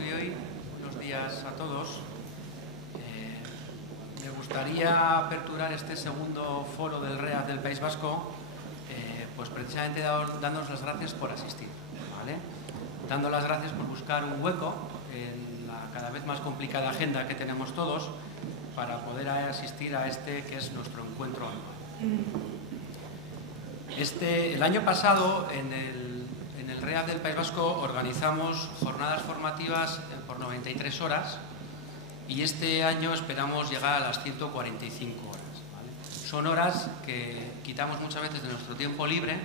estoy hoy. Buenos días a todos. Me gustaría aperturar este segundo foro del REAF del País Vasco, pues precisamente dándonos las gracias por asistir, ¿vale? Dando las gracias por buscar un hueco en la cada vez más complicada agenda que tenemos todos para poder asistir a este que es nuestro encuentro anual. El año pasado, en el REAF del País Vasco, organizamos jornadas formativas por 93 horas y este año esperamos llegar a las 145 horas. ¿Vale? Son horas que quitamos muchas veces de nuestro tiempo libre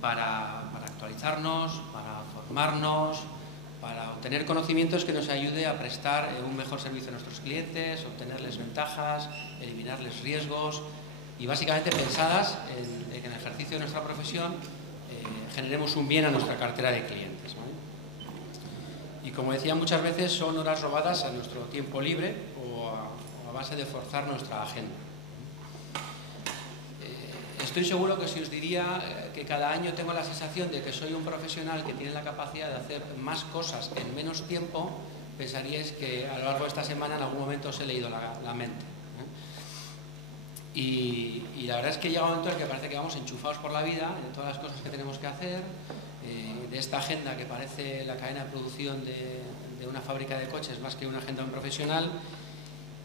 para actualizarnos, para formarnos, para obtener conocimientos que nos ayude a prestar un mejor servicio a nuestros clientes, obtenerles ventajas, eliminarles riesgos y básicamente pensadas en que en el ejercicio de nuestra profesión generemos un bien a nuestra cartera de clientes, ¿vale? Y como decía, muchas veces son horas robadas a nuestro tiempo libre o a base de forzar nuestra agenda. Estoy seguro que si os diría que cada año tengo la sensación de que soy un profesional que tiene la capacidad de hacer más cosas en menos tiempo, pensaríais que a lo largo de esta semana en algún momento os he leído la mente. Y la verdad es que llega un momento en el que parece que vamos enchufados por la vida, de todas las cosas que tenemos que hacer, de esta agenda que parece la cadena de producción de una fábrica de coches más que una agenda de un profesional.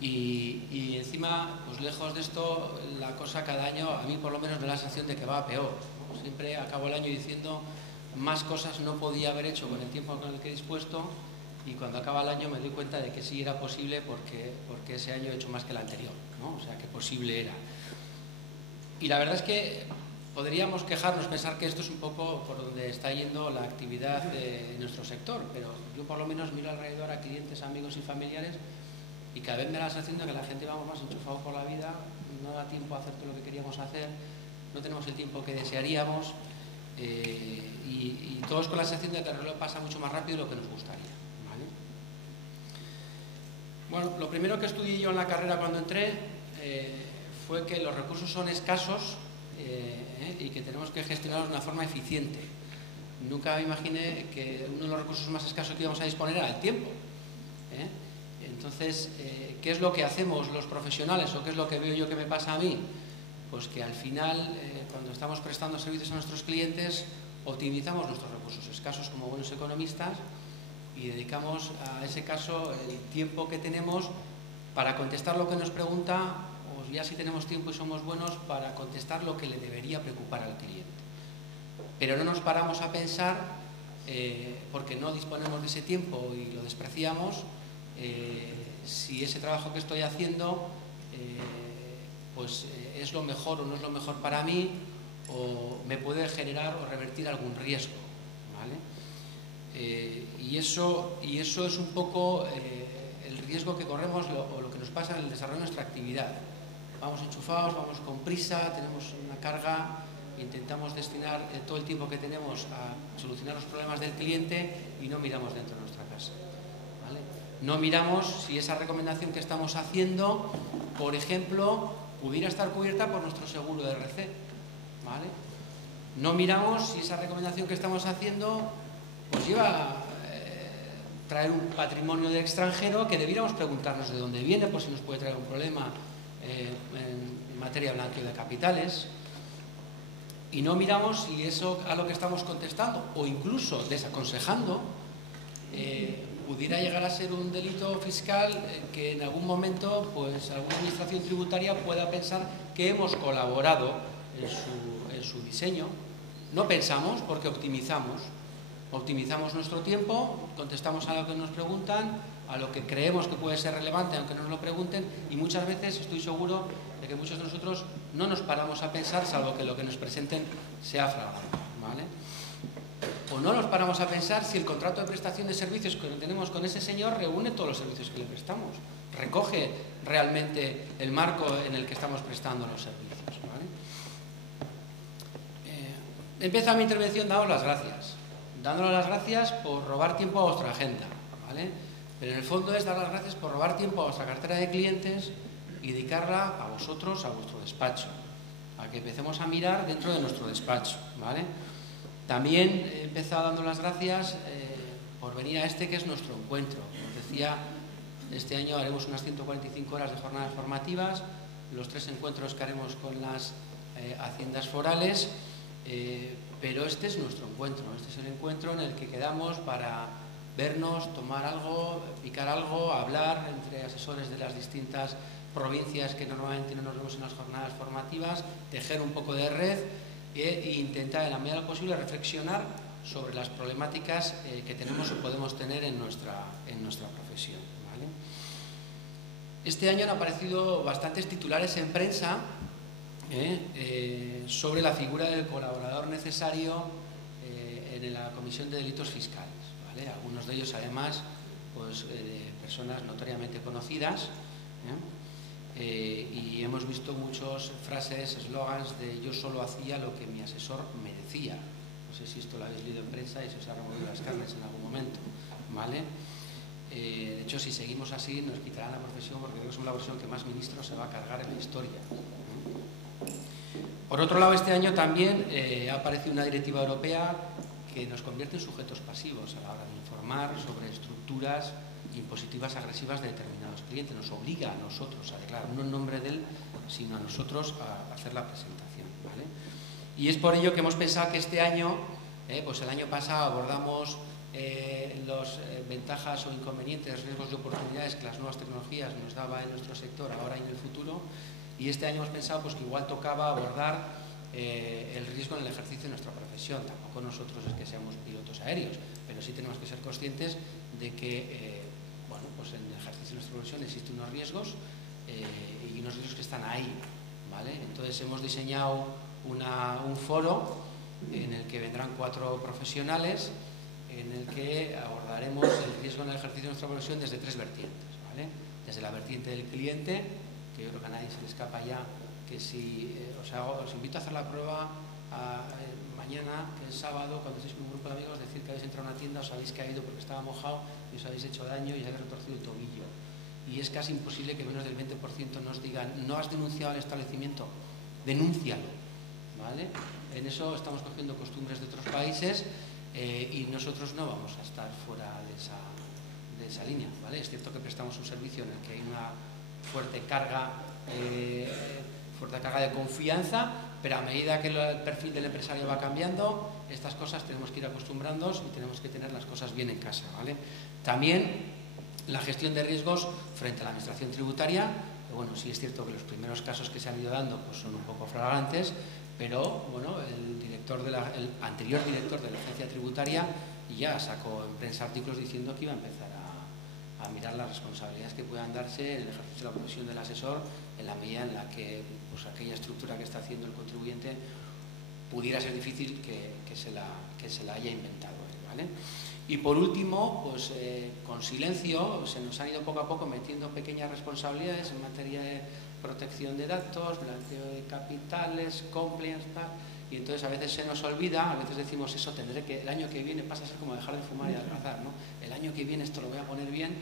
Y encima, pues lejos de esto, la cosa cada año, a mí por lo menos me da la sensación de que va a peor, ¿no? Siempre acabo el año diciendo más cosas no podía haber hecho con el tiempo con el que he dispuesto, y cuando acaba el año me doy cuenta de que sí era posible porque ese año he hecho más que el anterior, ¿no? O sea, que posible era. Y la verdad es que podríamos quejarnos, pensar que esto es un poco por donde está yendo la actividad de nuestro sector, pero yo por lo menos miro alrededor a clientes, amigos y familiares y cada vez me da la sensación de que la gente vamos más enchufados por la vida, no da tiempo a hacer todo lo que queríamos hacer, no tenemos el tiempo que desearíamos y todos con la sensación de que el reloj pasa mucho más rápido de lo que nos gustaría. Bueno, lo primero que estudié yo en la carrera cuando entré fue que los recursos son escasos y que tenemos que gestionarlos de una forma eficiente. Nunca me imaginé que uno de los recursos más escasos que íbamos a disponer era el tiempo. Entonces, ¿qué es lo que hacemos los profesionales o qué es lo que veo yo que me pasa a mí? Pues que al final, cuando estamos prestando servicios a nuestros clientes, optimizamos nuestros recursos escasos como buenos economistas y dedicamos a ese caso el tiempo que tenemos para contestar lo que nos pregunta, o ya si tenemos tiempo y somos buenos, para contestar lo que le debería preocupar al cliente. Pero no nos paramos a pensar, porque no disponemos de ese tiempo y lo despreciamos, si ese trabajo que estoy haciendo pues es lo mejor o no es lo mejor para mí, o me puede generar o revertir algún riesgo, ¿vale? Y eso es un poco el riesgo que corremos o lo que nos pasa en el desarrollo de nuestra actividad. Vamos enchufados, vamos con prisa, tenemos una carga, intentamos destinar todo el tiempo que tenemos a solucionar los problemas del cliente y no miramos dentro de nuestra casa, ¿vale? No miramos si esa recomendación que estamos haciendo, por ejemplo, pudiera estar cubierta por nuestro seguro de RC, ¿vale? No miramos si esa recomendación que estamos haciendo pues lleva a traer un patrimonio de extranjero que debiéramos preguntarnos de dónde viene, por si nos puede traer un problema en materia de blanqueo de capitales. Y no miramos si eso a lo que estamos contestando o incluso desaconsejando pudiera llegar a ser un delito fiscal que en algún momento pues alguna administración tributaria pueda pensar que hemos colaborado en su diseño. No pensamos porque optimizamos nuestro tiempo, contestamos a lo que nos preguntan, a lo que creemos que puede ser relevante aunque no nos lo pregunten, y muchas veces estoy seguro de que muchos de nosotros no nos paramos a pensar salvo que lo que nos presenten sea fraudulento, ¿vale? O no nos paramos a pensar si el contrato de prestación de servicios que tenemos con ese señor reúne todos los servicios que le prestamos, recoge realmente el marco en el que estamos prestando los servicios, ¿vale? Empiezo mi intervención dándoles las gracias por robar tiempo a vuestra agenda, ¿vale? Pero en el fondo es dar las gracias por robar tiempo a vuestra cartera de clientes y dedicarla a vosotros, a vuestro despacho, a que empecemos a mirar dentro de nuestro despacho, ¿vale? También he empezado dando las gracias por venir a este que es nuestro encuentro. Como decía, este año haremos unas 145 horas de jornadas formativas, los 3 encuentros que haremos con las haciendas forales, pero este es nuestro encuentro, este es el encuentro en el que quedamos para vernos, tomar algo, picar algo, hablar entre asesores de las distintas provincias que normalmente no nos vemos en las jornadas formativas, tejer un poco de red e intentar en la medida de lo posible reflexionar sobre las problemáticas que tenemos o podemos tener en nuestra profesión, ¿vale? Este año han aparecido bastantes titulares en prensa sobre la figura del colaborador necesario en la Comisión de Delitos Fiscales, ¿vale? Algunos de ellos además pues, de personas notoriamente conocidas, y hemos visto muchas frases, eslogans de yo solo hacía lo que mi asesor me decía. No sé si esto lo habéis leído en prensa y se os ha removido las carnes en algún momento, ¿vale? De hecho, si seguimos así nos quitarán la profesión, porque creo que somos la profesión que más ministros se va a cargar en la historia. Por otro lado, este año también ha aparecido una directiva europea que nos convierte en sujetos pasivos a la hora de informar sobre estructuras impositivas agresivas de determinados clientes. Nos obliga a nosotros a declarar, no en nombre de él, sino a nosotros a hacer la presentación, ¿vale? Y es por ello que hemos pensado que este año, pues el año pasado abordamos las ventajas o inconvenientes, riesgos y oportunidades que las nuevas tecnologías nos daban en nuestro sector ahora y en el futuro, y este año hemos pensado pues, que igual tocaba abordar el riesgo en el ejercicio de nuestra profesión. Tampoco nosotros es que seamos pilotos aéreos, pero sí tenemos que ser conscientes de que bueno, pues en el ejercicio de nuestra profesión existen unos riesgos y unos riesgos que están ahí, ¿vale? Entonces hemos diseñado un foro en el que vendrán 4 profesionales en el que abordaremos el riesgo en el ejercicio de nuestra profesión desde 3 vertientes, ¿vale? Desde la vertiente del cliente, que yo creo que a nadie se le escapa ya, que si os invito a hacer la prueba mañana, que es sábado, cuando estéis con un grupo de amigos, decir que habéis entrado a una tienda, os habéis caído porque estaba mojado y os habéis hecho daño y os habéis retorcido el tobillo. Y es casi imposible que menos del 20% nos digan, no has denunciado el establecimiento, denúncialo, ¿vale? En eso estamos cogiendo costumbres de otros países y nosotros no vamos a estar fuera de esa línea, ¿vale? Es cierto que prestamos un servicio en el que hay una fuerte carga de confianza, pero a medida que el perfil del empresario va cambiando, estas cosas tenemos que ir acostumbrándonos y tenemos que tener las cosas bien en casa, ¿vale? También la gestión de riesgos frente a la administración tributaria, que bueno, sí es cierto que los primeros casos que se han ido dando pues son un poco flagrantes, pero bueno, el anterior director de la agencia tributaria ya sacó en prensa artículos diciendo que iba a empezar a mirar las responsabilidades que puedan darse en el ejercicio de la profesión del asesor en la medida en la que pues, aquella estructura que está haciendo el contribuyente pudiera ser difícil que se la haya inventado, ¿vale? Y por último, pues con silencio se nos han ido poco a poco metiendo pequeñas responsabilidades en materia de protección de datos, blanqueo de capitales, compliance, tal, y entonces a veces se nos olvida, a veces decimos eso, tendré que, el año que viene pasa a ser como dejar de fumar y adelgazar, ¿no? El año que viene esto lo voy a poner bien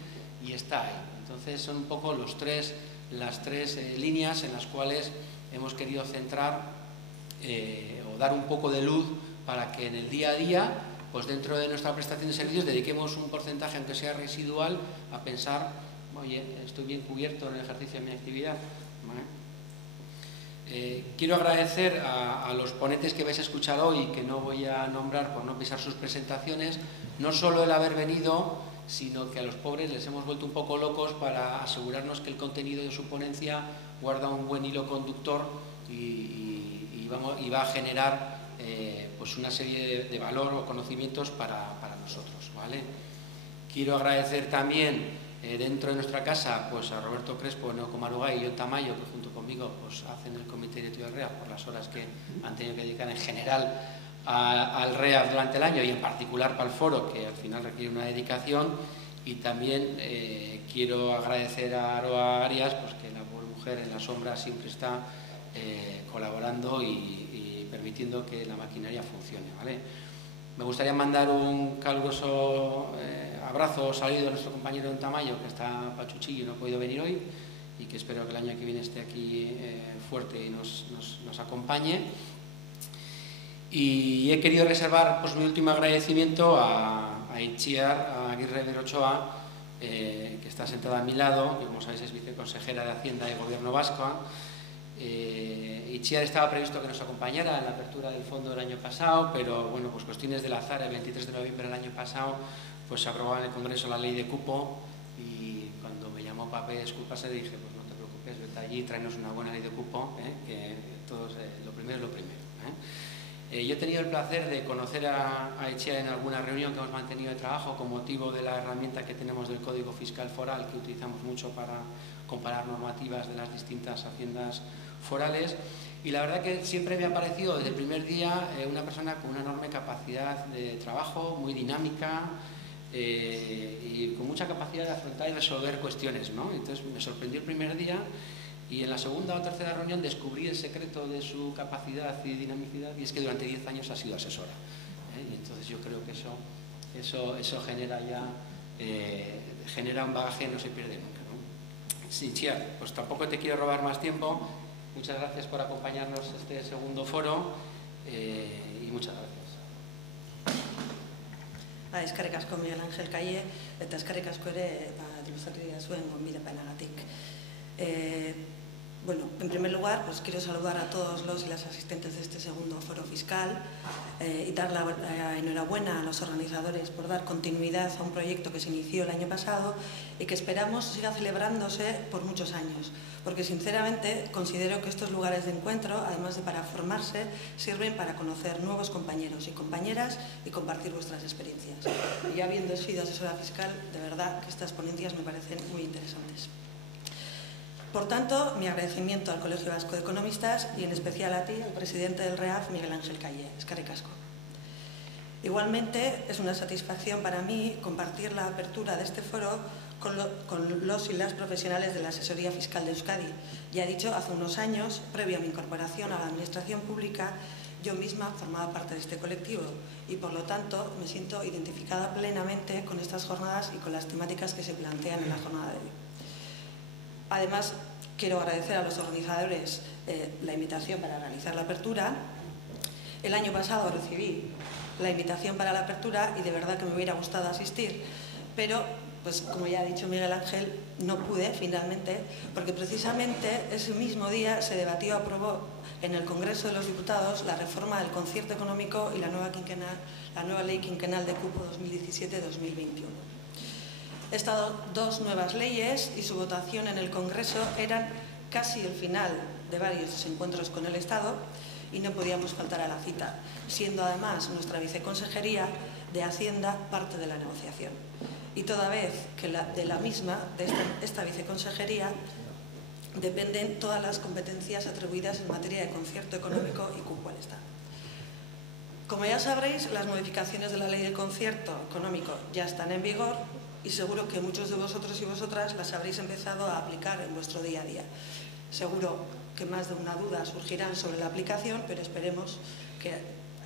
y está ahí. Entonces son un poco las tres líneas en las cuales hemos querido centrar o dar un poco de luz para que en el día a día, pues dentro de nuestra prestación de servicios, dediquemos un porcentaje, aunque sea residual, a pensar, oye, estoy bien cubierto en el ejercicio de mi actividad, ¿vale? Quiero agradecer a los ponentes que vais a escuchar hoy, que no voy a nombrar por no pisar sus presentaciones, no solo el haber venido, sino que a los pobres les hemos vuelto un poco locos para asegurarnos que el contenido de su ponencia guarda un buen hilo conductor y va a generar pues una serie de valor o conocimientos para nosotros, ¿vale? Quiero agradecer también dentro de nuestra casa pues a Roberto Crespo, Neoco Marugay y John Tamayo, que junto conmigo pues hacen el comité directivo del REA por las horas que han tenido que dedicar en general al REA durante el año y en particular para el foro, que al final requiere una dedicación. Y también quiero agradecer a Aroa Arias, pues que la mujer en la sombra siempre está colaborando y permitiendo que la maquinaria funcione, ¿vale? Me gustaría mandar un caluroso abrazo, saludo a nuestro compañero en Tamayo, que está pachuchillo y no ha podido venir hoy, y que espero que el año que viene esté aquí fuerte y nos acompañe. Y he querido reservar pues, mi último agradecimiento a a Itziar Aguirre Berochoa, que está sentada a mi lado, que como sabéis es viceconsejera de Hacienda y Gobierno Vasco. Itziar estaba previsto que nos acompañara en la apertura del fondo el año pasado, pero bueno, pues cuestiones del azar, el 23 de noviembre del año pasado, pues se aprobaba en el Congreso la ley de cupo y cuando me llamó para pedir disculpas le dije, pues no te preocupes, vete allí, tráenos una buena ley de cupo, que todos, lo primero es lo primero. Yo he tenido el placer de conocer a Itziar en alguna reunión que hemos mantenido de trabajo con motivo de la herramienta que tenemos del Código Fiscal Foral, que utilizamos mucho para comparar normativas de las distintas haciendas forales, y la verdad que siempre me ha parecido desde el primer día una persona con una enorme capacidad de trabajo, muy dinámica y con mucha capacidad de afrontar y resolver cuestiones, ¿no? Entonces me sorprendió el primer día y en la segunda o tercera reunión descubrí el secreto de su capacidad y dinamicidad, y es que durante 10 años ha sido asesora. Y entonces yo creo que eso genera ya genera un bagaje que no se pierde nunca, ¿no? Sí, Itziar, pues tampoco te quiero robar más tiempo. Muchas gracias por acompañarnos este segundo foro y muchas gracias. Eskerrik asko Miguel Ángel Calle, eta eskerrik asko ere diluzatu zuen gonbidapenagatik. Bueno, en primer lugar, pues quiero saludar a todos los y las asistentes de este segundo foro fiscal y dar la enhorabuena a los organizadores por dar continuidad a un proyecto que se inició el año pasado y que esperamos siga celebrándose por muchos años, porque sinceramente considero que estos lugares de encuentro, además de para formarse, sirven para conocer nuevos compañeros y compañeras y compartir vuestras experiencias. Y ya habiendo sido asesora fiscal, de verdad que estas ponencias me parecen muy interesantes. Por tanto, mi agradecimiento al Colegio Vasco de Economistas y en especial a ti, al presidente del REAF, Miguel Ángel Calle. Eskerrik asko. Igualmente, es una satisfacción para mí compartir la apertura de este foro con los y las profesionales de la asesoría fiscal de Euskadi. Ya he dicho, hace unos años, previo a mi incorporación a la Administración Pública, yo misma formaba parte de este colectivo y, por lo tanto, me siento identificada plenamente con estas jornadas y con las temáticas que se plantean en la jornada de hoy. Además, quiero agradecer a los organizadores la invitación para realizar la apertura. El año pasado recibí la invitación para la apertura y de verdad que me hubiera gustado asistir, pero, pues como ya ha dicho Miguel Ángel, no pude finalmente, porque precisamente ese mismo día se debatió, aprobó en el Congreso de los Diputados la reforma del concierto económico y la nueva ley quinquenal de cupo 2017-2021. Estas dos nuevas leyes y su votación en el Congreso eran casi el final de varios desencuentros con el Estado y no podíamos faltar a la cita, siendo además nuestra viceconsejería de Hacienda parte de la negociación. Y toda vez que de la misma, de esta viceconsejería, dependen todas las competencias atribuidas en materia de concierto económico y cupo al Estado. Como ya sabréis, las modificaciones de la ley de concierto económico ya están en vigor y seguro que muchos de vosotros y vosotras las habréis empezado a aplicar en vuestro día a día. Seguro que más de una duda surgirán sobre la aplicación, pero esperemos que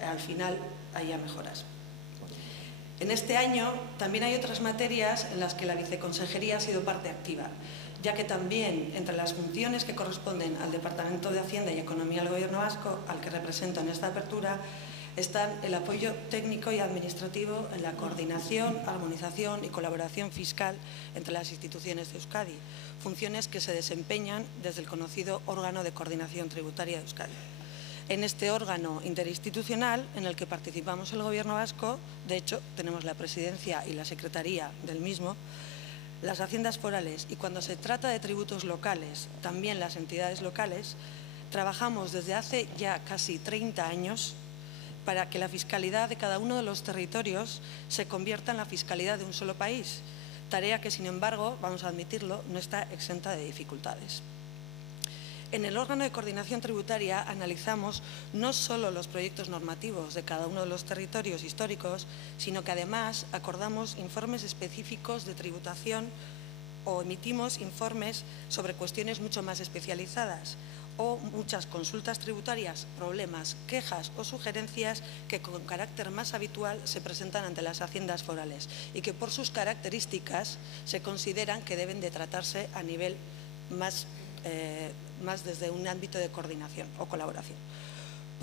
al final haya mejoras. En este año también hay otras materias en las que la viceconsejería ha sido parte activa, ya que también entre las funciones que corresponden al Departamento de Hacienda y Economía del Gobierno Vasco, al que represento en esta apertura, están el apoyo técnico y administrativo en la coordinación, armonización y colaboración fiscal entre las instituciones de Euskadi, funciones que se desempeñan desde el conocido órgano de coordinación tributaria de Euskadi. En este órgano interinstitucional, en el que participamos el Gobierno vasco, de hecho, tenemos la presidencia y la secretaría del mismo, las haciendas forales y cuando se trata de tributos locales, también las entidades locales, trabajamos desde hace ya casi 30 años para que la fiscalidad de cada uno de los territorios se convierta en la fiscalidad de un solo país, tarea que, sin embargo, vamos a admitirlo, no está exenta de dificultades. En el órgano de coordinación tributaria analizamos no solo los proyectos normativos de cada uno de los territorios históricos, sino que además acordamos informes específicos de tributación o emitimos informes sobre cuestiones mucho más especializadas o muchas consultas tributarias, problemas, quejas o sugerencias que con carácter más habitual se presentan ante las haciendas forales y que por sus características se consideran que deben de tratarse a nivel más desde un ámbito de coordinación o colaboración.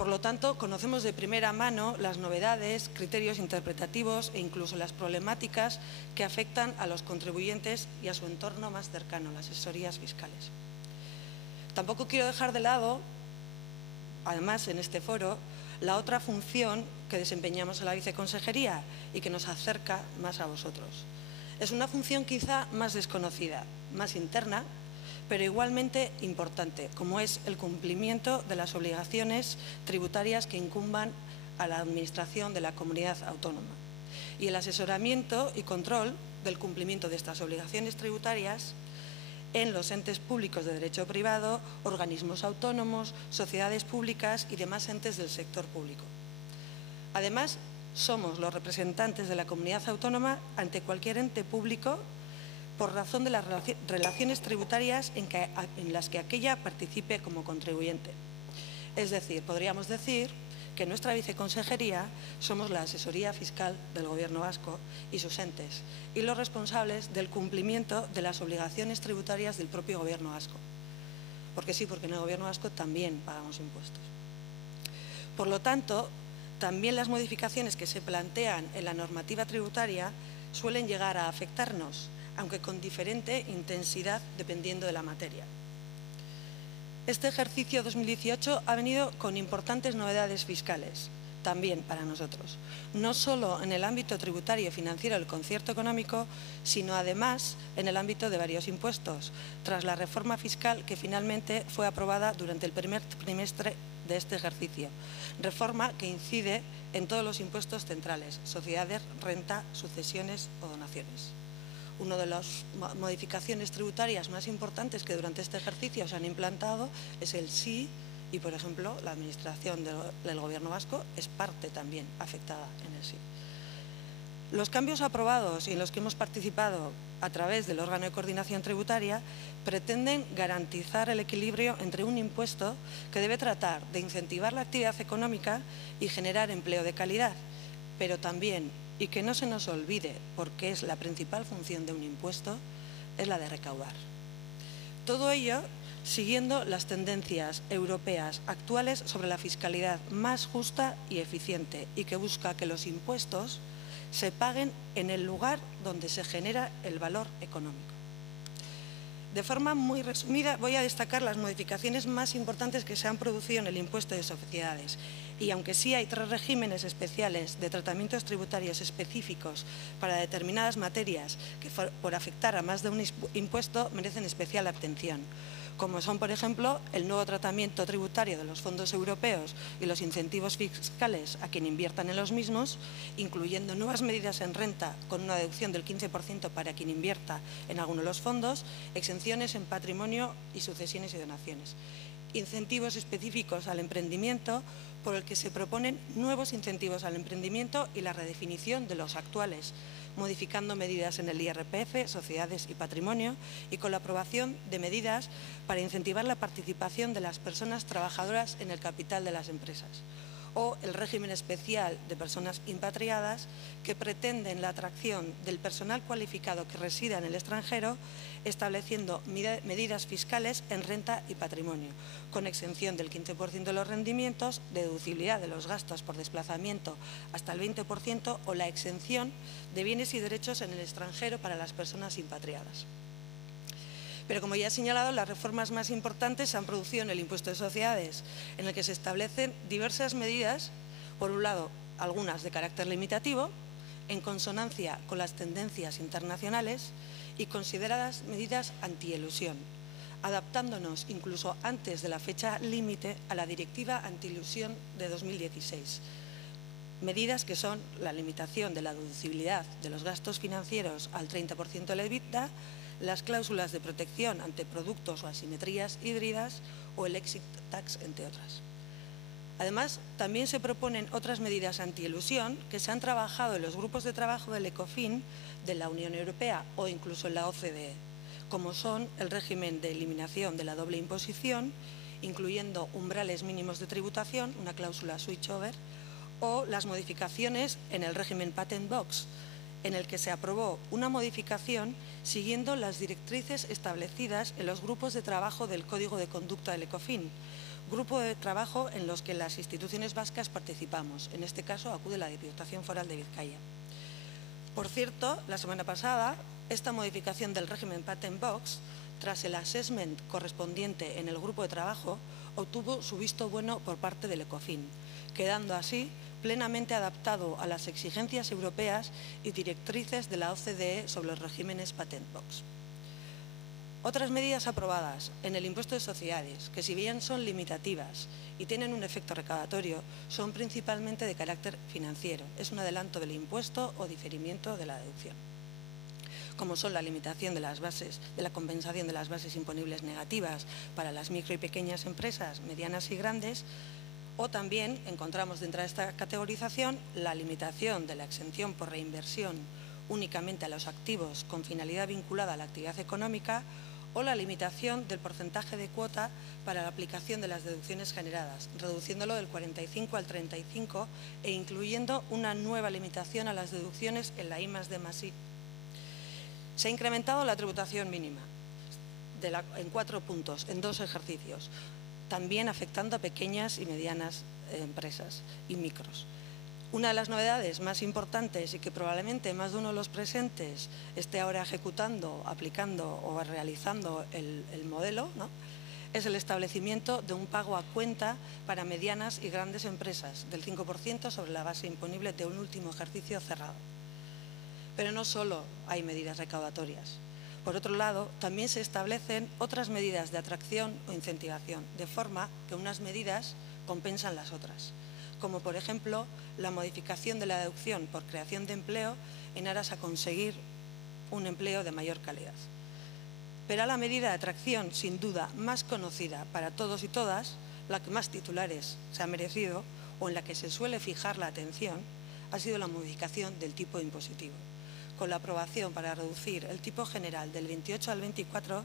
Por lo tanto, conocemos de primera mano las novedades, criterios interpretativos e incluso las problemáticas que afectan a los contribuyentes y a su entorno más cercano, las asesorías fiscales. Tampoco quiero dejar de lado, además en este foro, la otra función que desempeñamos en la viceconsejería y que nos acerca más a vosotros. Es una función quizá más desconocida, más interna, pero igualmente importante, como es el cumplimiento de las obligaciones tributarias que incumban a la Administración de la comunidad autónoma y el asesoramiento y control del cumplimiento de estas obligaciones tributarias en los entes públicos de derecho privado, organismos autónomos, sociedades públicas y demás entes del sector público. Además, somos los representantes de la comunidad autónoma ante cualquier ente público por razón de las relaciones tributarias en las que aquella participe como contribuyente. Es decir, podríamos decir que nuestra viceconsejería somos la asesoría fiscal del Gobierno vasco y sus entes y los responsables del cumplimiento de las obligaciones tributarias del propio Gobierno vasco. Porque sí, porque en el Gobierno vasco también pagamos impuestos. Por lo tanto, también las modificaciones que se plantean en la normativa tributaria suelen llegar a afectarnos, aunque con diferente intensidad dependiendo de la materia. Este ejercicio 2018 ha venido con importantes novedades fiscales, también para nosotros, no solo en el ámbito tributario y financiero del concierto económico, sino además en el ámbito de varios impuestos, tras la reforma fiscal que finalmente fue aprobada durante el primer trimestre de este ejercicio, reforma que incide en todos los impuestos centrales, sociedades, renta, sucesiones o donaciones. Una de las modificaciones tributarias más importantes que durante este ejercicio se han implantado es el SI y, por ejemplo, la Administración del Gobierno vasco es parte también afectada en el SI. Los cambios aprobados y en los que hemos participado a través del órgano de coordinación tributaria pretenden garantizar el equilibrio entre un impuesto que debe tratar de incentivar la actividad económica y generar empleo de calidad, pero también, y que no se nos olvide, porque es la principal función de un impuesto, es la de recaudar. Todo ello siguiendo las tendencias europeas actuales sobre la fiscalidad más justa y eficiente y que busca que los impuestos se paguen en el lugar donde se genera el valor económico. De forma muy resumida, voy a destacar las modificaciones más importantes que se han producido en el impuesto de sociedades. Y aunque sí hay 3 regímenes especiales de tratamientos tributarios específicos para determinadas materias que por afectar a más de un impuesto merecen especial atención, como son, por ejemplo, el nuevo tratamiento tributario de los fondos europeos y los incentivos fiscales a quien inviertan en los mismos, incluyendo nuevas medidas en renta con una deducción del 15% para quien invierta en alguno de los fondos, exenciones en patrimonio y sucesiones y donaciones. Incentivos específicos al emprendimiento, por el que se proponen nuevos incentivos al emprendimiento y la redefinición de los actuales, modificando medidas en el IRPF, sociedades y patrimonio, y con la aprobación de medidas para incentivar la participación de las personas trabajadoras en el capital de las empresas, o el régimen especial de personas impatriadas que pretenden la atracción del personal cualificado que resida en el extranjero, estableciendo medidas fiscales en renta y patrimonio, con exención del 15% de los rendimientos, deducibilidad de los gastos por desplazamiento hasta el 20% o la exención de bienes y derechos en el extranjero para las personas impatriadas. Pero como ya he señalado, las reformas más importantes se han producido en el impuesto de sociedades, en el que se establecen diversas medidas, por un lado, algunas de carácter limitativo, en consonancia con las tendencias internacionales y consideradas medidas antielusión, adaptándonos incluso antes de la fecha límite a la Directiva Antielusión de 2016. Medidas que son la limitación de la deducibilidad de los gastos financieros al 30% del EBITDA, las cláusulas de protección ante productos o asimetrías híbridas o el exit tax, entre otras. Además, también se proponen otras medidas antielusión que se han trabajado en los grupos de trabajo del ECOFIN, de la Unión Europea o incluso en la OCDE, como son el régimen de eliminación de la doble imposición, incluyendo umbrales mínimos de tributación, una cláusula switchover, o las modificaciones en el régimen Patent Box, en el que se aprobó una modificación siguiendo las directrices establecidas en los grupos de trabajo del Código de Conducta del Ecofin, grupo de trabajo en los que las instituciones vascas participamos. En este caso acude la Diputación Foral de Vizcaya. Por cierto, la semana pasada, esta modificación del régimen Patent Box, tras el assessment correspondiente en el grupo de trabajo, obtuvo su visto bueno por parte del Ecofin, quedando así plenamente adaptado a las exigencias europeas y directrices de la OCDE sobre los regímenes Patent Box. Otras medidas aprobadas en el impuesto de sociedades, que si bien son limitativas y tienen un efecto recaudatorio, son principalmente de carácter financiero. Es un adelanto del impuesto o diferimiento de la deducción, como son la limitación de las bases, de la compensación de las bases imponibles negativas para las micro y pequeñas empresas, medianas y grandes, o también encontramos dentro de esta categorización la limitación de la exención por reinversión únicamente a los activos con finalidad vinculada a la actividad económica, o la limitación del porcentaje de cuota para la aplicación de las deducciones generadas, reduciéndolo del 45 al 35 e incluyendo una nueva limitación a las deducciones en la I+D+I. Se ha incrementado la tributación mínima en 4 puntos, en 2 ejercicios, también afectando a pequeñas y medianas empresas y micros. Una de las novedades más importantes y que probablemente más de uno de los presentes esté ahora ejecutando, aplicando o realizando el modelo, ¿no?, es el establecimiento de un pago a cuenta para medianas y grandes empresas del 5% sobre la base imponible de un último ejercicio cerrado. Pero no solo hay medidas recaudatorias. Por otro lado, también se establecen otras medidas de atracción o incentivación, de forma que unas medidas compensan las otras, como por ejemplo la modificación de la deducción por creación de empleo en aras a conseguir un empleo de mayor calidad. Pero la medida de atracción, sin duda, más conocida para todos y todas, la que más titulares se ha merecido o en la que se suele fijar la atención, ha sido la modificación del tipo impositivo, con la aprobación para reducir el tipo general del 28 al 24,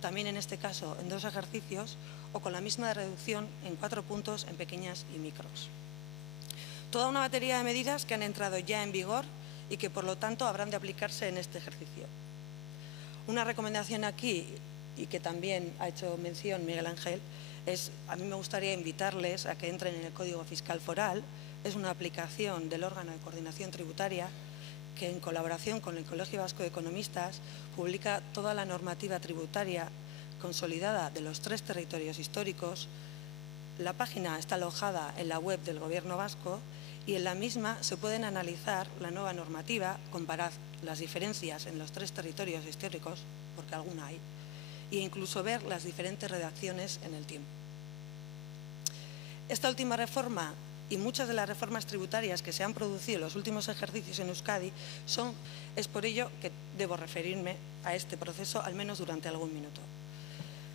también en este caso en 2 ejercicios, o con la misma reducción en 4 puntos en pequeñas y micros. Toda una batería de medidas que han entrado ya en vigor y que por lo tanto habrán de aplicarse en este ejercicio. Una recomendación aquí, y que también ha hecho mención Miguel Ángel, a mí me gustaría invitarles a que entren en el Código Fiscal Foral. Es una aplicación del órgano de coordinación tributaria que en colaboración con el Colegio Vasco de Economistas publica toda la normativa tributaria consolidada de los 3 territorios históricos. La página está alojada en la web del Gobierno vasco y en la misma se pueden analizar la nueva normativa, comparar las diferencias en los 3 territorios históricos, porque alguna hay, e incluso ver las diferentes redacciones en el tiempo. Esta última reforma y muchas de las reformas tributarias que se han producido en los últimos ejercicios en Euskadi es por ello que debo referirme a este proceso al menos durante algún minuto.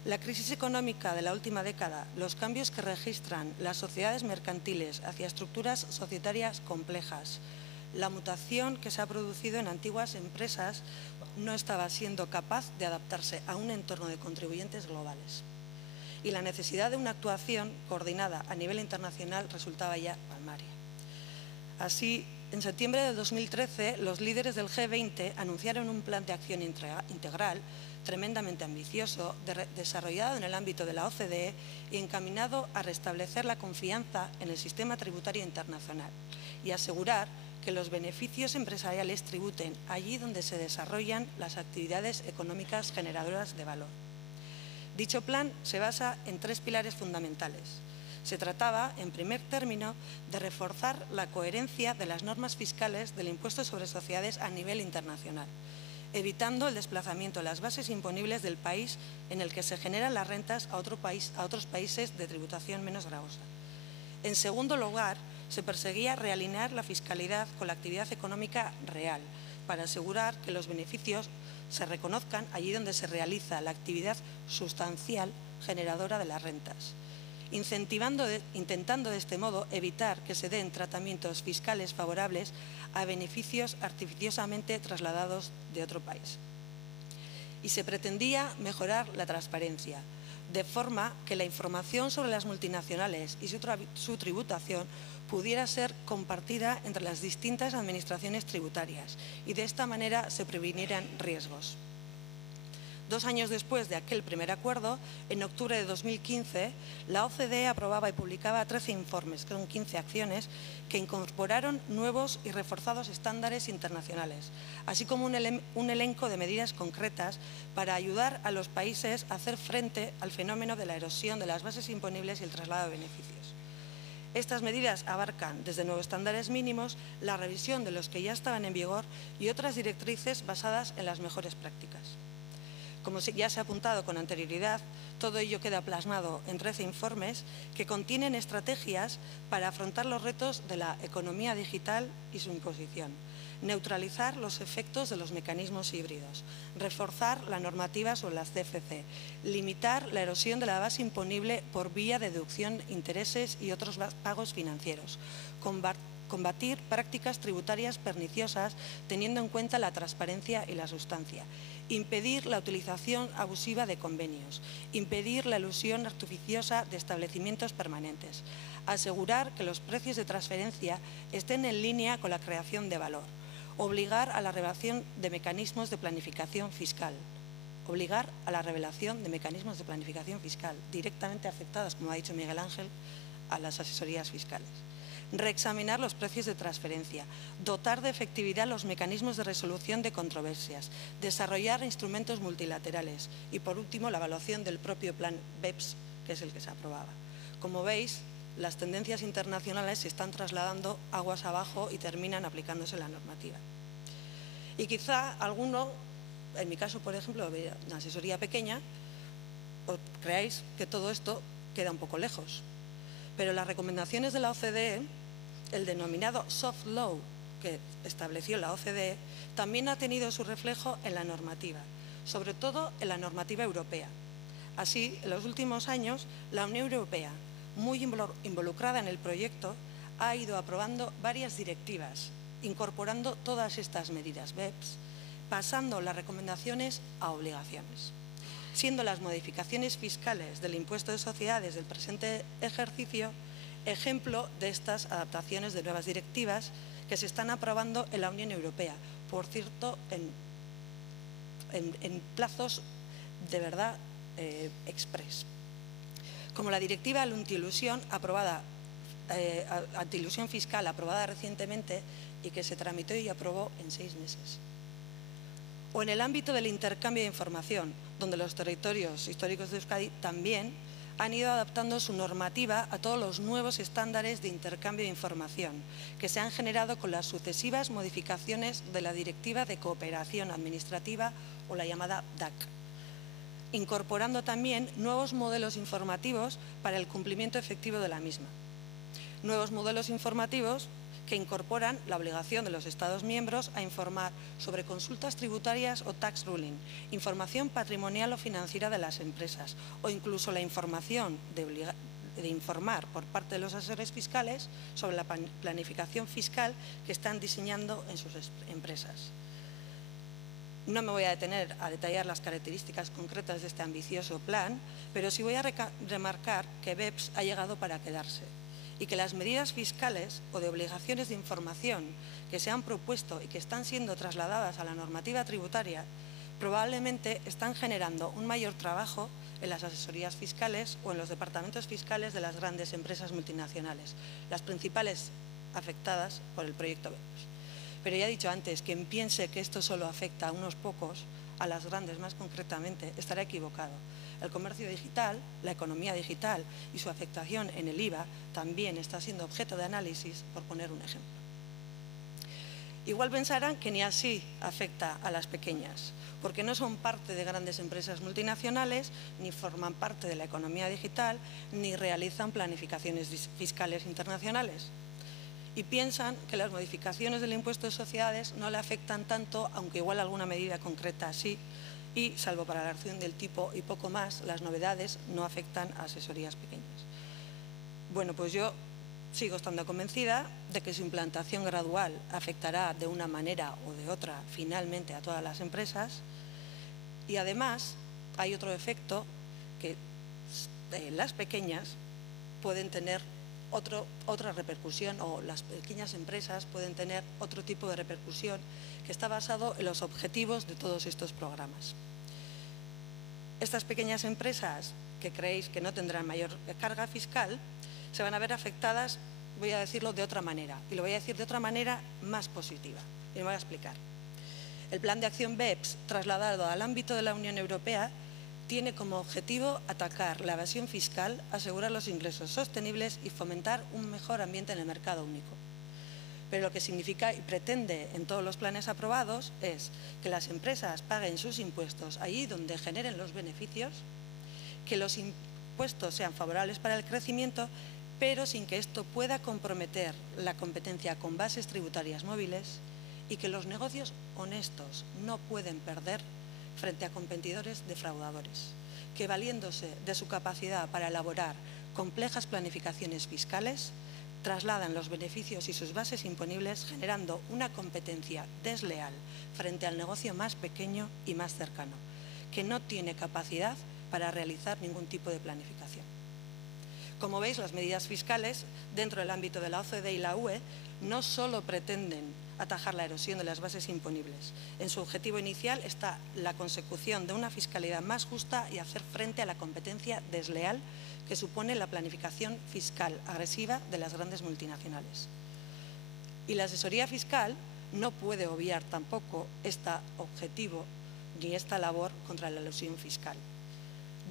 La crisis económica de la última década, los cambios que registran las sociedades mercantiles hacia estructuras societarias complejas, la mutación que se ha producido en antiguas empresas no estaba siendo capaz de adaptarse a un entorno de contribuyentes globales. Y la necesidad de una actuación coordinada a nivel internacional resultaba ya palmaria. Así, en septiembre de 2013, los líderes del G20 anunciaron un plan de acción integral tremendamente ambicioso, desarrollado en el ámbito de la OCDE y encaminado a restablecer la confianza en el sistema tributario internacional y asegurar que los beneficios empresariales tributen allí donde se desarrollan las actividades económicas generadoras de valor. Dicho plan se basa en 3 pilares fundamentales. Se trataba, en primer término, de reforzar la coherencia de las normas fiscales del impuesto sobre sociedades a nivel internacional, evitando el desplazamiento de las bases imponibles del país en el que se generan las rentas a otros países de tributación menos gravosa. En segundo lugar, se perseguía realinear la fiscalidad con la actividad económica real, para asegurar que los beneficios se reconozcan allí donde se realiza la actividad sustancial generadora de las rentas, intentando de este modo evitar que se den tratamientos fiscales favorables a beneficios artificiosamente trasladados de otro país. Y se pretendía mejorar la transparencia, de forma que la información sobre las multinacionales y su tributación pudiera ser compartida entre las distintas administraciones tributarias y de esta manera se previnieran riesgos. 2 años después de aquel primer acuerdo, en octubre de 2015, la OCDE aprobaba y publicaba 13 informes, que son 15 acciones, que incorporaron nuevos y reforzados estándares internacionales, así como un elenco de medidas concretas para ayudar a los países a hacer frente al fenómeno de la erosión de las bases imponibles y el traslado de beneficios. Estas medidas abarcan desde nuevos estándares mínimos, la revisión de los que ya estaban en vigor y otras directrices basadas en las mejores prácticas. Como ya se ha apuntado con anterioridad, todo ello queda plasmado en 13 informes que contienen estrategias para afrontar los retos de la economía digital y su imposición, neutralizar los efectos de los mecanismos híbridos, reforzar la normativa sobre las CFC, limitar la erosión de la base imponible por vía de deducción de intereses y otros pagos financieros, combatir prácticas tributarias perniciosas teniendo en cuenta la transparencia y la sustancia, impedir la utilización abusiva de convenios, impedir la elusión artificiosa de establecimientos permanentes, asegurar que los precios de transferencia estén en línea con la creación de valor, obligar a la revelación de mecanismos de planificación fiscal, directamente afectadas, como ha dicho Miguel Ángel, a las asesorías fiscales. Reexaminar los precios de transferencia, dotar de efectividad los mecanismos de resolución de controversias, desarrollar instrumentos multilaterales y, por último, la evaluación del propio plan BEPS, que es el que se aprobaba. Como veis, las tendencias internacionales se están trasladando aguas abajo y terminan aplicándose la normativa. Y quizá alguno, en mi caso, por ejemplo, una asesoría pequeña, os creáis que todo esto queda un poco lejos. Pero las recomendaciones de la OCDE, el denominado soft law que estableció la OCDE, también ha tenido su reflejo en la normativa, sobre todo en la normativa europea. Así, en los últimos años, la Unión Europea, muy involucrada en el proyecto, ha ido aprobando varias directivas, incorporando todas estas medidas BEPS, pasando las recomendaciones a obligaciones, siendo las modificaciones fiscales del impuesto de sociedades del presente ejercicio ejemplo de estas adaptaciones de nuevas directivas que se están aprobando en la Unión Europea, por cierto, en plazos de verdad express. Como la directiva antiilusión fiscal aprobada recientemente y que se tramitó y aprobó en 6 meses. O en el ámbito del intercambio de información, donde los territorios históricos de Euskadi también han ido adaptando su normativa a todos los nuevos estándares de intercambio de información que se han generado con las sucesivas modificaciones de la Directiva de Cooperación Administrativa o la llamada DAC, incorporando también nuevos modelos informativos para el cumplimiento efectivo de la misma. Nuevos modelos informativos que incorporan la obligación de los Estados miembros a informar sobre consultas tributarias o tax ruling, información patrimonial o financiera de las empresas o incluso la información de informar por parte de los asesores fiscales sobre la planificación fiscal que están diseñando en sus empresas. No me voy a detener a detallar las características concretas de este ambicioso plan, pero sí voy a remarcar que BEPS ha llegado para quedarse y que las medidas fiscales o de obligaciones de información que se han propuesto y que están siendo trasladadas a la normativa tributaria probablemente están generando un mayor trabajo en las asesorías fiscales o en los departamentos fiscales de las grandes empresas multinacionales, las principales afectadas por el proyecto BEPS. Pero ya he dicho antes, quien piense que esto solo afecta a unos pocos, a las grandes más concretamente, estará equivocado. El comercio digital, la economía digital y su afectación en el IVA también está siendo objeto de análisis, por poner un ejemplo. Igual pensarán que ni así afecta a las pequeñas, porque no son parte de grandes empresas multinacionales, ni forman parte de la economía digital, ni realizan planificaciones fiscales internacionales. Y piensan que las modificaciones del impuesto de sociedades no le afectan tanto, aunque igual alguna medida concreta sí, y, salvo para la reducción del tipo y poco más, las novedades no afectan a asesorías pequeñas. Bueno, pues yo sigo estando convencida de que su implantación gradual afectará de una manera o de otra finalmente a todas las empresas y además hay otro efecto que las pequeñas pueden tener otra repercusión, o las pequeñas empresas pueden tener otro tipo de repercusión que está basado en los objetivos de todos estos programas. Estas pequeñas empresas que creéis que no tendrán mayor carga fiscal se van a ver afectadas, voy a decirlo de otra manera, y lo voy a decir de otra manera más positiva, y me voy a explicar. El Plan de Acción BEPS, trasladado al ámbito de la Unión Europea, tiene como objetivo atacar la evasión fiscal, asegurar los ingresos sostenibles y fomentar un mejor ambiente en el mercado único. Pero lo que significa y pretende en todos los planes aprobados es que las empresas paguen sus impuestos allí donde generen los beneficios, que los impuestos sean favorables para el crecimiento, pero sin que esto pueda comprometer la competencia con bases tributarias móviles, y que los negocios honestos no pueden perder frente a competidores defraudadores, que valiéndose de su capacidad para elaborar complejas planificaciones fiscales, trasladan los beneficios y sus bases imponibles, generando una competencia desleal frente al negocio más pequeño y más cercano, que no tiene capacidad para realizar ningún tipo de planificación. Como veis, las medidas fiscales dentro del ámbito de la OCDE y la UE no solo pretenden atajar la erosión de las bases imponibles. En su objetivo inicial está la consecución de una fiscalidad más justa y hacer frente a la competencia desleal que supone la planificación fiscal agresiva de las grandes multinacionales. Y la asesoría fiscal no puede obviar tampoco este objetivo ni esta labor contra la elusión fiscal.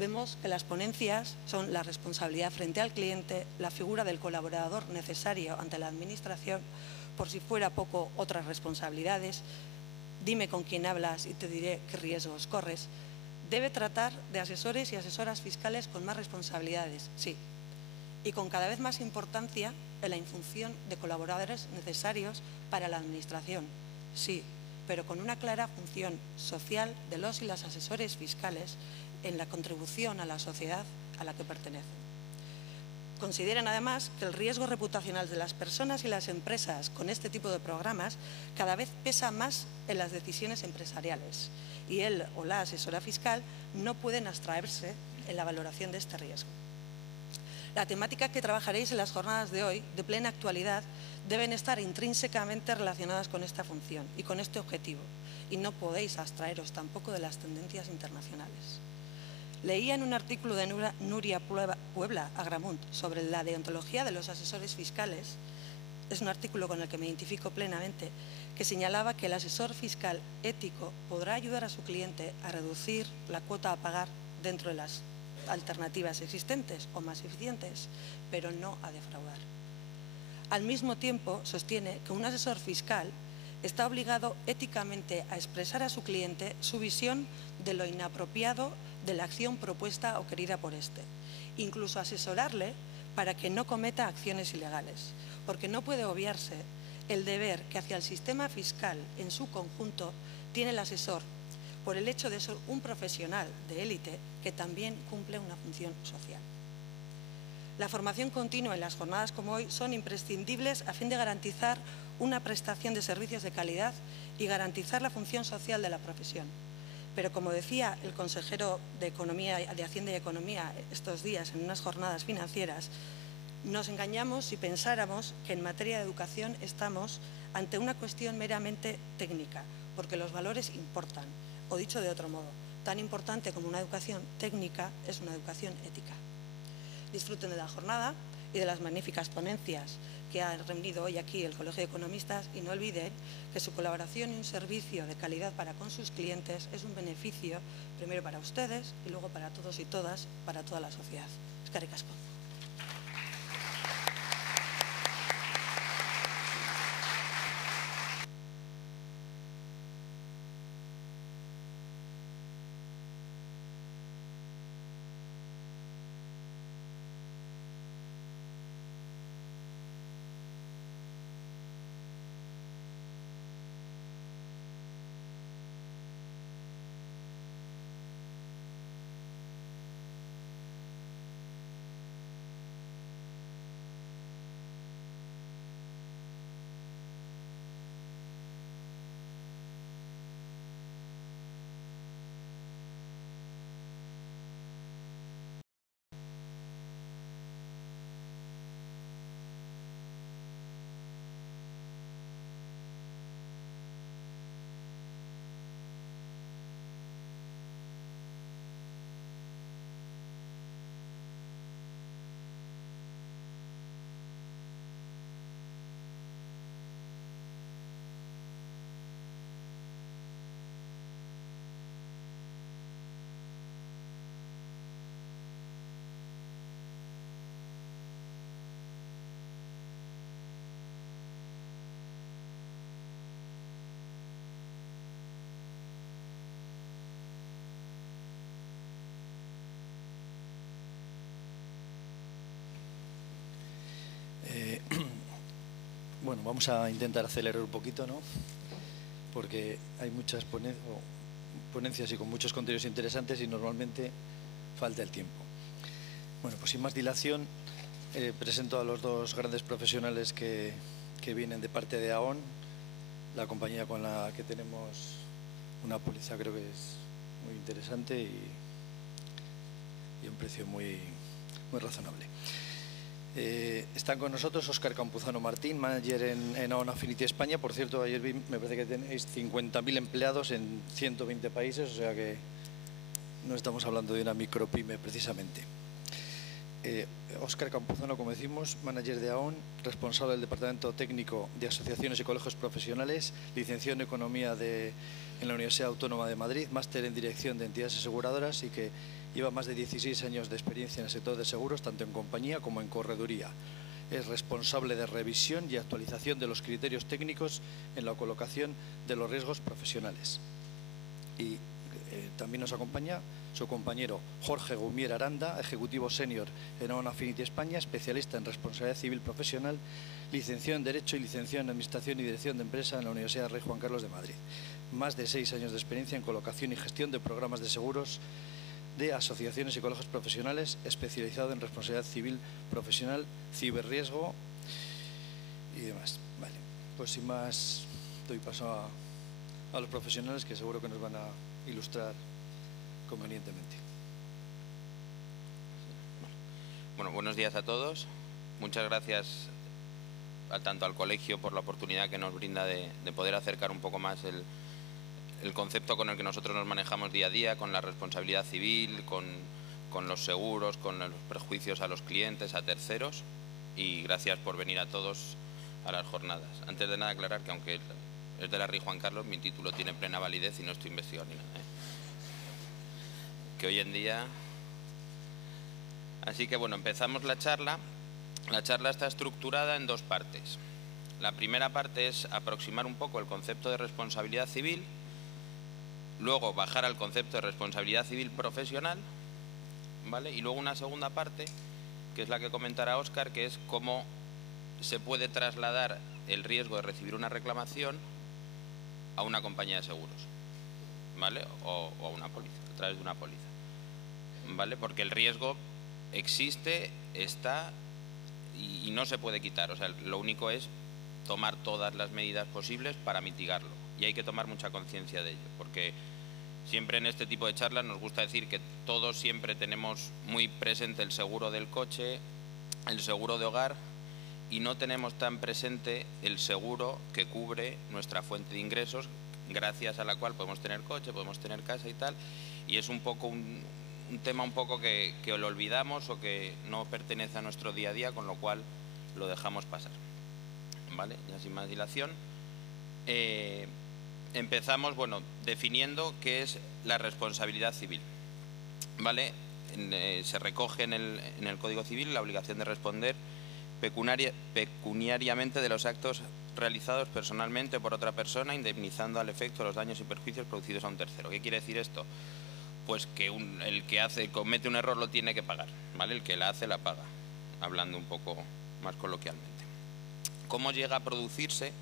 Vemos que las ponencias son la responsabilidad frente al cliente, la figura del colaborador necesario ante la Administración, por si fuera poco otras responsabilidades, dime con quién hablas y te diré qué riesgos corres. Debe tratar de asesores y asesoras fiscales con más responsabilidades, sí, y con cada vez más importancia en la función de colaboradores necesarios para la Administración, sí, pero con una clara función social de los y las asesores fiscales en la contribución a la sociedad a la que pertenecen. Consideran además que el riesgo reputacional de las personas y las empresas con este tipo de programas cada vez pesa más en las decisiones empresariales y él o la asesora fiscal no pueden abstraerse en la valoración de este riesgo. La temática que trabajaréis en las jornadas de hoy, de plena actualidad, deben estar intrínsecamente relacionadas con esta función y con este objetivo, y no podéis abstraeros tampoco de las tendencias internacionales. Leía en un artículo de Nuria Puebla Agramunt sobre la deontología de los asesores fiscales, es un artículo con el que me identifico plenamente, que señalaba que el asesor fiscal ético podrá ayudar a su cliente a reducir la cuota a pagar dentro de las alternativas existentes o más eficientes, pero no a defraudar. Al mismo tiempo, sostiene que un asesor fiscal está obligado éticamente a expresar a su cliente su visión de lo inapropiado de la acción propuesta o querida por éste, incluso asesorarle para que no cometa acciones ilegales, porque no puede obviarse el deber que hacia el sistema fiscal en su conjunto tiene el asesor, por el hecho de ser un profesional de élite que también cumple una función social. La formación continua en las jornadas como hoy son imprescindibles a fin de garantizar una prestación de servicios de calidad y garantizar la función social de la profesión. Pero como decía el consejero de Hacienda y Economía estos días en unas jornadas financieras, nos engañamos si pensáramos que en materia de educación estamos ante una cuestión meramente técnica, porque los valores importan, o dicho de otro modo, tan importante como una educación técnica es una educación ética. Disfruten de la jornada y de las magníficas ponencias que ha reunido hoy aquí el Colegio de Economistas y no olviden que su colaboración y un servicio de calidad para con sus clientes es un beneficio primero para ustedes y luego para todos y todas, para toda la sociedad. Eskerrik asko. Bueno, vamos a intentar acelerar un poquito, ¿no? Porque hay muchas ponencias y con muchos contenidos interesantes y normalmente falta el tiempo. Bueno, pues sin más dilación, presento a los dos grandes profesionales que vienen de parte de AON, la compañía con la que tenemos una póliza, creo que es muy interesante y un precio muy razonable. Están con nosotros Óscar Campuzano Martín, manager en AON Affinity España. Por cierto, ayer vi, me parece que tenéis 50.000 empleados en 120 países, o sea que no estamos hablando de una micropyme precisamente. Óscar Campuzano, como decimos, manager de AON, responsable del Departamento Técnico de Asociaciones y Colegios Profesionales, licenciado en Economía en la Universidad Autónoma de Madrid, máster en Dirección de Entidades Aseguradoras y que lleva más de 16 años de experiencia en el sector de seguros, tanto en compañía como en correduría. Es responsable de revisión y actualización de los criterios técnicos en la colocación de los riesgos profesionales. Y también nos acompaña su compañero Jorge Gumier Aranda, ejecutivo senior en AON Affinity España, especialista en responsabilidad civil profesional, licenciado en Derecho y licenciado en Administración y Dirección de Empresa en la Universidad Rey Juan Carlos de Madrid. Más de 6 años de experiencia en colocación y gestión de programas de seguros de asociaciones y colegios profesionales, especializado en responsabilidad civil profesional, ciberriesgo y demás. Vale, pues sin más doy paso a los profesionales que seguro que nos van a ilustrar convenientemente. Bueno, buenos días a todos. Muchas gracias tanto al colegio por la oportunidad que nos brinda de poder acercar un poco más el concepto con el que nosotros nos manejamos día a día, con la responsabilidad civil, con los seguros, con los perjuicios a los clientes, a terceros, y gracias por venir a todos a las jornadas. Antes de nada aclarar que aunque es de la Rey Juan Carlos, mi título tiene plena validez y no estoy investigado ni nada, que hoy en día... Así que bueno, empezamos la charla. La charla está estructurada en 2 partes. La primera parte es aproximar un poco el concepto de responsabilidad civil, luego bajar al concepto de responsabilidad civil profesional, ¿vale? Y luego una segunda parte, que es la que comentará Óscar, que es cómo se puede trasladar el riesgo de recibir una reclamación a una compañía de seguros, ¿vale? O a una póliza, a través de una póliza, ¿vale? Porque el riesgo existe, está y no se puede quitar. O sea, lo único es tomar todas las medidas posibles para mitigarlo. Y hay que tomar mucha conciencia de ello, porque siempre en este tipo de charlas nos gusta decir que todos siempre tenemos muy presente el seguro del coche, el seguro de hogar, y no tenemos tan presente el seguro que cubre nuestra fuente de ingresos, gracias a la cual podemos tener coche, podemos tener casa y tal, y es un poco un tema un poco que lo olvidamos o que no pertenece a nuestro día a día, con lo cual lo dejamos pasar, ¿vale? Ya sin más dilación, empezamos, bueno, definiendo qué es la responsabilidad civil, ¿vale? Se recoge en el Código Civil la obligación de responder pecuniariamente de los actos realizados personalmente por otra persona, indemnizando al efecto los daños y perjuicios producidos a un tercero. ¿Qué quiere decir esto? Pues que el que comete un error lo tiene que pagar, ¿vale? El que la hace la paga, hablando un poco más coloquialmente. ¿Cómo llega a producirse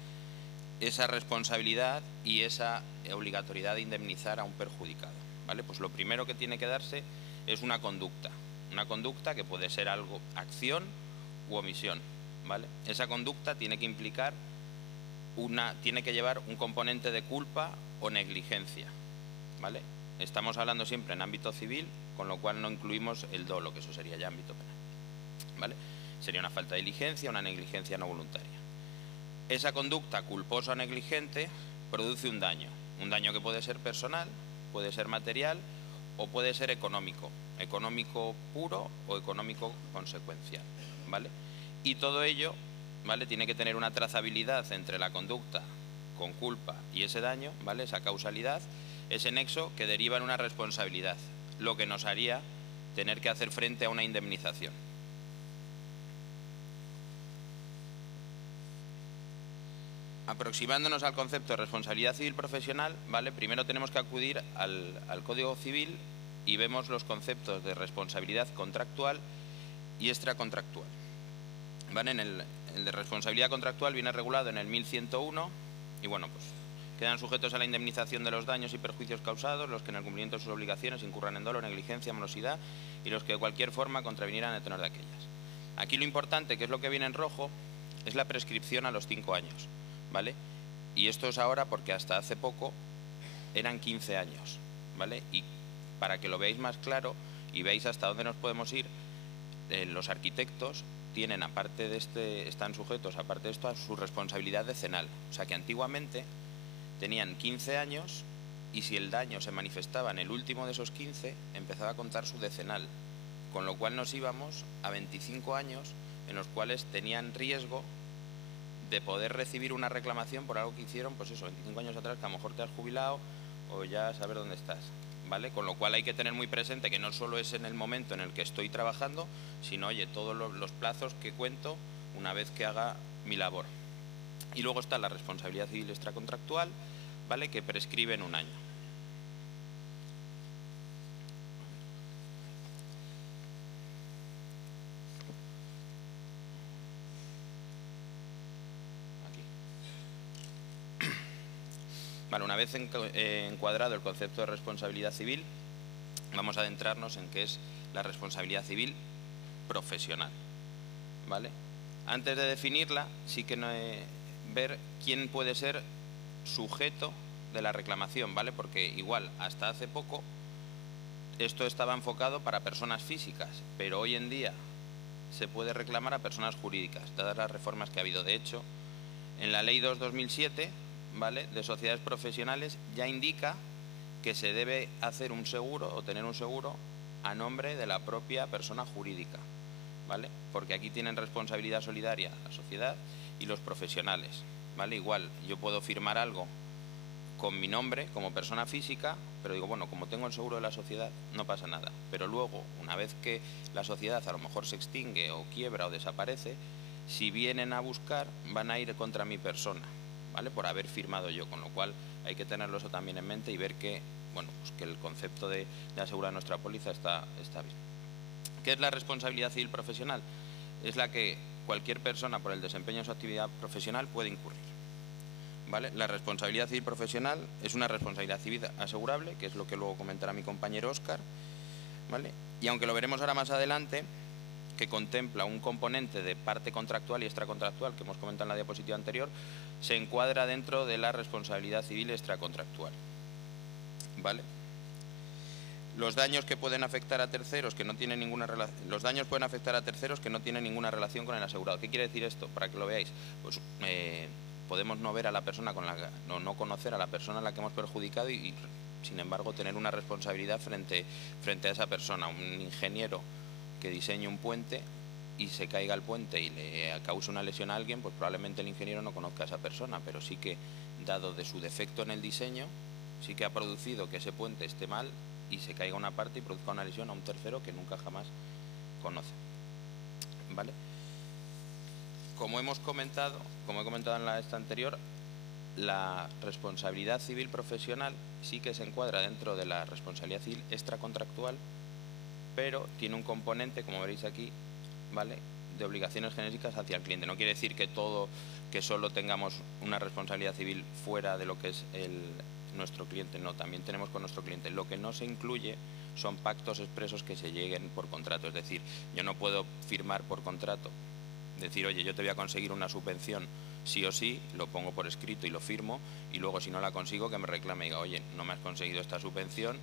esa responsabilidad y esa obligatoriedad de indemnizar a un perjudicado, ¿vale? Pues lo primero que tiene que darse es una conducta que puede ser algo, acción u omisión, ¿vale? Esa conducta tiene que implicar tiene que llevar un componente de culpa o negligencia, ¿vale? Estamos hablando siempre en ámbito civil, con lo cual no incluimos el dolo, que eso sería ya ámbito penal, ¿vale? Sería una falta de diligencia, una negligencia no voluntaria. Esa conducta culposa o negligente produce un daño que puede ser personal, puede ser material o puede ser económico puro o económico consecuencial, ¿vale? Y todo ello, ¿vale?, tiene que tener una trazabilidad entre la conducta con culpa y ese daño, ¿vale?, esa causalidad, ese nexo que deriva en una responsabilidad, lo que nos haría tener que hacer frente a una indemnización. Aproximándonos al concepto de responsabilidad civil profesional, ¿vale?, primero tenemos que acudir al Código Civil y vemos los conceptos de responsabilidad contractual y extracontractual, ¿vale? En El de responsabilidad contractual viene regulado en el 1101 y bueno, pues quedan sujetos a la indemnización de los daños y perjuicios causados los que en el cumplimiento de sus obligaciones incurran en dolo, negligencia, morosidad y los que de cualquier forma contravinieran el tenor de aquellas. Aquí lo importante, que es lo que viene en rojo, es la prescripción a los 5 años, ¿vale? Y esto es ahora porque hasta hace poco eran 15 años, ¿vale? Y para que lo veáis más claro y veáis hasta dónde nos podemos ir, los arquitectos tienen, aparte de están sujetos, aparte de esto, a su responsabilidad decenal. O sea que antiguamente tenían 15 años y si el daño se manifestaba en el último de esos 15, empezaba a contar su decenal. Con lo cual nos íbamos a 25 años en los cuales tenían riesgo de poder recibir una reclamación por algo que hicieron, pues eso, 25 años atrás, que a lo mejor te has jubilado o ya saber dónde estás, ¿vale? Con lo cual hay que tener muy presente que no solo es en el momento en el que estoy trabajando, sino, oye, todos los plazos que cuento una vez que haga mi labor. Y luego está la responsabilidad civil extracontractual, ¿vale?, que prescribe en 1 año. Vale, una vez encuadrado el concepto de responsabilidad civil, vamos a adentrarnos en qué es la responsabilidad civil profesional, ¿vale? Antes de definirla, sí que ver quién puede ser sujeto de la reclamación, ¿vale? Porque igual, hasta hace poco, esto estaba enfocado para personas físicas, pero hoy en día se puede reclamar a personas jurídicas, dadas las reformas que ha habido. De hecho, en la Ley 2/2007, ¿vale?, de sociedades profesionales, ya indica que se debe hacer un seguro o tener un seguro a nombre de la propia persona jurídica, ¿vale? Porque aquí tienen responsabilidad solidaria la sociedad y los profesionales, ¿vale? Igual, yo puedo firmar algo con mi nombre como persona física, pero digo, bueno, como tengo el seguro de la sociedad, no pasa nada. Pero luego, una vez que la sociedad a lo mejor se extingue o quiebra o desaparece, si vienen a buscar, van a ir contra mi persona, ¿vale?, por haber firmado yo, con lo cual hay que tenerlo eso también en mente y ver que, bueno, pues que el concepto de asegurar nuestra póliza está bien. ¿Qué es la responsabilidad civil profesional? Es la que cualquier persona por el desempeño de su actividad profesional puede incurrir, ¿vale? La responsabilidad civil profesional es una responsabilidad civil asegurable, que es lo que luego comentará mi compañero Óscar, ¿vale? Y aunque lo veremos ahora más adelante, que contempla un componente de parte contractual y extracontractual que hemos comentado en la diapositiva anterior, se encuadra dentro de la responsabilidad civil extracontractual, ¿vale? Los daños que pueden afectar a terceros que no tienen ninguna relación, los daños pueden afectar a terceros que no tienen ninguna relación con el asegurado. ¿Qué quiere decir esto? Para que lo veáis, pues podemos no ver a la persona no conocer a la persona a la que hemos perjudicado y sin embargo tener una responsabilidad frente a esa persona. Un ingeniero que diseñe un puente y se caiga el puente y le cause una lesión a alguien, pues probablemente el ingeniero no conozca a esa persona, pero sí que, dado de su defecto en el diseño, sí que ha producido que ese puente esté mal y se caiga una parte y produzca una lesión a un tercero que nunca jamás conoce, ¿vale? Como he comentado en la esta anterior, la responsabilidad civil profesional sí que se encuadra dentro de la responsabilidad civil extracontractual, pero tiene un componente, como veréis aquí, ¿vale?, de obligaciones genéricas hacia el cliente. No quiere decir que solo tengamos una responsabilidad civil fuera de lo que es nuestro cliente, no, también tenemos con nuestro cliente. Lo que no se incluye son pactos expresos que se lleguen por contrato, es decir, yo no puedo firmar por contrato, decir, oye, yo te voy a conseguir una subvención sí o sí, lo pongo por escrito y lo firmo, y luego si no la consigo que me reclame y diga, oye, no me has conseguido esta subvención,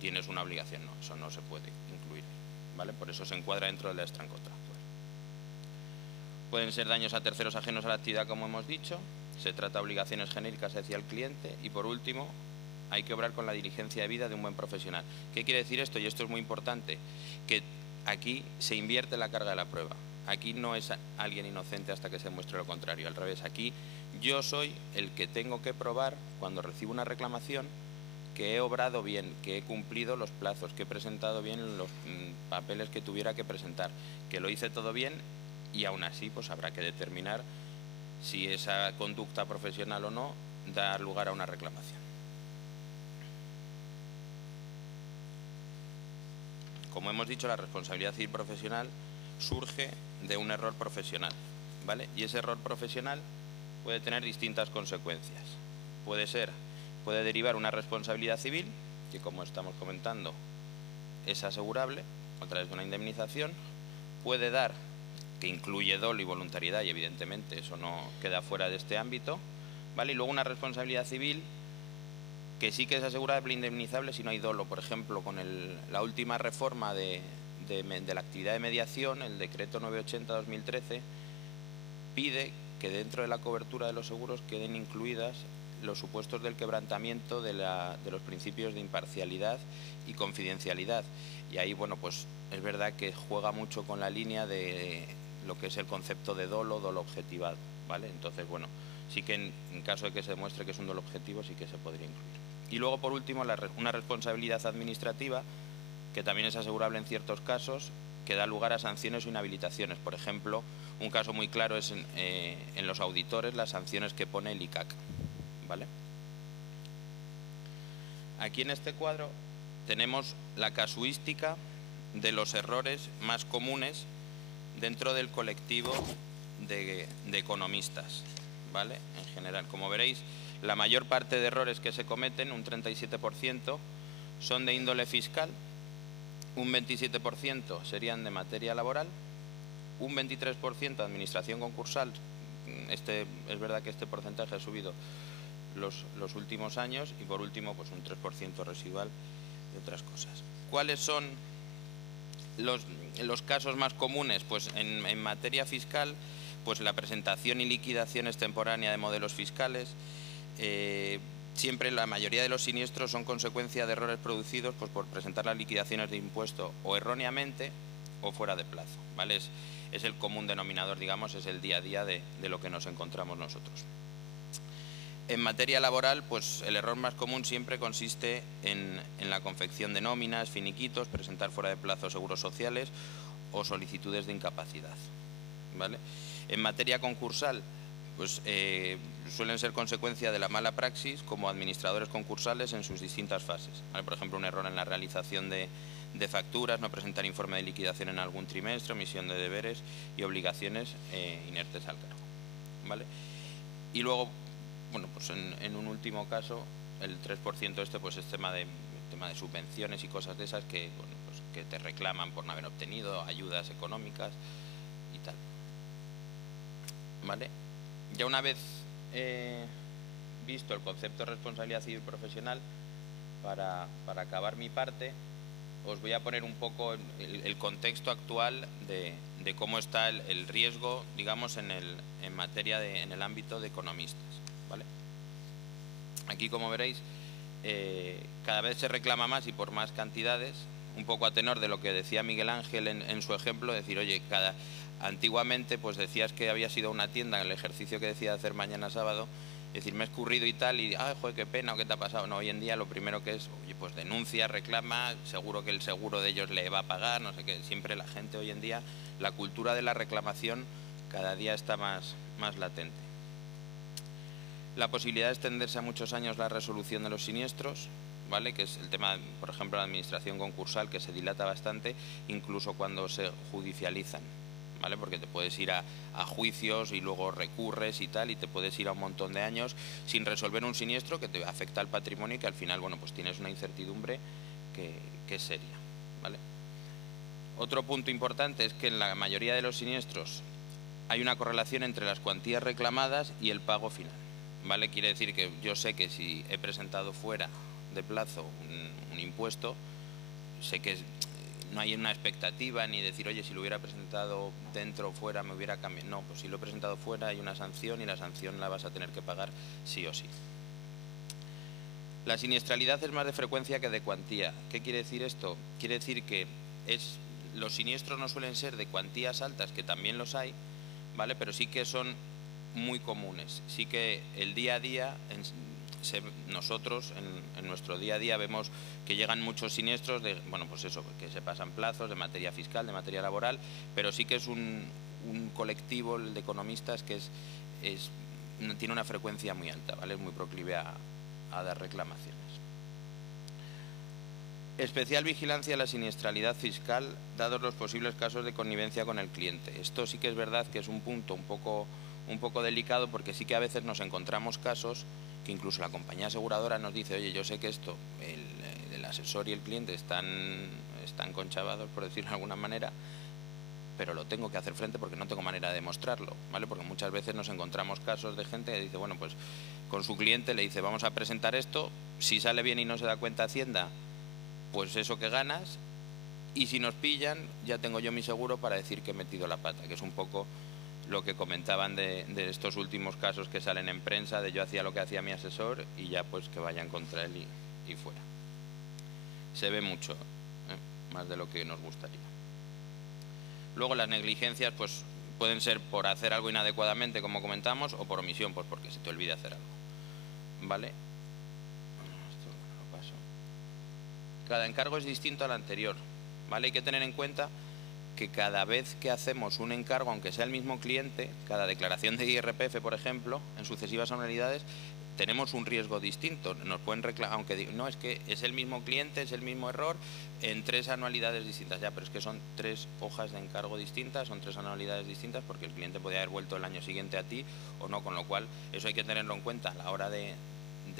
tienes una obligación. No, eso no se puede incluir, ¿vale? Por eso se encuadra dentro de la extracontractual. Pueden ser daños a terceros ajenos a la actividad, como hemos dicho. Se trata de obligaciones genéricas hacia el cliente. Y por último, hay que obrar con la diligencia debida de un buen profesional. ¿Qué quiere decir esto? Y esto es muy importante, que aquí se invierte la carga de la prueba. Aquí no es alguien inocente hasta que se muestre lo contrario. Al revés, aquí yo soy el que tengo que probar, cuando recibo una reclamación, que he obrado bien, que he cumplido los plazos, que he presentado bien los papeles que tuviera que presentar, que lo hice todo bien, y aún así pues habrá que determinar si esa conducta profesional o no da lugar a una reclamación. Como hemos dicho, la responsabilidad civil profesional surge de un error profesional, ¿vale? Y ese error profesional puede tener distintas consecuencias. Puede derivar una responsabilidad civil, que como estamos comentando es asegurable a través de una indemnización. Puede dar, que incluye dolo y voluntariedad, y evidentemente eso no queda fuera de este ámbito, ¿vale? Y luego una responsabilidad civil que sí que es asegurable e indemnizable si no hay dolo. Por ejemplo, con la última reforma de la actividad de mediación, el decreto 980-2013, pide que dentro de la cobertura de los seguros queden incluidas los supuestos del quebrantamiento de los principios de imparcialidad y confidencialidad. Y ahí, bueno, pues es verdad que juega mucho con la línea de lo que es el concepto de dolo objetivado, ¿vale? Entonces, bueno, sí que en caso de que se demuestre que es un dolo objetivo, sí que se podría incluir. Y luego, por último, una responsabilidad administrativa, que también es asegurable en ciertos casos, que da lugar a sanciones o inhabilitaciones. Por ejemplo, un caso muy claro es en los auditores, las sanciones que pone el ICAC, ¿vale? Aquí en este cuadro tenemos la casuística de los errores más comunes dentro del colectivo de economistas, ¿vale? En general, como veréis, la mayor parte de errores que se cometen, un 37%, son de índole fiscal, un 27% serían de materia laboral, un 23% de administración concursal. Es verdad que este porcentaje ha subido los últimos años, y por último pues un 3% residual de otras cosas. ¿Cuáles son los casos más comunes? Pues en materia fiscal, pues la presentación y liquidación extemporánea de modelos fiscales. Siempre la mayoría de los siniestros son consecuencia de errores producidos pues por presentar las liquidaciones de impuesto o erróneamente o fuera de plazo, ¿vale? Es el común denominador, digamos, es el día a día de lo que nos encontramos nosotros. En materia laboral, pues el error más común siempre consiste en la confección de nóminas, finiquitos, presentar fuera de plazo seguros sociales o solicitudes de incapacidad, ¿vale? En materia concursal, pues suelen ser consecuencia de la mala praxis como administradores concursales en sus distintas fases, ¿vale? Por ejemplo, un error en la realización de facturas, no presentar informe de liquidación en algún trimestre, omisión de deberes y obligaciones inertes al cargo, ¿vale? Y luego, bueno, pues en un último caso, el 3% pues es tema de subvenciones y cosas de esas que, bueno, pues que te reclaman por no haber obtenido ayudas económicas y tal, ¿vale? Ya una vez visto el concepto de responsabilidad civil profesional, para acabar mi parte, os voy a poner un poco el contexto actual de cómo está el riesgo, digamos, en el ámbito de economistas, ¿vale? Aquí, como veréis, cada vez se reclama más y por más cantidades, un poco a tenor de lo que decía Miguel Ángel en su ejemplo, decir, oye, antiguamente pues decías que había sido una tienda en el ejercicio que decía hacer mañana sábado, es decir, me he escurrido y tal, y ay, joder, qué pena, o qué te ha pasado. No, hoy en día lo primero que es, oye, pues denuncia, reclama, seguro que el seguro de ellos le va a pagar, no sé qué. Siempre la gente hoy en día, la cultura de la reclamación cada día está más latente. La posibilidad de extenderse a muchos años la resolución de los siniestros, ¿vale? Que es el tema, por ejemplo, la administración concursal, que se dilata bastante, incluso cuando se judicializan, ¿vale? Porque te puedes ir a juicios y luego recurres y tal, y te puedes ir a un montón de años sin resolver un siniestro que te afecta al patrimonio y que al final, bueno, pues tienes una incertidumbre que es seria, ¿vale? Otro punto importante es que en la mayoría de los siniestros hay una correlación entre las cuantías reclamadas y el pago final, ¿vale? Quiere decir que yo sé que si he presentado fuera de plazo un impuesto, sé que no hay una expectativa ni decir, oye, si lo hubiera presentado dentro o fuera me hubiera cambiado. No, pues si lo he presentado fuera hay una sanción y la sanción la vas a tener que pagar sí o sí. La siniestralidad es más de frecuencia que de cuantía. ¿Qué quiere decir esto? Quiere decir que los siniestros no suelen ser de cuantías altas, que también los hay, ¿vale? Pero sí que son muy comunes. Sí que el día a día, nosotros en nuestro día a día vemos que llegan muchos siniestros de, bueno, pues eso, que se pasan plazos de materia fiscal, de materia laboral, pero sí que es un colectivo, el de economistas, que tiene una frecuencia muy alta, ¿vale? Es muy proclive a dar reclamaciones. Especial vigilancia a la siniestralidad fiscal, dados los posibles casos de connivencia con el cliente. Esto sí que es verdad que es un punto un poco delicado, porque sí que a veces nos encontramos casos que incluso la compañía aseguradora nos dice: oye, yo sé que esto, el asesor y el cliente están conchavados, por decirlo de alguna manera, pero lo tengo que hacer frente porque no tengo manera de demostrarlo, ¿vale? Porque muchas veces nos encontramos casos de gente que dice, bueno, pues con su cliente le dice, vamos a presentar esto, si sale bien y no se da cuenta Hacienda, pues eso que ganas, y si nos pillan, ya tengo yo mi seguro para decir que he metido la pata, que es un poco lo que comentaban de estos últimos casos que salen en prensa, de yo hacía lo que hacía mi asesor y ya pues que vayan contra él y fuera. Se ve mucho, más de lo que nos gustaría. Luego las negligencias pues pueden ser por hacer algo inadecuadamente, como comentamos, o por omisión, pues porque se te olvida hacer algo, ¿vale? Esto lo paso. Cada encargo es distinto al anterior, ¿vale? Hay que tener en cuenta que cada vez que hacemos un encargo, aunque sea el mismo cliente, cada declaración de IRPF, por ejemplo, en sucesivas anualidades, tenemos un riesgo distinto. Nos pueden reclamar, aunque no, es que es el mismo cliente, es el mismo error, en 3 anualidades distintas. Ya, pero es que son 3 hojas de encargo distintas, son 3 anualidades distintas, porque el cliente podría haber vuelto el año siguiente a ti o no, con lo cual eso hay que tenerlo en cuenta a la hora de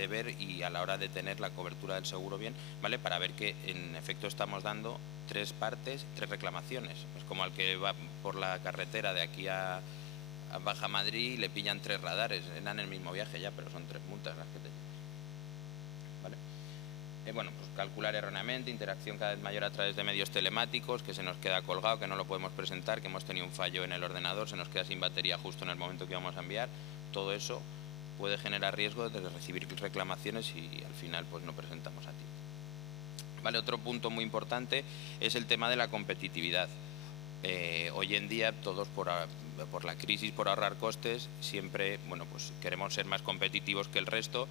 ver y a la hora de tener la cobertura del seguro bien, ¿vale? Para ver que en efecto estamos dando 3 partes, 3 reclamaciones. Es como al que va por la carretera de aquí a Baja Madrid y le pillan 3 radares, eran el mismo viaje ya, pero son 3 multas las que te llevas, ¿vale? Bueno, pues calcular erróneamente, interacción cada vez mayor a través de medios telemáticos, que se nos queda colgado, que no lo podemos presentar, que hemos tenido un fallo en el ordenador, se nos queda sin batería justo en el momento que vamos a enviar. Todo eso puede generar riesgo de recibir reclamaciones y al final pues no presentamos a tiempo. Vale, otro punto muy importante es el tema de la competitividad. Hoy en día todos por la crisis, por ahorrar costes, siempre bueno, pues queremos ser más competitivos que el resto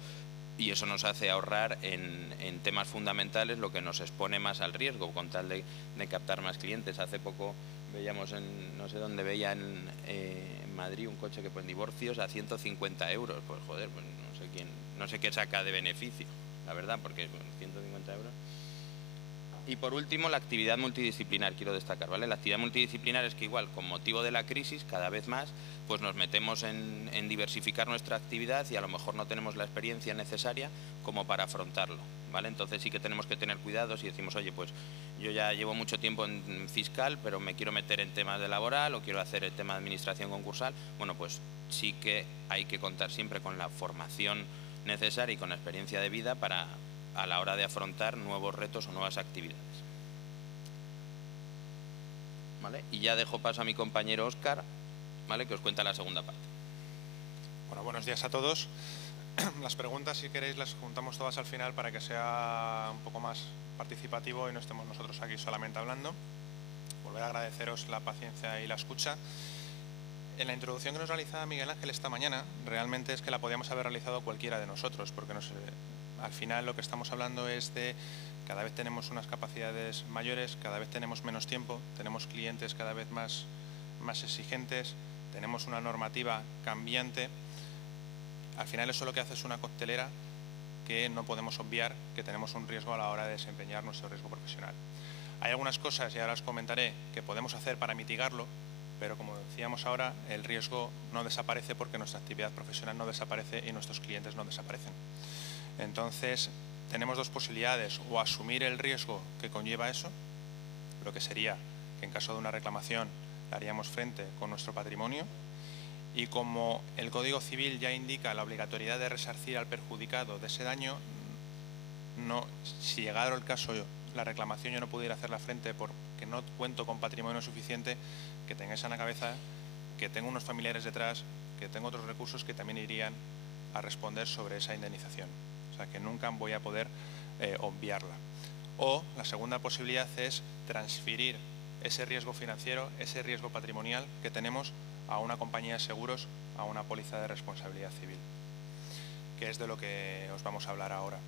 y eso nos hace ahorrar en temas fundamentales, lo que nos expone más al riesgo, con tal de captar más clientes. Hace poco veíamos no sé dónde veía en Madrid un coche que pone divorcios a 150 euros. Pues joder, pues no sé qué saca de beneficio, la verdad, porque 150 euros. Y por último, la actividad multidisciplinar, quiero destacar, ¿vale? La actividad multidisciplinar es que igual, con motivo de la crisis, cada vez más, pues nos metemos en diversificar nuestra actividad y a lo mejor no tenemos la experiencia necesaria como para afrontarlo, ¿vale? Entonces sí que tenemos que tener cuidado si decimos, oye, pues yo ya llevo mucho tiempo en fiscal, pero me quiero meter en temas de laboral o quiero hacer el tema de administración concursal. Bueno, pues sí que hay que contar siempre con la formación necesaria y con la experiencia de vida para a la hora de afrontar nuevos retos o nuevas actividades. ¿Vale? Y ya dejo paso a mi compañero Óscar, ¿vale? Que os cuenta la segunda parte. Bueno, buenos días a todos. Las preguntas, si queréis, las juntamos todas al final para que sea un poco más participativo y no estemos nosotros aquí solamente hablando. Volver a agradeceros la paciencia y la escucha. En la introducción que nos realizaba Miguel Ángel esta mañana, realmente es que la podíamos haber realizado cualquiera de nosotros, porque al final lo que estamos hablando es de cada vez tenemos unas capacidades mayores, cada vez tenemos menos tiempo, tenemos clientes cada vez más exigentes, tenemos una normativa cambiante. Al final eso lo que hace es una coctelera que no podemos obviar, que tenemos un riesgo a la hora de desempeñar nuestro riesgo profesional. Hay algunas cosas, y ahora os comentaré, que podemos hacer para mitigarlo, pero como decíamos ahora, el riesgo no desaparece porque nuestra actividad profesional no desaparece y nuestros clientes no desaparecen. Entonces, tenemos 2 posibilidades: o asumir el riesgo que conlleva eso, lo que sería que en caso de una reclamación le haríamos frente con nuestro patrimonio, y como el Código Civil ya indica la obligatoriedad de resarcir al perjudicado de ese daño, si llegara el caso la reclamación yo no pudiera hacerla frente porque no cuento con patrimonio suficiente, que tengáis en la cabeza que tengo unos familiares detrás, que tengo otros recursos que también irían a responder sobre esa indemnización. O sea, que nunca voy a poder obviarla. O la segunda posibilidad es transferir ese riesgo financiero, ese riesgo patrimonial que tenemos a una compañía de seguros, a una póliza de responsabilidad civil, que es de lo que os vamos a hablar ahora.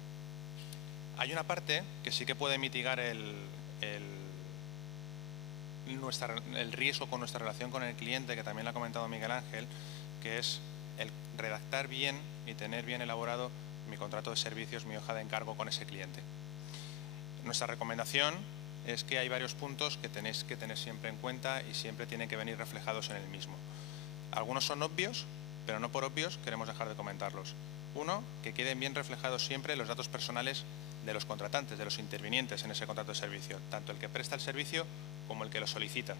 Hay una parte que sí que puede mitigar el riesgo con nuestra relación con el cliente, que también lo ha comentado Miguel Ángel, que es el redactar bien y tener bien elaborado mi contrato de servicios, mi hoja de encargo con ese cliente. Nuestra recomendación es que hay varios puntos que tenéis que tener siempre en cuenta y siempre tienen que venir reflejados en el mismo. Algunos son obvios, pero no por obvios queremos dejar de comentarlos. Uno, que queden bien reflejados siempre los datos personales de los contratantes, de los intervinientes en ese contrato de servicio, tanto el que presta el servicio como el que lo solicita,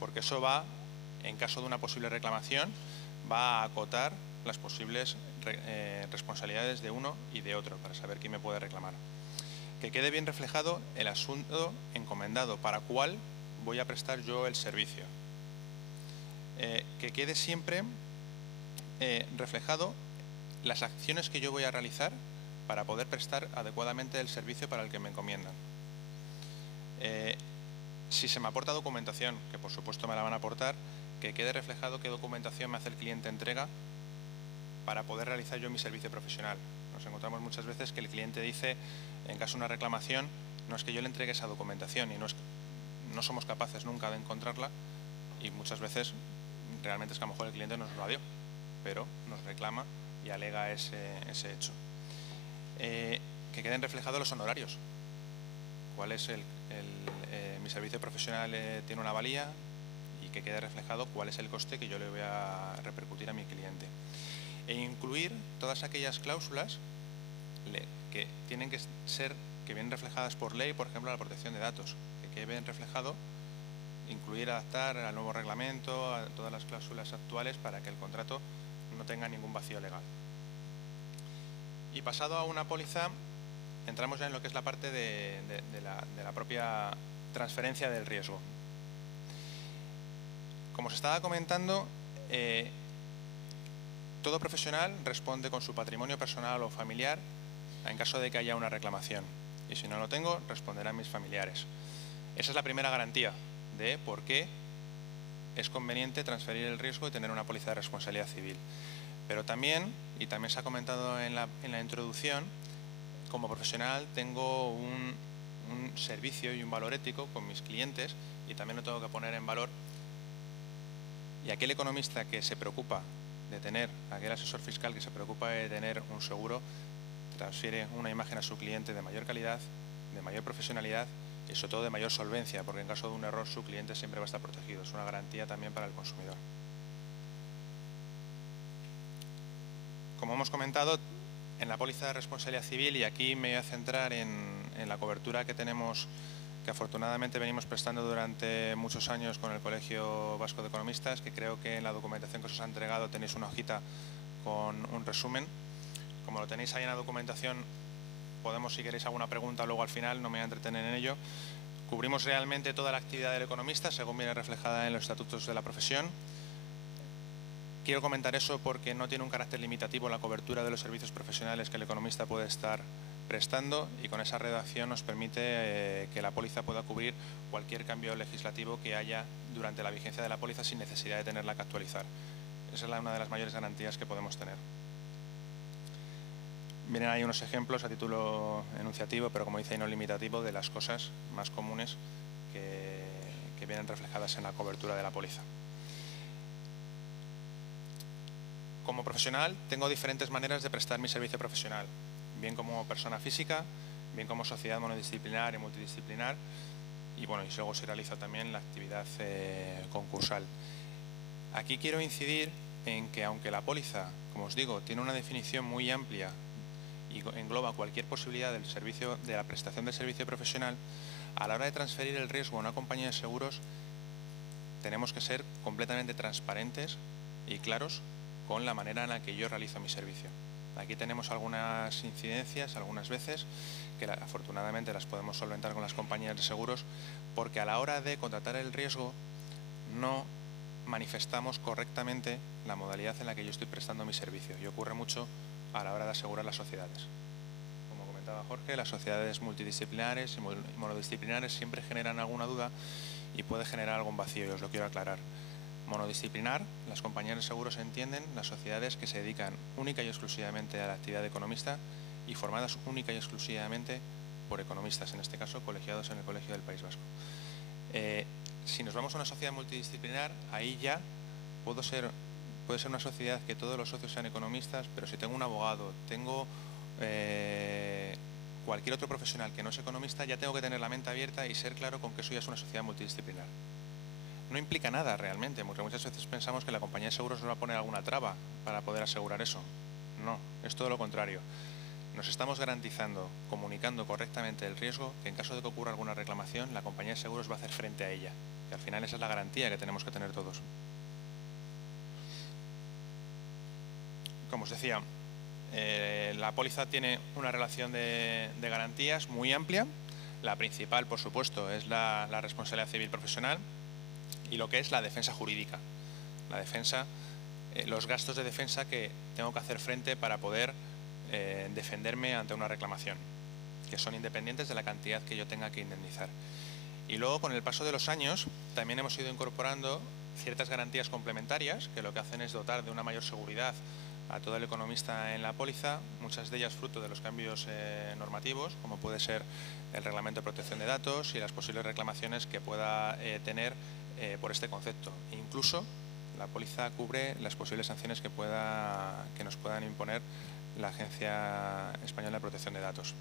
porque eso va, en caso de una posible reclamación, va a acotar las posibles responsabilidades de uno y de otro para saber quién me puede reclamar. Que quede bien reflejado el asunto encomendado, para cuál voy a prestar yo el servicio. Que quede siempre reflejado las acciones que yo voy a realizar para poder prestar adecuadamente el servicio para el que me encomiendan. Si se me aporta documentación, que por supuesto me la van a aportar, que quede reflejado qué documentación me hace el cliente entrega para poder realizar yo mi servicio profesional. Nos encontramos muchas veces que el cliente dice, en caso de una reclamación, no es que yo le entregue esa documentación y no somos capaces nunca de encontrarla, y muchas veces realmente es que a lo mejor el cliente nos lo dio, pero nos reclama y alega ese hecho. Que queden reflejados los honorarios. ¿Cuál es mi servicio profesional tiene una valía? Y que quede reflejado cuál es el coste que yo le voy a repercutir a mi cliente. E incluir todas aquellas cláusulas que tienen que vienen reflejadas por ley, por ejemplo, la protección de datos, que quede bien reflejado, incluir, adaptar al nuevo reglamento, a todas las cláusulas actuales para que el contrato no tenga ningún vacío legal. Y pasado a una póliza, entramos ya en lo que es la parte de la propia transferencia del riesgo. Como se estaba comentando, todo profesional responde con su patrimonio personal o familiar en caso de que haya una reclamación. Y si no lo tengo, responderán mis familiares. Esa es la primera garantía de por qué es conveniente transferir el riesgo y tener una póliza de responsabilidad civil. Pero también, y también se ha comentado en la introducción, como profesional tengo un servicio y un valor ético con mis clientes y también lo tengo que poner en valor. Y aquel economista que se preocupa de tener, aquel asesor fiscal que se preocupa de tener un seguro, transfiere una imagen a su cliente de mayor calidad, de mayor profesionalidad y sobre todo de mayor solvencia, porque en caso de un error su cliente siempre va a estar protegido. Es una garantía también para el consumidor. Como hemos comentado, en la póliza de responsabilidad civil, y aquí me voy a centrar en la cobertura que tenemos, que afortunadamente venimos prestando durante muchos años con el Colegio Vasco de Economistas, que creo que en la documentación que os ha entregado tenéis una hojita con un resumen. Como lo tenéis ahí en la documentación, podemos, si queréis alguna pregunta luego al final, no me voy a entretener en ello. Cubrimos realmente toda la actividad del economista, según viene reflejada en los estatutos de la profesión. Quiero comentar eso porque no tiene un carácter limitativo la cobertura de los servicios profesionales que el economista puede estar prestando, y con esa redacción nos permite que la póliza pueda cubrir cualquier cambio legislativo que haya durante la vigencia de la póliza sin necesidad de tenerla que actualizar. Esa es una de las mayores garantías que podemos tener. Vienen ahí unos ejemplos a título enunciativo, pero como dice ahí no limitativo, de las cosas más comunes que vienen reflejadas en la cobertura de la póliza. Como profesional tengo diferentes maneras de prestar mi servicio profesional, bien como persona física, bien como sociedad monodisciplinar y multidisciplinar, y bueno, y luego se realiza también la actividad concursal. Aquí quiero incidir en que aunque la póliza, como os digo, tiene una definición muy amplia y engloba cualquier posibilidad del servicio, de la prestación del servicio profesional, a la hora de transferir el riesgo a una compañía de seguros tenemos que ser completamente transparentes y claros con la manera en la que yo realizo mi servicio. Aquí tenemos algunas incidencias, algunas veces, que afortunadamente las podemos solventar con las compañías de seguros, porque a la hora de contratar el riesgo no manifestamos correctamente la modalidad en la que yo estoy prestando mi servicio, y ocurre mucho a la hora de asegurar las sociedades. Como comentaba Jorge, las sociedades multidisciplinares y monodisciplinares siempre generan alguna duda y puede generar algún vacío, y os lo quiero aclarar. Monodisciplinar, las compañías de seguros entienden las sociedades que se dedican única y exclusivamente a la actividad de economista y formadas única y exclusivamente por economistas, en este caso colegiados en el Colegio del País Vasco. Si nos vamos a una sociedad multidisciplinar, ahí ya puede ser una sociedad que todos los socios sean economistas, pero si tengo un abogado, tengo cualquier otro profesional que no es economista, ya tengo que tener la mente abierta y ser claro con que eso ya es una sociedad multidisciplinar. No implica nada realmente, porque muchas veces pensamos que la compañía de seguros nos va a poner alguna traba para poder asegurar eso. No, es todo lo contrario. Nos estamos garantizando, comunicando correctamente el riesgo, que en caso de que ocurra alguna reclamación, la compañía de seguros va a hacer frente a ella. Y al final esa es la garantía que tenemos que tener todos. Como os decía, la póliza tiene una relación de garantías muy amplia. La principal, por supuesto, es la responsabilidad civil profesional y lo que es la defensa jurídica. La defensa, los gastos de defensa que tengo que hacer frente para poder defenderme ante una reclamación, que son independientes de la cantidad que yo tenga que indemnizar. Y luego, con el paso de los años, también hemos ido incorporando ciertas garantías complementarias que lo que hacen es dotar de una mayor seguridad a todo el economista en la póliza, muchas de ellas fruto de los cambios normativos, como puede ser el Reglamento de Protección de Datos y las posibles reclamaciones que pueda tener por este concepto. E incluso la póliza cubre las posibles sanciones que nos puedan imponer la Agencia Española de Protección de Datos.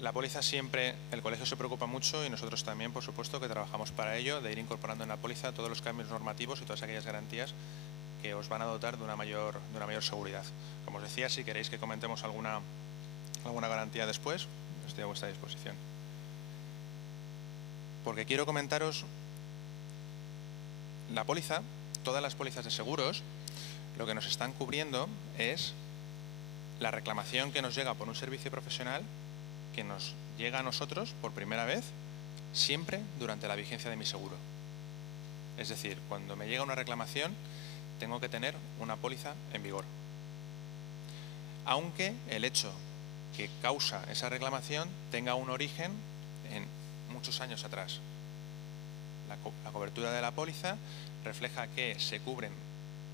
La póliza siempre, el colegio se preocupa mucho y nosotros también, por supuesto, que trabajamos para ello, de ir incorporando en la póliza todos los cambios normativos y todas aquellas garantías que os van a dotar de una mayor seguridad. Como os decía, si queréis que comentemos alguna garantía después, estoy a vuestra disposición. Porque quiero comentaros la póliza, todas las pólizas de seguros, lo que nos están cubriendo es la reclamación que nos llega por un servicio profesional que nos llega a nosotros por primera vez, siempre durante la vigencia de mi seguro. Es decir, cuando me llega una reclamación, tengo que tener una póliza en vigor. Aunque el hecho que causa esa reclamación tenga un origen en muchos años atrás. La cobertura de la póliza refleja que se cubren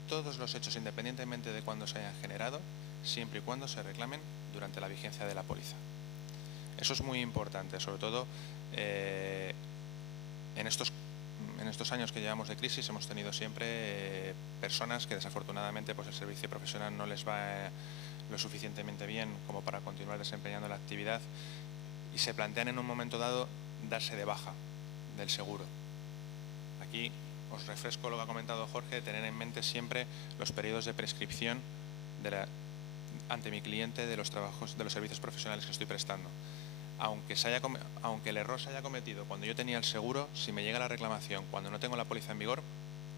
todos los hechos independientemente de cuándo se hayan generado, siempre y cuando se reclamen durante la vigencia de la póliza. Eso es muy importante, sobre todo en estos años que llevamos de crisis hemos tenido siempre personas que desafortunadamente pues el servicio profesional no les va lo suficientemente bien como para continuar desempeñando la actividad y se plantean en un momento dado darse de baja del seguro. Aquí os refresco lo que ha comentado Jorge, tener en mente siempre los periodos de prescripción ante mi cliente de los trabajos, de los servicios profesionales que estoy prestando. Aunque el error se haya cometido cuando yo tenía el seguro, si me llega la reclamación cuando no tengo la póliza en vigor,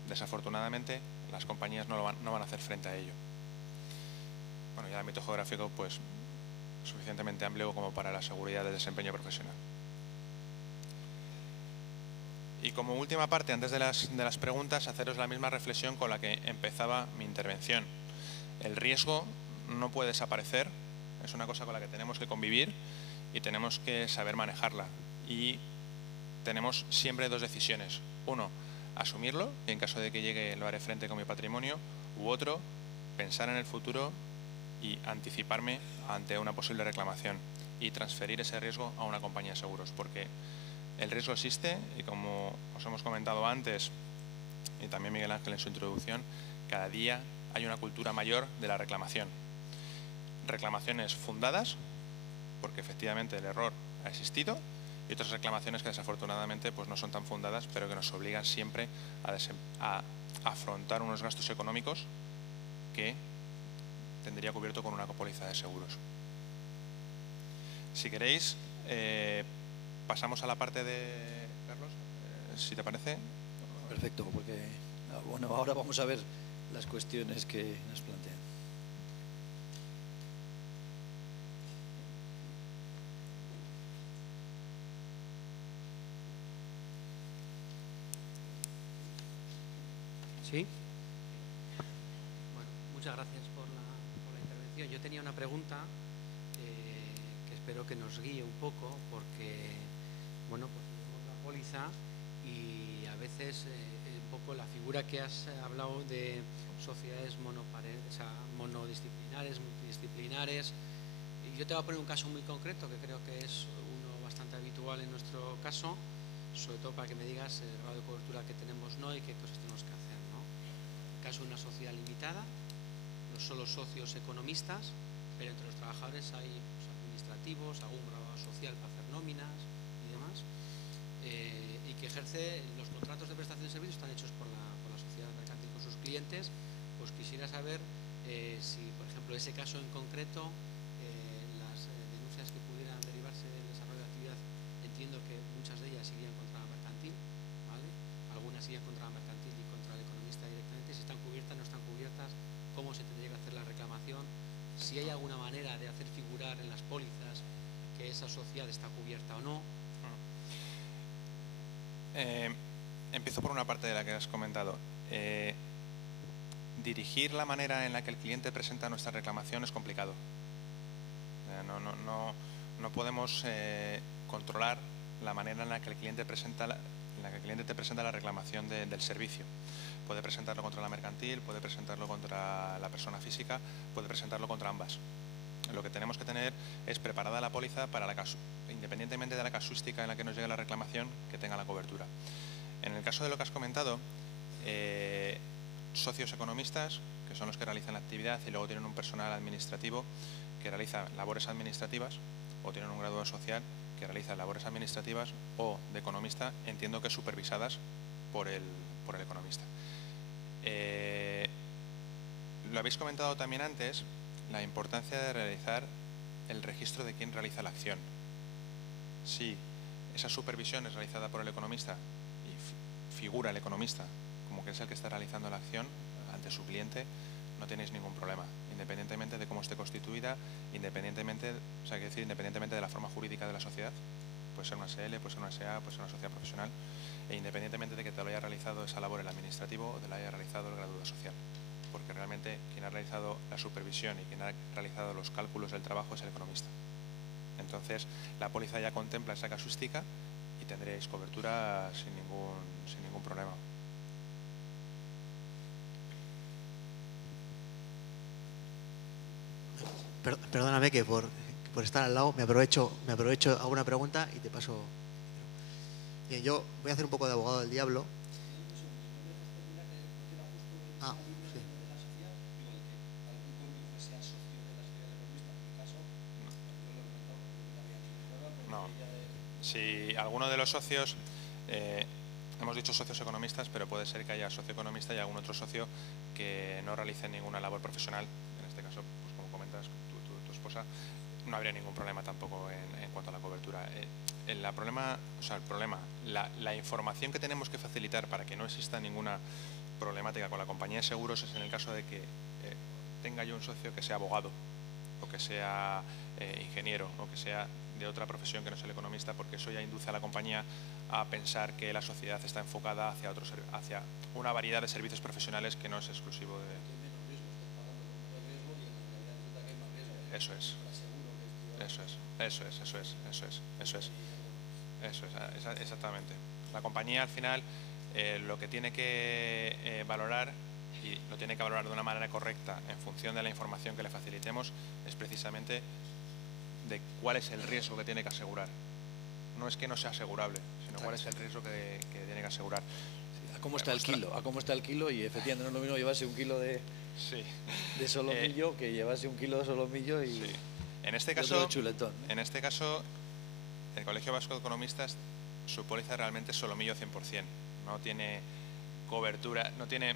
desafortunadamente las compañías no van a hacer frente a ello. Bueno, y el ámbito geográfico pues suficientemente amplio como para la seguridad del desempeño profesional. Y como última parte, antes de las preguntas, haceros la misma reflexión con la que empezaba mi intervención. El riesgo no puede desaparecer, es una cosa con la que tenemos que convivir y tenemos que saber manejarla. Y tenemos siempre dos decisiones. Uno, asumirlo, y en caso de que llegue lo haré frente con mi patrimonio. U otro, pensar en el futuro y anticiparme ante una posible reclamación y transferir ese riesgo a una compañía de seguros. Porque el riesgo existe y como os hemos comentado antes, y también Miguel Ángel en su introducción, cada día hay una cultura mayor de la reclamación. Reclamaciones fundadas, porque efectivamente el error ha existido, y otras reclamaciones que desafortunadamente pues no son tan fundadas, pero que nos obligan siempre a afrontar unos gastos económicos que tendría cubierto con una póliza de seguros. Si queréis, pasamos a la parte de Carlos, si te parece. Perfecto, porque bueno, ahora vamos a ver las cuestiones que nos plantean. ¿Sí? Bueno, muchas gracias por la intervención. Yo tenía una pregunta que espero que nos guíe un poco, porque, bueno, pues tenemos la póliza y a veces un poco la figura que has hablado de sociedades monodisciplinares, multidisciplinares. Y yo te voy a poner un caso muy concreto que creo que es uno bastante habitual en nuestro caso, sobre todo para que me digas el grado de cobertura que tenemos y qué cosas tenemos que hacer. En el caso de una sociedad limitada, no solo socios economistas, pero entre los trabajadores hay administrativos, administrativos, algún grado social para hacer nóminas y demás, y que ejerce los contratos de prestación de servicios están hechos por la sociedad mercantil con sus clientes. Pues quisiera saber si, por ejemplo, ese caso en concreto, las denuncias que pudieran derivarse del desarrollo de actividad, entiendo que muchas de ellas irían contra la mercantil, ¿vale? Algunas irían contra la mercantil y contra el economista directamente. Si están cubiertas, no están cubiertas, cómo se tendría que hacer la reclamación, si hay alguna manera de hacer figurar en las pólizas que esa sociedad está cubierta o no. Empiezo por una parte de la que has comentado. Dirigir la manera en la que el cliente presenta nuestra reclamación es complicado. No podemos controlar la manera en la que el cliente te presenta la reclamación del servicio. Puede presentarlo contra la mercantil, puede presentarlo contra la persona física, puede presentarlo contra ambas. Lo que tenemos que tener es preparada la póliza para independientemente de la casuística en la que nos llegue la reclamación, que tenga la cobertura. En el caso de lo que has comentado, socios economistas, que son los que realizan la actividad y luego tienen un personal administrativo que realiza labores administrativas, o tienen un graduado social que realiza labores administrativas o de economista, entiendo que supervisadas por el economista. Lo habéis comentado también antes, la importancia de realizar el registro de quién realiza la acción. Si esa supervisión es realizada por el economista y figura el economista como que es el que está realizando la acción ante su cliente, no tenéis ningún problema, independientemente de cómo esté constituida, independientemente de la forma jurídica de la sociedad. Puede ser una SL, puede ser una SA, puede ser una sociedad profesional, e independientemente de que te lo haya realizado esa labor el administrativo o te lo haya realizado el graduado social. Porque realmente quien ha realizado la supervisión y quien ha realizado los cálculos del trabajo es el economista. Entonces, la póliza ya contempla esa casuística y tendréis cobertura sin ningún problema. Perdóname que por estar al lado me aprovecho a una pregunta y te paso. Bien, yo voy a hacer un poco de abogado del diablo. Sí. No. Si alguno de los socios, hemos dicho socios economistas, pero puede ser que haya socio economista y algún otro socio que no realice ninguna labor profesional. En este caso, pues como comentas, tu esposa, no habría ningún problema tampoco en cuanto a la cobertura. La información que tenemos que facilitar para que no exista ninguna problemática con la compañía de seguros es en el caso de que tenga yo un socio que sea abogado o que sea ingeniero o que sea de otra profesión que no sea el economista, porque eso ya induce a la compañía a pensar que la sociedad está enfocada hacia una variedad de servicios profesionales que no es exclusivo de... Eso es, exactamente. La compañía al final lo que tiene que valorar, y lo tiene que valorar de una manera correcta en función de la información que le facilitemos, es precisamente de cuál es el riesgo que tiene que asegurar. No es que no sea asegurable, sino cuál es el riesgo que tiene que asegurar. ¿A cómo está el kilo? ¿A cómo está el kilo? Y efectivamente no es lo mismo llevarse un kilo de solomillo que llevarse un kilo de solomillo y... Sí. En este caso, chuletón, ¿eh? En este caso, el Colegio Vasco de Economistas, su póliza realmente es solomillo 100%. No tiene cobertura, no tiene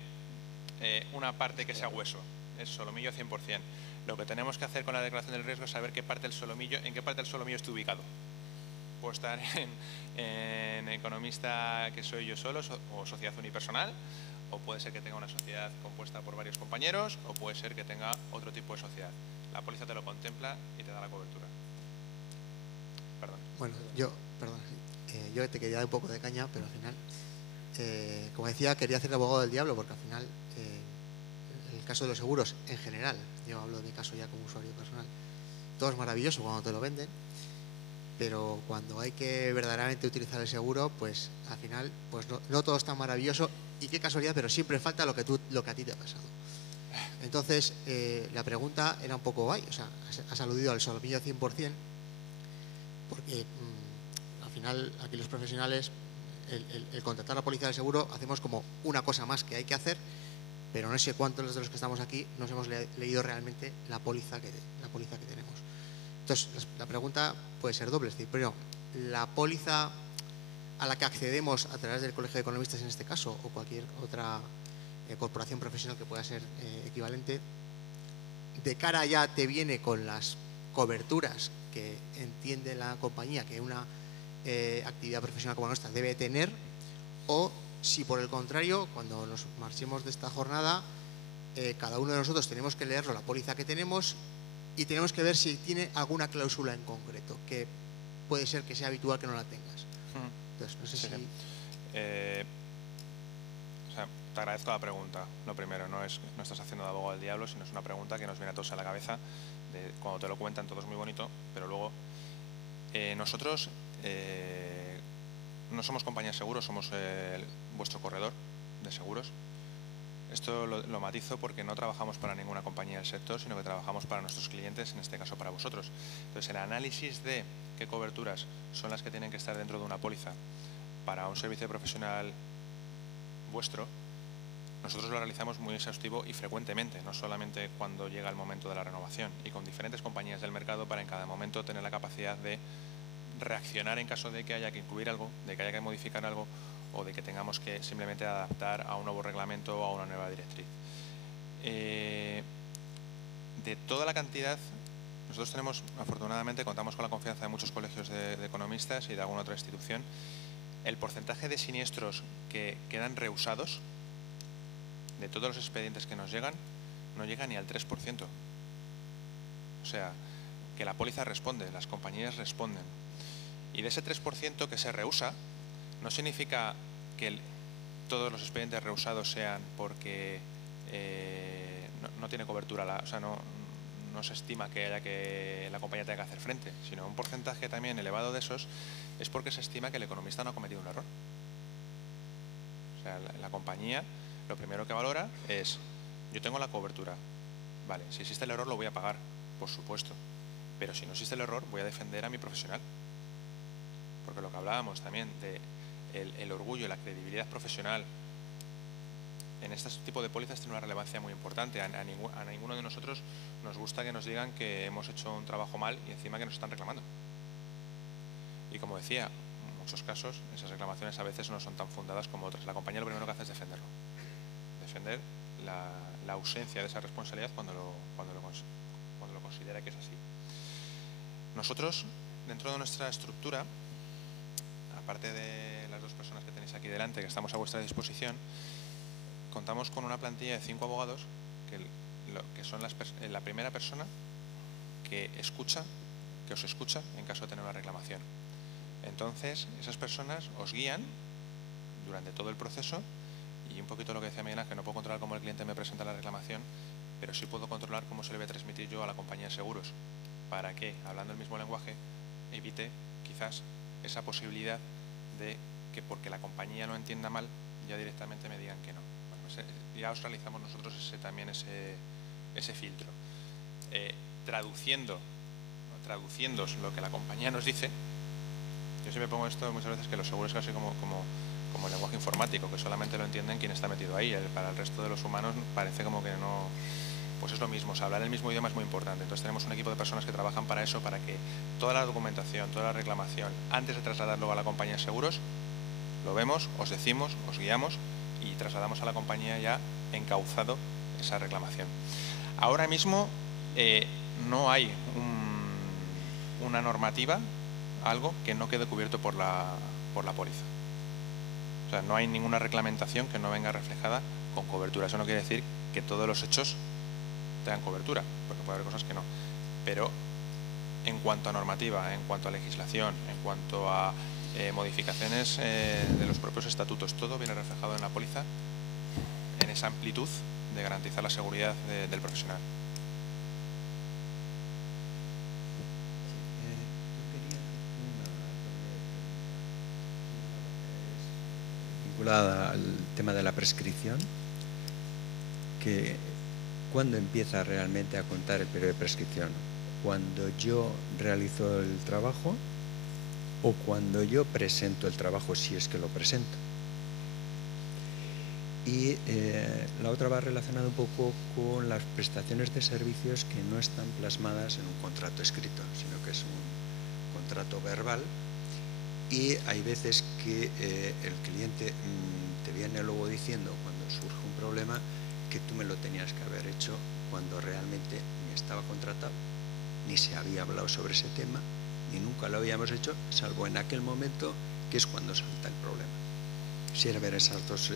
una parte que sea hueso. Es solomillo 100%. Lo que tenemos que hacer con la declaración del riesgo es saber en qué parte del solomillo está ubicado. Puedo estar en economista que soy yo solo o sociedad unipersonal, o puede ser que tenga una sociedad compuesta por varios compañeros, o puede ser que tenga otro tipo de sociedad. La póliza te lo contempla y te da la cobertura. Perdón. Bueno, yo te quería dar un poco de caña, pero al final, como decía, quería hacer de abogado del diablo, porque al final, en el caso de los seguros, en general, yo hablo de mi caso ya como usuario personal, todo es maravilloso cuando te lo venden, pero cuando hay que verdaderamente utilizar el seguro, pues al final pues no todo es tan maravilloso, y qué casualidad, pero siempre falta lo que a ti te ha pasado. Entonces, la pregunta era un poco guay, o sea, has aludido al solomillo 100%, porque al final aquí los profesionales, el contratar la póliza del seguro, hacemos como una cosa más que hay que hacer, pero no sé cuántos de los que estamos aquí nos hemos leído realmente la póliza que tenemos. Entonces, la pregunta puede ser doble. Es decir, primero, la póliza a la que accedemos a través del Colegio de Economistas en este caso, o cualquier otra corporación profesional que pueda ser equivalente, de cara ya te viene con las coberturas que entiende la compañía que una actividad profesional como nuestra debe tener, o si por el contrario, cuando nos marchemos de esta jornada, cada uno de nosotros tenemos que leerlo, la póliza que tenemos, y tenemos que ver si tiene alguna cláusula en concreto, que puede ser que sea habitual que no la tengas. Entonces, no sé si... O sea, te agradezco la pregunta. Lo primero, no estás haciendo de abogado del diablo, sino es una pregunta que nos viene a todos a la cabeza. Cuando te lo cuentan todo es muy bonito, pero luego nosotros no somos compañía de seguros, somos vuestro corredor de seguros. Esto lo matizo porque no trabajamos para ninguna compañía del sector, sino que trabajamos para nuestros clientes, en este caso para vosotros. Entonces, el análisis de qué coberturas son las que tienen que estar dentro de una póliza para un servicio profesional vuestro, nosotros lo realizamos muy exhaustivo y frecuentemente, no solamente cuando llega el momento de la renovación, y con diferentes compañías del mercado para en cada momento tener la capacidad de reaccionar en caso de que haya que incluir algo, de que haya que modificar algo, o de que tengamos que simplemente adaptar a un nuevo reglamento o a una nueva directriz. De toda la cantidad, nosotros tenemos, afortunadamente, contamos con la confianza de muchos colegios de economistas y de alguna otra institución. El porcentaje de siniestros que quedan rehusados, de todos los expedientes que nos llegan, no llega ni al 3%. O sea, que la póliza responde, las compañías responden. Y de ese 3% que se rehúsa, no significa que todos los expedientes rehusados sean porque no tiene cobertura, o sea, no se estima que la compañía tenga que hacer frente, sino un porcentaje también elevado de esos es porque se estima que el economista no ha cometido un error. O sea, la compañía lo primero que valora es: yo tengo la cobertura, vale, si existe el error lo voy a pagar, por supuesto, pero si no existe el error voy a defender a mi profesional. Porque lo que hablábamos también de el orgullo y la credibilidad profesional en este tipo de pólizas tiene una relevancia muy importante. A ninguno de nosotros nos gusta que nos digan que hemos hecho un trabajo mal y encima que nos están reclamando. Y como decía, en muchos casos esas reclamaciones a veces no son tan fundadas como otras. La compañía lo primero que hace es defenderlo. Defender la ausencia de esa responsabilidad cuando lo considera que es así. Nosotros, dentro de nuestra estructura, aparte de las dos personas que tenéis aquí delante, que estamos a vuestra disposición, contamos con una plantilla de 5 abogados que son la primera persona que os escucha en caso de tener una reclamación. Entonces, esas personas os guían durante todo el proceso, y un poquito lo que decía Miguel Ángel, no puedo controlar cómo el cliente me presenta la reclamación, pero sí puedo controlar cómo se le voy a transmitir yo a la compañía de seguros, para que, hablando el mismo lenguaje, evite quizás esa posibilidad de que porque la compañía no entienda mal, ya directamente me digan que no. Bueno, ya os realizamos nosotros también ese filtro. Traduciendo lo que la compañía nos dice, yo siempre pongo esto muchas veces, que los seguros es casi como el lenguaje informático, que solamente lo entienden quien está metido ahí. Para el resto de los humanos parece como que no... Pues es lo mismo, o sea, hablar el mismo idioma es muy importante. Entonces tenemos un equipo de personas que trabajan para eso, para que toda la documentación, toda la reclamación, antes de trasladarlo a la compañía de seguros, lo vemos, os decimos, os guiamos y trasladamos a la compañía ya encauzado esa reclamación. Ahora mismo no hay una normativa, algo que no quede cubierto por la póliza. O sea, no hay ninguna reglamentación que no venga reflejada con cobertura. Eso no quiere decir que todos los hechos tengan cobertura, porque puede haber cosas que no. Pero en cuanto a normativa, en cuanto a legislación, en cuanto a modificaciones de los propios estatutos, todo viene reflejado en la póliza, en esa amplitud de garantizar la seguridad del profesional. Vinculada al tema de la prescripción, que ¿cuándo empieza realmente a contar el periodo de prescripción? ¿Cuando yo realizo el trabajo o cuando yo presento el trabajo, si es que lo presento? Y la otra va relacionada un poco con las prestaciones de servicios que no están plasmadas en un contrato escrito, sino que es un contrato verbal, y hay veces que el cliente te viene luego diciendo, cuando surge un problema, que tú me lo tenías que haber hecho cuando realmente ni estaba contratado, ni se había hablado sobre ese tema, ni nunca lo habíamos hecho, salvo en aquel momento, que es cuando salta el problema. Quisiera ver esas dos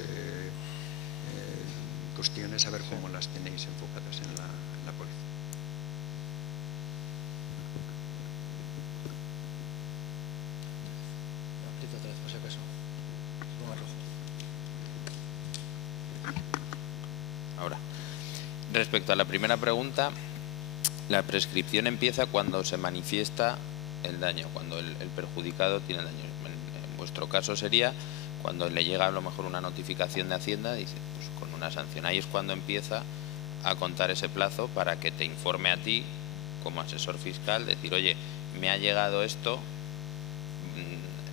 cuestiones, a ver cómo las tenéis enfocadas en la póliza. Aprieta otra vez, por si acaso. Ponga rojo. Ahora, respecto a la primera pregunta, la prescripción empieza cuando se manifiesta el daño, cuando el perjudicado tiene daño. En vuestro caso sería cuando le llega a lo mejor una notificación de Hacienda, dice, pues con una sanción. Ahí es cuando empieza a contar ese plazo para que te informe a ti, como asesor fiscal, decir, oye, me ha llegado esto,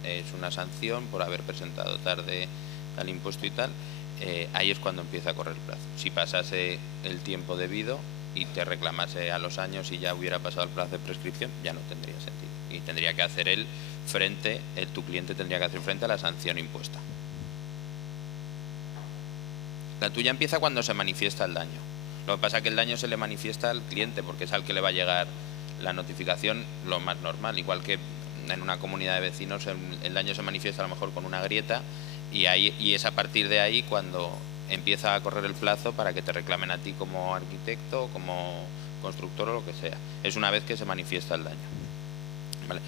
es una sanción por haber presentado tarde tal impuesto y tal. Ahí es cuando empieza a correr el plazo. Si pasase el tiempo debido y te reclamase a los años y ya hubiera pasado el plazo de prescripción, ya no tendría sentido. Y tendría que hacer tu cliente tendría que hacer frente a la sanción impuesta. La tuya empieza cuando se manifiesta el daño. Lo que pasa es que el daño se le manifiesta al cliente, porque es al que le va a llegar la notificación, lo más normal. Igual que en una comunidad de vecinos el daño se manifiesta a lo mejor con una grieta, y es a partir de ahí cuando empieza a correr el plazo para que te reclamen a ti como arquitecto, como constructor o lo que sea. Es una vez que se manifiesta el daño. Vale.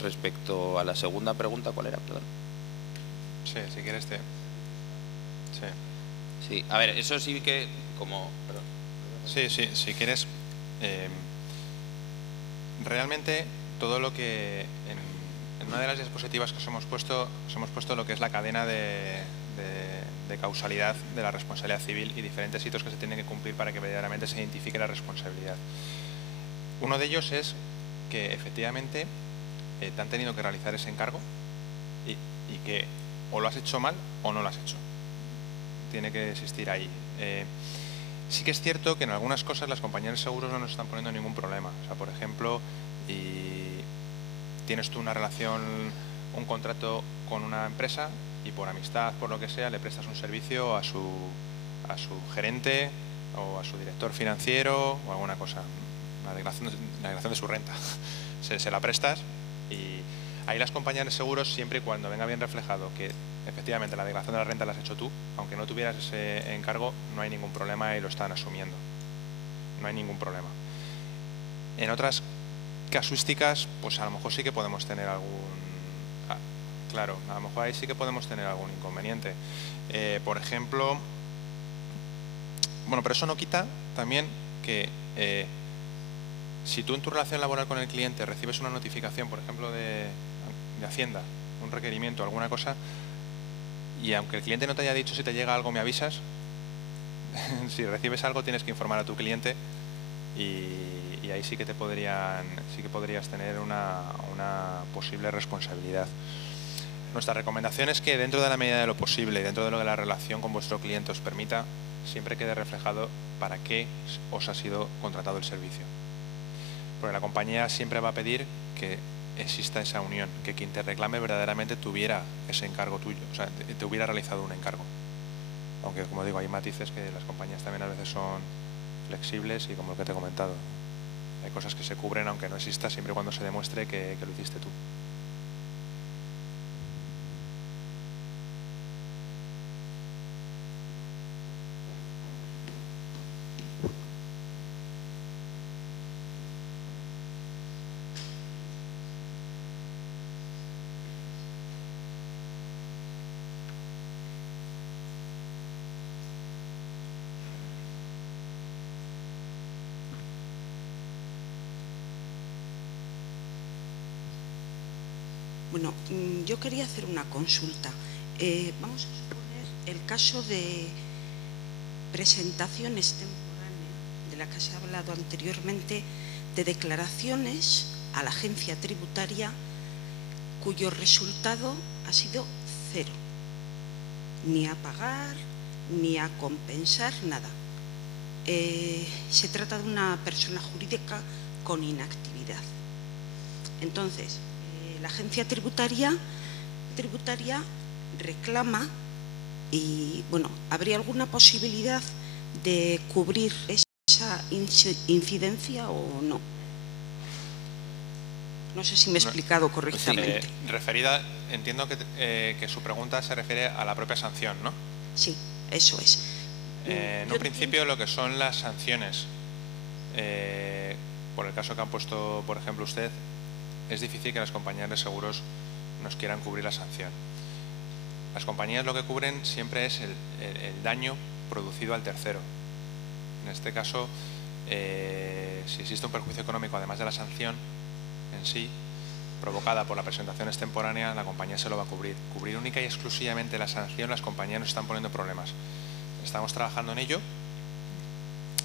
Respecto a la segunda pregunta, ¿cuál era? Perdón. Sí, si quieres te... Sí, a ver, eso sí que como... Perdón. Sí, si quieres... realmente todo lo que... En una de las diapositivas que os hemos puesto lo que es la cadena de causalidad de la responsabilidad civil y diferentes hitos que se tienen que cumplir para que verdaderamente se identifique la responsabilidad. Uno de ellos es que efectivamente te han tenido que realizar ese encargo y que o lo has hecho mal o no lo has hecho. Tiene que existir ahí. Sí que es cierto que en algunas cosas las compañías de seguros no nos están poniendo ningún problema. O sea, por ejemplo, tienes tú una relación, un contrato con una empresa y por amistad, por lo que sea, le prestas un servicio a su gerente o a su director financiero o alguna cosa, la declaración de su renta. Se la prestas y ahí las compañías de seguros, siempre y cuando venga bien reflejado que efectivamente la declaración de la renta la has hecho tú, aunque no tuvieras ese encargo, no hay ningún problema y lo están asumiendo. No hay ningún problema. En otras casuísticas, pues a lo mejor sí que podemos tener claro, a lo mejor ahí sí que podemos tener algún inconveniente. Por ejemplo, bueno, pero eso no quita también que si tú en tu relación laboral con el cliente recibes una notificación, por ejemplo, de Hacienda, un requerimiento, alguna cosa, y aunque el cliente no te haya dicho si te llega algo me avisas, si recibes algo tienes que informar a tu cliente y ahí sí que podrías tener una posible responsabilidad. Nuestra recomendación es que dentro de la medida de lo posible y dentro de lo que la relación con vuestro cliente os permita, siempre quede reflejado para qué os ha sido contratado el servicio. Porque la compañía siempre va a pedir que exista esa unión, que quien te reclame verdaderamente tuviera ese encargo tuyo, o sea, te hubiera realizado un encargo. Aunque, como digo, hay matices que las compañías también a veces son flexibles y como lo que te he comentado, hay cosas que se cubren aunque no exista, siempre y cuando se demuestre que lo hiciste tú. Bueno, yo quería hacer una consulta. Vamos a suponer el caso de presentaciones temporáneas, de la que se ha hablado anteriormente, de declaraciones a la agencia tributaria cuyo resultado ha sido 0. ni a pagar, ni a compensar, nada. Se trata de una persona jurídica con inactividad. Entonces, la agencia tributaria reclama y, bueno, ¿habría alguna posibilidad de cubrir esa incidencia o no? No sé si me he explicado correctamente. Referida, entiendo que su pregunta se refiere a la propia sanción, ¿no? Sí, eso es. En un principio, lo que son las sanciones, por el caso que han puesto, por ejemplo, usted, es difícil que las compañías de seguros nos quieran cubrir la sanción. Las compañías lo que cubren siempre es el daño producido al tercero. En este caso, si existe un perjuicio económico, además de la sanción en sí, provocada por la presentación extemporánea, la compañía se lo va a cubrir. Cubrir única y exclusivamente la sanción, las compañías nos están poniendo problemas. Estamos trabajando en ello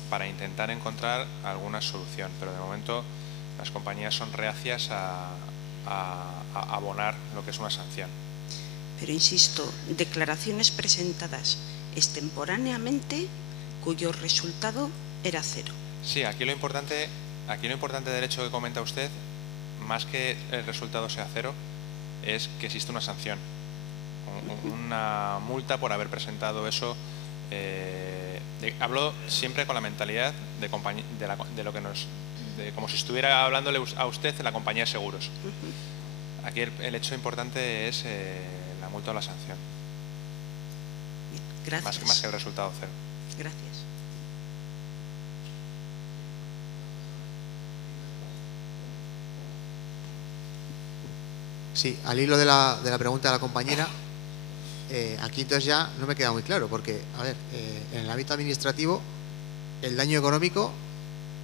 para intentar encontrar alguna solución, pero de momento las compañías son reacias a abonar lo que es una sanción. Pero insisto, declaraciones presentadas extemporáneamente cuyo resultado era cero. Sí, aquí lo importante del hecho que comenta usted, más que el resultado sea cero, es que existe una sanción, una multa por haber presentado eso. Hablo siempre con la mentalidad de lo que como si estuviera hablándole a usted de la compañía de seguros. Aquí el hecho importante es la multa o la sanción. Gracias. Más que el resultado cero. Gracias. Sí, al hilo de la pregunta de la compañera, aquí entonces ya no me queda muy claro, porque, a ver, en el ámbito administrativo, el daño económico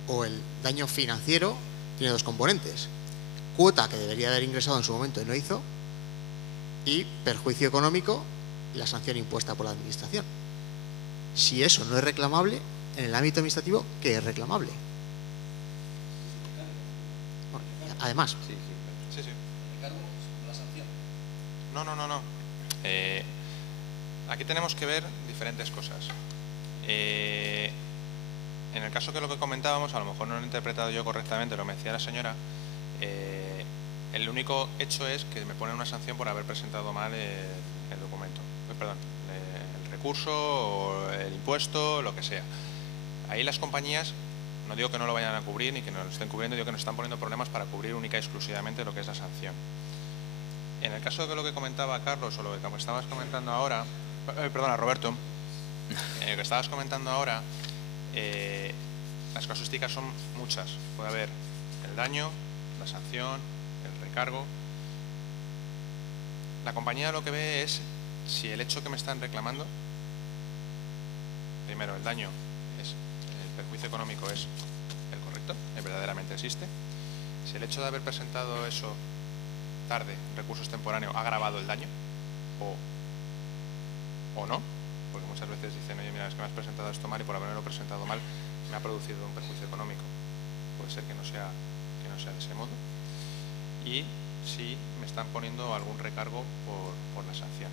o el daño financiero tiene dos componentes: cuota que debería haber ingresado en su momento y no hizo, y perjuicio económico, la sanción impuesta por la administración. Si eso no es reclamable, en el ámbito administrativo, ¿qué es reclamable? Bueno, además. Sí. ¿Recargo sobre la sanción? No. Aquí tenemos que ver diferentes cosas. En el caso que lo que comentábamos, a lo mejor no lo he interpretado yo correctamente, lo me decía la señora, el único hecho es que me ponen una sanción por haber presentado mal el documento, el recurso o el impuesto, lo que sea. Ahí las compañías, no digo que no lo vayan a cubrir ni que no lo estén cubriendo, digo que nos están poniendo problemas para cubrir única y exclusivamente lo que es la sanción. En el caso de lo que comentaba Carlos o lo que estabas comentando ahora, Roberto, lo que estabas comentando ahora, las casuísticas son muchas. Puede haber el daño, la sanción, el recargo. La compañía lo que ve es si el hecho que me están reclamando, primero el daño, el perjuicio económico es el correcto, verdaderamente existe. Si el hecho de haber presentado eso tarde, recurso extemporáneo, ha agravado el daño o no, porque muchas veces dicen, oye, mira, es que me has presentado esto mal y por haberlo presentado mal me ha producido un perjuicio económico. Puede ser que no sea de ese modo. Y si me están poniendo algún recargo por la sanción.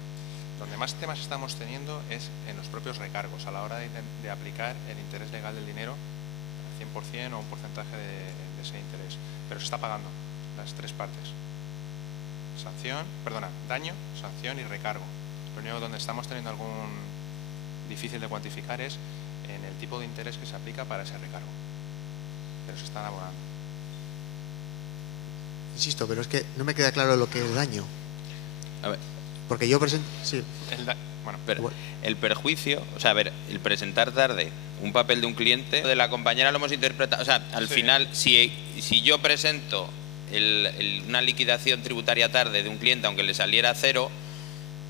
Donde más temas estamos teniendo es en los propios recargos, a la hora de aplicar el interés legal del dinero al 100% o un porcentaje de ese interés. Pero se está pagando las tres partes. Daño, sanción y recargo. Lo único donde estamos teniendo algún difícil de cuantificar es en el tipo de interés que se aplica para ese recargo. Pero se están abonando. Insisto, pero es que no me queda claro lo que es daño. A ver. Porque yo presento... Sí. El perjuicio, o sea, a ver, el presentar tarde un papel de un cliente, de la compañera lo hemos interpretado, o sea, al final, si yo presento una liquidación tributaria tarde de un cliente, aunque le saliera cero,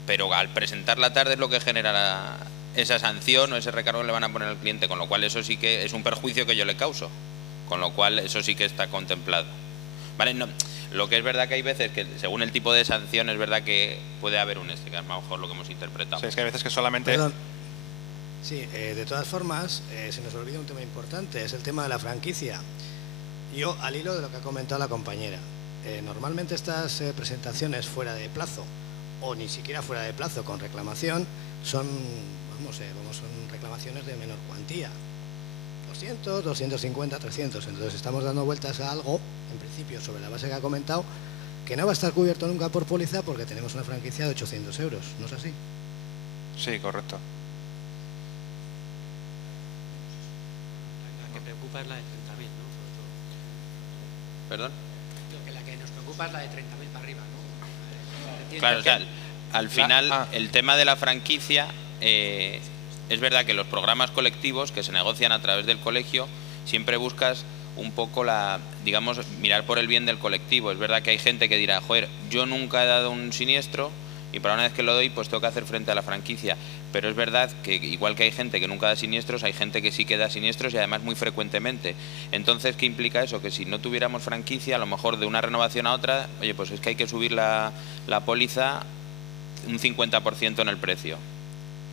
pero al presentarla tarde es lo que genera esa sanción o ese recargo que le van a poner al cliente, con lo cual eso sí que es un perjuicio que yo le causo, con lo cual eso sí que está contemplado. Vale, no, lo que es verdad que hay veces que según el tipo de sanción es verdad que puede haber un que es a lo mejor lo que hemos interpretado. Sí, es que hay veces que solamente... Perdón. Sí, de todas formas, se nos olvida un tema importante, es el tema de la franquicia. Yo, al hilo de lo que ha comentado la compañera, normalmente estas presentaciones fuera de plazo o ni siquiera fuera de plazo con reclamación, son reclamaciones de menor cuantía. 200, 250, 300. Entonces estamos dando vueltas a algo, en principio, sobre la base que ha comentado, que no va a estar cubierto nunca por póliza porque tenemos una franquicia de 800 euros. ¿No es así? Sí, correcto. La que preocupa es la de 30.000, ¿no? ¿Perdón? La que nos preocupa es la de 30.000 para arriba, ¿no? Claro, o sea, al final el tema de la franquicia, es verdad que los programas colectivos que se negocian a través del colegio siempre buscas un poco digamos, mirar por el bien del colectivo. Es verdad que hay gente que dirá, joder, yo nunca he dado un siniestro y para una vez que lo doy pues tengo que hacer frente a la franquicia, pero es verdad que igual que hay gente que nunca da siniestros, hay gente que sí que da siniestros y además muy frecuentemente. Entonces, ¿qué implica eso? Que si no tuviéramos franquicia, a lo mejor de una renovación a otra, oye, pues es que hay que subir la póliza un 50% en el precio.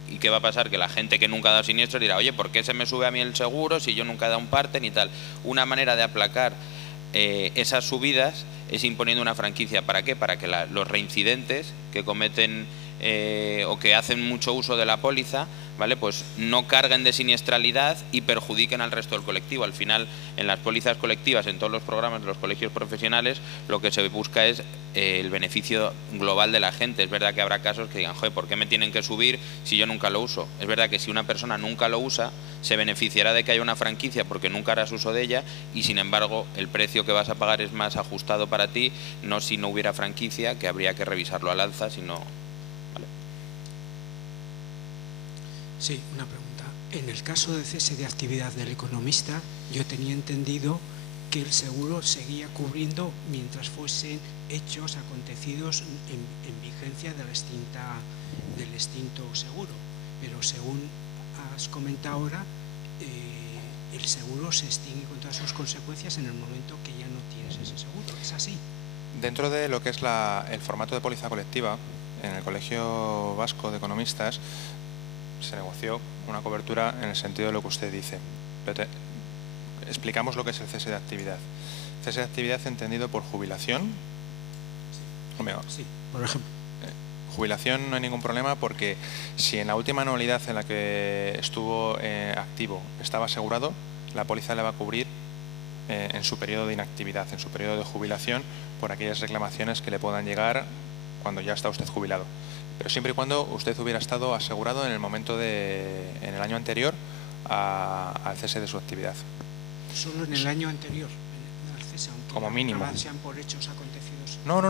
¿Y qué va a pasar? Que la gente que nunca ha dado siniestros dirá, oye, ¿por qué se me sube a mí el seguro si yo nunca he dado un parte ni tal? Una manera de aplacar esas subidas es imponiendo una franquicia. ¿Para qué? Para que los reincidentes que cometen o que hacen mucho uso de la póliza, ¿vale? Pues no carguen de siniestralidad y perjudiquen al resto del colectivo. Al final, en las pólizas colectivas, en todos los programas de los colegios profesionales, lo que se busca es el beneficio global de la gente. Es verdad que habrá casos que digan, joder, ¿por qué me tienen que subir si yo nunca lo uso? Es verdad que si una persona nunca lo usa, se beneficiará de que haya una franquicia porque nunca harás uso de ella y, sin embargo, el precio que vas a pagar es más ajustado para ti, no si no hubiera franquicia, que habría que revisarlo al alza, sino... Sí, una pregunta. En el caso de cese de actividad del economista, yo tenía entendido que el seguro seguía cubriendo mientras fuesen hechos acontecidos en vigencia del extinto seguro. Pero según has comentado ahora, el seguro se extingue con todas sus consecuencias en el momento que ya no tienes ese seguro. ¿Es así? Dentro de lo que es el formato de póliza colectiva, en el Colegio Vasco de Economistas se negoció una cobertura en el sentido de lo que usted dice. Pero explicamos lo que es el cese de actividad. Cese de actividad entendido por jubilación. Sí, por ejemplo. Jubilación no hay ningún problema porque si en la última anualidad en la que estuvo activo estaba asegurado, la póliza le va a cubrir en su periodo de inactividad, en su periodo de jubilación, por aquellas reclamaciones que le puedan llegar cuando ya está usted jubilado. Pero siempre y cuando usted hubiera estado asegurado en el momento en el año anterior al cese de su actividad. Solo en el año anterior, al cese, aunque como mínimo. Sean por hechos acontecidos. No.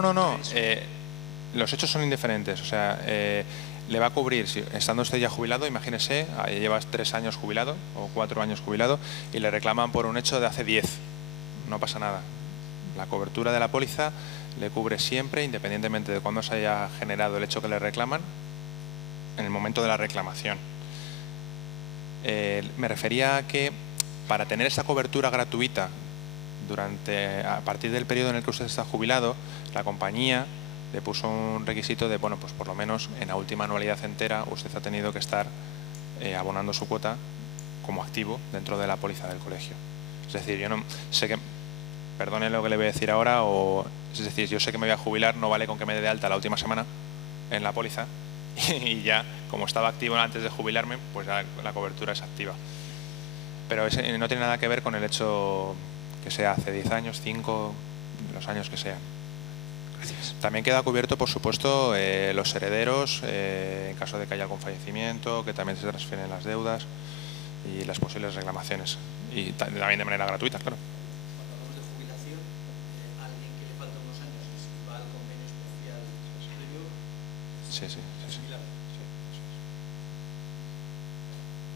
Los hechos son indiferentes. O sea, le va a cubrir, estando usted ya jubilado, imagínese, llevas 3 años jubilado o 4 años jubilado y le reclaman por un hecho de hace 10. No pasa nada. La cobertura de la póliza le cubre siempre, independientemente de cuándo se haya generado el hecho que le reclaman, en el momento de la reclamación. Me refería a que para tener esa cobertura gratuita a partir del periodo en el que usted está jubilado, la compañía le puso un requisito de, bueno, pues por lo menos en la última anualidad entera usted ha tenido que estar abonando su cuota como activo dentro de la póliza del colegio. Es decir, yo no sé que... Perdone lo que le voy a decir ahora, es decir, yo sé que me voy a jubilar, no vale con que me dé de alta la última semana en la póliza y ya, como estaba activo antes de jubilarme, pues ya la cobertura es activa. Pero no tiene nada que ver con el hecho que sea hace 10 años, 5, los años que sean. Gracias. También queda cubierto, por supuesto, los herederos, en caso de que haya algún fallecimiento, que también se transfieren las deudas y las posibles reclamaciones. Y también de manera gratuita, claro.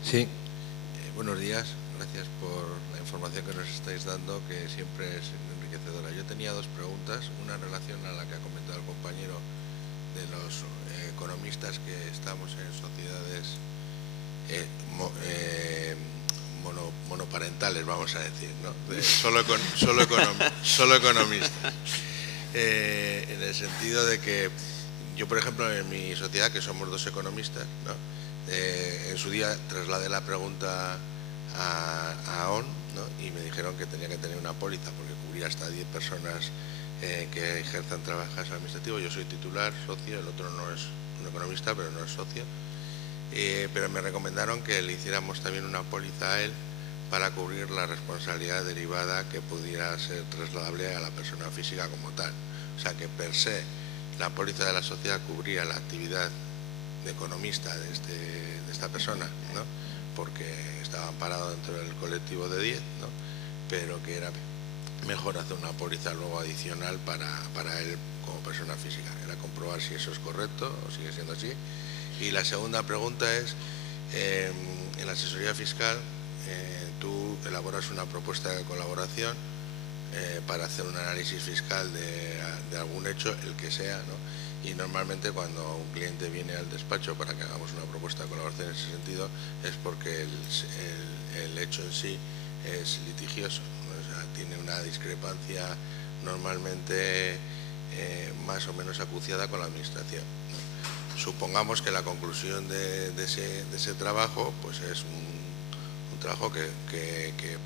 Sí, buenos días, gracias por la información que nos estáis dando, que siempre es enriquecedora. Yo tenía 2 preguntas, una en relación a la que ha comentado el compañero de los economistas que estamos en sociedades monoparentales, vamos a decir, ¿no? Solo economistas. En el sentido de que yo, por ejemplo, en mi sociedad, que somos 2 economistas, ¿no? En su día trasladé la pregunta a AON, ¿no? Y me dijeron que tenía que tener una póliza porque cubría hasta 10 personas que ejerzan trabajos administrativos. Yo soy titular, socio, el otro no es un economista, pero no es socio. pero me recomendaron que le hiciéramos también una póliza a él para cubrir la responsabilidad derivada que pudiera ser trasladable a la persona física como tal. O sea que per se la póliza de la sociedad cubría la actividad de economista de esta persona, ¿no? Porque estaba amparado dentro del colectivo de 10, ¿no? Pero que era mejor hacer una póliza luego adicional para él como persona física. Era comprobar si eso es correcto o sigue siendo así. Y la segunda pregunta es, en la asesoría fiscal tú elaboras una propuesta de colaboración para hacer un análisis fiscal de algún hecho, el que sea, ¿no? Y normalmente cuando un cliente viene al despacho para que hagamos una propuesta de colaboración en ese sentido es porque el hecho en sí es litigioso, ¿no? O sea, tiene una discrepancia normalmente más o menos acuciada con la administración, ¿no? Supongamos que la conclusión de ese trabajo pues es un trabajo que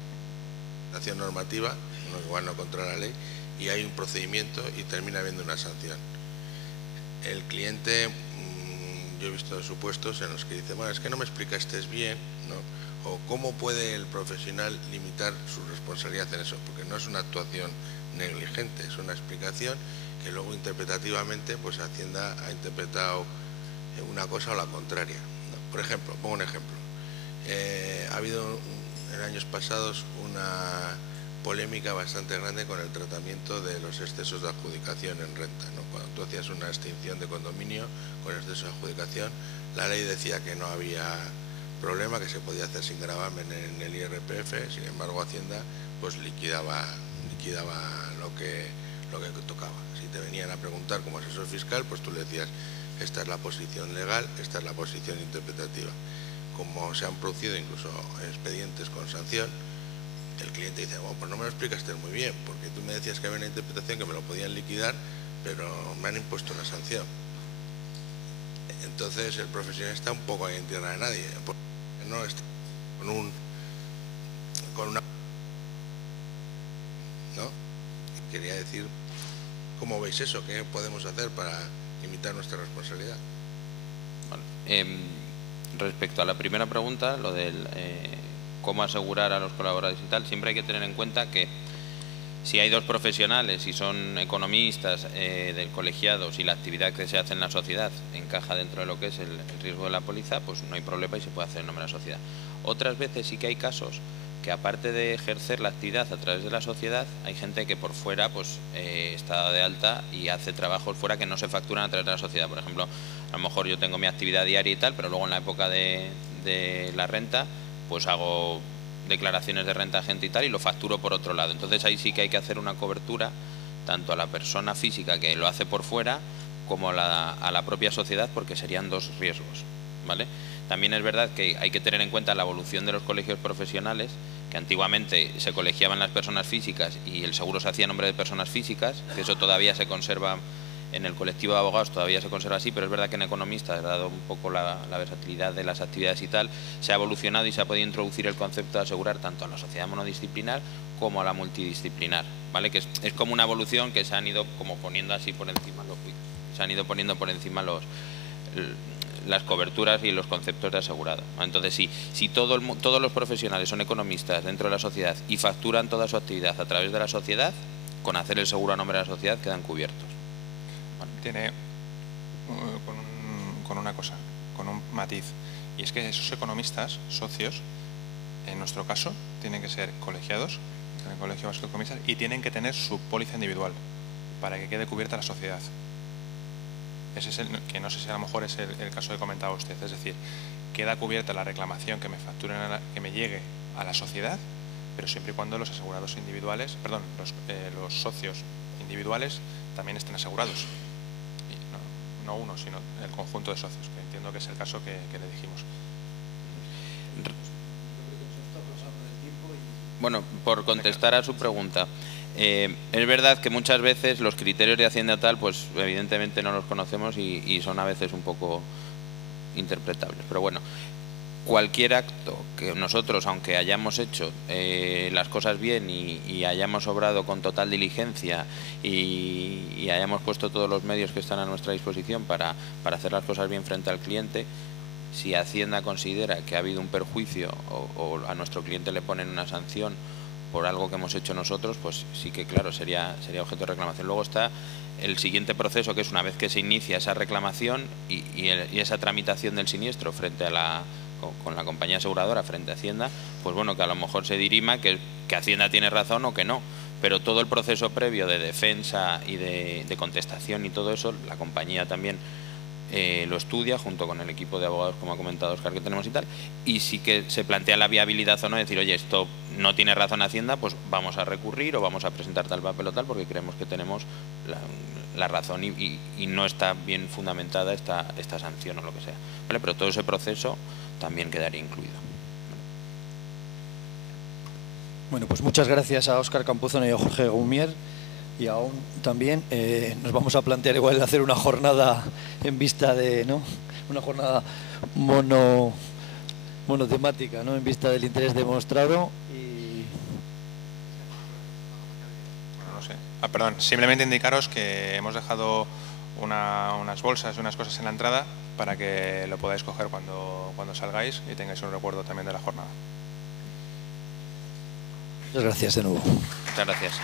acción normativa, no, igual no contra la ley, y hay un procedimiento y termina habiendo una sanción. El cliente, yo he visto supuestos en los que dice, bueno, es que no me explicaste bien, ¿no? O cómo puede el profesional limitar su responsabilidad en eso, porque no es una actuación negligente, es una explicación que luego interpretativamente pues Hacienda ha interpretado una cosa o la contraria, ¿no? Por ejemplo, pongo un ejemplo. Ha habido en años pasados una polémica bastante grande con el tratamiento de los excesos de adjudicación en renta, ¿no? Cuando tú hacías una extinción de condominio con exceso de adjudicación, la ley decía que no había problema, que se podía hacer sin gravamen en el IRPF, sin embargo Hacienda pues liquidaba lo que tocaba. Si te venían a preguntar como asesor fiscal, pues tú le decías, esta es la posición legal, esta es la posición interpretativa. Como se han producido incluso expedientes con sanción, el cliente dice, bueno, pues no me lo explicaste muy bien, porque tú me decías que había una interpretación que me lo podían liquidar, pero me han impuesto una sanción. Entonces el profesional está un poco ahí en tierra de nadie, porque no está con una... ¿no? Quería decir, ¿cómo veis eso? ¿Qué podemos hacer para limitar nuestra responsabilidad? Bueno, respecto a la primera pregunta, lo del cómo asegurar a los colaboradores y tal, siempre hay que tener en cuenta que si hay dos profesionales y son economistas del colegiados y la actividad que se hace en la sociedad encaja dentro de lo que es el riesgo de la póliza, pues no hay problema y se puede hacer en nombre de la sociedad. Otras veces sí que hay casos que aparte de ejercer la actividad a través de la sociedad, hay gente que por fuera pues está de alta y hace trabajos fuera que no se facturan a través de la sociedad. Por ejemplo, a lo mejor yo tengo mi actividad diaria y tal, pero luego en la época de la renta pues hago declaraciones de renta agente y tal y lo facturo por otro lado. Entonces ahí sí que hay que hacer una cobertura tanto a la persona física que lo hace por fuera como a la propia sociedad, porque serían dos riesgos, ¿vale? También es verdad que hay que tener en cuenta la evolución de los colegios profesionales, que antiguamente se colegiaban las personas físicas y el seguro se hacía a nombre de personas físicas, que eso todavía se conserva en el colectivo de abogados, todavía se conserva así, pero es verdad que en economistas, dado un poco la versatilidad de las actividades y tal, se ha evolucionado y se ha podido introducir el concepto de asegurar tanto a la sociedad monodisciplinar como a la multidisciplinar, ¿vale? Que es como una evolución que se han ido como poniendo así por encima las coberturas y los conceptos de asegurado. Entonces, si todos los profesionales son economistas dentro de la sociedad y facturan toda su actividad a través de la sociedad, con hacer el seguro a nombre de la sociedad quedan cubiertos. Tiene con una cosa, con un matiz, y es que esos economistas, socios, en nuestro caso, tienen que ser colegiados en el Colegio Vasco de Economistas y tienen que tener su póliza individual para que quede cubierta la sociedad. Ese es que no sé si a lo mejor es el caso que comentaba usted, es decir, queda cubierta la reclamación que me facturen, que me llegue a la sociedad, pero siempre y cuando los asegurados individuales, perdón, los socios individuales también estén asegurados. No uno, sino el conjunto de socios, que entiendo que es el caso que le dijimos. Bueno, por contestar a su pregunta, es verdad que muchas veces los criterios de Hacienda tal, pues evidentemente no los conocemos y son a veces un poco interpretables. Pero bueno, cualquier acto que nosotros, aunque hayamos hecho las cosas bien y hayamos obrado con total diligencia y hayamos puesto todos los medios que están a nuestra disposición para hacer las cosas bien frente al cliente, si Hacienda considera que ha habido un perjuicio o a nuestro cliente le ponen una sanción por algo que hemos hecho nosotros, pues sí que, claro, sería objeto de reclamación. Luego está el siguiente proceso, que es una vez que se inicia esa reclamación y esa tramitación del siniestro frente a con la compañía aseguradora frente a Hacienda, pues bueno, que a lo mejor se dirima que Hacienda tiene razón o que no, pero todo el proceso previo de defensa y de contestación y todo eso, la compañía también lo estudia junto con el equipo de abogados, como ha comentado Óscar, que tenemos y tal, y sí que se plantea la viabilidad o no, decir, oye, esto no tiene razón Hacienda, pues vamos a recurrir o vamos a presentar tal papel o tal, porque creemos que tenemos la razón y no está bien fundamentada esta sanción o lo que sea, ¿vale? Pero todo ese proceso también quedaría incluido. Bueno, pues muchas gracias a Óscar Campuzano y a Jorge Gumier. Y aún también nos vamos a plantear igual hacer una jornada en vista de, ¿no?, una jornada monotemática, ¿no?, en vista del interés demostrado. Y... No sé. Perdón, simplemente indicaros que hemos dejado unas bolsas y unas cosas en la entrada para que lo podáis coger cuando salgáis y tengáis un recuerdo también de la jornada. Muchas gracias de nuevo. Muchas gracias.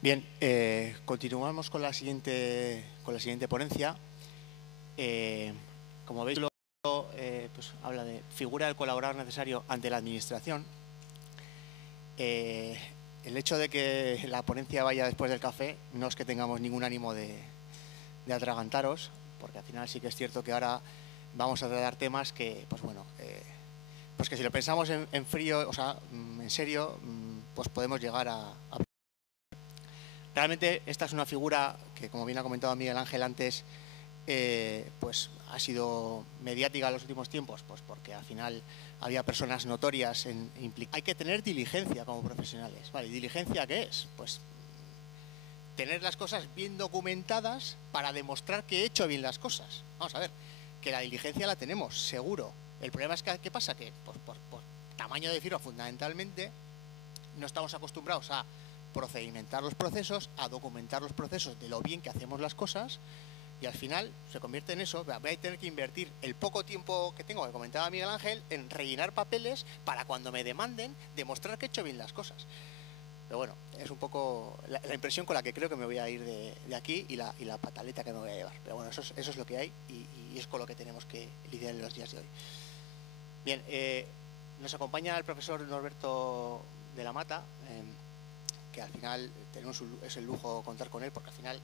Bien, continuamos con la siguiente ponencia. Como veis, pues habla de figura del colaborador necesario ante la Administración. El hecho de que la ponencia vaya después del café no es que tengamos ningún ánimo de atragantaros, porque al final sí que es cierto que ahora vamos a tratar temas que, pues bueno, pues que si lo pensamos en frío, o sea, en serio, pues podemos llegar a... Realmente esta es una figura que, como bien ha comentado Miguel Ángel antes, pues ha sido mediática en los últimos tiempos, pues porque al final había personas notorias implicadas. Hay que tener diligencia como profesionales, ¿vale? ¿Y diligencia qué es? Pues tener las cosas bien documentadas para demostrar que he hecho bien las cosas. Vamos a ver, que la diligencia la tenemos, seguro. El problema es que, ¿qué pasa? Que por tamaño de firma, fundamentalmente, no estamos acostumbrados a procedimentar los procesos, a documentar los procesos de lo bien que hacemos las cosas, y al final se convierte en eso. Voy a tener que invertir el poco tiempo que tengo, que comentaba Miguel Ángel, en rellenar papeles para cuando me demanden demostrar que he hecho bien las cosas. Pero bueno, es un poco la impresión con la que creo que me voy a ir de aquí y la pataleta que me voy a llevar. Pero bueno, eso es lo que hay y es con lo que tenemos que lidiar en los días de hoy. Bien, nos acompaña el profesor Norberto de la Mata, que al final es el lujo contar con él, porque al final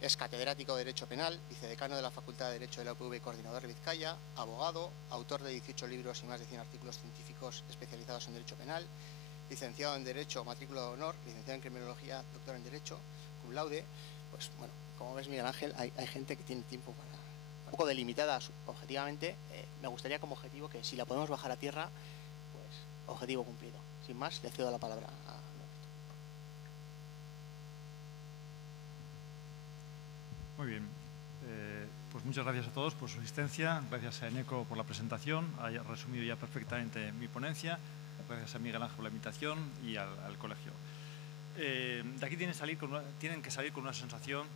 es catedrático de Derecho Penal, vicedecano de la Facultad de Derecho de la UPV y coordinador de Vizcaya, abogado, autor de 18 libros y más de 100 artículos científicos especializados en Derecho Penal, licenciado en Derecho, matrícula de honor, licenciado en Criminología, doctor en Derecho, cum laude. Pues bueno, como ves, Miguel Ángel, hay gente que tiene tiempo para un poco delimitada objetivamente. Me gustaría como objetivo que si la podemos bajar a tierra, pues objetivo cumplido. Sin más, le cedo la palabra a... Muy bien, pues muchas gracias a todos por su asistencia, gracias a Eneco por la presentación, ha resumido ya perfectamente mi ponencia, gracias a Miguel Ángel por la invitación y al colegio. De aquí tienen que salir con una sensación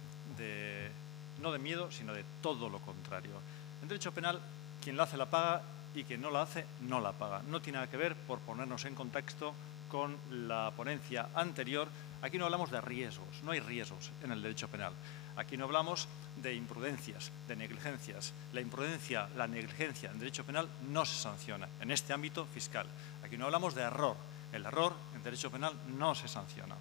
no de miedo, sino de todo lo contrario. En derecho penal, quien la hace la paga y quien no la hace no la paga. No tiene nada que ver, por ponernos en contexto, con la ponencia anterior. Aquí no hablamos de riesgos, no hay riesgos en el derecho penal. Aquí no hablamos de imprudencias, de negligencias. La imprudencia, la negligencia en derecho penal no se sanciona en este ámbito fiscal. Aquí no hablamos de error. El error en derecho penal no se sanciona.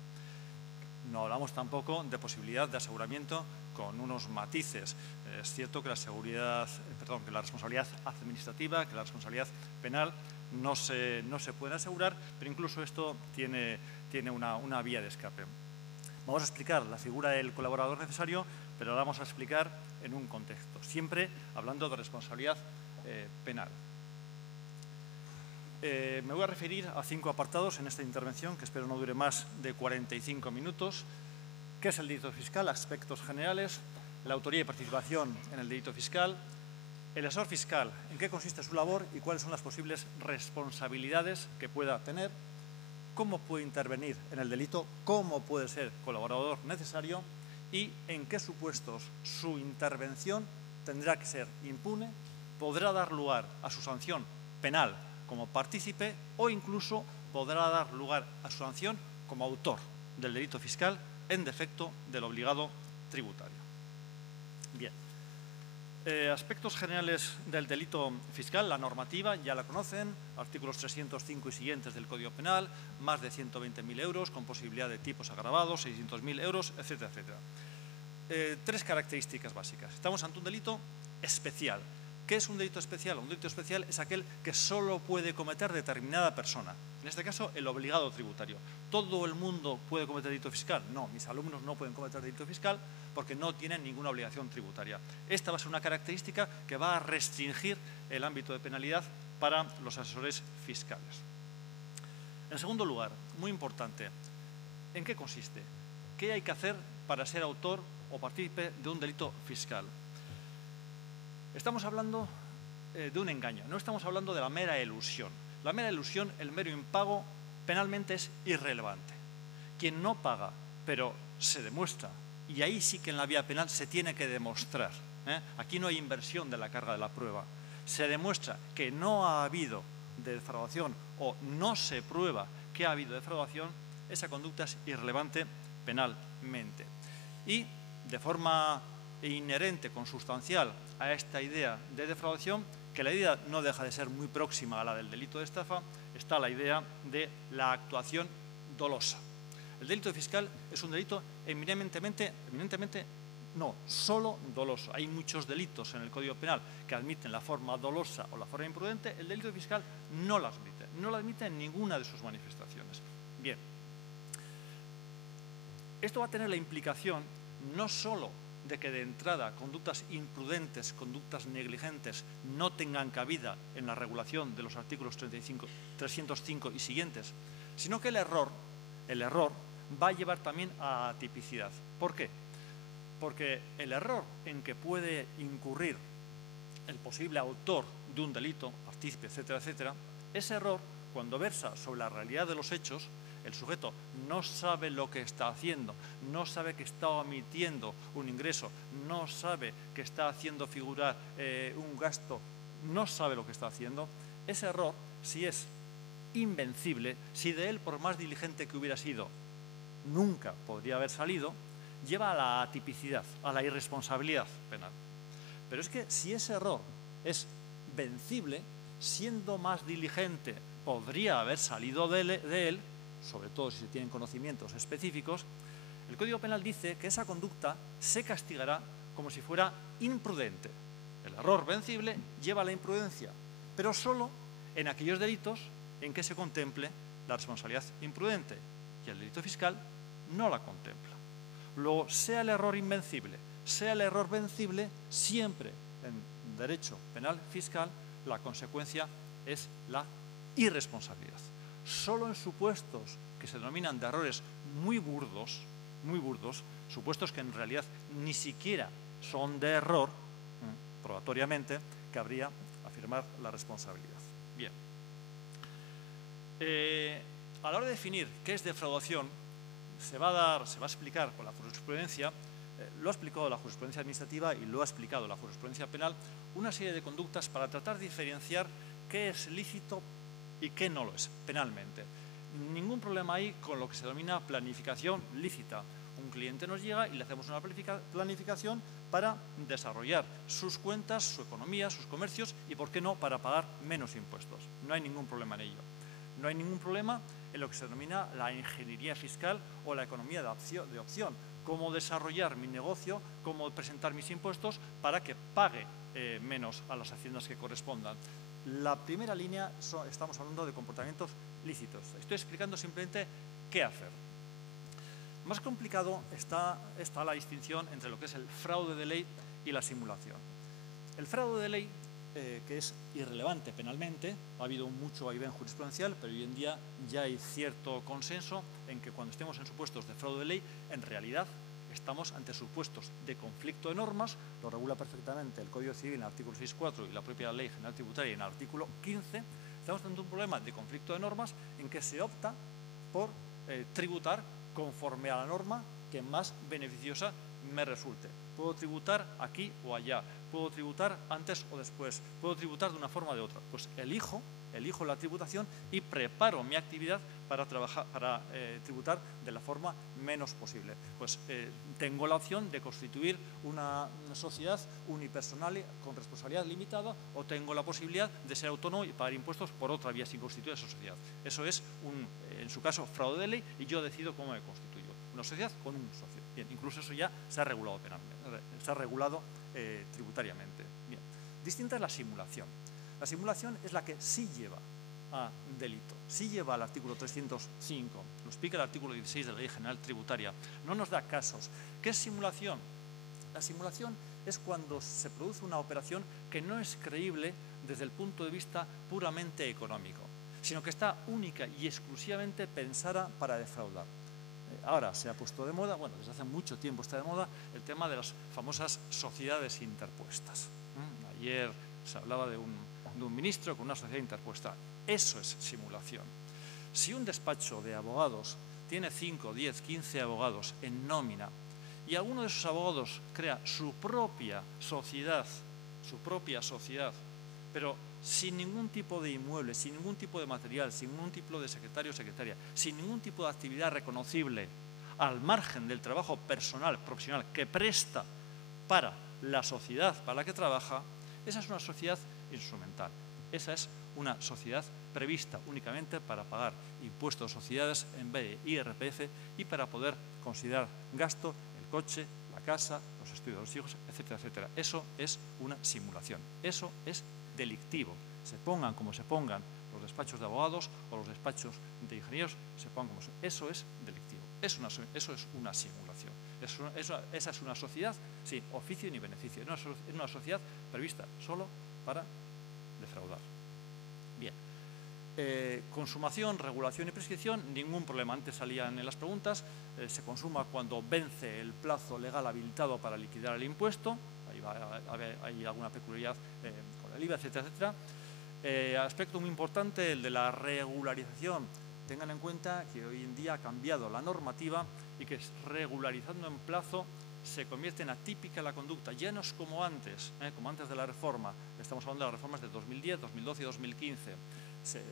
No hablamos tampoco de posibilidad de aseguramiento con unos matices. Es cierto que que la responsabilidad administrativa, que la responsabilidad penal no se puede asegurar, pero incluso esto tiene una vía de escape. Vamos a explicar la figura del colaborador necesario, pero la vamos a explicar en un contexto, siempre hablando de responsabilidad penal. Me voy a referir a 5 apartados en esta intervención, que espero no dure más de 45 minutos. ¿Qué es el delito fiscal? Aspectos generales, la autoría y participación en el delito fiscal, el asesor fiscal, en qué consiste su labor y cuáles son las posibles responsabilidades que pueda tener, cómo puede intervenir en el delito, cómo puede ser colaborador necesario y en qué supuestos su intervención tendrá que ser impune, podrá dar lugar a su sanción penal como partícipe o incluso podrá dar lugar a su sanción como autor del delito fiscal en defecto del obligado tributario. Bien. Aspectos generales del delito fiscal, la normativa ya la conocen, artículos 305 y siguientes del Código Penal, más de 120.000 euros con posibilidad de tipos agravados, 600.000 euros, etcétera, etcétera. 3 características básicas. Estamos ante un delito especial. ¿Qué es un delito especial? Un delito especial es aquel que solo puede cometer determinada persona. En este caso, el obligado tributario. ¿Todo el mundo puede cometer delito fiscal? No, mis alumnos no pueden cometer delito fiscal porque no tienen ninguna obligación tributaria. Esta va a ser una característica que va a restringir el ámbito de penalidad para los asesores fiscales. En segundo lugar, muy importante, ¿en qué consiste? ¿Qué hay que hacer para ser autor o partícipe de un delito fiscal? Estamos hablando de un engaño, no estamos hablando de la mera elusión. La mera elusión, el mero impago, penalmente es irrelevante. Quien no paga, pero se demuestra, y ahí sí que en la vía penal se tiene que demostrar. Aquí no hay inversión de la carga de la prueba. Se demuestra que no ha habido defraudación o no se prueba que ha habido defraudación, esa conducta es irrelevante penalmente. Y de forma inherente, consustancial a esta idea de defraudación, que la idea no deja de ser muy próxima a la del delito de estafa, está la idea de la actuación dolosa. El delito fiscal es un delito eminentemente no, solo doloso. Hay muchos delitos en el Código Penal que admiten la forma dolosa o la forma imprudente. El delito fiscal no la admite en ninguna de sus manifestaciones. Bien, esto va a tener la implicación no solo de que de entrada conductas imprudentes, conductas negligentes no tengan cabida en la regulación de los artículos 305 y siguientes, sino que el error va a llevar también a atipicidad. ¿Por qué? Porque el error en que puede incurrir el posible autor de un delito, partícipe, etcétera, etcétera, ese error, cuando versa sobre la realidad de los hechos, el sujeto no sabe lo que está haciendo, no sabe que está omitiendo un ingreso, no sabe que está haciendo figurar un gasto, no sabe lo que está haciendo. Ese error, si es invencible, si de él, por más diligente que hubiera sido, nunca podría haber salido, lleva a la atipicidad, a la irresponsabilidad penal. Pero es que si ese error es vencible, siendo más diligente, podría haber salido de él, sobre todo si se tienen conocimientos específicos, el Código Penal dice que esa conducta se castigará como si fuera imprudente. El error vencible lleva a la imprudencia, pero solo en aquellos delitos en que se contemple la responsabilidad imprudente, y el delito fiscal no la contempla. Luego, sea el error invencible, sea el error vencible, siempre en derecho penal fiscal la consecuencia es la irresponsabilidad. Solo en supuestos que se denominan de errores muy burdos, supuestos que en realidad ni siquiera son de error, probatoriamente, cabría afirmar la responsabilidad. Bien. A la hora de definir qué es defraudación, se va a explicar con la jurisprudencia, lo ha explicado la jurisprudencia administrativa y lo ha explicado la jurisprudencia penal, una serie de conductas para tratar de diferenciar qué es lícito y qué no lo es penalmente. Ningún problema hay con lo que se denomina planificación lícita. Un cliente nos llega y le hacemos una planificación para desarrollar sus cuentas, su economía, sus comercios y, ¿por qué no?, para pagar menos impuestos. No hay ningún problema en ello. No hay ningún problema en lo que se denomina la ingeniería fiscal o la economía de opción. Cómo desarrollar mi negocio, cómo presentar mis impuestos para que pague menos a las haciendas que correspondan. La primera línea, estamos hablando de comportamientos lícitos. Estoy explicando simplemente qué hacer. Más complicado está la distinción entre lo que es el fraude de ley y la simulación. El fraude de ley, que es irrelevante penalmente, ha habido mucho vaivén jurisprudencial, pero hoy en día ya hay cierto consenso en que cuando estemos en supuestos de fraude de ley, en realidad estamos ante supuestos de conflicto de normas, lo regula perfectamente el Código Civil en el artículo 6.4 y la propia Ley General Tributaria en el artículo 15, estamos ante un problema de conflicto de normas en que se opta por tributar conforme a la norma que más beneficiosa me resulte. Puedo tributar aquí o allá, puedo tributar antes o después, puedo tributar de una forma o de otra. Pues elijo la tributación y preparo mi actividad para tributar de la forma menos posible. Pues tengo la opción de constituir una sociedad unipersonal con responsabilidad limitada o tengo la posibilidad de ser autónomo y pagar impuestos por otra vía sin constituir esa sociedad. Eso es, en su caso, fraude de ley y yo decido cómo me constituyo. Una sociedad con un socio. Bien, incluso eso ya se ha regulado penalmente, se ha regulado tributariamente. Bien. Distinta es la simulación. La simulación es la que sí lleva a delito, sí lleva al artículo 305, lo explica el artículo 16 de la Ley General Tributaria, no nos da casos. ¿Qué es simulación? La simulación es cuando se produce una operación que no es creíble desde el punto de vista puramente económico, sino que está única y exclusivamente pensada para defraudar. Ahora se ha puesto de moda, bueno, desde hace mucho tiempo está de moda, el tema de las famosas sociedades interpuestas. Ayer se hablaba de un ministro con una sociedad interpuesta. Eso es simulación. Si un despacho de abogados tiene 5, 10, 15 abogados en nómina y alguno de esos abogados crea su propia sociedad, pero sin ningún tipo de inmueble, sin ningún tipo de material, sin ningún tipo de secretario o secretaria, sin ningún tipo de actividad reconocible, al margen del trabajo personal, profesional, que presta para la sociedad para la que trabaja, esa es una sociedad instrumental. Esa es una sociedad prevista únicamente para pagar impuestos de sociedades en vez de IRPF y para poder considerar gasto el coche, la casa, los estudios de los hijos, etcétera, etcétera. Eso es una simulación. Eso es delictivo. Se pongan como se pongan los despachos de abogados o los despachos de ingenieros, se pongan como se pongan. Eso es delictivo. Eso es una simulación. Esa es una sociedad sin oficio ni beneficio. Es una sociedad prevista solo para defraudar. Bien. Consumación, regulación y prescripción, ningún problema. Antes salían en las preguntas, se consuma cuando vence el plazo legal habilitado para liquidar el impuesto, hay alguna peculiaridad con el IVA, etcétera, etcétera. Aspecto muy importante, el de la regularización. Tengan en cuenta que hoy en día ha cambiado la normativa y que regularizando en plazo se convierte en atípica la conducta. Ya no es como antes de la reforma. Estamos hablando de las reformas de 2010, 2012 y 2015.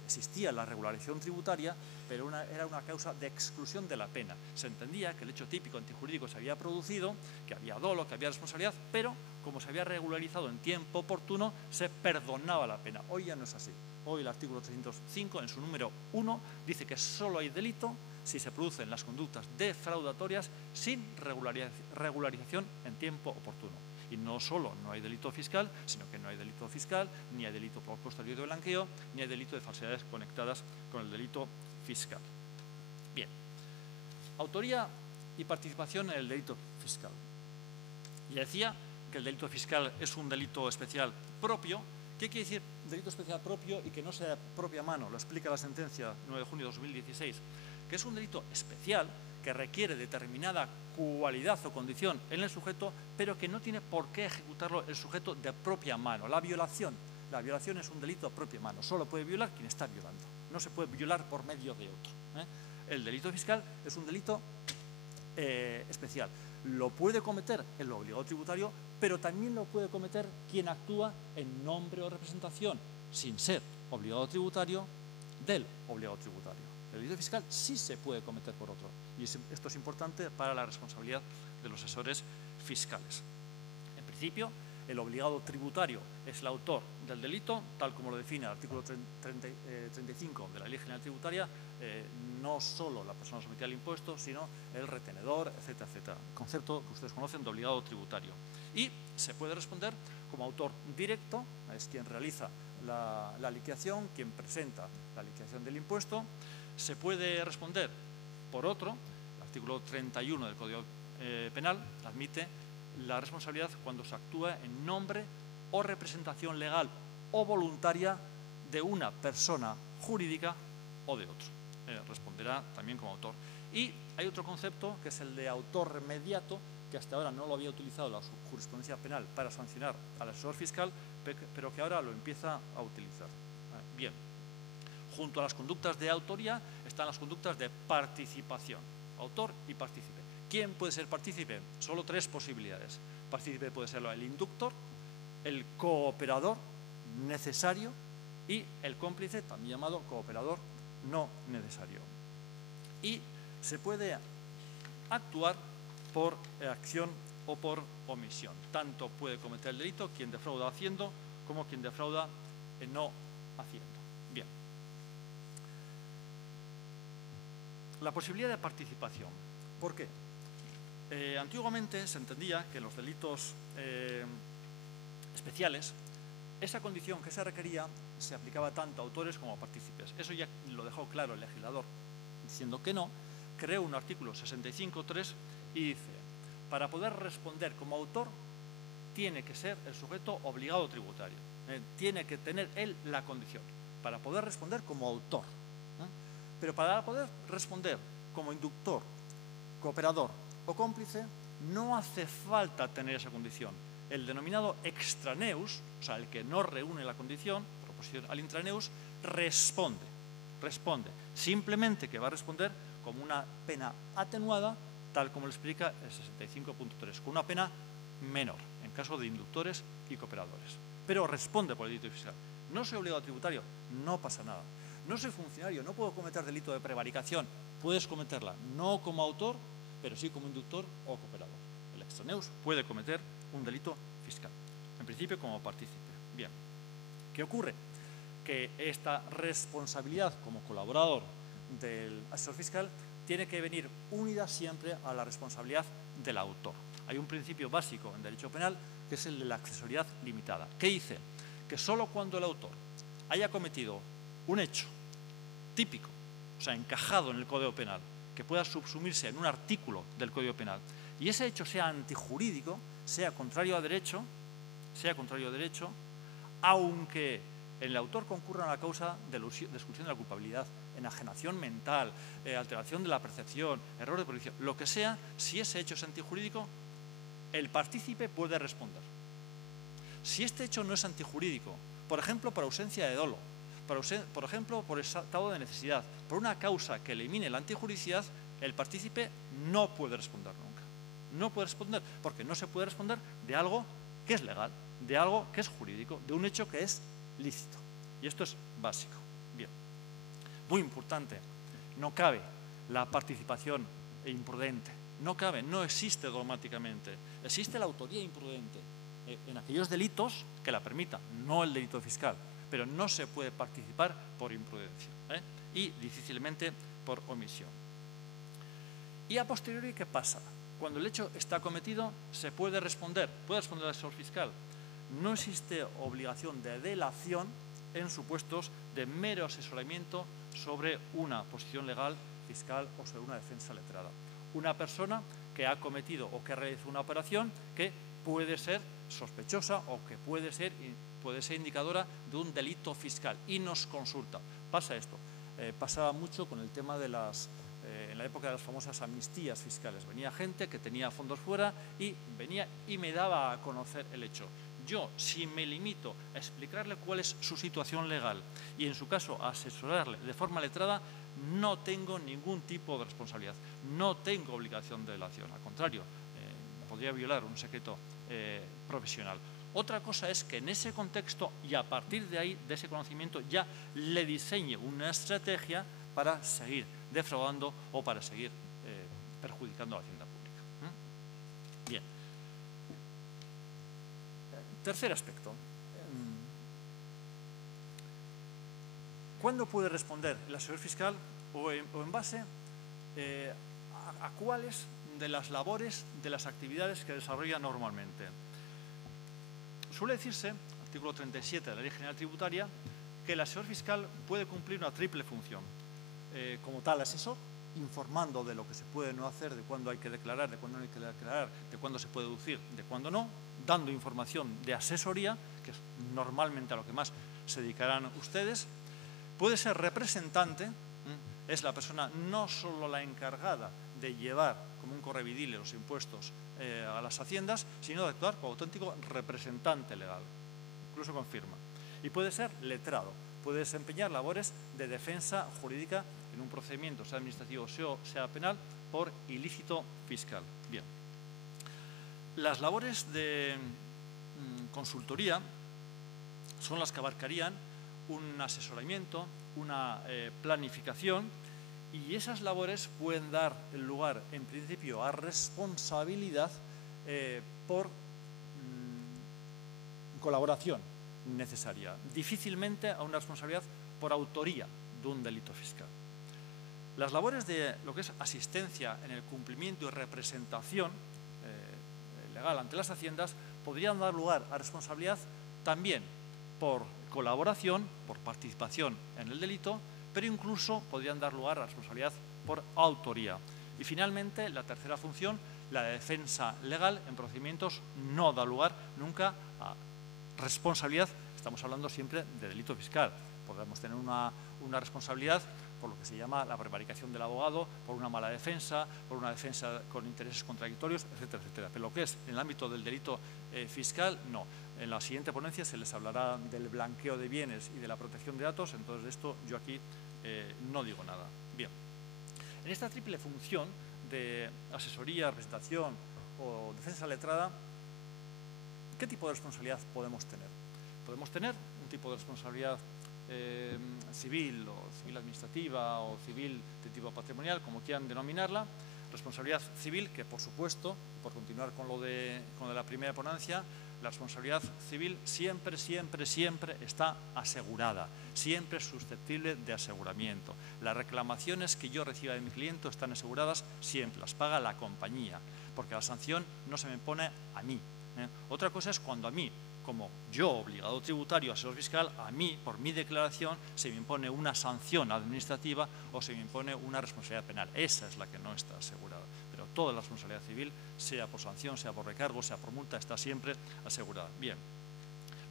Existía la regularización tributaria, pero era una causa de exclusión de la pena. Se entendía que el hecho típico antijurídico se había producido, que había dolo, que había responsabilidad, pero como se había regularizado en tiempo oportuno, se perdonaba la pena. Hoy ya no es así. Hoy el artículo 305, en su número 1, dice que solo hay delito si se producen las conductas defraudatorias sin regularización en tiempo oportuno. Y no solo no hay delito fiscal, sino que no hay delito fiscal, ni hay delito posterior de blanqueo, ni hay delito de falsedades conectadas con el delito fiscal. Bien. Autoría y participación en el delito fiscal. Ya decía que el delito fiscal es un delito especial propio. ¿Qué quiere decir delito especial propio y que no sea de propia mano? Lo explica la sentencia 9 de junio de 2016, que es un delito especial que requiere determinada cualidad o condición en el sujeto, pero que no tiene por qué ejecutarlo el sujeto de propia mano. La violación es un delito de propia mano. Solo puede violar quien está violando. No se puede violar por medio de otro. El delito fiscal es un delito especial. Lo puede cometer el obligado tributario, pero también lo puede cometer quien actúa en nombre o representación, sin ser obligado tributario, del obligado tributario. El delito fiscal sí se puede cometer por otro. Y esto es importante para la responsabilidad de los asesores fiscales. En principio, el obligado tributario es el autor del delito, tal como lo define el artículo 35 de la Ley General Tributaria, no solo la persona sometida al impuesto, sino el retenedor, etcétera, etcétera. El concepto que ustedes conocen de obligado tributario. Y se puede responder como autor directo, es quien realiza la liquidación, quien presenta la liquidación del impuesto. Se puede responder por otro, el artículo 31 del Código Penal admite la responsabilidad cuando se actúa en nombre o representación legal o voluntaria de una persona jurídica o de otro. Responderá también como autor. Y hay otro concepto que es el de autor mediato, que hasta ahora no lo había utilizado la jurisprudencia penal para sancionar al asesor fiscal, pero que ahora lo empieza a utilizar. Bien. Junto a las conductas de autoría están las conductas de participación, autor y partícipe. ¿Quién puede ser partícipe? Solo tres posibilidades. Partícipe puede ser el inductor, el cooperador necesario y el cómplice, también llamado cooperador no necesario. Y se puede actuar por acción o por omisión. Tanto puede cometer el delito quien defrauda haciendo como quien defrauda no haciendo. Bien. La posibilidad de participación. ¿Por qué? Antiguamente se entendía que en los delitos especiales esa condición que se requería se aplicaba tanto a autores como a partícipes. Eso ya lo dejó claro el legislador, diciendo que no, creó un artículo 65.3 y dice, para poder responder como autor tiene que ser el sujeto obligado tributario, tiene que tener él la condición para poder responder como autor. Pero para poder responder como inductor, cooperador o cómplice, no hace falta tener esa condición. El denominado extraneus, o sea, el que no reúne la condición, proposición al intraneus, responde. Simplemente que va a responder como una pena atenuada, tal como lo explica el 65.3, con una pena menor, en caso de inductores y cooperadores. Pero responde por el delito fiscal. No soy obligado tributario, no pasa nada. No soy funcionario, no puedo cometer delito de prevaricación, puedes cometerla no como autor, pero sí como inductor o cooperador. El extraneus puede cometer un delito fiscal, en principio como partícipe. Bien, ¿qué ocurre? Que esta responsabilidad como colaborador del asesor fiscal tiene que venir unida siempre a la responsabilidad del autor. Hay un principio básico en derecho penal que es el de la accesoriedad limitada, que dice que solo cuando el autor haya cometido un hecho típico, o sea, encajado en el Código Penal, que pueda subsumirse en un artículo del Código Penal, y ese hecho sea antijurídico, sea contrario a derecho, aunque el autor concurra en la causa de exclusión de la culpabilidad, enajenación mental, alteración de la percepción, error de prohibición, lo que sea, si ese hecho es antijurídico, el partícipe puede responder. Si este hecho no es antijurídico, por ejemplo, por ausencia de dolo, por ejemplo, por estado de necesidad, por una causa que elimine la antijuridicidad, el partícipe no puede responder nunca. No puede responder, porque no se puede responder de algo que es legal, de algo que es jurídico, de un hecho que es lícito. Y esto es básico. Bien, muy importante, no cabe la participación imprudente. No cabe, no existe dogmáticamente. Existe la autoría imprudente en aquellos delitos que la permita, no el delito fiscal, pero no se puede participar por imprudencia y difícilmente por omisión. Y a posteriori, ¿qué pasa? Cuando el hecho está cometido, se puede responder al asesor fiscal. No existe obligación de delación en supuestos de mero asesoramiento sobre una posición legal, fiscal o sobre una defensa letrada. Una persona que ha cometido o que ha realizado una operación que puede ser sospechosa o que puede ser indicadora de un delito fiscal y nos consulta. Pasa esto. Pasaba mucho con el tema de en la época de las famosas amnistías fiscales. Venía gente que tenía fondos fuera y venía y me daba a conocer el hecho. Yo, si me limito a explicarle cuál es su situación legal y en su caso a asesorarle de forma letrada, no tengo ningún tipo de responsabilidad, no tengo obligación de delación, al contrario, podría violar un secreto profesional. Otra cosa es que en ese contexto y a partir de ahí, de ese conocimiento, ya le diseñe una estrategia para seguir defraudando o para seguir perjudicando a la hacienda pública. Bien. Tercer aspecto. ¿Cuándo puede responder el asesor fiscal o en base a cuáles de las labores, de las actividades que desarrolla normalmente? Suele decirse, artículo 37 de la Ley General Tributaria, que el asesor fiscal puede cumplir una triple función. Como tal asesor, informando de lo que se puede no hacer, de cuándo hay que declarar, de cuándo no hay que declarar, de cuándo se puede deducir, de cuándo no, dando información de asesoría, que es normalmente a lo que más se dedicarán ustedes. Puede ser representante, es la persona no solo la encargada de llevar como un correvidile los impuestos a las haciendas, sino de actuar como auténtico representante legal, incluso con firma. Y puede ser letrado, puede desempeñar labores de defensa jurídica en un procedimiento, sea administrativo o sea penal, por ilícito fiscal. Bien. Las labores de consultoría son las que abarcarían un asesoramiento, una planificación, y esas labores pueden dar lugar, en principio, a responsabilidad por colaboración necesaria, difícilmente a una responsabilidad por autoría de un delito fiscal. Las labores de lo que es asistencia en el cumplimiento y representación legal ante las haciendas podrían dar lugar a responsabilidad también por colaboración, por participación en el delito, pero incluso podrían dar lugar a responsabilidad por autoría. Y finalmente, la tercera función, la de defensa legal en procedimientos, no da lugar nunca a responsabilidad. Estamos hablando siempre de delito fiscal. Podemos tener una responsabilidad por lo que se llama la prevaricación del abogado, por una mala defensa, por una defensa con intereses contradictorios, etcétera, etcétera. Pero lo que es en el ámbito del delito fiscal, no. En la siguiente ponencia se les hablará del blanqueo de bienes y de la protección de datos, entonces de esto yo aquí no digo nada. Bien. En esta triple función de asesoría, representación o defensa letrada, ¿qué tipo de responsabilidad podemos tener? Podemos tener un tipo de responsabilidad civil o civil administrativa o civil de tipo patrimonial, como quieran denominarla, Responsabilidad civil, que por supuesto, por continuar con lo de la primera ponencia, la responsabilidad civil siempre está asegurada, siempre es susceptible de aseguramiento. Las reclamaciones que yo reciba de mi cliente están aseguradas siempre, las paga la compañía, porque la sanción no se me impone a mí. Otra cosa es cuando a mí, como yo, obligado tributario, asesor fiscal, a mí, por mi declaración, se me impone una sanción administrativa o se me impone una responsabilidad penal. Esa es la que no está asegurada. Pero toda la responsabilidad civil, sea por sanción, sea por recargo, sea por multa, está siempre asegurada. Bien.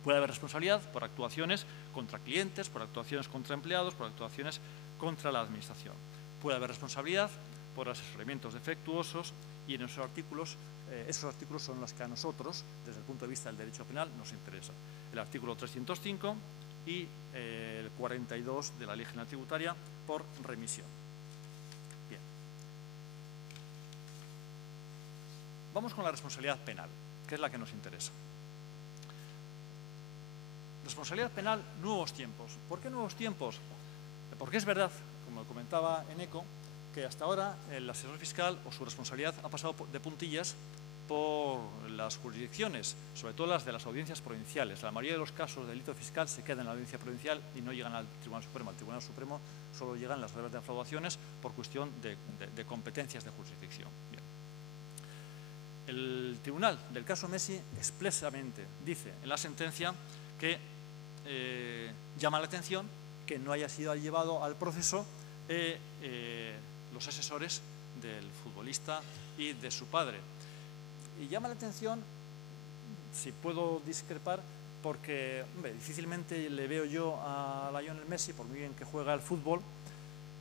Puede haber responsabilidad por actuaciones contra clientes, por actuaciones contra empleados, por actuaciones contra la administración. Puede haber responsabilidad por asesoramientos defectuosos y en esos artículos son los que a nosotros, desde el punto de vista del derecho penal, nos interesa. El artículo 305 y el 42 de la Ley General Tributaria por remisión. Bien. Vamos con la responsabilidad penal, que es la que nos interesa. Responsabilidad penal, nuevos tiempos. ¿Por qué nuevos tiempos? Porque es verdad, como comentaba Eneco, que hasta ahora el asesor fiscal o su responsabilidad ha pasado de puntillas por las jurisdicciones, sobre todo las de las audiencias provinciales. La mayoría de los casos de delito fiscal se quedan en la audiencia provincial y no llegan al Tribunal Supremo. Al Tribunal Supremo solo llegan las breves defraudaciones por cuestión de competencias de jurisdicción. Bien. El tribunal del caso Messi expresamente dice en la sentencia que llama la atención que no haya sido llevado al proceso los asesores del futbolista y de su padre. Y llama la atención, si puedo discrepar, porque difícilmente le veo yo a Lionel Messi, por muy bien que juega al fútbol,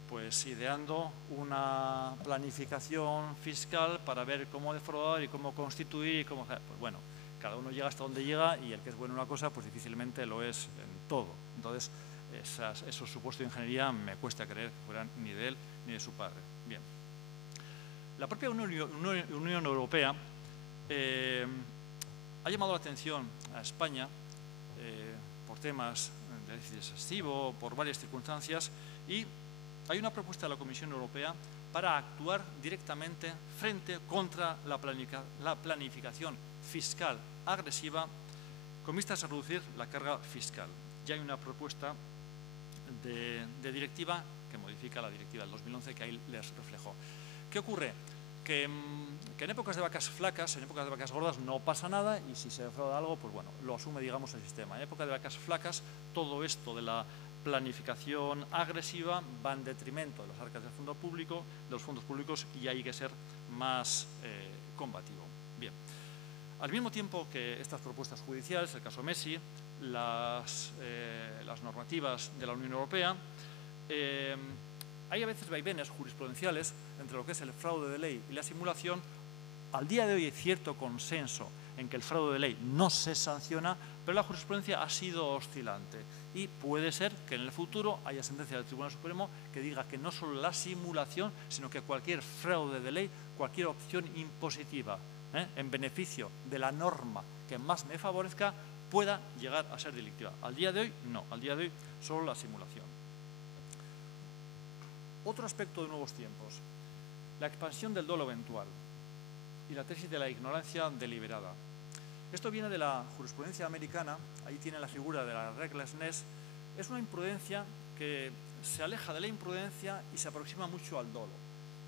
pues ideando una planificación fiscal para ver cómo defraudar y cómo constituir y cómo... Pues bueno, cada uno llega hasta donde llega y el que es bueno en una cosa, pues difícilmente lo es en todo. Entonces, esos supuestos de ingeniería me cuesta creer que fueran ni de él ni de su padre. Bien. La propia Unión Europea ha llamado la atención a España por temas de déficit excesivo, por varias circunstancias, y hay una propuesta de la Comisión Europea para actuar directamente contra la planificación fiscal agresiva con vistas a reducir la carga fiscal. Ya hay una propuesta de directiva que modifica la directiva del 2011 que ahí les reflejó. ¿Qué ocurre? Que en épocas de vacas flacas, en épocas de vacas gordas no pasa nada y si se defrauda algo, pues bueno, lo asume, digamos, el sistema. En época de vacas flacas, todo esto de la planificación agresiva va en detrimento de las arcas del fondo público, de los fondos públicos, y hay que ser más combativo. Bien. Al mismo tiempo que estas propuestas judiciales, el caso Messi, las normativas de la Unión Europea, hay a veces vaivenes jurisprudenciales entre lo que es el fraude de ley y la simulación. Al día de hoy hay cierto consenso en que el fraude de ley no se sanciona, pero la jurisprudencia ha sido oscilante y puede ser que en el futuro haya sentencia del Tribunal Supremo que diga que no solo la simulación, sino que cualquier fraude de ley, cualquier opción impositiva en beneficio de la norma que más me favorezca, pueda llegar a ser delictiva. Al día de hoy, no. Al día de hoy, solo la simulación. Otro aspecto de nuevos tiempos, la expansión del dolo eventual y la tesis de la ignorancia deliberada. Esto viene de la jurisprudencia americana, ahí tiene la figura de la recklessness. Es una imprudencia que se aleja de la imprudencia y se aproxima mucho al dolo.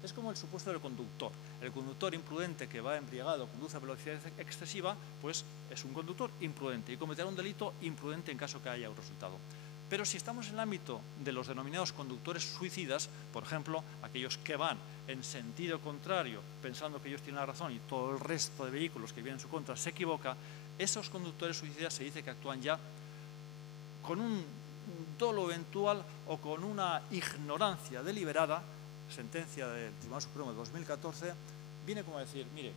Es como el supuesto del conductor. El conductor imprudente que va embriagado, conduce a velocidad excesiva, pues es un conductor imprudente y cometerá un delito imprudente en caso que haya un resultado. Pero si estamos en el ámbito de los denominados conductores suicidas, por ejemplo, aquellos que van en sentido contrario pensando que ellos tienen la razón y todo el resto de vehículos que vienen en su contra se equivoca, esos conductores suicidas se dice que actúan ya con un dolo eventual o con una ignorancia deliberada. Sentencia del Tribunal Supremo de 2014 viene como a decir, mire,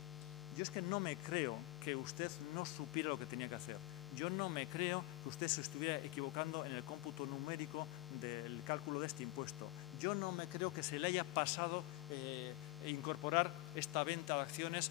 yo es que no me creo que usted no supiera lo que tenía que hacer. Yo no me creo que usted se estuviera equivocando en el cómputo numérico del cálculo de este impuesto. Yo no me creo que se le haya pasado incorporar esta venta de acciones.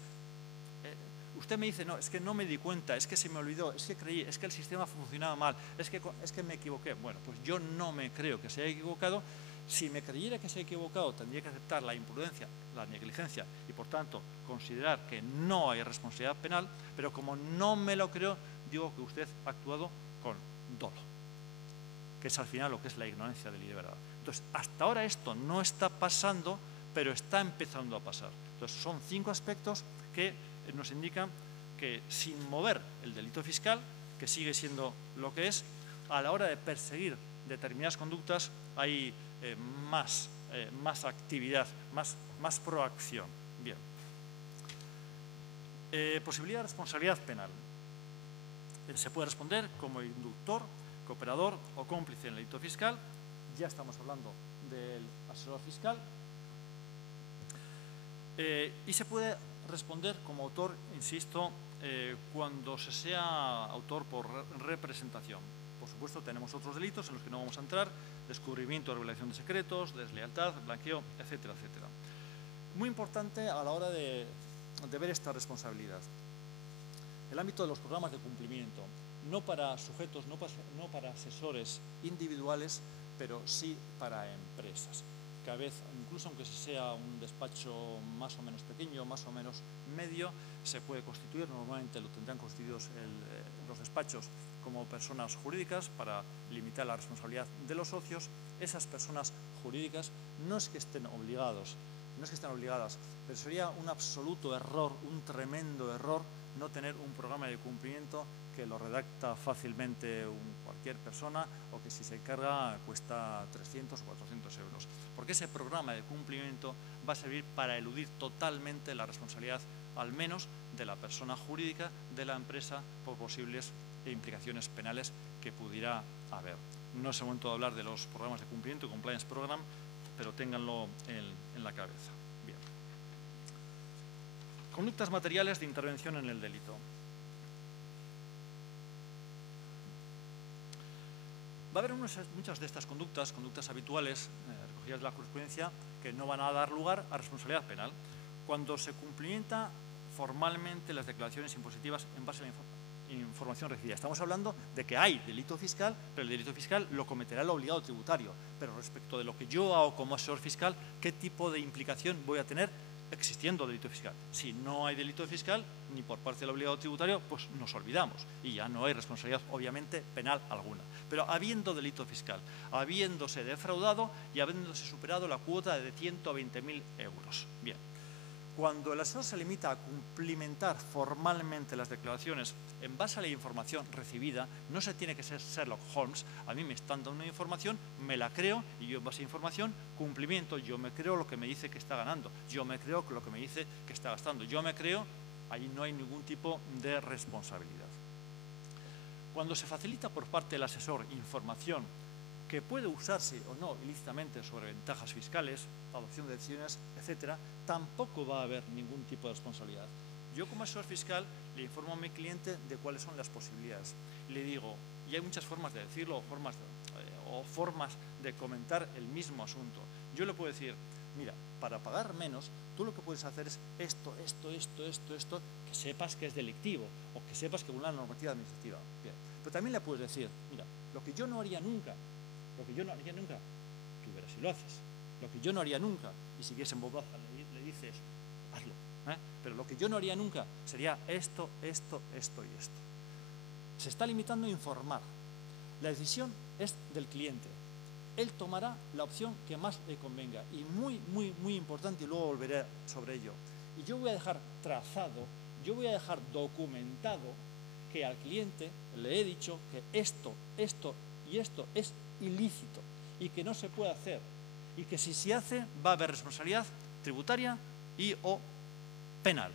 Usted me dice, no, es que no me di cuenta, es que se me olvidó, es que creí, es que el sistema funcionaba mal, es que me equivoqué. Bueno, pues yo no me creo que se haya equivocado. Si me creyera que se ha equivocado, tendría que aceptar la imprudencia, la negligencia y, por tanto, considerar que no hay responsabilidad penal, pero como no me lo creo, digo que usted ha actuado con dolo, que es al final lo que es la ignorancia deliberada. Entonces, hasta ahora esto no está pasando, pero está empezando a pasar. Entonces, son 5 aspectos que nos indican que sin mover el delito fiscal, que sigue siendo lo que es, a la hora de perseguir determinadas conductas hay más actividad, más proacción. Bien. Posibilidad de responsabilidad penal. Se puede responder como inductor, cooperador o cómplice en el delito fiscal. Ya estamos hablando del asesor fiscal. Y se puede responder como autor, insisto, cuando se sea autor por representación. Por supuesto, tenemos otros delitos en los que no vamos a entrar: descubrimiento o revelación de secretos, deslealtad, blanqueo, etcétera, etcétera. Muy importante a la hora de ver esta responsabilidad. El ámbito de los programas de cumplimiento, no para sujetos, no para asesores individuales, pero sí para empresas. Cada vez, incluso aunque sea un despacho más o menos pequeño, más o menos medio, se puede constituir, normalmente lo tendrán constituidos los despachos como personas jurídicas para limitar la responsabilidad de los socios. Esas personas jurídicas no es que estén obligadas, pero sería un absoluto error, un tremendo error, no tener un programa de cumplimiento que lo redacta fácilmente cualquier persona, o que si se encarga cuesta 300 o 400 euros. Porque ese programa de cumplimiento va a servir para eludir totalmente la responsabilidad, al menos de la persona jurídica, de la empresa, por posibles implicaciones penales que pudiera haber. No es el momento de hablar de los programas de cumplimiento, compliance program, pero ténganlo en la cabeza. Bien. Conductas materiales de intervención en el delito. Va a haber muchas de estas conductas habituales, recogidas de la jurisprudencia, que no van a dar lugar a responsabilidad penal. Cuando se cumplimenta formalmente las declaraciones impositivas en base a la información recibida. Estamos hablando de que hay delito fiscal, pero el delito fiscal lo cometerá el obligado tributario. Pero respecto de lo que yo hago como asesor fiscal, ¿qué tipo de implicación voy a tener existiendo delito fiscal? Si no hay delito fiscal, ni por parte del obligado tributario, pues nos olvidamos y ya no hay responsabilidad, obviamente, penal alguna. Pero habiendo delito fiscal, habiéndose defraudado y habiéndose superado la cuota de 120.000 euros. Bien. Cuando el asesor se limita a cumplimentar formalmente las declaraciones en base a la información recibida, no se tiene que ser Sherlock Holmes. A mí me están dando una información, me la creo y yo en base a información cumplimiento. Yo me creo lo que me dice que está ganando, yo me creo lo que me dice que está gastando, yo me creo, ahí no hay ningún tipo de responsabilidad. Cuando se facilita por parte del asesor información que puede usarse o no ilícitamente sobre ventajas fiscales, adopción de decisiones, etcétera, tampoco va a haber ningún tipo de responsabilidad. Yo como asesor fiscal le informo a mi cliente de cuáles son las posibilidades. Le digo, y hay muchas formas de decirlo o formas de comentar el mismo asunto. Yo le puedo decir, mira, para pagar menos, tú lo que puedes hacer es esto, que sepas que es delictivo o que sepas que vulnera la normativa administrativa. Bien. Pero también le puedes decir, mira, lo que yo no haría nunca, tú verás si lo haces. Lo que yo no haría nunca, y si quieres en voz baja le dices, hazlo. Pero lo que yo no haría nunca sería esto y esto. Se está limitando a informar. La decisión es del cliente. Él tomará la opción que más le convenga. Y muy importante, y luego volveré sobre ello. Y yo voy a dejar trazado, yo voy a dejar documentado que al cliente le he dicho que esto y esto es ilícito y que no se puede hacer, y que si se hace va a haber responsabilidad tributaria y o penal.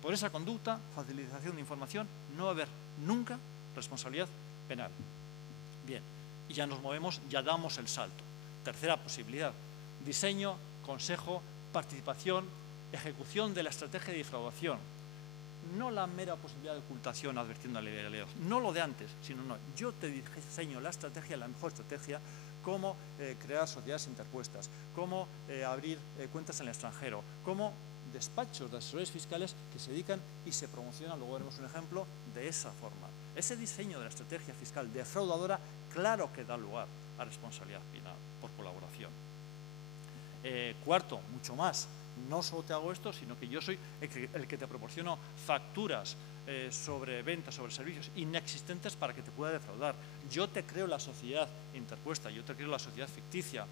Por esa conducta, facilitación de información, no va a haber nunca responsabilidad penal. Bien, y ya nos movemos, ya damos el salto. Tercera posibilidad: diseño, consejo, participación, ejecución de la estrategia de defraudación. No la mera posibilidad de ocultación advirtiendo a la ilegalidad, no lo de antes, sino yo te diseño la estrategia, la mejor estrategia, cómo crear sociedades interpuestas, cómo abrir cuentas en el extranjero, cómo despachos de asesores fiscales que se dedican y se promocionan, luego veremos un ejemplo, de esa forma. Ese diseño de la estrategia fiscal defraudadora, claro que da lugar a responsabilidad penal por colaboración. Cuarto, mucho más, no solo te hago esto, sino que yo soy el que te proporciono facturas sobre ventas, sobre servicios inexistentes para que te pueda defraudar. Yo te creo la sociedad interpuesta, yo te creo la sociedad ficticia,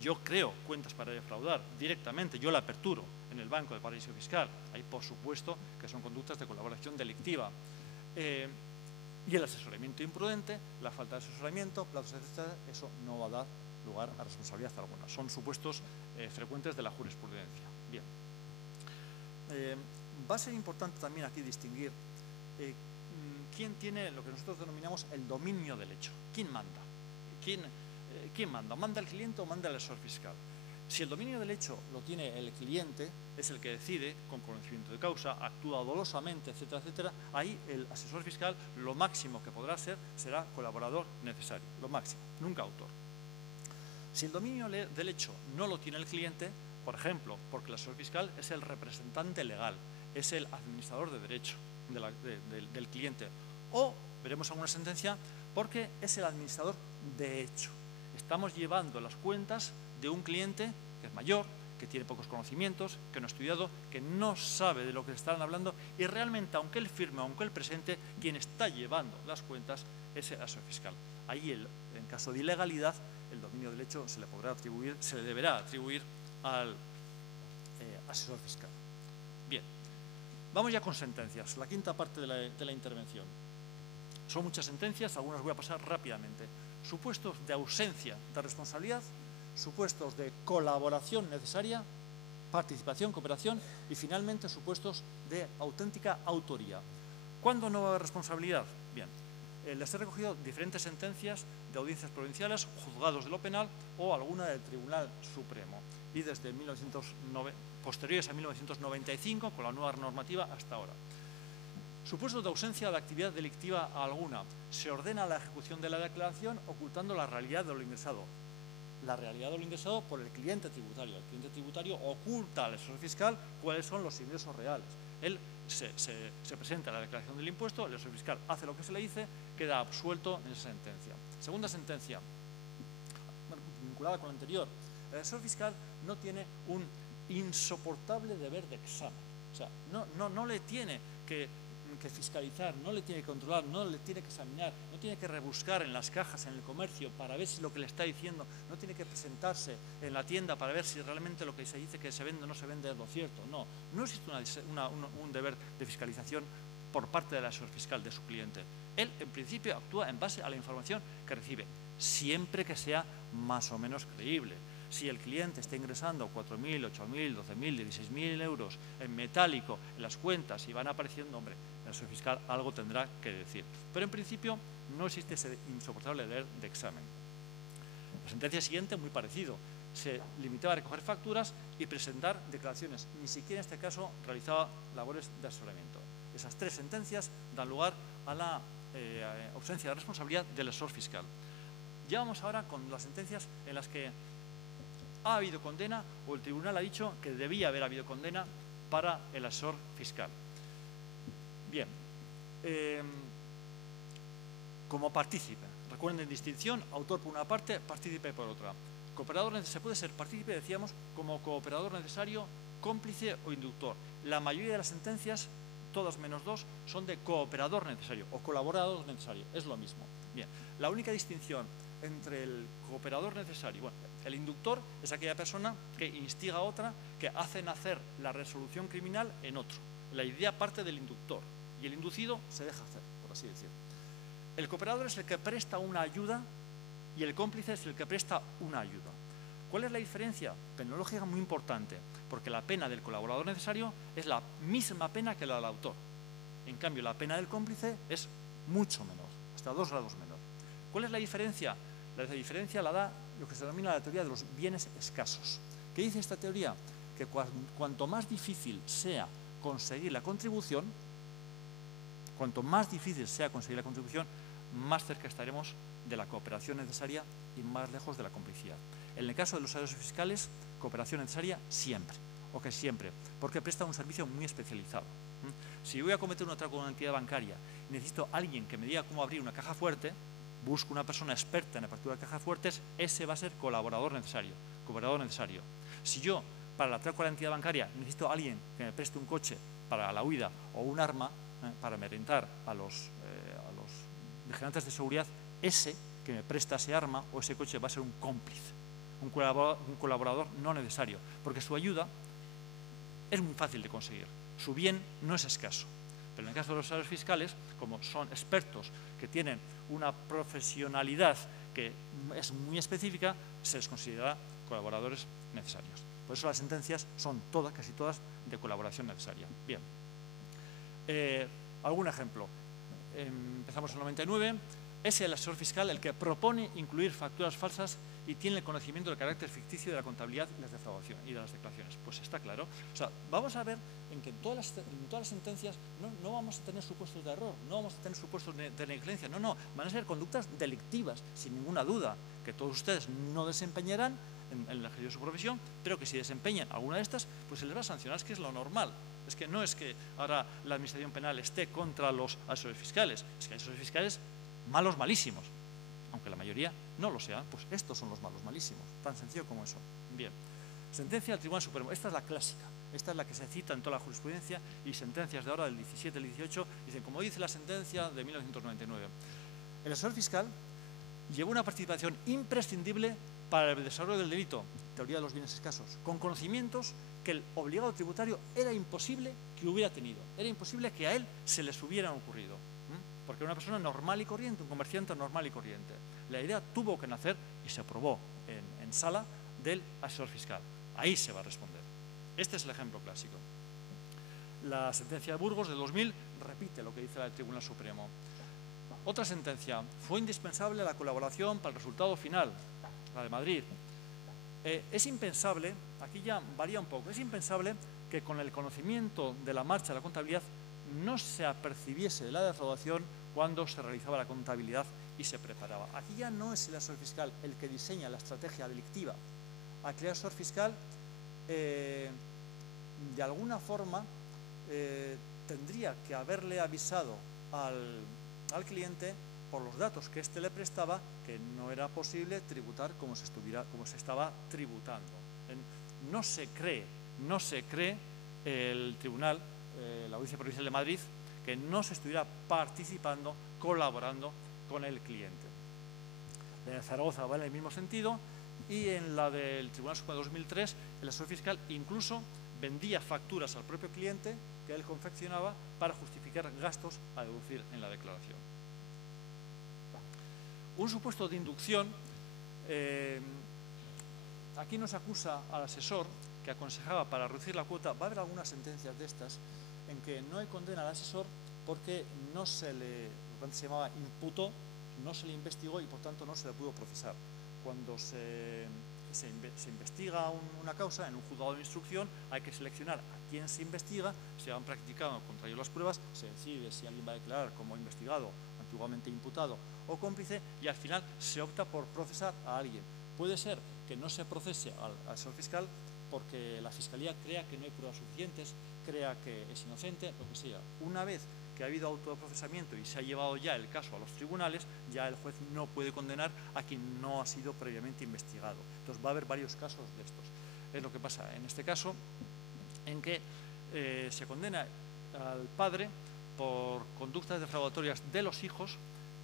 yo creo cuentas para defraudar directamente, yo la aperturo en el banco de paraíso fiscal. Ahí, por supuesto, que son conductas de colaboración delictiva. Y el asesoramiento imprudente, la falta de asesoramiento, plazos, etc., eso no va a dar lugar a responsabilidad alguna. Son supuestos frecuentes de la jurisprudencia. Bien. Va a ser importante también aquí distinguir quién tiene lo que nosotros denominamos el dominio del hecho. ¿Quién manda? ¿Quién manda? ¿Manda el cliente o manda el asesor fiscal? Si el dominio del hecho lo tiene el cliente, es el que decide con conocimiento de causa, actúa dolosamente, etcétera, etcétera, ahí el asesor fiscal lo máximo que podrá ser será colaborador necesario, lo máximo, nunca autor. Si el dominio del hecho no lo tiene el cliente, por ejemplo, porque el asesor fiscal es el representante legal, es el administrador de derecho del cliente, o, veremos alguna sentencia, porque es el administrador de hecho. Estamos llevando las cuentas de un cliente que es mayor, que tiene pocos conocimientos, que no ha estudiado, que no sabe de lo que le están hablando y realmente, aunque él firme, aunque él presente, quien está llevando las cuentas es el asesor fiscal. Ahí, en caso de ilegalidad, el dominio del hecho se le deberá atribuir al asesor fiscal. Bien, vamos ya con sentencias, la quinta parte de la intervención. Son muchas sentencias, algunas voy a pasar rápidamente. Supuestos de ausencia de responsabilidad, supuestos de colaboración necesaria, participación, cooperación y finalmente supuestos de auténtica autoría. ¿Cuándo no va a haber responsabilidad? Bien, les he recogido diferentes sentencias de audiencias provinciales, juzgados de lo penal o alguna del Tribunal Supremo y desde posteriores a 1995 con la nueva normativa hasta ahora. Supuestos de ausencia de actividad delictiva alguna. Se ordena la ejecución de la declaración ocultando la realidad de lo ingresado. La realidad de lo ingresado por el cliente tributario. El cliente tributario oculta al asesor fiscal cuáles son los ingresos reales. Él se presenta la declaración del impuesto, el asesor fiscal hace lo que se le dice, queda absuelto en esa sentencia. Segunda sentencia, vinculada con la anterior. El asesor fiscal no tiene un insoportable deber de examen. O sea, no le tiene que fiscalizar, no le tiene que controlar, no le tiene que examinar, no tiene que rebuscar en las cajas, en el comercio, para ver si lo que le está diciendo, no tiene que presentarse en la tienda para ver si realmente lo que se dice que se vende o no se vende es lo cierto. No existe un deber de fiscalización por parte del asesor fiscal de su cliente. Él, en principio, actúa en base a la información que recibe, siempre que sea más o menos creíble. Si el cliente está ingresando 4.000, 8.000, 12.000, 16.000 euros en metálico en las cuentas y van apareciendo, hombre, el asesor fiscal algo tendrá que decir. Pero en principio no existe ese insoportable deber de examen. La sentencia siguiente, muy parecido. Se limitaba a recoger facturas y presentar declaraciones. Ni siquiera en este caso realizaba labores de asesoramiento. Esas tres sentencias dan lugar a la ausencia de responsabilidad del asesor fiscal. Ya vamos ahora con las sentencias en las que ha habido condena o el tribunal ha dicho que debía haber habido condena para el asesor fiscal. Bien, como partícipe, recuerden distinción, autor por una parte, partícipe por otra. Cooperador, se puede ser partícipe, decíamos, como cooperador necesario, cómplice o inductor. La mayoría de las sentencias, todas menos dos, son de cooperador necesario o colaborador necesario, es lo mismo. Bien, la única distinción entre el cooperador necesario, bueno, el inductor es aquella persona que instiga a otra, que hace nacer la resolución criminal en otro. La idea parte del inductor y el inducido se deja hacer, por así decirlo. El cooperador es el que presta una ayuda y el cómplice es el que presta una ayuda. ¿Cuál es la diferencia? Penológica muy importante, porque la pena del colaborador necesario es la misma pena que la del autor. En cambio, la pena del cómplice es mucho menor, hasta 2 grados menor. ¿Cuál es la diferencia? La diferencia la da lo que se denomina la teoría de los bienes escasos. ¿Qué dice esta teoría? Que cuanto más difícil sea conseguir la contribución, más cerca estaremos de la cooperación necesaria y más lejos de la complicidad. En el caso de los asesores fiscales, cooperación necesaria siempre, o que siempre, porque presta un servicio muy especializado. Si voy a cometer un atraco con una entidad bancaria y necesito a alguien que me diga cómo abrir una caja fuerte, busco una persona experta en apertura de caja fuertes, ese va a ser colaborador necesario. Si yo, para la atraco a la entidad bancaria, necesito a alguien que me preste un coche para la huida o un arma para amedrentar a los vigilantes de seguridad, ese que me presta ese arma o ese coche va a ser un cómplice, un colaborador no necesario, porque su ayuda es muy fácil de conseguir, su bien no es escaso. Pero en el caso de los asesores fiscales, como son expertos que tienen una profesionalidad que es muy específica, se les considera colaboradores necesarios. Por eso las sentencias son todas, casi todas, de colaboración necesaria. Bien. Algún ejemplo. Empezamos en el 99. Es el asesor fiscal el que propone incluir facturas falsas y tiene el conocimiento del carácter ficticio de la contabilidad y las defraudaciones y de las declaraciones. Pues está claro. O sea, vamos a ver en que en todas las sentencias no vamos a tener supuestos de error, no vamos a tener supuestos de negligencia, no, van a ser conductas delictivas, sin ninguna duda, que todos ustedes no desempeñarán en el ejercicio de su profesión, pero que si desempeñan alguna de estas, pues se les va a sancionar, es que es lo normal. Es que no es que ahora la administración penal esté contra los asesores fiscales, es que hay asesores fiscales malos malísimos, aunque la mayoría no lo sean, pues estos son los malos malísimos, tan sencillo como eso. Bien, sentencia del Tribunal Supremo, esta es la clásica, esta es la que se cita en toda la jurisprudencia y sentencias de ahora del 17 y el 18, dicen, como dice la sentencia de 1999, el asesor fiscal llevó una participación imprescindible para el desarrollo del delito, teoría de los bienes escasos, con conocimientos que el obligado tributario era imposible que hubiera tenido, era imposible que a él se les hubieran ocurrido, porque era una persona normal y corriente, un comerciante normal y corriente. La idea tuvo que nacer y se aprobó en sala del asesor fiscal. Ahí se va a responder. Este es el ejemplo clásico. La sentencia de Burgos de 2000 repite lo que dice el Tribunal Supremo. Otra sentencia, fue indispensable la colaboración para el resultado final, la de Madrid. Es impensable, aquí ya varía un poco, es impensable que con el conocimiento de la marcha de la contabilidad no se apercibiese la defraudación cuando se realizaba la contabilidad y se preparaba. Aquí ya no es el asesor fiscal el que diseña la estrategia delictiva. Aquí el asesor fiscal, de alguna forma, tendría que haberle avisado al cliente por los datos que éste le prestaba que no era posible tributar como se estaba tributando. No se cree el tribunal, la Audiencia Provincial de Madrid, que no se estuviera participando, colaborando con el cliente. La de Zaragoza va en el mismo sentido y en la del Tribunal Supremo de 2003 el asesor fiscal incluso vendía facturas al propio cliente que él confeccionaba para justificar gastos a deducir en la declaración. Un supuesto de inducción, aquí nos acusa al asesor que aconsejaba para reducir la cuota. Va a haber algunas sentencias de estas en que no hay condena al asesor porque no se le, lo que antes se llamaba imputó, no se le investigó y por tanto no se le pudo procesar. Cuando se investiga una causa en un juzgado de instrucción, hay que seleccionar a quién se investiga, se han practicado contra ellos las pruebas, se decide si alguien va a declarar como investigado, antiguamente imputado o cómplice, y al final se opta por procesar a alguien. Puede ser que no se procese al asesor fiscal porque la Fiscalía crea que no hay pruebas suficientes, crea que es inocente, lo que sea. Una vez que ha habido auto de procesamiento y se ha llevado ya el caso a los tribunales, ya el juez no puede condenar a quien no ha sido previamente investigado. Entonces va a haber varios casos de estos. Es lo que pasa en este caso, en que se condena al padre por conductas defraudatorias de los hijos,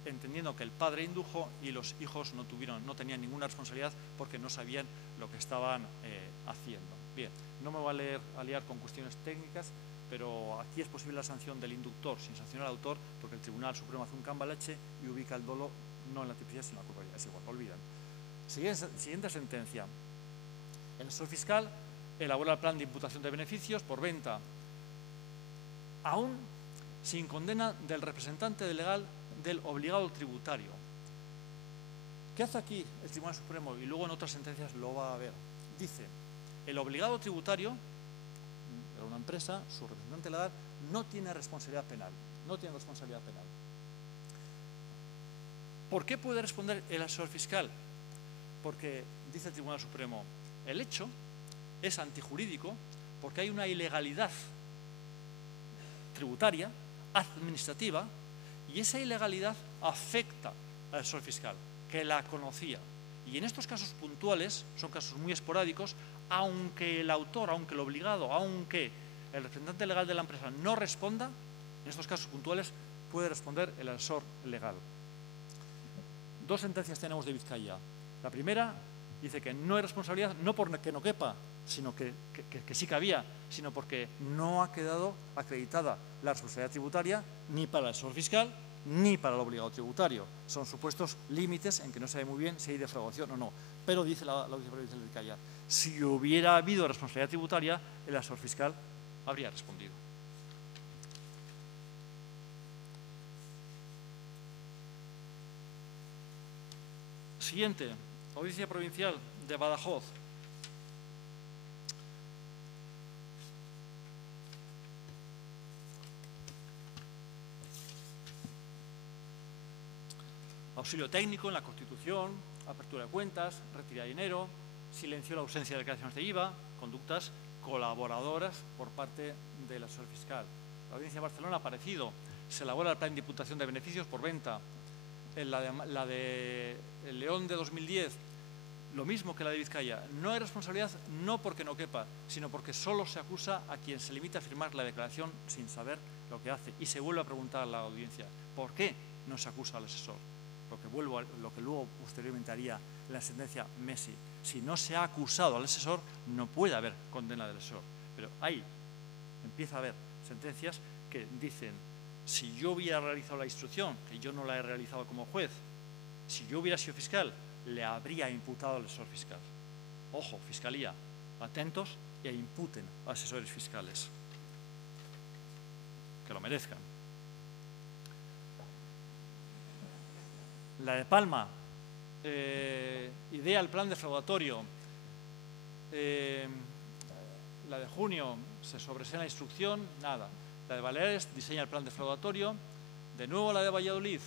entendiendo que el padre indujo y los hijos no tenían ninguna responsabilidad porque no sabían lo que estaban haciendo. Bien, no me voy a liar con cuestiones técnicas, pero aquí es posible la sanción del inductor sin sancionar al autor porque el Tribunal Supremo hace un cambalache y ubica el dolo no en la tipicidad sino en la culpabilidad. Es igual, olvidan. Siguiente sentencia. El asesor fiscal elabora el plan de imputación de beneficios por venta, aún sin condena del representante legal del obligado tributario. ¿Qué hace aquí el Tribunal Supremo? Y luego en otras sentencias lo va a ver. Dice, el obligado tributario de una empresa, su representante legal, no tiene responsabilidad penal. No tiene responsabilidad penal. ¿Por qué puede responder el asesor fiscal? Porque, dice el Tribunal Supremo, el hecho es antijurídico porque hay una ilegalidad tributaria, administrativa, y esa ilegalidad afecta al asesor fiscal, que la conocía. Y en estos casos puntuales, son casos muy esporádicos, aunque el autor, aunque el obligado, aunque el representante legal de la empresa no responda, en estos casos puntuales puede responder el asesor legal. Dos sentencias tenemos de Vizcaya. La primera dice que no hay responsabilidad, no porque no quepa, sino que sí cabía, sino porque no ha quedado acreditada la responsabilidad tributaria ni para el asesor fiscal ni para el obligado tributario. Son supuestos límites en que no se sabe muy bien si hay defraudación o no. Pero dice la Audiencia Provincial de Vizcaya, si hubiera habido responsabilidad tributaria, el asesor fiscal habría respondido. Siguiente, Audiencia Provincial de Badajoz. Auxilio técnico en la Constitución, apertura de cuentas, retirada de dinero, silenció la ausencia de declaraciones de IVA, conductas colaboradoras por parte del asesor fiscal. La Audiencia de Barcelona ha aparecido, se elabora el plan de imputación de beneficios por venta. En la de León de 2010, lo mismo que la de Vizcaya. No hay responsabilidad no porque no quepa, sino porque solo se acusa a quien se limita a firmar la declaración sin saber lo que hace. Y se vuelve a preguntar a la audiencia, ¿por qué no se acusa al asesor? Lo que luego posteriormente haría la sentencia Messi. Si no se ha acusado al asesor, no puede haber condena del asesor. Pero ahí empieza a haber sentencias que dicen, si yo hubiera realizado la instrucción, que yo no la he realizado como juez, si yo hubiera sido fiscal, le habría imputado al asesor fiscal. Ojo, Fiscalía, atentos e imputen a asesores fiscales. Que lo merezcan. La de Palma, idea el plan defraudatorio. La de junio, se sobresea la instrucción, nada. La de Baleares, diseña el plan defraudatorio. De nuevo la de Valladolid,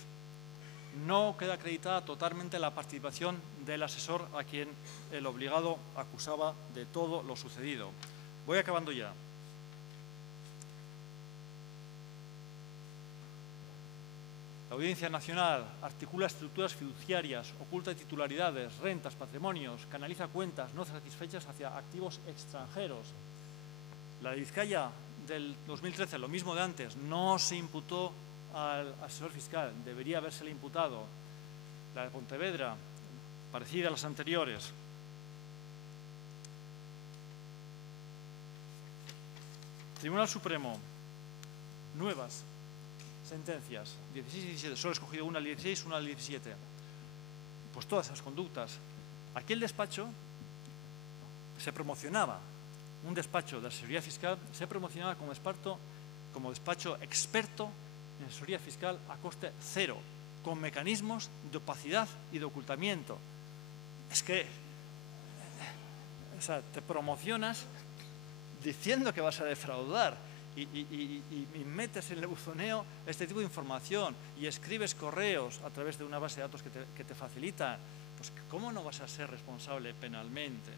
no queda acreditada totalmente la participación del asesor a quien el obligado acusaba de todo lo sucedido. Voy acabando ya. La Audiencia Nacional articula estructuras fiduciarias, oculta titularidades, rentas, patrimonios, canaliza cuentas no satisfechas hacia activos extranjeros. La de Vizcaya del 2013, lo mismo de antes, no se imputó al asesor fiscal, debería habérsele imputado. La de Pontevedra, parecida a las anteriores. Tribunal Supremo, nuevas sentencias, 16 y 17, solo he escogido una al 16, una al 17. Pues todas esas conductas. Aquí el despacho se promocionaba, un despacho de asesoría fiscal se promocionaba como despacho experto en asesoría fiscal a coste cero, con mecanismos de opacidad y de ocultamiento. Es que, o sea, te promocionas diciendo que vas a defraudar y metes en el buzoneo este tipo de información y escribes correos a través de una base de datos que te facilitan. Pues, ¿cómo no vas a ser responsable penalmente?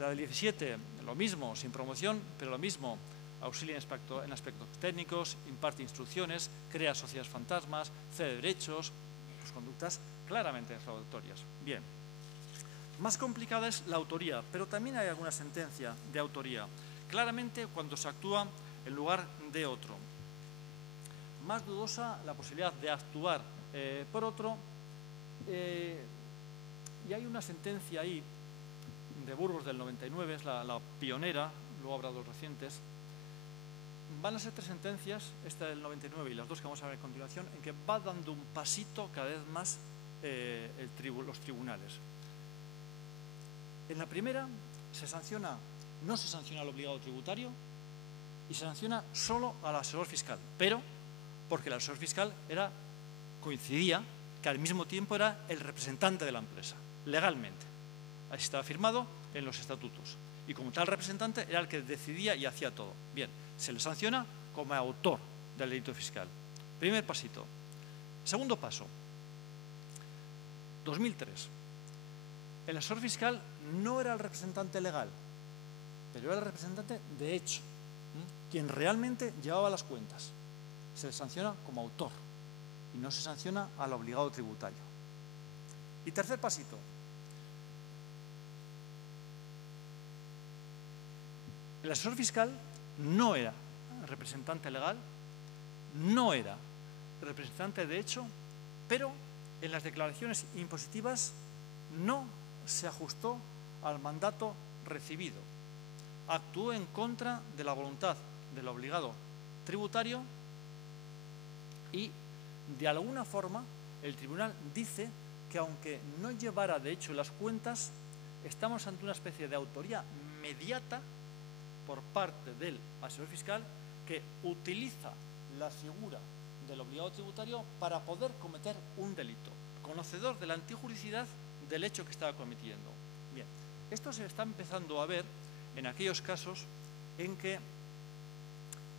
La del 17, lo mismo, sin promoción, pero lo mismo. Auxilia en aspectos técnicos, imparte instrucciones, crea sociedades fantasmas, cede derechos, pues conductas claramente defraudatorias. Bien. Más complicada es la autoría, pero también hay alguna sentencia de autoría. Claramente cuando se actúa en lugar de otro. Más dudosa la posibilidad de actuar por otro. Y hay una sentencia ahí de Burgos del 99, es la pionera, luego habrá dos recientes. Van a ser tres sentencias, esta del 99 y las dos que vamos a ver a continuación, en que va dando un pasito cada vez más los tribunales. En la primera no se sanciona al obligado tributario y se sanciona solo al asesor fiscal, pero porque el asesor fiscal coincidía que al mismo tiempo era el representante de la empresa, legalmente. Así estaba firmado en los estatutos. Y como tal representante era el que decidía y hacía todo. Bien, se le sanciona como autor del delito fiscal. Primer pasito. Segundo paso. 2003. El asesor fiscal no era el representante legal, pero era el representante de hecho, quien realmente llevaba las cuentas. Se le sanciona como autor y no se sanciona al obligado tributario. Y tercer pasito. El asesor fiscal no era representante legal, no era representante de hecho, pero en las declaraciones impositivas no se ajustó al mandato recibido. Actuó en contra de la voluntad del obligado tributario y, de alguna forma, el tribunal dice que, aunque no llevara de hecho las cuentas, estamos ante una especie de autoría mediata por parte del asesor fiscal que utiliza la figura del obligado tributario para poder cometer un delito, conocedor de la antijuricidad del hecho que estaba cometiendo. Bien, esto se está empezando a ver en aquellos casos en que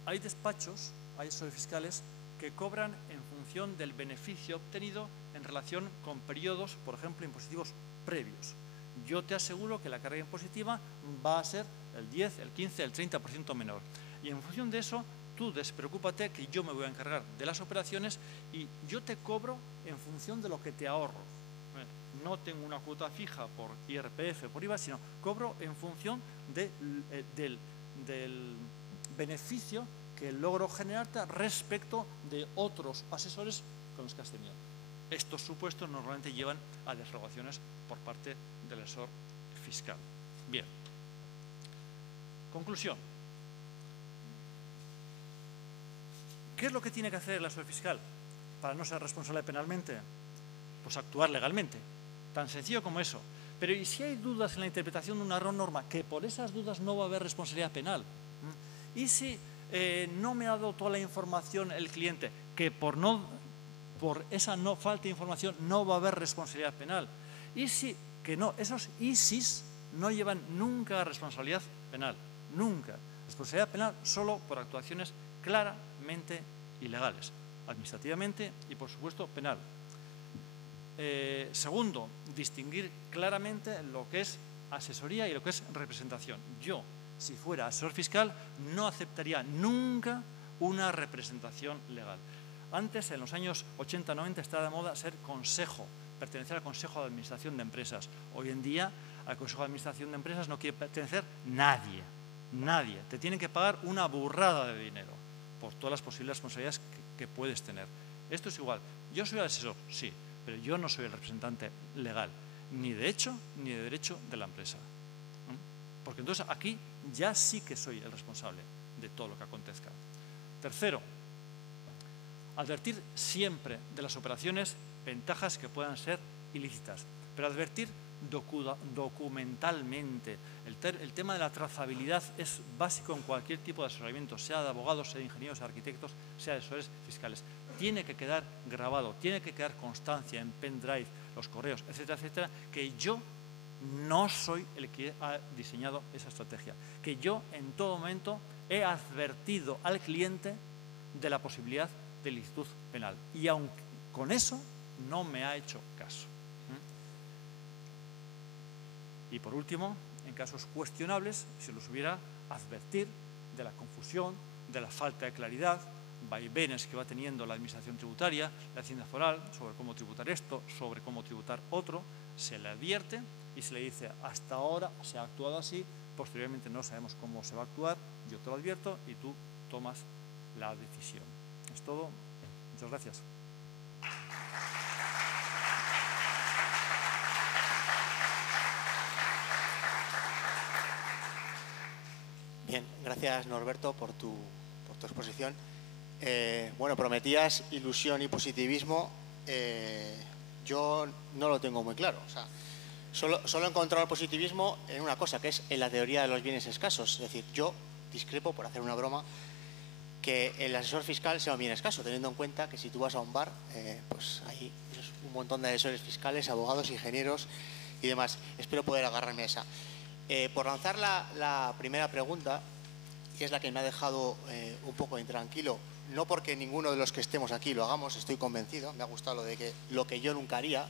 hay despachos, hay asesores fiscales que cobran en función del beneficio obtenido en relación con periodos, por ejemplo, impositivos previos. Yo te aseguro que la carga impositiva va a ser el 10, el 15, el 30% menor. Y en función de eso, tú despreocúpate que yo me voy a encargar de las operaciones y yo te cobro en función de lo que te ahorro. No tengo una cuota fija por IRPF, por IVA, sino cobro en función del beneficio que logro generarte respecto de otros asesores con los que has tenido. Estos supuestos normalmente llevan a desrogaciones por parte del asesor fiscal. Bien. Conclusión. ¿Qué es lo que tiene que hacer el asesor fiscal para no ser responsable penalmente? Pues actuar legalmente. Tan sencillo como eso. Pero ¿y si hay dudas en la interpretación de una norma? Que por esas dudas no va a haber responsabilidad penal. ¿Y si no me ha dado toda la información el cliente? Que por esa falta de información no va a haber responsabilidad penal. ¿Y si que no? Esos ISIS no llevan nunca a responsabilidad penal. Nunca. Responsabilidad penal solo por actuaciones claramente ilegales, administrativamente y, por supuesto, penal. Segundo, distinguir claramente lo que es asesoría y lo que es representación. Yo, si fuera asesor fiscal, no aceptaría nunca una representación legal. Antes, en los años 80-90, estaba de moda ser consejo, pertenecer al Consejo de Administración de Empresas. Hoy en día, al Consejo de Administración de Empresas no quiere pertenecer nadie. Nadie. Te tienen que pagar una burrada de dinero por todas las posibles responsabilidades que puedes tener. Esto es igual. Yo soy el asesor, sí, pero yo no soy el representante legal, ni de hecho ni de derecho de la empresa. Porque entonces aquí ya sí que soy el responsable de todo lo que acontezca. Tercero, advertir siempre de las operaciones ventajas que puedan ser ilícitas, pero advertir documentalmente. El tema de la trazabilidad es básico en cualquier tipo de asesoramiento, sea de abogados, sea de ingenieros, arquitectos, sea de asesores fiscales. Tiene que quedar grabado, tiene que quedar constancia en pendrive, los correos, etcétera, etcétera, que yo no soy el que ha diseñado esa estrategia, que yo en todo momento he advertido al cliente de la posibilidad de ilicitud penal y aun con eso no me ha hecho caso. Y por último, en casos cuestionables, si los hubiera, advertir de la confusión, de la falta de claridad, vaivenes que va teniendo la Administración Tributaria, la Hacienda Foral, sobre cómo tributar esto, sobre cómo tributar otro, se le advierte y se le dice, hasta ahora se ha actuado así, posteriormente no sabemos cómo se va a actuar, yo te lo advierto y tú tomas la decisión. Es todo. Muchas gracias. Bien, gracias Norberto por tu exposición. Bueno, prometías ilusión y positivismo. Yo no lo tengo muy claro. O sea, solo he encontrado el positivismo en una cosa, que es en la teoría de los bienes escasos. Es decir, yo discrepo, por hacer una broma, que el asesor fiscal sea un bien escaso, teniendo en cuenta que si tú vas a un bar, pues hay un montón de asesores fiscales, abogados, ingenieros y demás. Espero poder agarrarme a esa. Por lanzar la primera pregunta, que es la que me ha dejado un poco intranquilo, no porque ninguno de los que estemos aquí lo hagamos, estoy convencido, me ha gustado lo que yo nunca haría,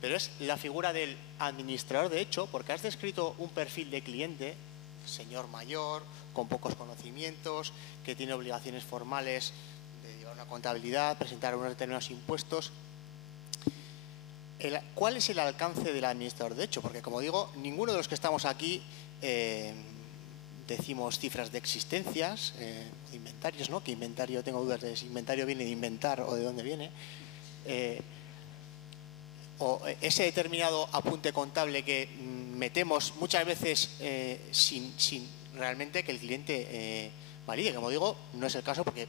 pero es la figura del administrador de hecho, porque has descrito un perfil de cliente, señor mayor, con pocos conocimientos, que tiene obligaciones formales de llevar una contabilidad, presentar unos determinados impuestos. ¿Cuál es el alcance del administrador de hecho? Porque, como digo, ninguno de los que estamos aquí decimos cifras de existencias, de inventarios, ¿no? Que inventario, tengo dudas de si inventario viene de inventar o de dónde viene. O ese determinado apunte contable que metemos muchas veces sin realmente que el cliente valide. Como digo, no es el caso porque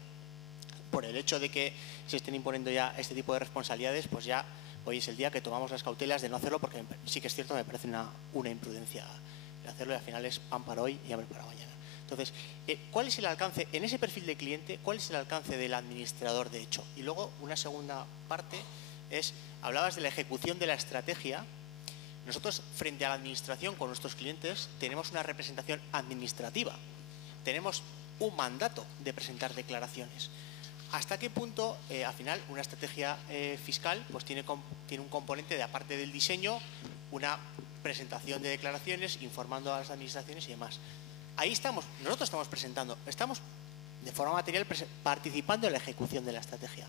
por el hecho de que se estén imponiendo ya este tipo de responsabilidades, pues ya hoy es el día que tomamos las cautelas de no hacerlo, porque sí que es cierto, me parece una imprudencia hacerlo y al final es pan para hoy y hambre para mañana. Entonces, ¿cuál es el alcance, en ese perfil de cliente, cuál es el alcance del administrador de hecho? Y luego, una segunda parte es, hablabas de la ejecución de la estrategia. Nosotros, frente a la administración, con nuestros clientes, tenemos una representación administrativa. Tenemos un mandato de presentar declaraciones. ¿Hasta qué punto, al final, una estrategia fiscal pues tiene un componente de, aparte del diseño, una presentación de declaraciones, informando a las administraciones y demás? Ahí estamos, nosotros estamos presentando, estamos de forma material participando en la ejecución de la estrategia.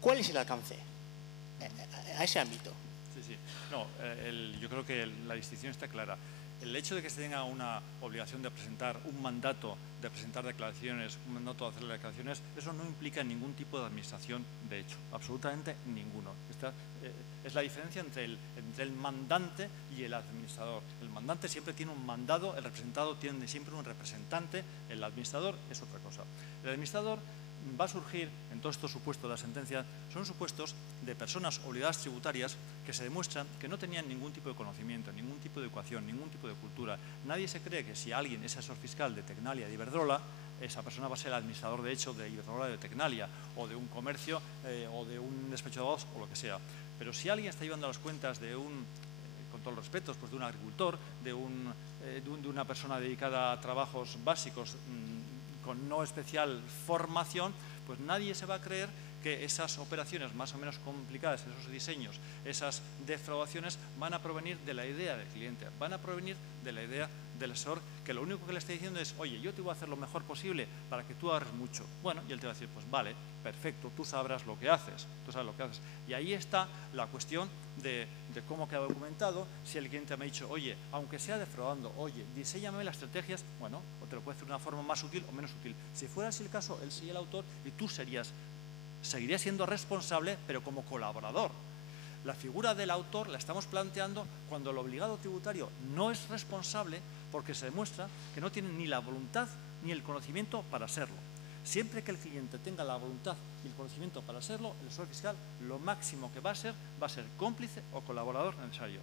¿Cuál es el alcance a ese ámbito? Sí, sí. No, yo creo que la distinción está clara. El hecho de que se tenga una obligación de presentar un mandato, de presentar declaraciones, un mandato de hacer declaraciones, eso no implica ningún tipo de administración de hecho, absolutamente ninguno. Es la diferencia entre el mandante y el administrador. El mandante siempre tiene un mandado, el representado tiene siempre un representante, el administrador es otra cosa. El administrador va a surgir, en todos estos supuestos de la sentencia, son supuestos de personas obligadas tributarias que se demuestran que no tenían ningún tipo de conocimiento, ningún tipo de educación, ningún tipo de cultura. Nadie se cree que si alguien es asesor fiscal de Tecnalia, de Iberdrola, esa persona va a ser el administrador de hecho de Iberdrola, de Tecnalia, o de un comercio, o de un despacho de abogados, o lo que sea. Pero si alguien está llevando las cuentas de un, con todos los respetos, pues de un agricultor, de una persona dedicada a trabajos básicos, con no especial formación, pues nadie se va a creer que esas operaciones más o menos complicadas, esos diseños, esas defraudaciones van a provenir de la idea del cliente, van a provenir de la idea del asesor, que lo único que le está diciendo es, oye, yo te voy a hacer lo mejor posible para que tú ahorres mucho. Bueno, y él te va a decir, pues vale, perfecto, tú sabrás lo que haces, tú sabes lo que haces. Y ahí está la cuestión de cómo queda documentado. Si el cliente me ha dicho, oye, aunque sea defraudando, oye, diséñame las estrategias, bueno, o te lo puede hacer de una forma más útil o menos útil. Si fuera así el caso, él sería el autor y tú seguirías siendo responsable, pero como colaborador. La figura del autor la estamos planteando cuando el obligado tributario no es responsable porque se demuestra que no tiene ni la voluntad ni el conocimiento para serlo. Siempre que el cliente tenga la voluntad y el conocimiento para serlo, el asesor fiscal lo máximo que va a ser cómplice o colaborador necesario.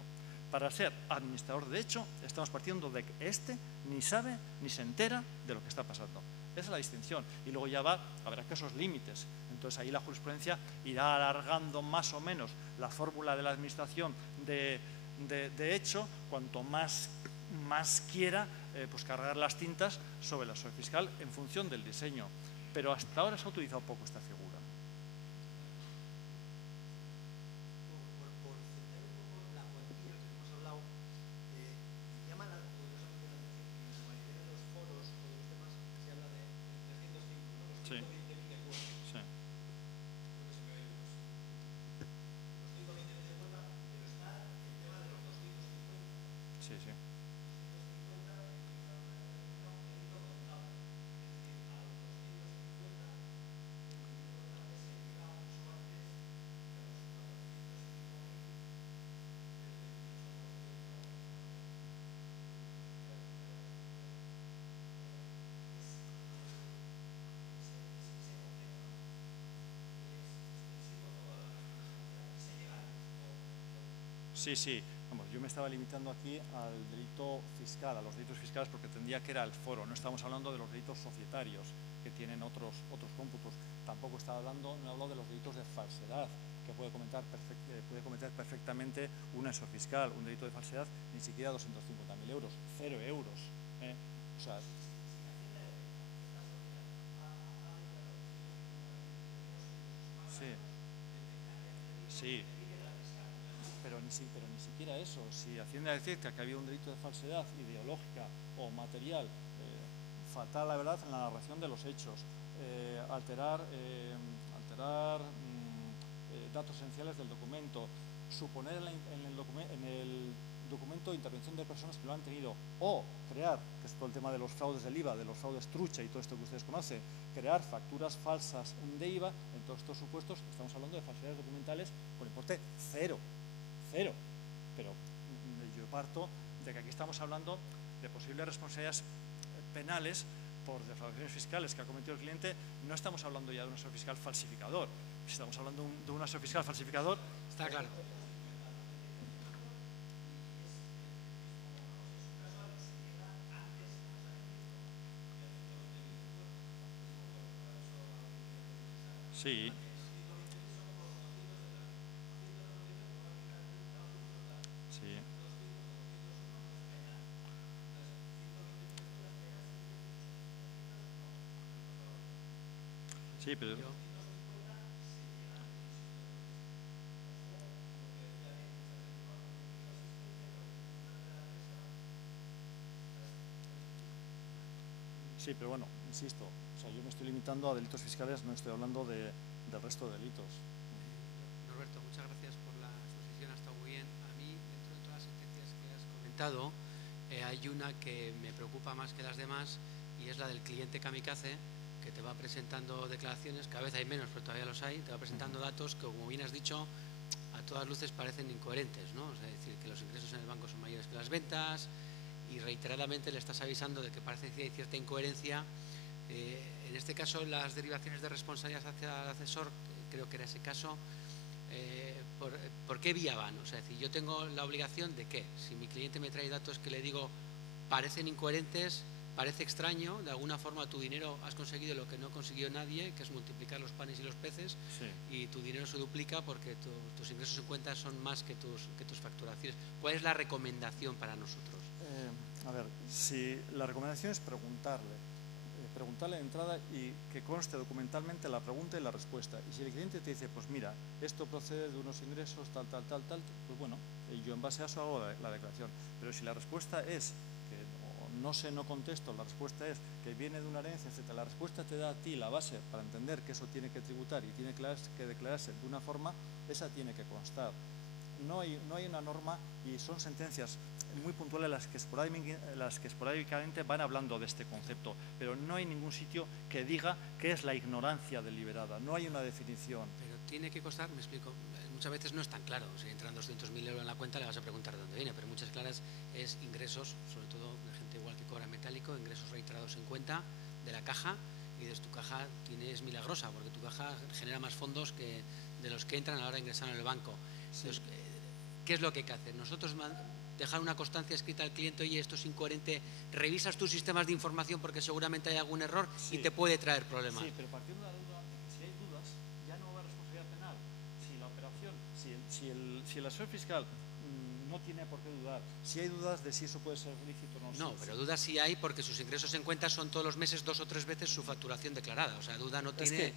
Para ser administrador de hecho, estamos partiendo de que éste ni sabe ni se entera de lo que está pasando. Esa es la distinción. Y luego ya habrá casos límites. Entonces ahí la jurisprudencia irá alargando más o menos la fórmula de la administración de hecho, cuanto más quiera pues cargar las tintas sobre el asesor fiscal en función del diseño. Pero hasta ahora se ha utilizado poco esta figura. Sí, sí. Vamos, yo me estaba limitando aquí al delito fiscal, a los delitos fiscales, porque entendía que era el foro. No estamos hablando de los delitos societarios, que tienen otros cómputos. Tampoco no he hablado de los delitos de falsedad, que puede cometer perfectamente un asesor fiscal. Un delito de falsedad, ni siquiera 250.000 euros, 0 euros. O sea, sí. Pero ni siquiera eso. Si Hacienda detecta que había un delito de falsedad ideológica o material, fatal la verdad en la narración de los hechos, alterar datos esenciales del documento, suponer en el documento intervención de personas que lo han tenido, o crear, que es todo el tema de los fraudes del IVA, de los fraudes trucha y todo esto que ustedes conocen, crear facturas falsas de IVA. En todos estos supuestos estamos hablando de falsedades documentales por importe cero. Pero yo parto de que aquí estamos hablando de posibles responsabilidades penales por defraudaciones fiscales que ha cometido el cliente. No estamos hablando ya de un asesor fiscal falsificador. Si estamos hablando de un asesor fiscal falsificador, está claro. Sí. Sí. Sí, pero... Sí, pero bueno, insisto, o sea, yo me estoy limitando a delitos fiscales, no estoy hablando del resto de delitos. Norberto, muchas gracias por la exposición, ha estado muy bien. A mí, dentro de todas las sentencias que has comentado, hay una que me preocupa más que las demás, y es la del cliente kamikaze, que te va presentando declaraciones, cada vez hay menos, pero todavía los hay, te va presentando datos que, como bien has dicho, a todas luces parecen incoherentes, ¿no? O sea, es decir, que los ingresos en el banco son mayores que las ventas, y reiteradamente le estás avisando de que parece que hay cierta incoherencia. En este caso, las derivaciones de responsabilidad hacia el asesor, creo que era ese caso, ¿por qué vía van? O sea, es decir, yo tengo la obligación de que, si mi cliente me trae datos que le digo parecen incoherentes, parece extraño, de alguna forma tu dinero has conseguido lo que no consiguió nadie, que es multiplicar los panes y los peces, sí. Y tu dinero se duplica porque tus ingresos en cuenta son más que tus facturaciones. ¿Cuál es la recomendación para nosotros? A ver, si la recomendación es preguntarle de entrada y que conste documentalmente la pregunta y la respuesta. Y si el cliente te dice, pues mira, esto procede de unos ingresos, tal, pues bueno, yo en base a eso hago la declaración. Pero si la respuesta es que no contesto, la respuesta es que viene de una herencia, etc., la respuesta te da a ti la base para entender que eso tiene que tributar y tiene que declararse de una forma, esa tiene que constar. No hay una norma, y son sentencias muy puntuales las que esporádicamente van hablando de este concepto, pero no hay ningún sitio que diga que es la ignorancia deliberada, no hay una definición. Pero tiene que costar, me explico, muchas veces no es tan claro. Si entran 200.000 euros en la cuenta le vas a preguntar de dónde viene, pero muchas claras es ingresos, sobre todo de gente igual que cobra metálico, ingresos reiterados en cuenta de la caja, y de tu caja es milagrosa, porque tu caja genera más fondos que de los que entran a la hora de ingresar en el banco. Sí. Entonces, ¿qué es lo que hay que hacer? Nosotros dejar una constancia escrita al cliente, oye, esto es incoherente, revisas tus sistemas de información porque seguramente hay algún error, sí. Y te puede traer problemas. Sí, pero partiendo de la duda de que si hay dudas, ya no va a haber responsabilidad penal. Si la operación, si el asesor fiscal no tiene por qué dudar, si hay dudas de si eso puede ser lícito o no. No, pero dudas sí hay, porque sus ingresos en cuenta son todos los meses 2 o 3 veces su facturación declarada. O sea, duda no tiene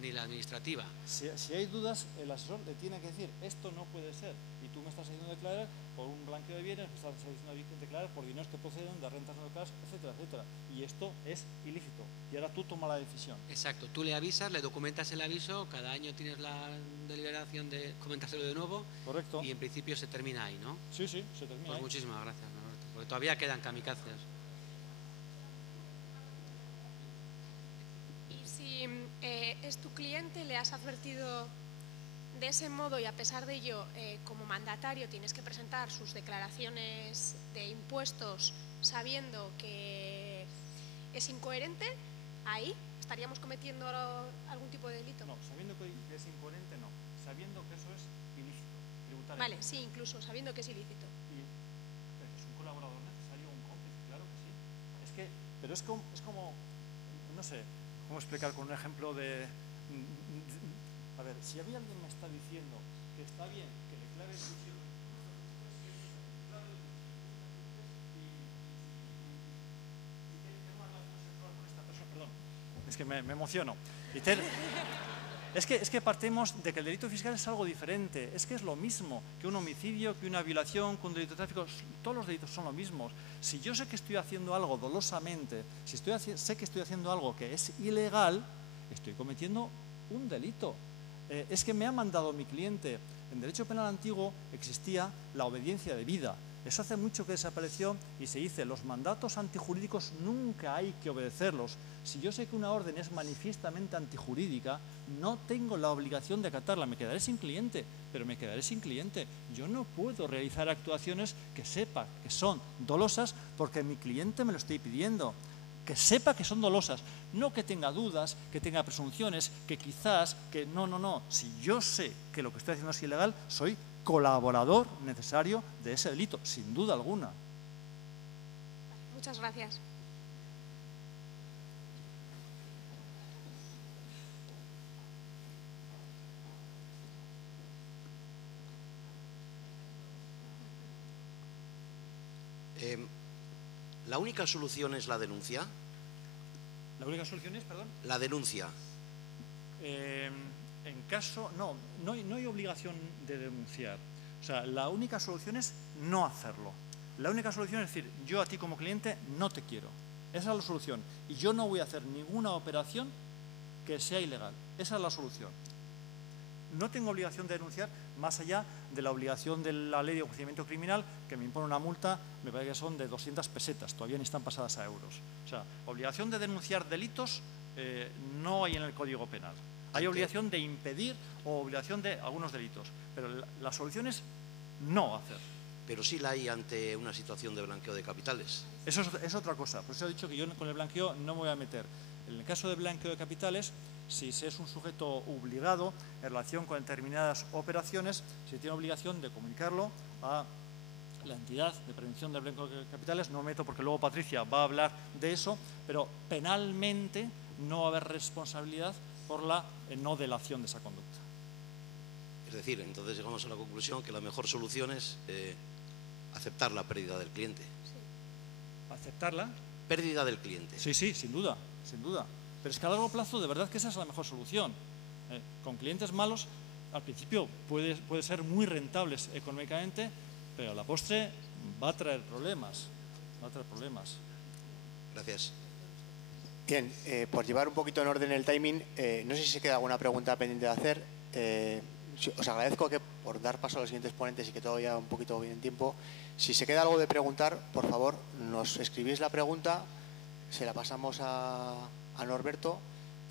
ni la administrativa. Si hay dudas, el asesor le tiene que decir, esto no puede ser, y tú me estás haciendo declarar por un blanqueo de bienes, me estás haciendo declarar por dineros que proceden de rentas no declaradas, etcétera, etcétera, y esto es ilícito, y ahora tú tomas la decisión. Exacto, tú le avisas, le documentas el aviso, cada año tienes la deliberación de comentárselo de nuevo. Correcto. Y en principio se termina ahí, ¿no? Sí, se termina pues ahí. Muchísimas gracias, Norberto, porque todavía quedan kamikazes. Si es tu cliente, le has advertido de ese modo y a pesar de ello, como mandatario tienes que presentar sus declaraciones de impuestos sabiendo que es incoherente, ahí estaríamos cometiendo algún tipo de delito. No, sabiendo que es incoherente, no. Sabiendo que eso es ilícito, tributario. Vale, sí, incluso sabiendo que es ilícito. Y es un colaborador necesario, un cómplice, claro que sí. Pero es como, no sé, ¿cómo explicar con un ejemplo de... A ver, si a mí alguien me está diciendo que está bien que declare el juicio es que me emociono. Es que partimos de que el delito fiscal es algo diferente, es que es lo mismo que un homicidio, que una violación, que un delito de tráfico, todos los delitos son lo mismo. Si yo sé que estoy haciendo algo dolosamente, si sé que estoy haciendo algo que es ilegal, estoy cometiendo un delito. Es que me ha mandado mi cliente. En derecho penal antiguo existía la obediencia debida. Eso hace mucho que desapareció y se dice, los mandatos antijurídicos nunca hay que obedecerlos. Si yo sé que una orden es manifiestamente antijurídica, no tengo la obligación de acatarla. Me quedaré sin cliente, pero me quedaré sin cliente. Yo no puedo realizar actuaciones que sepa que son dolosas porque mi cliente me lo estoy pidiendo. Que sepa que son dolosas, no que tenga dudas, que tenga presunciones, que quizás, que no. Si yo sé que lo que estoy haciendo es ilegal, soy colaborador necesario de ese delito, sin duda alguna. Muchas gracias. ¿La única solución es la denuncia? ¿La única solución es, perdón? La denuncia. En caso, no hay obligación de denunciar. O sea, la única solución es no hacerlo. La única solución es decir, yo a ti como cliente no te quiero. Esa es la solución. Y yo no voy a hacer ninguna operación que sea ilegal. Esa es la solución. No tengo obligación de denunciar más allá de la obligación de la ley de procedimiento criminal, que me impone una multa, me parece que son de 200 pesetas, todavía ni están pasadas a euros. O sea, obligación de denunciar delitos no hay en el Código Penal. Hay obligación de impedir o obligación de algunos delitos, pero la solución es no hacer. Pero sí la hay ante una situación de blanqueo de capitales. Eso es otra cosa, por eso he dicho que yo con el blanqueo no me voy a meter. En el caso de blanqueo de capitales, si se es un sujeto obligado en relación con determinadas operaciones, se tiene obligación de comunicarlo a la entidad de prevención del blanqueo de capitales. No me meto porque luego Patricia va a hablar de eso, pero penalmente no va a haber responsabilidad por la no delación de esa conducta. Es decir, entonces llegamos a la conclusión que la mejor solución es aceptar la pérdida del cliente. Sí. ¿Aceptarla? Pérdida del cliente. Sí, sin duda, sin duda. Pero es que a largo plazo de verdad que esa es la mejor solución. Con clientes malos, al principio puede ser muy rentables económicamente, pero a la postre va a traer problemas. Gracias. Bien, por llevar un poquito en orden el timing, no sé si se queda alguna pregunta pendiente de hacer. Os agradezco que por dar paso a los siguientes ponentes y que todo vaya un poquito bien en tiempo. Si se queda algo de preguntar, por favor, nos escribís la pregunta, se la pasamos a Norberto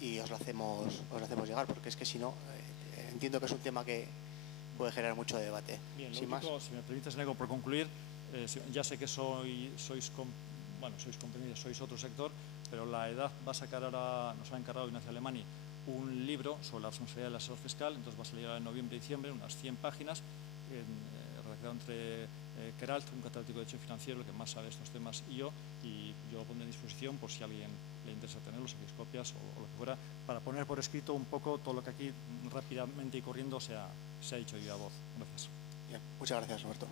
y os lo hacemos llegar, porque es que si no, entiendo que es un tema que puede generar mucho debate. Bien, Sin lo único, más. si me permites, Nego, por concluir, ya sé que sois comprendidos, sois otro sector, pero la EDAD va a sacar ahora, nos ha encargado Ignacio Alemani, un libro sobre la responsabilidad del asesor fiscal, entonces va a salir ahora en noviembre y diciembre, unas 100 páginas, redactado entre Queralt, un catedrático de Derecho Financiero, el que más sabe de estos temas, y yo lo pondré a disposición por si a alguien le interesa tenerlo, saquéis copias o lo que fuera, para poner por escrito un poco todo lo que aquí rápidamente y corriendo se ha dicho yo a voz. Gracias. Bien, muchas gracias, Roberto.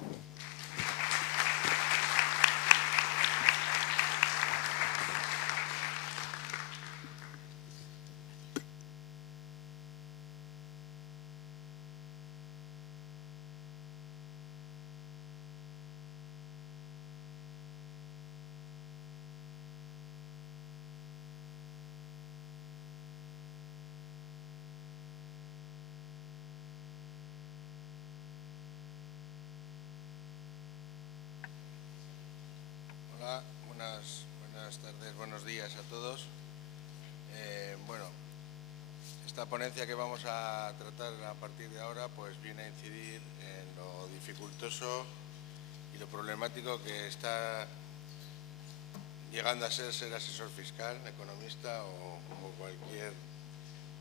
Hola, buenas tardes, buenos días a todos. Bueno, esta ponencia que vamos a tratar a partir de ahora pues viene a incidir en lo dificultoso y lo problemático que está llegando a ser asesor fiscal, economista o como cualquier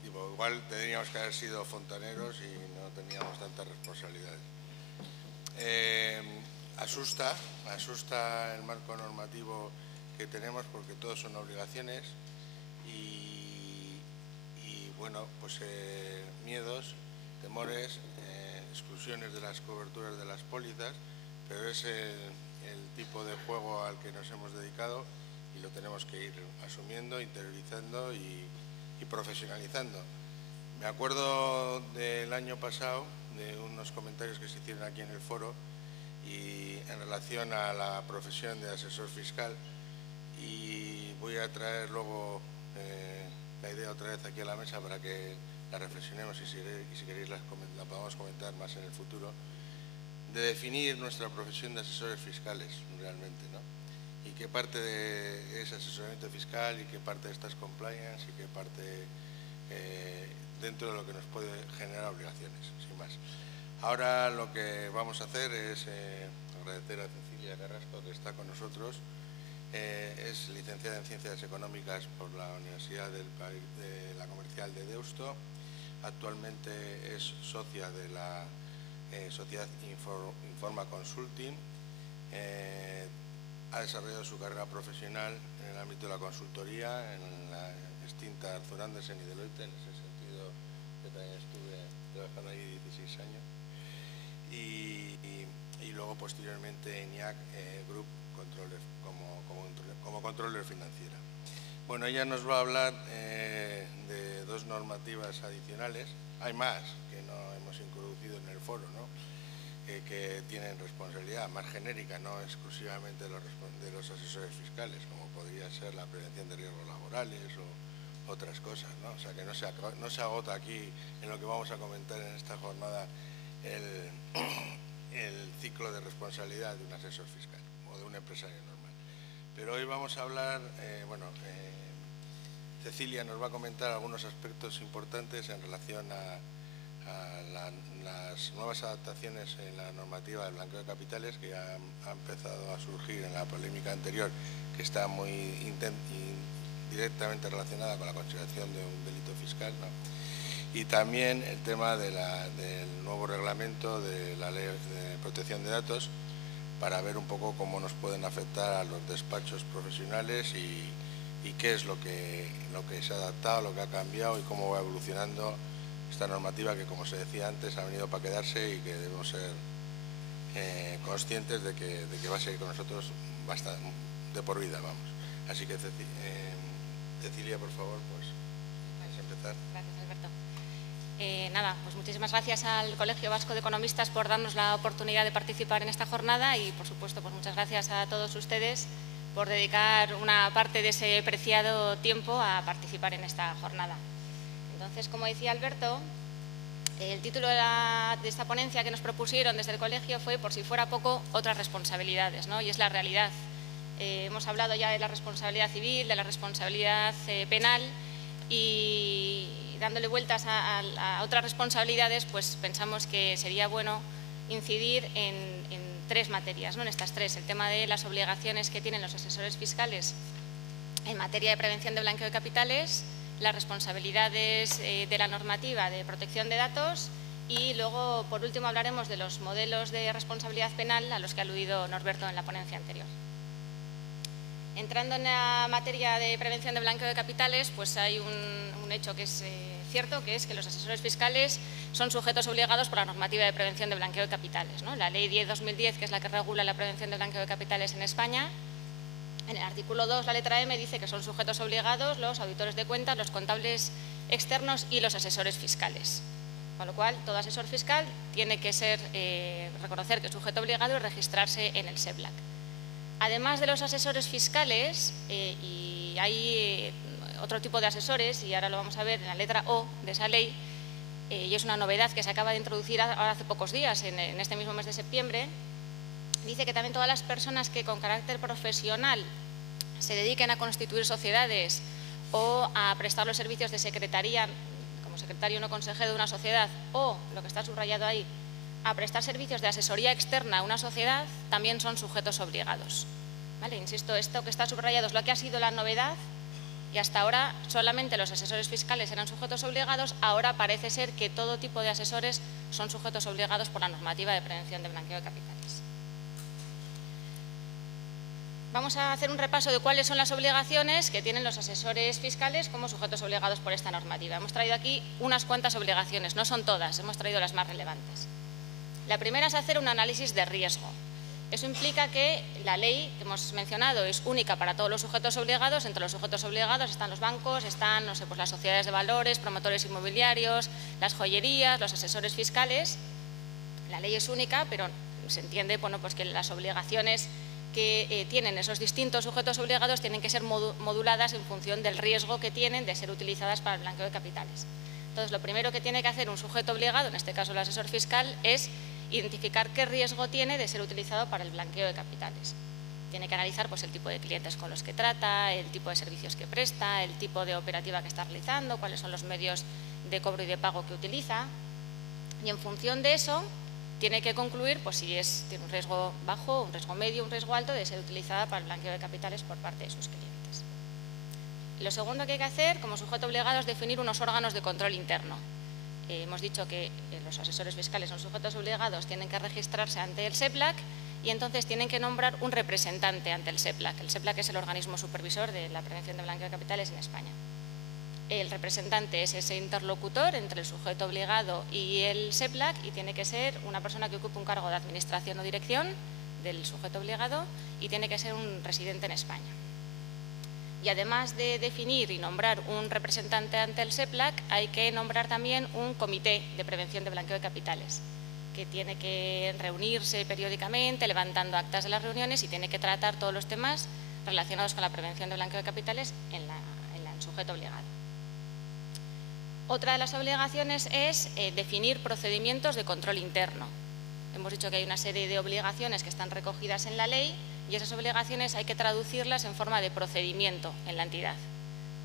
tipo. Igual tendríamos que haber sido fontaneros y no teníamos tantas responsabilidades. Asusta el marco normativo que tenemos porque todos son obligaciones y bueno, pues miedos, temores, exclusiones de las coberturas de las pólizas, pero es el tipo de juego al que nos hemos dedicado y lo tenemos que ir asumiendo, interiorizando y profesionalizando. Me acuerdo del año pasado de unos comentarios que se hicieron aquí en el foro y en relación a la profesión de asesor fiscal, y voy a traer luego la idea otra vez aquí a la mesa para que la reflexionemos y si queréis la podamos comentar más en el futuro, de definir nuestra profesión de asesores fiscales realmente, ¿no? Y qué parte es asesoramiento fiscal y qué parte de esta es compliance y qué parte dentro de lo que nos puede generar obligaciones, sin más. Ahora lo que vamos a hacer es agradecer a Cecilia Carrasco, que está con nosotros. Es licenciada en Ciencias Económicas por la Universidad de la Comercial de Deusto. Actualmente es socia de la Sociedad Informa Consulting. Ha desarrollado su carrera profesional en el ámbito de la consultoría, en la extinta Arthur Andersen y Deloitte. En ese sentido, yo también estuve trabajando ahí 16 años. Y luego, posteriormente, en IAC Group Controller, como controller financiera. Bueno, ella nos va a hablar de dos normativas adicionales. Hay más que no hemos introducido en el foro, ¿no? Que tienen responsabilidad más genérica, no exclusivamente de los asesores fiscales, como podría ser la prevención de riesgos laborales o otras cosas, ¿no? O sea, que no se agota aquí en lo que vamos a comentar en esta jornada el ciclo de responsabilidad de un asesor fiscal o de un empresario normal. Pero hoy vamos a hablar, Cecilia nos va a comentar algunos aspectos importantes en relación a las nuevas adaptaciones en la normativa del blanqueo de capitales, que ya ha empezado a surgir en la polémica anterior, que está muy directamente relacionada con la consideración de un delito fiscal, ¿no? Y también el tema del nuevo reglamento de la Ley de Protección de Datos, para ver un poco cómo nos pueden afectar a los despachos profesionales y qué es lo que se ha adaptado, lo que ha cambiado y cómo va evolucionando esta normativa que, como se decía antes, ha venido para quedarse y que debemos ser conscientes de que va a seguir con nosotros bastante, de por vida, vamos. Así que, Cecilia, por favor, pues vamos a empezar. Gracias, Alberto. Nada, pues muchísimas gracias al Colegio Vasco de Economistas por darnos la oportunidad de participar en esta jornada y, por supuesto, pues muchas gracias a todos ustedes por dedicar una parte de ese preciado tiempo a participar en esta jornada. Entonces, como decía Alberto, el título de esta ponencia que nos propusieron desde el colegio fue, por si fuera poco, otras responsabilidades, ¿no? Y es la realidad. Hemos hablado ya de la responsabilidad civil, de la responsabilidad penal y dándole vueltas a otras responsabilidades, pues pensamos que sería bueno incidir en tres materias, ¿no? En estas tres: el tema de las obligaciones que tienen los asesores fiscales en materia de prevención de blanqueo de capitales, las responsabilidades de la normativa de protección de datos y luego, por último, hablaremos de los modelos de responsabilidad penal a los que ha aludido Norberto en la ponencia anterior. Entrando en la materia de prevención de blanqueo de capitales, pues hay un hecho que es cierto, que es que los asesores fiscales son sujetos obligados por la normativa de prevención de blanqueo de capitales, ¿no? La Ley 10/2010, que es la que regula la prevención de blanqueo de capitales en España, en el artículo 2, la letra M, dice que son sujetos obligados los auditores de cuentas, los contables externos y los asesores fiscales. Con lo cual, todo asesor fiscal tiene que reconocer que es sujeto obligado y registrarse en el SEBLAC. Además de los asesores fiscales, y hay otro tipo de asesores, y ahora lo vamos a ver en la letra O de esa ley, y es una novedad que se acaba de introducir ahora hace pocos días, en este mismo mes de septiembre. Dice que también todas las personas que con carácter profesional se dediquen a constituir sociedades o a prestar los servicios de secretaría, como secretario no consejero de una sociedad, o, lo que está subrayado ahí, a prestar servicios de asesoría externa a una sociedad, también son sujetos obligados. ¿Vale? Insisto, esto que está subrayado es lo que ha sido la novedad y hasta ahora solamente los asesores fiscales eran sujetos obligados, ahora parece ser que todo tipo de asesores son sujetos obligados por la normativa de prevención de blanqueo de capitales. Vamos a hacer un repaso de cuáles son las obligaciones que tienen los asesores fiscales como sujetos obligados por esta normativa. Hemos traído aquí unas cuantas obligaciones, no son todas, hemos traído las más relevantes. La primera es hacer un análisis de riesgo. Eso implica que la ley que hemos mencionado es única para todos los sujetos obligados. Entre los sujetos obligados están los bancos, están, no sé, pues las sociedades de valores, promotores inmobiliarios, las joyerías, los asesores fiscales. La ley es única, pero se entiende, bueno, pues que las obligaciones que tienen esos distintos sujetos obligados tienen que ser moduladas en función del riesgo que tienen de ser utilizadas para el blanqueo de capitales. Entonces, lo primero que tiene que hacer un sujeto obligado, en este caso el asesor fiscal, es identificar qué riesgo tiene de ser utilizado para el blanqueo de capitales. Tiene que analizar pues, el tipo de clientes con los que trata, el tipo de servicios que presta, el tipo de operativa que está realizando, cuáles son los medios de cobro y de pago que utiliza. Y en función de eso, tiene que concluir pues, si tiene un riesgo bajo, un riesgo medio, un riesgo alto de ser utilizada para el blanqueo de capitales por parte de sus clientes. Lo segundo que hay que hacer como sujeto obligado es definir unos órganos de control interno. Hemos dicho que los asesores fiscales son sujetos obligados, tienen que registrarse ante el SEPLAC y entonces tienen que nombrar un representante ante el SEPLAC. El SEPLAC es el organismo supervisor de la prevención de blanqueo de capitales en España. El representante es ese interlocutor entre el sujeto obligado y el SEPLAC y tiene que ser una persona que ocupe un cargo de administración o dirección del sujeto obligado y tiene que ser un residente en España. Y además de definir y nombrar un representante ante el SEPLAC, hay que nombrar también un comité de prevención de blanqueo de capitales, que tiene que reunirse periódicamente, levantando actas de las reuniones y tiene que tratar todos los temas relacionados con la prevención de blanqueo de capitales en el sujeto obligado. Otra de las obligaciones es definir procedimientos de control interno. Hemos dicho que hay una serie de obligaciones que están recogidas en la ley y esas obligaciones hay que traducirlas en forma de procedimiento en la entidad,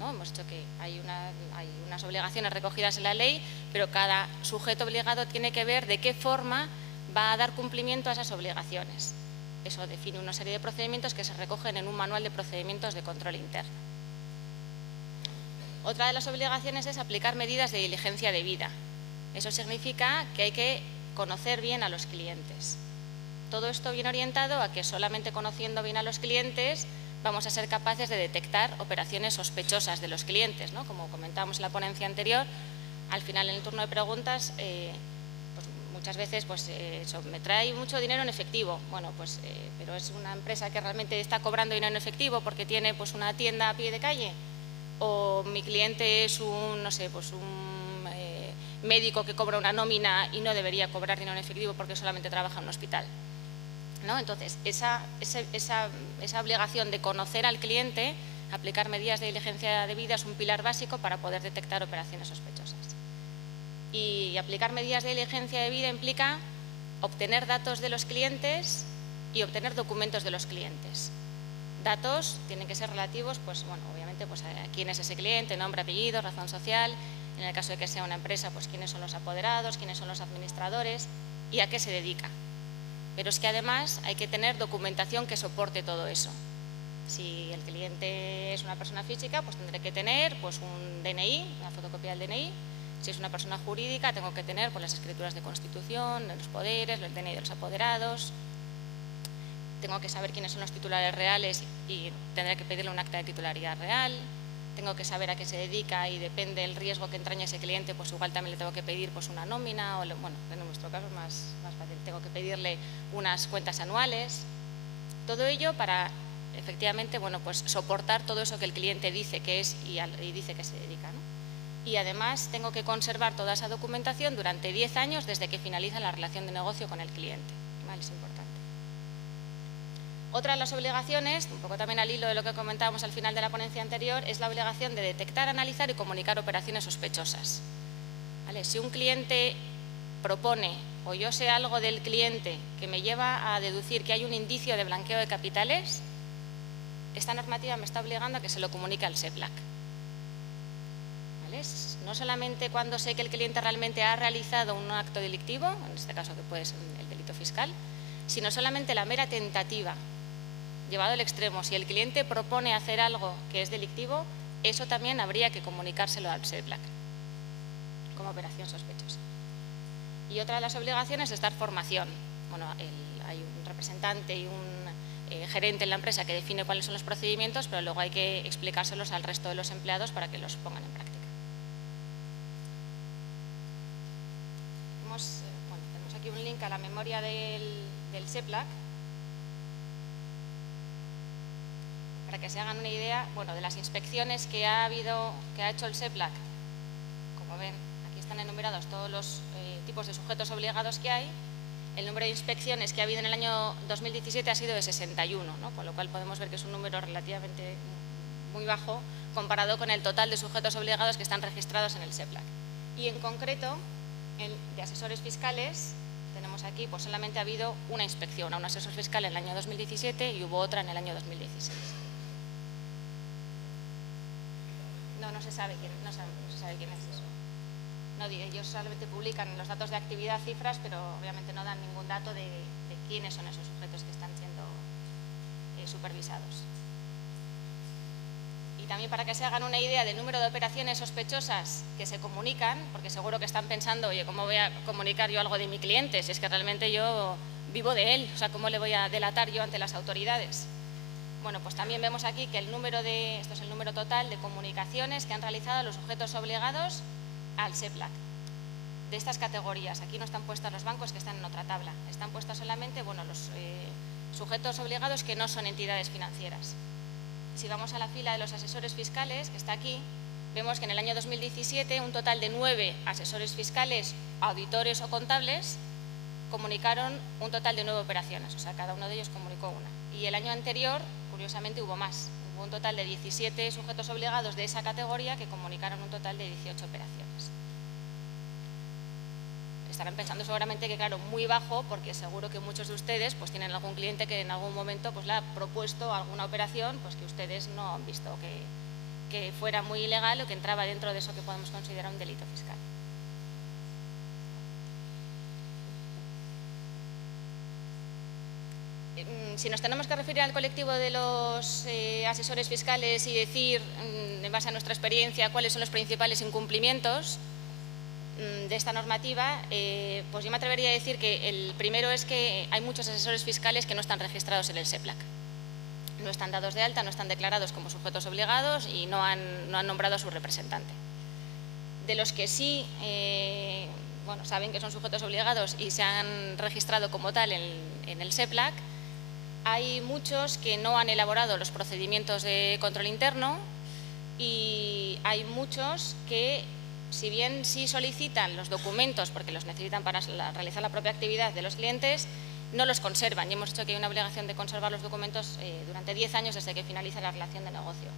¿no? Hemos dicho que hay unas obligaciones recogidas en la ley, pero cada sujeto obligado tiene que ver de qué forma va a dar cumplimiento a esas obligaciones. Eso define una serie de procedimientos que se recogen en un manual de procedimientos de control interno. Otra de las obligaciones es aplicar medidas de diligencia debida. Eso significa que hay que conocer bien a los clientes. Todo esto viene orientado a que solamente conociendo bien a los clientes vamos a ser capaces de detectar operaciones sospechosas de los clientes, ¿no? Como comentábamos en la ponencia anterior, al final en el turno de preguntas, pues muchas veces pues, me trae mucho dinero en efectivo. Bueno, pues, pero es una empresa que realmente está cobrando dinero en efectivo porque tiene pues, una tienda a pie de calle. O mi cliente es un, no sé, pues un médico que cobra una nómina y no debería cobrar dinero en efectivo porque solamente trabaja en un hospital, ¿no? Entonces, esa obligación de conocer al cliente, aplicar medidas de diligencia debida es un pilar básico para poder detectar operaciones sospechosas. Y aplicar medidas de diligencia debida implica obtener datos de los clientes y obtener documentos de los clientes. Datos tienen que ser relativos, pues bueno, obviamente pues, a quién es ese cliente, nombre, apellido, razón social. En el caso de que sea una empresa, pues quiénes son los apoderados, quiénes son los administradores y a qué se dedica. Pero es que además hay que tener documentación que soporte todo eso. Si el cliente es una persona física, pues tendré que tener pues, un DNI, una fotocopia del DNI. Si es una persona jurídica, tengo que tener pues, las escrituras de constitución, de los poderes, el DNI de los apoderados. Tengo que saber quiénes son los titulares reales y tendré que pedirle un acta de titularidad real. Tengo que saber a qué se dedica y depende del riesgo que entraña ese cliente, pues igual también le tengo que pedir pues, una nómina o, bueno, en nuestro caso es más fácil. Tengo que pedirle unas cuentas anuales. Todo ello para, efectivamente, bueno, pues soportar todo eso que el cliente dice que es y dice que se dedica, ¿no? Y además tengo que conservar toda esa documentación durante 10 años desde que finaliza la relación de negocio con el cliente. ¿Vale? Es importante. Otra de las obligaciones, un poco también al hilo de lo que comentábamos al final de la ponencia anterior, es la obligación de detectar, analizar y comunicar operaciones sospechosas. ¿Vale? Si un cliente propone o yo sé algo del cliente que me lleva a deducir que hay un indicio de blanqueo de capitales, esta normativa me está obligando a que se lo comunique al SEPLAC. ¿Vale? No solamente cuando sé que el cliente realmente ha realizado un acto delictivo, en este caso que puede ser el delito fiscal, sino solamente la mera tentativa. Llevado al extremo, si el cliente propone hacer algo que es delictivo, eso también habría que comunicárselo al SEPLAC como operación sospechosa. Y otra de las obligaciones es dar formación. Bueno, hay un representante y un gerente en la empresa que define cuáles son los procedimientos, pero luego hay que explicárselos al resto de los empleados para que los pongan en práctica. Tenemos aquí un link a la memoria del SEPLAC, para que se hagan una idea, bueno, de las inspecciones que ha hecho el SEPLAC. Como ven, aquí están enumerados todos los tipos de sujetos obligados que hay el número de inspecciones que ha habido en el año 2017 ha sido de 61, ¿no? Con lo cual podemos ver que es un número relativamente muy bajo comparado con el total de sujetos obligados que están registrados en el SEPLAC. Y en concreto, de asesores fiscales, tenemos aquí, pues solamente ha habido una inspección a un asesor fiscal en el año 2017 y hubo otra en el año 2016. No se sabe quién es eso. No, ellos solamente publican los datos de actividad, cifras, pero obviamente no dan ningún dato de quiénes son esos sujetos que están siendo supervisados. Y también para que se hagan una idea del número de operaciones sospechosas que se comunican, porque seguro que están pensando, oye, ¿cómo voy a comunicar yo algo de mi cliente? Si es que realmente yo vivo de él, o sea, ¿cómo le voy a delatar yo ante las autoridades? Bueno, pues también vemos aquí que esto es el número total de comunicaciones que han realizado los sujetos obligados al SEPLAC. De estas categorías, aquí no están puestos los bancos que están en otra tabla, están puestos solamente, bueno, los sujetos obligados que no son entidades financieras. Si vamos a la fila de los asesores fiscales, que está aquí, vemos que en el año 2017 un total de 9 asesores fiscales, auditores o contables comunicaron un total de 9 operaciones, o sea, cada uno de ellos comunicó una. Y el año anterior, curiosamente, hubo más. Hubo un total de 17 sujetos obligados de esa categoría que comunicaron un total de 18 operaciones. Estarán pensando seguramente que, claro, muy bajo, porque seguro que muchos de ustedes pues tienen algún cliente que en algún momento pues le ha propuesto alguna operación pues que ustedes no han visto que fuera muy ilegal o que entraba dentro de eso que podemos considerar un delito fiscal. Si nos tenemos que referir al colectivo de los asesores fiscales y decir, en base a nuestra experiencia, cuáles son los principales incumplimientos de esta normativa, pues yo me atrevería a decir que el primero es que hay muchos asesores fiscales que no están registrados en el SEPLAC. No están dados de alta, no están declarados como sujetos obligados y no han nombrado a su representante. De los que sí saben que son sujetos obligados y se han registrado como tal en el SEPLAC, hay muchos que no han elaborado los procedimientos de control interno y hay muchos que, si bien sí solicitan los documentos porque los necesitan para realizar la propia actividad de los clientes, no los conservan. Y hemos dicho que hay una obligación de conservar los documentos durante 10 años desde que finaliza la relación de negocio.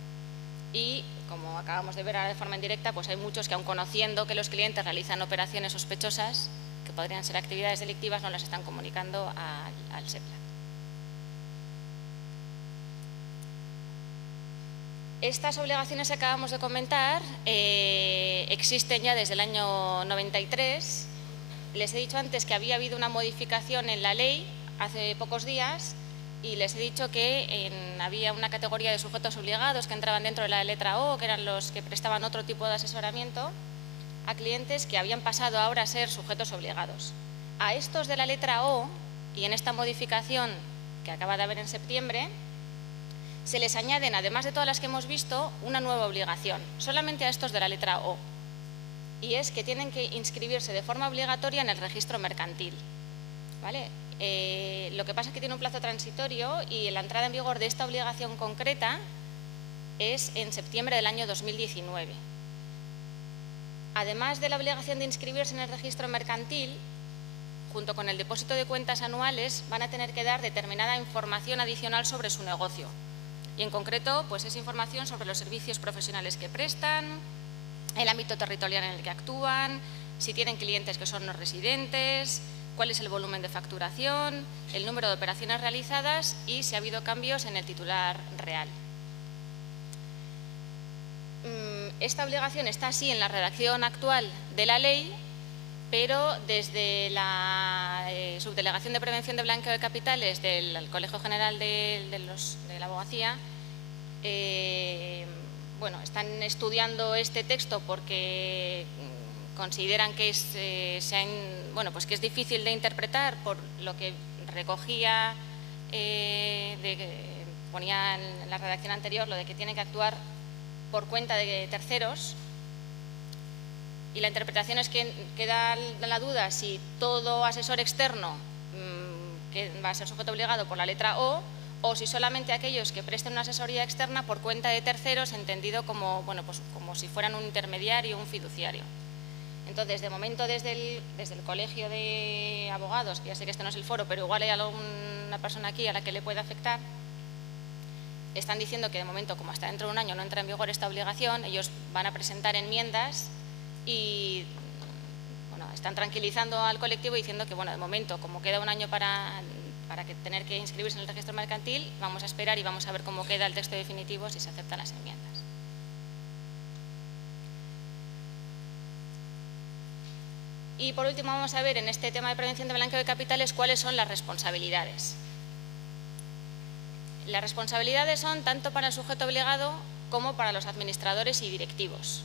Y, como acabamos de ver ahora de forma indirecta, pues hay muchos que, aun conociendo que los clientes realizan operaciones sospechosas, que podrían ser actividades delictivas, no las están comunicando al SEPLAC. Estas obligaciones que acabamos de comentar existen ya desde el año 93. Les he dicho antes que había habido una modificación en la ley hace pocos días y les he dicho que había una categoría de sujetos obligados que entraban dentro de la letra O, que eran los que prestaban otro tipo de asesoramiento a clientes que habían pasado ahora a ser sujetos obligados. A estos de la letra O, y en esta modificación que acaba de haber en septiembre, se les añaden, además de todas las que hemos visto, una nueva obligación, solamente a estos de la letra O, y es que tienen que inscribirse de forma obligatoria en el registro mercantil, ¿vale? Lo que pasa es que tiene un plazo transitorio y la entrada en vigor de esta obligación concreta es en septiembre del año 2019. Además de la obligación de inscribirse en el registro mercantil, junto con el depósito de cuentas anuales, van a tener que dar determinada información adicional sobre su negocio. Y en concreto, pues es información sobre los servicios profesionales que prestan, el ámbito territorial en el que actúan, si tienen clientes que son no residentes, cuál es el volumen de facturación, el número de operaciones realizadas y si ha habido cambios en el titular real. Esta obligación está así en la redacción actual de la ley, pero desde la Subdelegación de Prevención de Blanqueo de Capitales del Colegio General de la Abogacía, están estudiando este texto porque consideran que que es difícil de interpretar por lo que recogía, ponía en la redacción anterior, lo de que tienen que actuar por cuenta de terceros. Y la interpretación es que queda la duda si todo asesor externo que va a ser sujeto obligado por la letra O si solamente aquellos que presten una asesoría externa por cuenta de terceros, entendido como si fueran un intermediario, un fiduciario. Entonces, de momento, desde el Colegio de Abogados, que ya sé que este no es el foro, pero igual hay alguna persona aquí a la que le puede afectar, están diciendo que de momento, como hasta dentro de un año no entra en vigor esta obligación, ellos van a presentar enmiendas y bueno, están tranquilizando al colectivo diciendo que, bueno, de momento, como queda un año para tener que inscribirse en el registro mercantil, vamos a esperar y vamos a ver cómo queda el texto definitivo, si se aceptan las enmiendas. Y por último vamos a ver en este tema de prevención de blanqueo de capitales cuáles son las responsabilidades. Las responsabilidades son tanto para el sujeto obligado como para los administradores y directivos.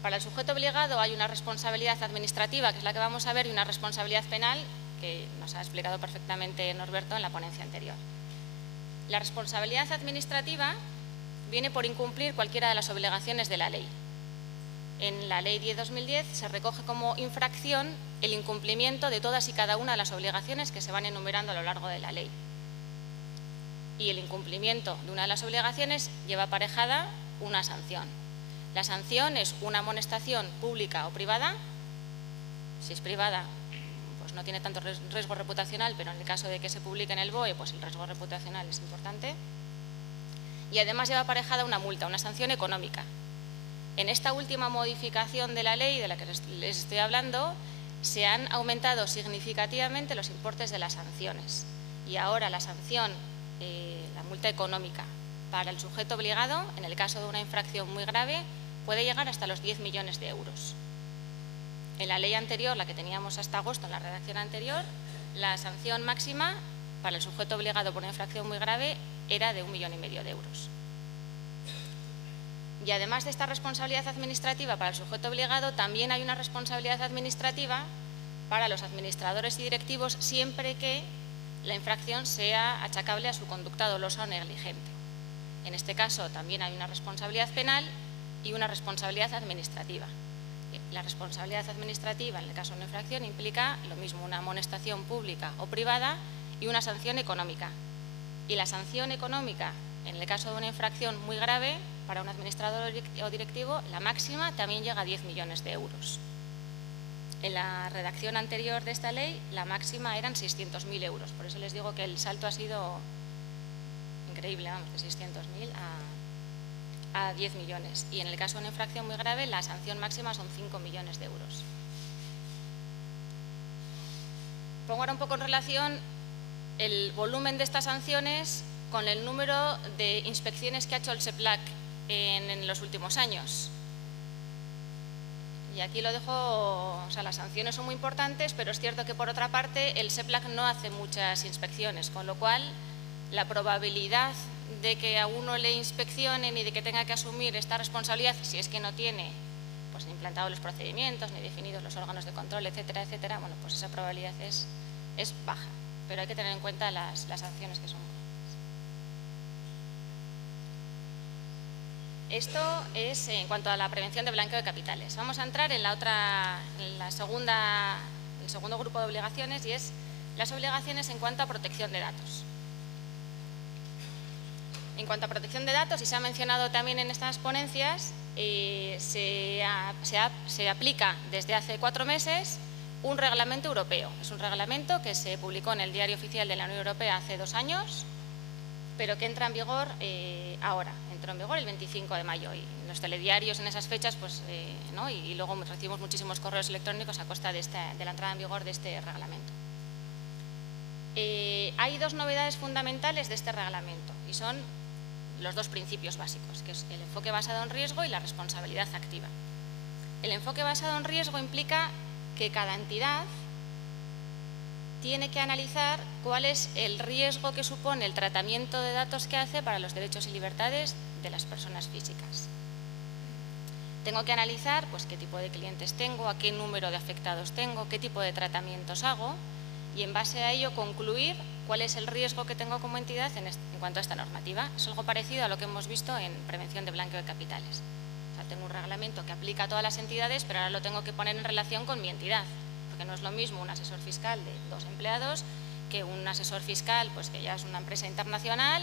Para el sujeto obligado hay una responsabilidad administrativa, que es la que vamos a ver, y una responsabilidad penal, que nos ha explicado perfectamente Norberto en la ponencia anterior. La responsabilidad administrativa viene por incumplir cualquiera de las obligaciones de la ley. En la Ley 10/2010 se recoge como infracción el incumplimiento de todas y cada una de las obligaciones que se van enumerando a lo largo de la ley. Y el incumplimiento de una de las obligaciones lleva aparejada una sanción. La sanción es una amonestación pública o privada. Si es privada, pues no tiene tanto riesgo reputacional, pero en el caso de que se publique en el BOE, pues el riesgo reputacional es importante. Y además lleva aparejada una multa, una sanción económica. En esta última modificación de la ley de la que les estoy hablando, se han aumentado significativamente los importes de las sanciones. Y ahora la sanción, la multa económica para el sujeto obligado, en el caso de una infracción muy grave, puede llegar hasta los 10 millones de euros. En la ley anterior, la que teníamos hasta agosto, en la redacción anterior, la sanción máxima para el sujeto obligado por una infracción muy grave era de 1,5 millones de euros. Y además de esta responsabilidad administrativa para el sujeto obligado, también hay una responsabilidad administrativa para los administradores y directivos siempre que la infracción sea achacable a su conducta dolosa o negligente. En este caso también hay una responsabilidad penal y una responsabilidad administrativa. La responsabilidad administrativa en el caso de una infracción implica lo mismo, una amonestación pública o privada y una sanción económica. Y la sanción económica en el caso de una infracción muy grave para un administrador o directivo, la máxima también llega a 10 millones de euros. En la redacción anterior de esta ley, la máxima eran 600.000 euros. Por eso les digo que el salto ha sido increíble, vamos, de 600.000 a 10 millones. Y en el caso de una infracción muy grave, la sanción máxima son 5 millones de euros. Pongo ahora un poco en relación el volumen de estas sanciones con el número de inspecciones que ha hecho el SEPLAC en los últimos años. Y aquí lo dejo, o sea, las sanciones son muy importantes, pero es cierto que por otra parte el SEPLAC no hace muchas inspecciones, con lo cual la probabilidad de que a uno le inspeccionen y de que tenga que asumir esta responsabilidad, si es que no tiene pues, ni implantado los procedimientos, ni definidos los órganos de control, etcétera, etcétera, bueno, pues esa probabilidad es baja, pero hay que tener en cuenta las sanciones que son. Esto es en cuanto a la prevención de blanqueo de capitales. Vamos a entrar en el segundo grupo de obligaciones, y es las obligaciones en cuanto a protección de datos. En cuanto a protección de datos, y se ha mencionado también en estas ponencias, se aplica desde hace 4 meses un reglamento europeo. Es un reglamento que se publicó en el Diario Oficial de la Unión Europea hace 2 años, pero que entra en vigor ahora. Entró en vigor el 25 de mayo y en los telediarios en esas fechas, pues, ¿no? y luego recibimos muchísimos correos electrónicos a costa de la entrada en vigor de este reglamento. Hay 2 novedades fundamentales de este reglamento y son los 2 principios básicos, que es el enfoque basado en riesgo y la responsabilidad activa. El enfoque basado en riesgo implica que cada entidad tiene que analizar cuál es el riesgo que supone el tratamiento de datos que hace para los derechos y libertades de las personas físicas. Tengo que analizar pues, qué tipo de clientes tengo, a qué número de afectados tengo, qué tipo de tratamientos hago y en base a ello concluir cuál es el riesgo que tengo como entidad en cuanto a esta normativa. Es algo parecido a lo que hemos visto en prevención de blanqueo de capitales. O sea, tengo un reglamento que aplica a todas las entidades, pero ahora lo tengo que poner en relación con mi entidad. Porque no es lo mismo un asesor fiscal de 2 empleados que un asesor fiscal pues que ya es una empresa internacional,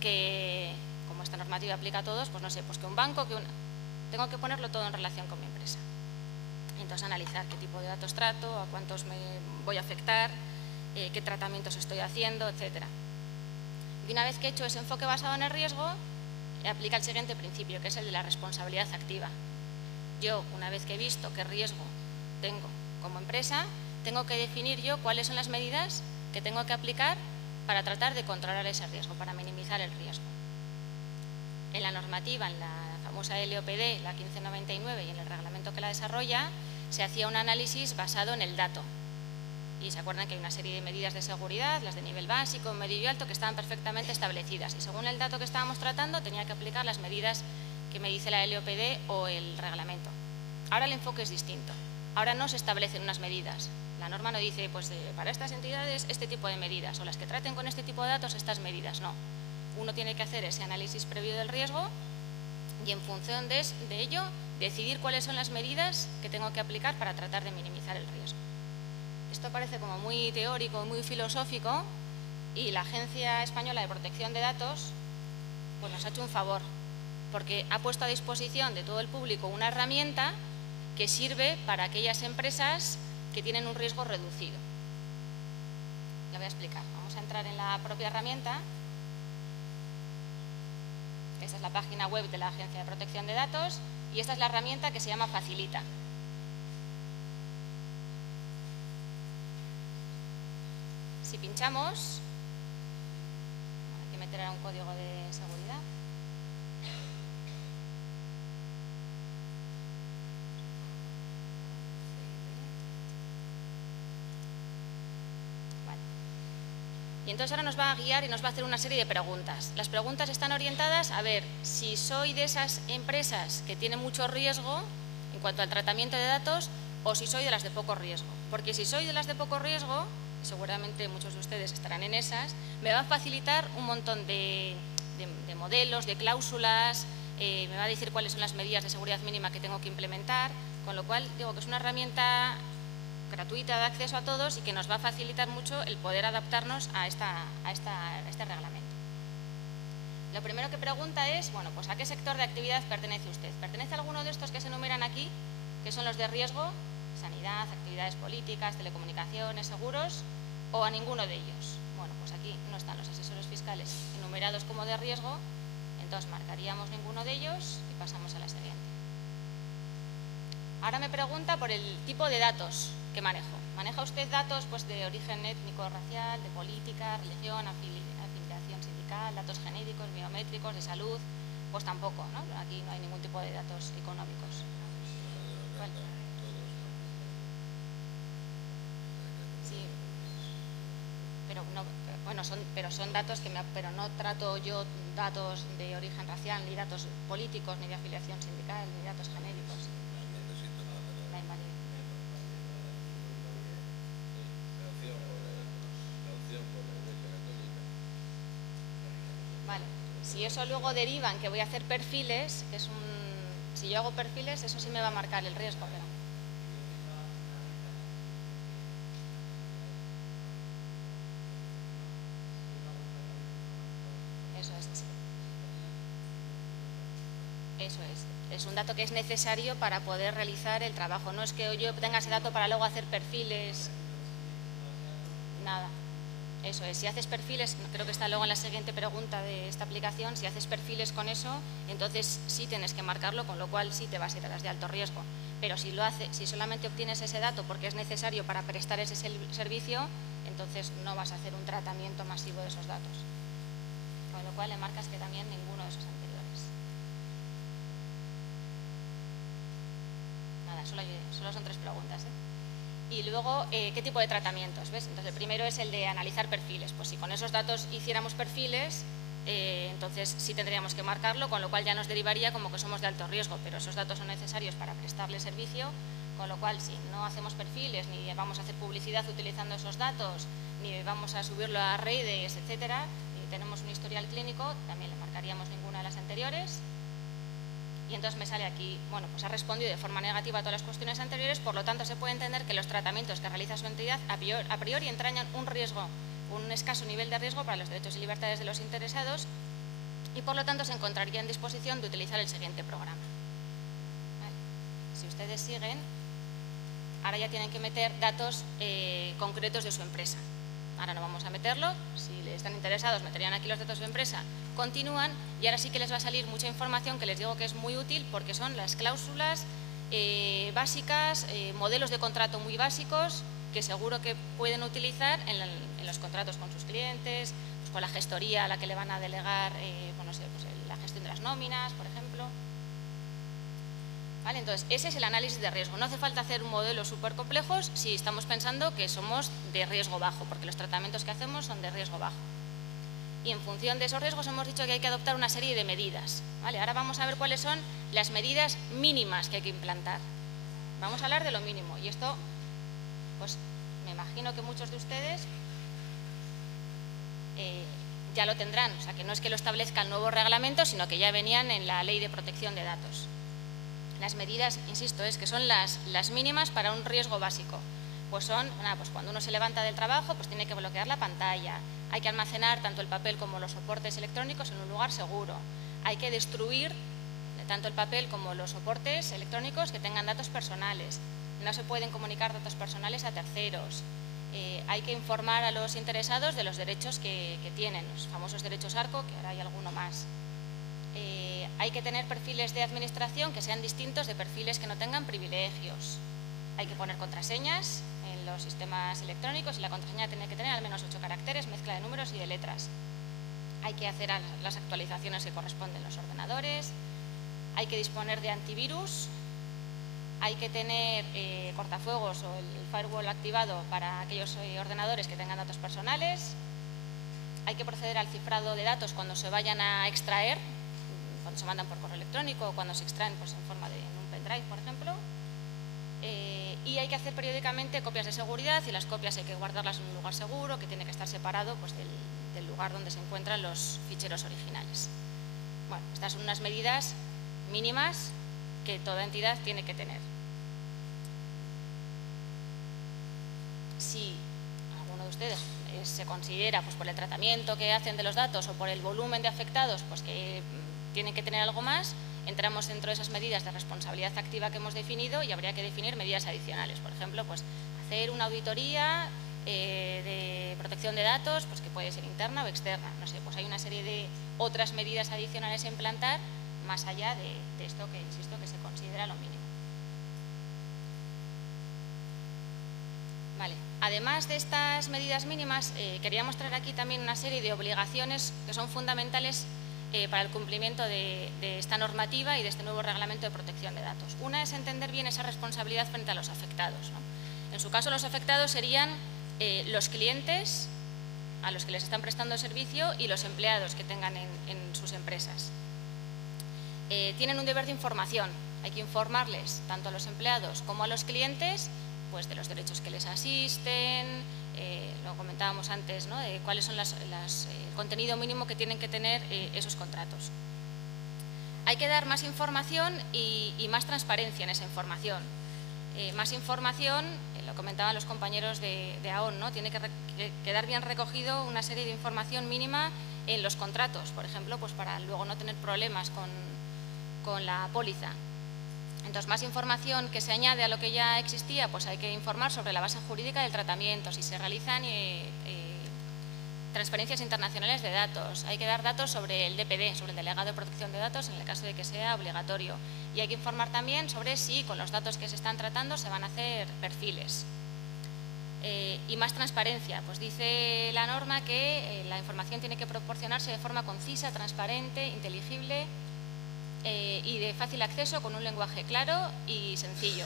que como esta normativa aplica a todos, pues no sé, pues que un banco, tengo que ponerlo todo en relación con mi empresa. Y entonces analizar qué tipo de datos trato, a cuántos me voy a afectar, qué tratamientos estoy haciendo, etcétera. Y una vez que he hecho ese enfoque basado en el riesgo, aplica el siguiente principio, que es el de la responsabilidad activa. Yo, una vez que he visto qué riesgo tengo como empresa, tengo que definir yo cuáles son las medidas que tengo que aplicar para tratar de controlar ese riesgo, para minimizar el riesgo. En la normativa, en la famosa LOPD, la 1599, y en el reglamento que la desarrolla, se hacía un análisis basado en el dato. Y se acuerdan que hay una serie de medidas de seguridad, las de nivel básico, medio y alto, que estaban perfectamente establecidas. Y según el dato que estábamos tratando, tenía que aplicar las medidas que me dice la LOPD o el reglamento. Ahora el enfoque es distinto. Ahora no se establecen unas medidas. La norma no dice, pues para estas entidades este tipo de medidas, o las que traten con este tipo de datos estas medidas. No. Uno tiene que hacer ese análisis previo del riesgo y en función de ello decidir cuáles son las medidas que tengo que aplicar para tratar de minimizar el riesgo. Esto parece como muy teórico, muy filosófico, y la Agencia Española de Protección de Datos pues nos ha hecho un favor, porque ha puesto a disposición de todo el público una herramienta que sirve para aquellas empresas que tienen un riesgo reducido. La voy a explicar. Vamos a entrar en la propia herramienta. Esta es la página web de la Agencia de Protección de Datos y esta es la herramienta que se llama Facilita. Si pinchamos, hay que meter ahora un código de seguridad. Vale. Y entonces ahora nos va a guiar y nos va a hacer una serie de preguntas. Las preguntas están orientadas a ver si soy de esas empresas que tienen mucho riesgo en cuanto al tratamiento de datos o si soy de las de poco riesgo. Porque si soy de las de poco riesgo, seguramente muchos de ustedes estarán en esas, me va a facilitar un montón de modelos, de cláusulas, me va a decir cuáles son las medidas de seguridad mínima que tengo que implementar, con lo cual digo que es una herramienta gratuita de acceso a todos y que nos va a facilitar mucho el poder adaptarnos a este reglamento. Lo primero que pregunta es, bueno, pues ¿a qué sector de actividad pertenece usted? ¿Pertenece a alguno de estos que se enumeran aquí, que son los de riesgo? Sanidad, actividades políticas, telecomunicaciones, seguros, o a ninguno de ellos. Bueno, pues aquí no están los asesores fiscales enumerados como de riesgo, entonces marcaríamos ninguno de ellos y pasamos a la siguiente. Ahora me pregunta por el tipo de datos que manejo. ¿Maneja usted datos pues, de origen étnico, racial, de política, religión, afiliación sindical, datos genéricos, biométricos, de salud? Pues tampoco, ¿no? Aquí no hay ningún tipo de datos económicos. ¿Cuál? Sí, pero no, bueno, son datos que pero no trato yo datos de origen racial, ni datos políticos, ni de afiliación sindical, ni datos genéricos. La invalidez. Vale, si eso luego deriva en que voy a hacer perfiles, que es si yo hago perfiles, eso sí me va a marcar el riesgo, pero eso es un dato que es necesario para poder realizar el trabajo. No es que yo tenga ese dato para luego hacer perfiles, nada. Eso es, si haces perfiles, creo que está luego en la siguiente pregunta de esta aplicación, si haces perfiles con eso, entonces sí tienes que marcarlo, con lo cual sí te vas a ir a las de alto riesgo. Pero si solamente obtienes ese dato porque es necesario para prestar ese servicio, entonces no vas a hacer un tratamiento masivo de esos datos. Con lo cual le marcas que también ninguno de esos anteriores. Nada, solo son 3 preguntas, ¿eh? Y luego, ¿qué tipo de tratamientos? ¿Ves? Entonces, el primero es el de analizar perfiles. Pues si con esos datos hiciéramos perfiles, entonces sí tendríamos que marcarlo, con lo cual ya nos derivaría como que somos de alto riesgo, pero esos datos son necesarios para prestarle servicio, con lo cual si no hacemos perfiles, ni vamos a hacer publicidad utilizando esos datos, ni vamos a subirlo a redes, etcétera, ni tenemos un historial clínico, también le marcaríamos ninguna de las anteriores. Y entonces me sale aquí, bueno, pues ha respondido de forma negativa a todas las cuestiones anteriores, por lo tanto se puede entender que los tratamientos que realiza su entidad a priori entrañan un riesgo, un escaso nivel de riesgo para los derechos y libertades de los interesados y por lo tanto se encontraría en disposición de utilizar el siguiente programa. Vale. Si ustedes siguen, ahora ya tienen que meter datos concretos de su empresa. Ahora no vamos a meterlo, si les están interesados meterían aquí los datos de su empresa, continúan y ahora sí que les va a salir mucha información que les digo que es muy útil porque son las cláusulas básicas, modelos de contrato muy básicos que seguro que pueden utilizar en los contratos con sus clientes, pues con la gestoría a la que le van a delegar pues no sé, pues la gestión de las nóminas, por ejemplo. ¿Vale? Entonces, ese es el análisis de riesgo. No hace falta hacer modelos súper complejos si estamos pensando que somos de riesgo bajo, porque los tratamientos que hacemos son de riesgo bajo. Y en función de esos riesgos hemos dicho que hay que adoptar una serie de medidas. ¿Vale? Ahora vamos a ver cuáles son las medidas mínimas que hay que implantar. Vamos a hablar de lo mínimo. Y esto, pues me imagino que muchos de ustedes ya lo tendrán. O sea, que no es que lo establezca el nuevo reglamento, sino que ya venían en la Ley de Protección de Datos. Las medidas, insisto, es que son las mínimas para un riesgo básico. Pues son, pues cuando uno se levanta del trabajo, pues tiene que bloquear la pantalla. Hay que almacenar tanto el papel como los soportes electrónicos en un lugar seguro. Hay que destruir tanto el papel como los soportes electrónicos que tengan datos personales. No se pueden comunicar datos personales a terceros. Hay que informar a los interesados de los derechos que tienen, los famosos derechos ARCO, que ahora hay alguno más. Hay que tener perfiles de administración que sean distintos de perfiles que no tengan privilegios. Hay que poner contraseñas en los sistemas electrónicos y la contraseña tiene que tener al menos 8 caracteres, mezcla de números y de letras. Hay que hacer las actualizaciones que corresponden en los ordenadores. Hay que disponer de antivirus. Hay que tener cortafuegos o el firewall activado para aquellos ordenadores que tengan datos personales. Hay que proceder al cifrado de datos cuando se vayan a extraer, cuando se mandan por correo electrónico o cuando se extraen pues, en forma de un pendrive, por ejemplo. Y hay que hacer periódicamente copias de seguridad y las copias hay que guardarlas en un lugar seguro que tiene que estar separado pues, del lugar donde se encuentran los ficheros originales. Bueno, estas son unas medidas mínimas que toda entidad tiene que tener. Si alguno de ustedes se considera pues, por el tratamiento que hacen de los datos o por el volumen de afectados pues, que tienen que tener algo más, entramos dentro de esas medidas de responsabilidad activa que hemos definido y habría que definir medidas adicionales. Por ejemplo, pues, hacer una auditoría de protección de datos, pues, que puede ser interna o externa. No sé, pues hay una serie de otras medidas adicionales a implantar más allá de esto que, insisto, que se considera lo mínimo. Vale. Además de estas medidas mínimas, quería mostrar aquí también una serie de obligaciones que son fundamentales para el cumplimiento de esta normativa y de este nuevo reglamento de protección de datos. Una es entender bien esa responsabilidad frente a los afectados, ¿no? En su caso, los afectados serían los clientes a los que les están prestando servicio y los empleados que tengan en sus empresas. Tienen un deber de información. Hay que informarles tanto a los empleados como a los clientes pues, de los derechos que les asisten, lo comentábamos antes, ¿no? De cuáles son el contenido mínimo que tienen que tener esos contratos. Hay que dar más información y más transparencia en esa información. Más información, lo comentaban los compañeros de AON, ¿no? Tiene que quedar bien recogido una serie de información mínima en los contratos, por ejemplo, pues para luego no tener problemas con la póliza. Entonces, más información que se añade a lo que ya existía, pues hay que informar sobre la base jurídica del tratamiento, si se realizan transferencias internacionales de datos, hay que dar datos sobre el DPD, sobre el Delegado de Protección de Datos, en el caso de que sea obligatorio. Y hay que informar también sobre si con los datos que se están tratando se van a hacer perfiles. Y más transparencia, pues dice la norma que la información tiene que proporcionarse de forma concisa, transparente, inteligible y de fácil acceso con un lenguaje claro y sencillo.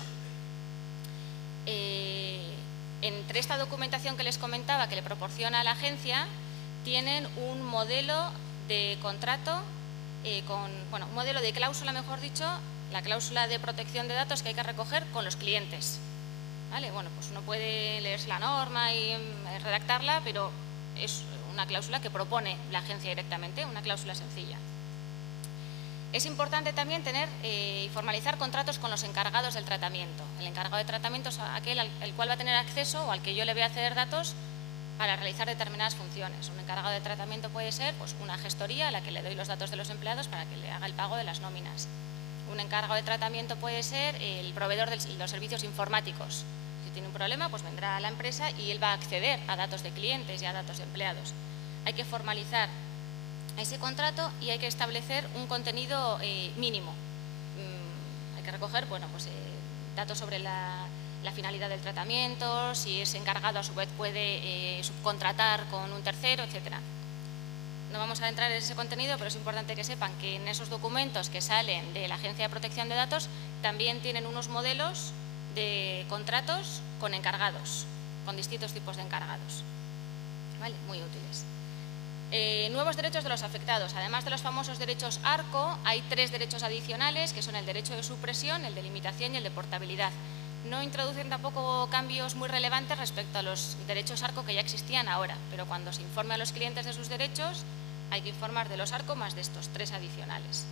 Entre esta documentación que les comentaba que le proporciona la agencia, tienen un modelo de contrato, un modelo de cláusula, mejor dicho, la cláusula de protección de datos que hay que recoger con los clientes. ¿Vale? Bueno, pues uno puede leerse la norma y redactarla, pero es una cláusula que propone la agencia directamente, una cláusula sencilla. Es importante también tener y formalizar contratos con los encargados del tratamiento. El encargado de tratamiento es aquel al cual va a tener acceso o al que yo le voy a ceder datos para realizar determinadas funciones. Un encargado de tratamiento puede ser pues, una gestoría a la que le doy los datos de los empleados para que le haga el pago de las nóminas. un encargado de tratamiento puede ser el proveedor de los servicios informáticos. Si tiene un problema, pues vendrá a la empresa y él va a acceder a datos de clientes y a datos de empleados. Hay que formalizar ese contrato y hay que establecer un contenido mínimo. Hay que recoger, bueno, pues datos sobre la finalidad del tratamiento, si ese encargado a su vez puede subcontratar con un tercero, etcétera. No vamos a entrar en ese contenido, pero es importante que sepan que en esos documentos que salen de la Agencia de Protección de Datos también tienen unos modelos de contratos con encargados, con distintos tipos de encargados. ¿Vale? Muy útiles. Nuevos derechos de los afectados. Además de los famosos derechos ARCO, hay 3 derechos adicionales, que son el derecho de supresión, el de limitación y el de portabilidad. No introducen tampoco cambios muy relevantes respecto a los derechos ARCO que ya existían ahora, pero cuando se informe a los clientes de sus derechos, hay que informar de los ARCO más de estos 3 adicionales.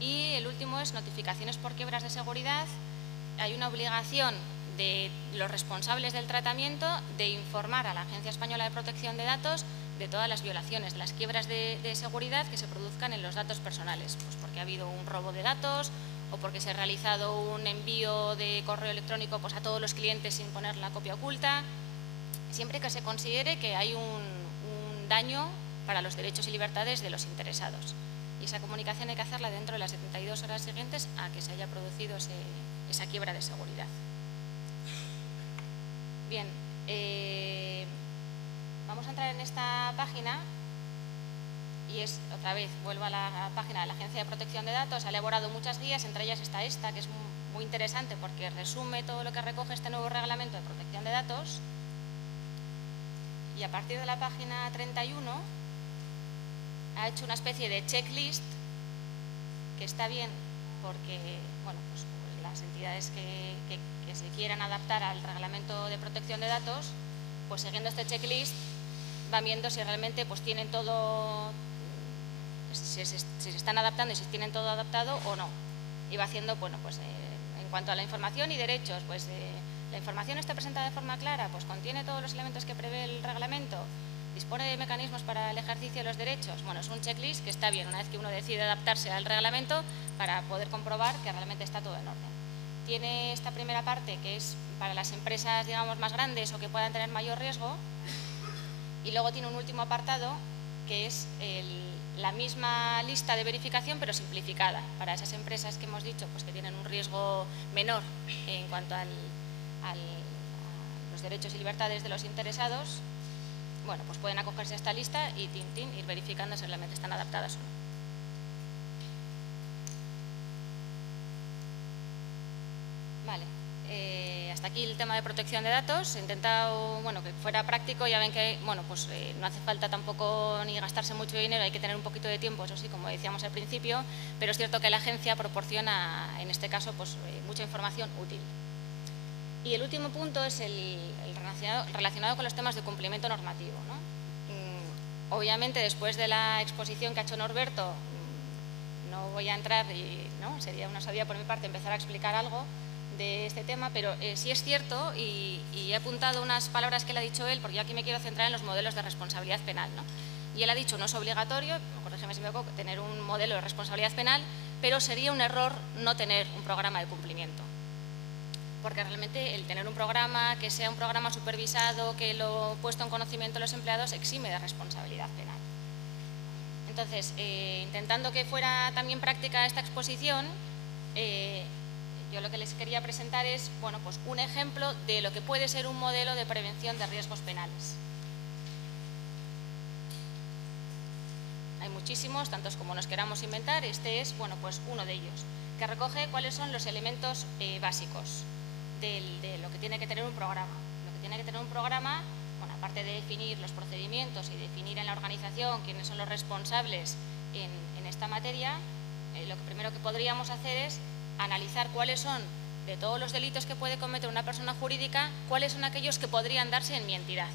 Y el último es notificaciones por quiebras de seguridad. Hay una obligación de los responsables del tratamiento de informar a la Agencia Española de Protección de Datos de todas las violaciones, de las quiebras de seguridad que se produzcan en los datos personales, pues porque ha habido un robo de datos o porque se ha realizado un envío de correo electrónico pues a todos los clientes sin poner la copia oculta, siempre que se considere que hay un daño para los derechos y libertades de los interesados. Y esa comunicación hay que hacerla dentro de las 72 horas siguientes a que se haya producido esa quiebra de seguridad. Bien, vamos a entrar en esta página y es, otra vez, vuelvo a la página de la Agencia de Protección de Datos. Ha elaborado muchas guías, entre ellas está esta, que es muy interesante porque resume todo lo que recoge este nuevo reglamento de protección de datos. Y a partir de la página 31 ha hecho una especie de checklist que está bien porque, bueno, pues las entidades que se quieran adaptar al reglamento de protección de datos, pues siguiendo este checklist van viendo si realmente pues tienen todo, si se están adaptando y si tienen todo adaptado o no. Y va haciendo, bueno, pues en cuanto a la información y derechos, pues la información está presentada de forma clara, pues contiene todos los elementos que prevé el reglamento, dispone de mecanismos para el ejercicio de los derechos. Bueno, es un checklist que está bien una vez que uno decide adaptarse al reglamento para poder comprobar que realmente está todo en orden. Tiene esta primera parte que es para las empresas, digamos, más grandes o que puedan tener mayor riesgo, y luego tiene un último apartado que es la misma lista de verificación pero simplificada para esas empresas que hemos dicho pues que tienen un riesgo menor en cuanto a los derechos y libertades de los interesados. Bueno, pues pueden acogerse a esta lista y ir verificando si realmente están adaptadas o no. Vale, hasta aquí el tema de protección de datos. He intentado, bueno, que fuera práctico. Ya ven que, bueno, pues no hace falta tampoco ni gastarse mucho dinero, hay que tener un poquito de tiempo, eso sí, como decíamos al principio, pero es cierto que la agencia proporciona, en este caso, pues mucha información útil. Y el último punto es el relacionado con los temas de cumplimiento normativo, ¿no? Obviamente, después de la exposición que ha hecho Norberto, no voy a entrar y ¿no? Sería una osadía por mi parte empezar a explicar algo de este tema, pero sí es cierto y he apuntado unas palabras que él ha dicho él, porque yo aquí me quiero centrar en los modelos de responsabilidad penal, ¿no? Y él ha dicho, no es obligatorio, corrígeme si me equivoco, tener un modelo de responsabilidad penal, pero sería un error no tener un programa de cumplimiento. Porque realmente el tener un programa que sea un programa supervisado, que lo puesto en conocimiento de los empleados, exime de responsabilidad penal. Entonces, intentando que fuera también práctica esta exposición, yo lo que les quería presentar es, bueno, pues un ejemplo de lo que puede ser un modelo de prevención de riesgos penales. Hay muchísimos, tantos como nos queramos inventar. Este es, bueno, pues uno de ellos, que recoge cuáles son los elementos básicos de lo que tiene que tener un programa. Lo que tiene que tener un programa, bueno, aparte de definir los procedimientos y definir en la organización quiénes son los responsables en esta materia, lo que primero que podríamos hacer es analizar cuáles son, de todos los delitos que puede cometer una persona jurídica, cuáles son aquellos que podrían darse en mi entidad.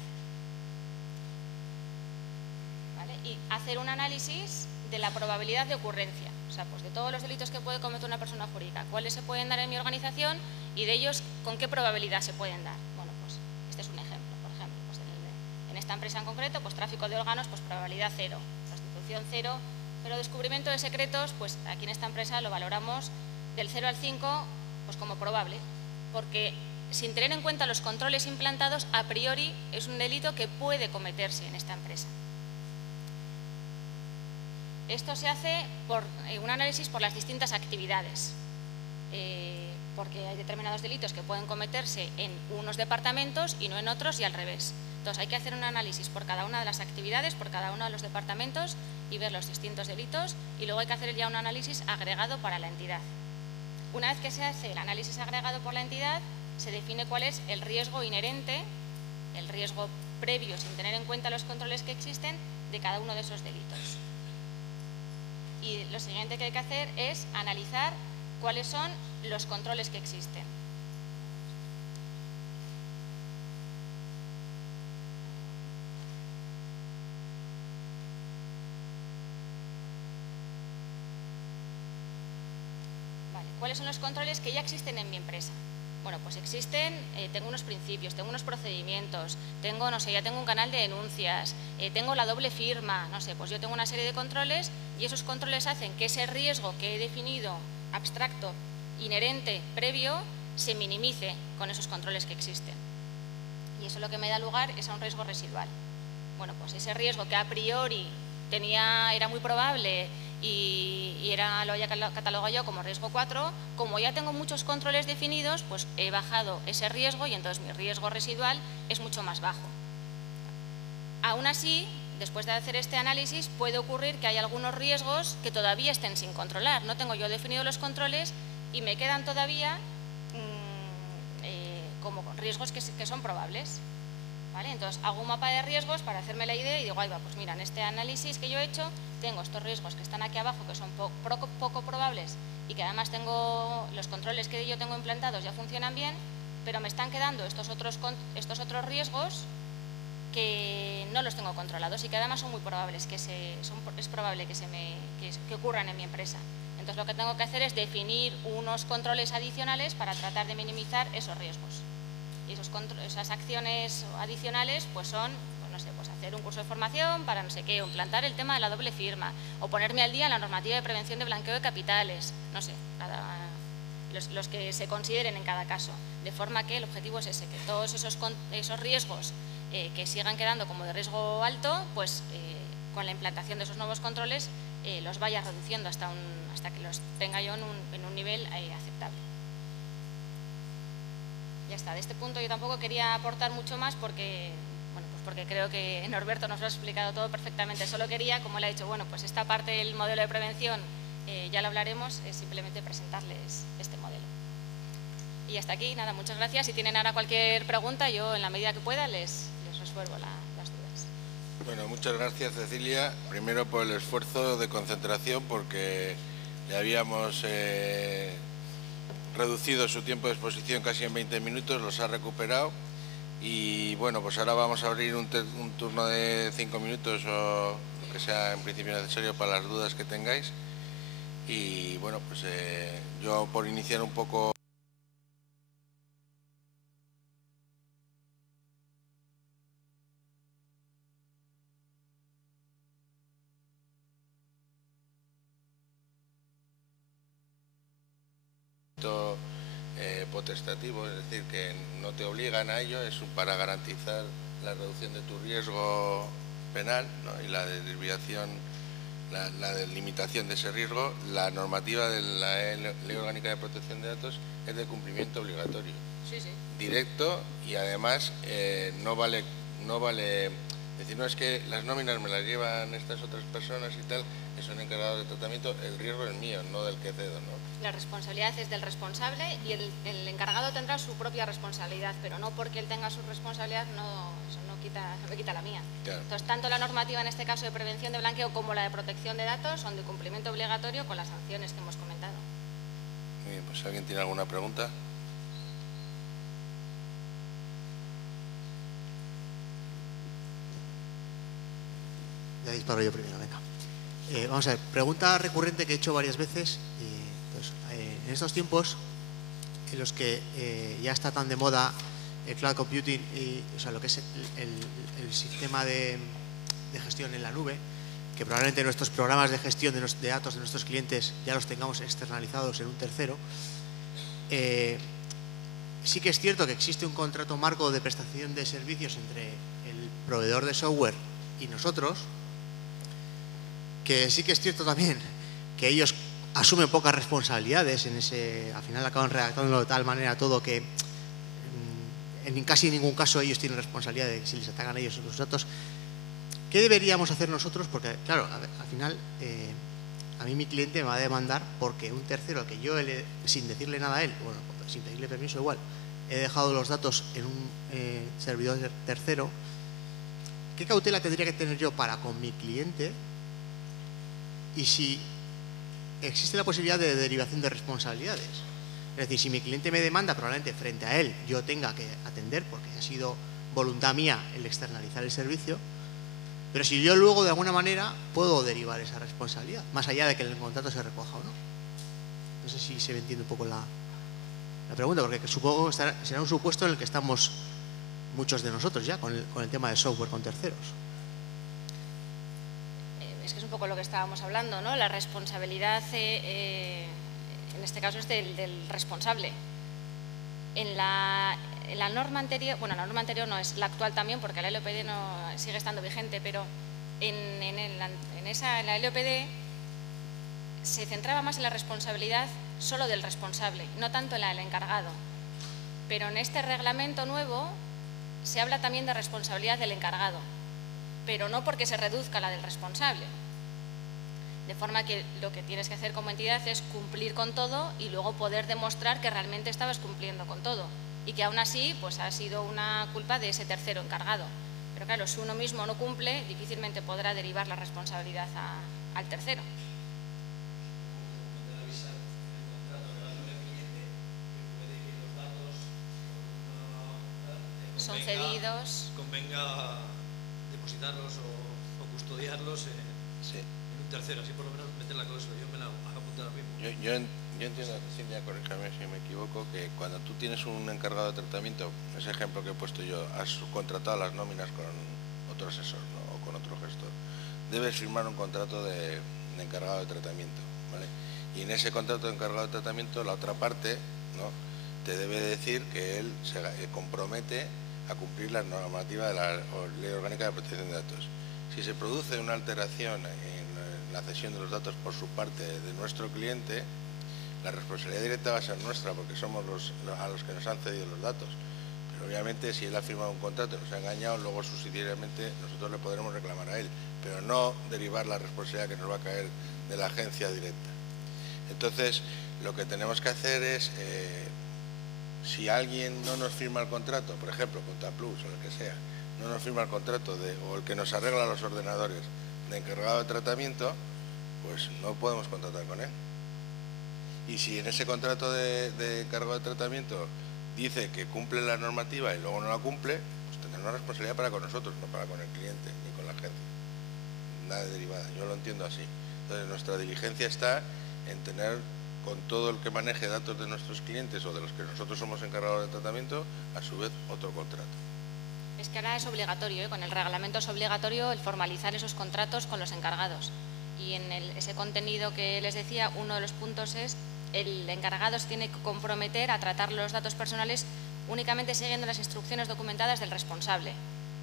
¿Vale? Y hacer un análisis de la probabilidad de ocurrencia. O sea, pues de todos los delitos que puede cometer una persona jurídica, cuáles se pueden dar en mi organización y de ellos con qué probabilidad se pueden dar. Bueno, pues este es un ejemplo. Por ejemplo, pues en esta empresa en concreto, pues tráfico de órganos, pues probabilidad 0, prostitución 0, pero descubrimiento de secretos, pues aquí en esta empresa lo valoramos del 0 al 5 pues como probable, porque sin tener en cuenta los controles implantados, a priori es un delito que puede cometerse en esta empresa. Esto se hace por un análisis por las distintas actividades, porque hay determinados delitos que pueden cometerse en unos departamentos y no en otros y al revés. Entonces hay que hacer un análisis por cada una de las actividades, por cada uno de los departamentos y ver los distintos delitos, y luego hay que hacer ya un análisis agregado para la entidad. Una vez que se hace el análisis agregado por la entidad, se define cuál es el riesgo inherente, el riesgo previo sin tener en cuenta los controles que existen de cada uno de esos delitos. Y lo siguiente que hay que hacer es analizar cuáles son los controles que existen. Vale, ¿cuáles son los controles que ya existen en mi empresa? Bueno, pues existen, tengo unos principios, tengo unos procedimientos, tengo, no sé, ya tengo un canal de denuncias, tengo la doble firma, no sé, pues yo tengo una serie de controles y esos controles hacen que ese riesgo que he definido, abstracto, inherente, previo, se minimice con esos controles que existen. Y eso lo que me da lugar es a un riesgo residual. Bueno, pues ese riesgo que a priori era muy probable y lo había catalogado yo como riesgo 4, como ya tengo muchos controles definidos, pues he bajado ese riesgo y entonces mi riesgo residual es mucho más bajo. Aún así, después de hacer este análisis, puede ocurrir que hay algunos riesgos que todavía estén sin controlar. No tengo yo definido los controles y me quedan todavía como riesgos que son probables. ¿Vale? Entonces hago un mapa de riesgos para hacerme la idea y digo, ahí va, pues mira, en este análisis que yo he hecho tengo estos riesgos que están aquí abajo que son poco probables y que además tengo los controles que yo tengo implantados ya funcionan bien, pero me están quedando estos otros riesgos que no los tengo controlados y que además son muy probables, es probable que ocurran en mi empresa. Entonces lo que tengo que hacer es definir unos controles adicionales para tratar de minimizar esos riesgos. Y esas acciones adicionales pues son, pues no sé, pues hacer un curso de formación para no sé qué, o implantar el tema de la doble firma, o ponerme al día en la normativa de prevención de blanqueo de capitales, no sé, los que se consideren en cada caso. De forma que el objetivo es ese, que todos esos riesgos que sigan quedando como de riesgo alto, pues con la implantación de esos nuevos controles los vaya reduciendo hasta que los tenga yo en un nivel aceptable. Ya está, de este punto yo tampoco quería aportar mucho más porque creo que Norberto nos lo ha explicado todo perfectamente. Solo quería, como le ha dicho, bueno, pues esta parte del modelo de prevención ya lo hablaremos, es simplemente presentarles este modelo. Y hasta aquí, nada, muchas gracias. Si tienen ahora cualquier pregunta, yo en la medida que pueda les resuelvo las dudas. Bueno, muchas gracias, Cecilia. Primero por el esfuerzo de concentración porque le habíamos reducido su tiempo de exposición casi en 20 minutos, los ha recuperado y bueno, pues ahora vamos a abrir un turno de 5 minutos o lo que sea en principio necesario para las dudas que tengáis y bueno, pues yo por iniciar un poco potestativo, es decir, que no te obligan a ello, es para garantizar la reducción de tu riesgo penal, ¿no? Y la desviación, la delimitación de ese riesgo. La normativa de la Ley Orgánica de Protección de Datos es de cumplimiento obligatorio, directo y además no vale decir, no, es que las nóminas me las llevan estas otras personas y tal, que son encargados de tratamiento, el riesgo es mío, no del que cedo, ¿no? La responsabilidad es del responsable y el encargado tendrá su propia responsabilidad, pero no porque él tenga su responsabilidad, eso no me quita la mía. Claro. Entonces, tanto la normativa en este caso de prevención de blanqueo como la de protección de datos son de cumplimiento obligatorio con las sanciones que hemos comentado. Muy bien, pues ¿alguien tiene alguna pregunta? Ya disparo yo primero, venga. Vamos a ver, pregunta recurrente que he hecho varias veces. Entonces, en estos tiempos en los que ya está tan de moda el cloud computing, o sea, lo que es el sistema de gestión en la nube, que probablemente nuestros programas de gestión de datos de nuestros clientes ya los tengamos externalizados en un tercero. Sí que es cierto que existe un contrato marco de prestación de servicios entre el proveedor de software y nosotros, que sí que es cierto también que ellos asumen pocas responsabilidades en ese, al final acaban redactándolo de tal manera todo que en casi ningún caso ellos tienen responsabilidad de si les atacan a ellos los datos. ¿Qué deberíamos hacer nosotros? Porque, claro, al final a mí mi cliente me va a demandar porque un tercero al que yo, sin decirle nada a él, bueno, sin pedirle permiso igual, he dejado los datos en un servidor tercero. ¿Qué cautela tendría que tener yo para con mi cliente? Y si existe la posibilidad de derivación de responsabilidades. Es decir, si mi cliente me demanda, probablemente frente a él yo tenga que atender porque ha sido voluntad mía el externalizar el servicio, pero si yo luego de alguna manera puedo derivar esa responsabilidad, más allá de que el contrato se recoja o no. No sé si se me entiende un poco la pregunta, porque supongo que será un supuesto en el que estamos muchos de nosotros ya con el tema de software con terceros. Es que es un poco lo que estábamos hablando, ¿no? La responsabilidad, en este caso, es del responsable. En la norma anterior, bueno, la norma anterior no es la actual también, porque la LOPD no sigue estando vigente, pero en la LOPD se centraba más en la responsabilidad solo del responsable, no tanto en la del encargado. Pero en este reglamento nuevo se habla también de responsabilidad del encargado, pero no porque se reduzca la del responsable. De forma que lo que tienes que hacer como entidad es cumplir con todo y luego poder demostrar que realmente estabas cumpliendo con todo y que aún así pues ha sido una culpa de ese tercero encargado. Pero claro, si uno mismo no cumple, difícilmente podrá derivar la responsabilidad al tercero. Son cedidos. Convenga depositarlos o custodiarlos en un tercero, así por lo menos meter la cláusula. Yo me la apunto ahora mismo. Yo entiendo, Cintia, corríjame si me equivoco, que cuando tú tienes un encargado de tratamiento, ese ejemplo que he puesto yo, has subcontratado las nóminas con otro asesor, ¿no? O con otro gestor, debes firmar un contrato de encargado de tratamiento, ¿vale? Y en ese contrato de encargado de tratamiento, la otra parte, ¿no?, te debe decir que él se compromete a cumplir la normativa de la Ley Orgánica de Protección de Datos. Si se produce una alteración en la cesión de los datos por su parte de nuestro cliente, la responsabilidad directa va a ser nuestra porque somos a los que nos han cedido los datos. Pero obviamente si él ha firmado un contrato y nos ha engañado, luego subsidiariamente nosotros le podremos reclamar a él, pero no derivar la responsabilidad que nos va a caer de la agencia directa. Entonces, lo que tenemos que hacer es, si alguien no nos firma el contrato, por ejemplo, Contaplus o el que sea, no nos firma el contrato o el que nos arregla los ordenadores de encargado de tratamiento, pues no podemos contratar con él. Y si en ese contrato de encargado de tratamiento dice que cumple la normativa y luego no la cumple, pues tendrá una responsabilidad para con nosotros, no para con el cliente ni con la agencia. Nada derivada, yo lo entiendo así. Entonces nuestra diligencia está en tener con todo el que maneje datos de nuestros clientes o de los que nosotros somos encargados de tratamiento, a su vez otro contrato. Es que ahora es obligatorio, con el reglamento es obligatorio el formalizar esos contratos con los encargados. Y en ese contenido que les decía, uno de los puntos es el encargado se tiene que comprometer a tratar los datos personales únicamente siguiendo las instrucciones documentadas del responsable.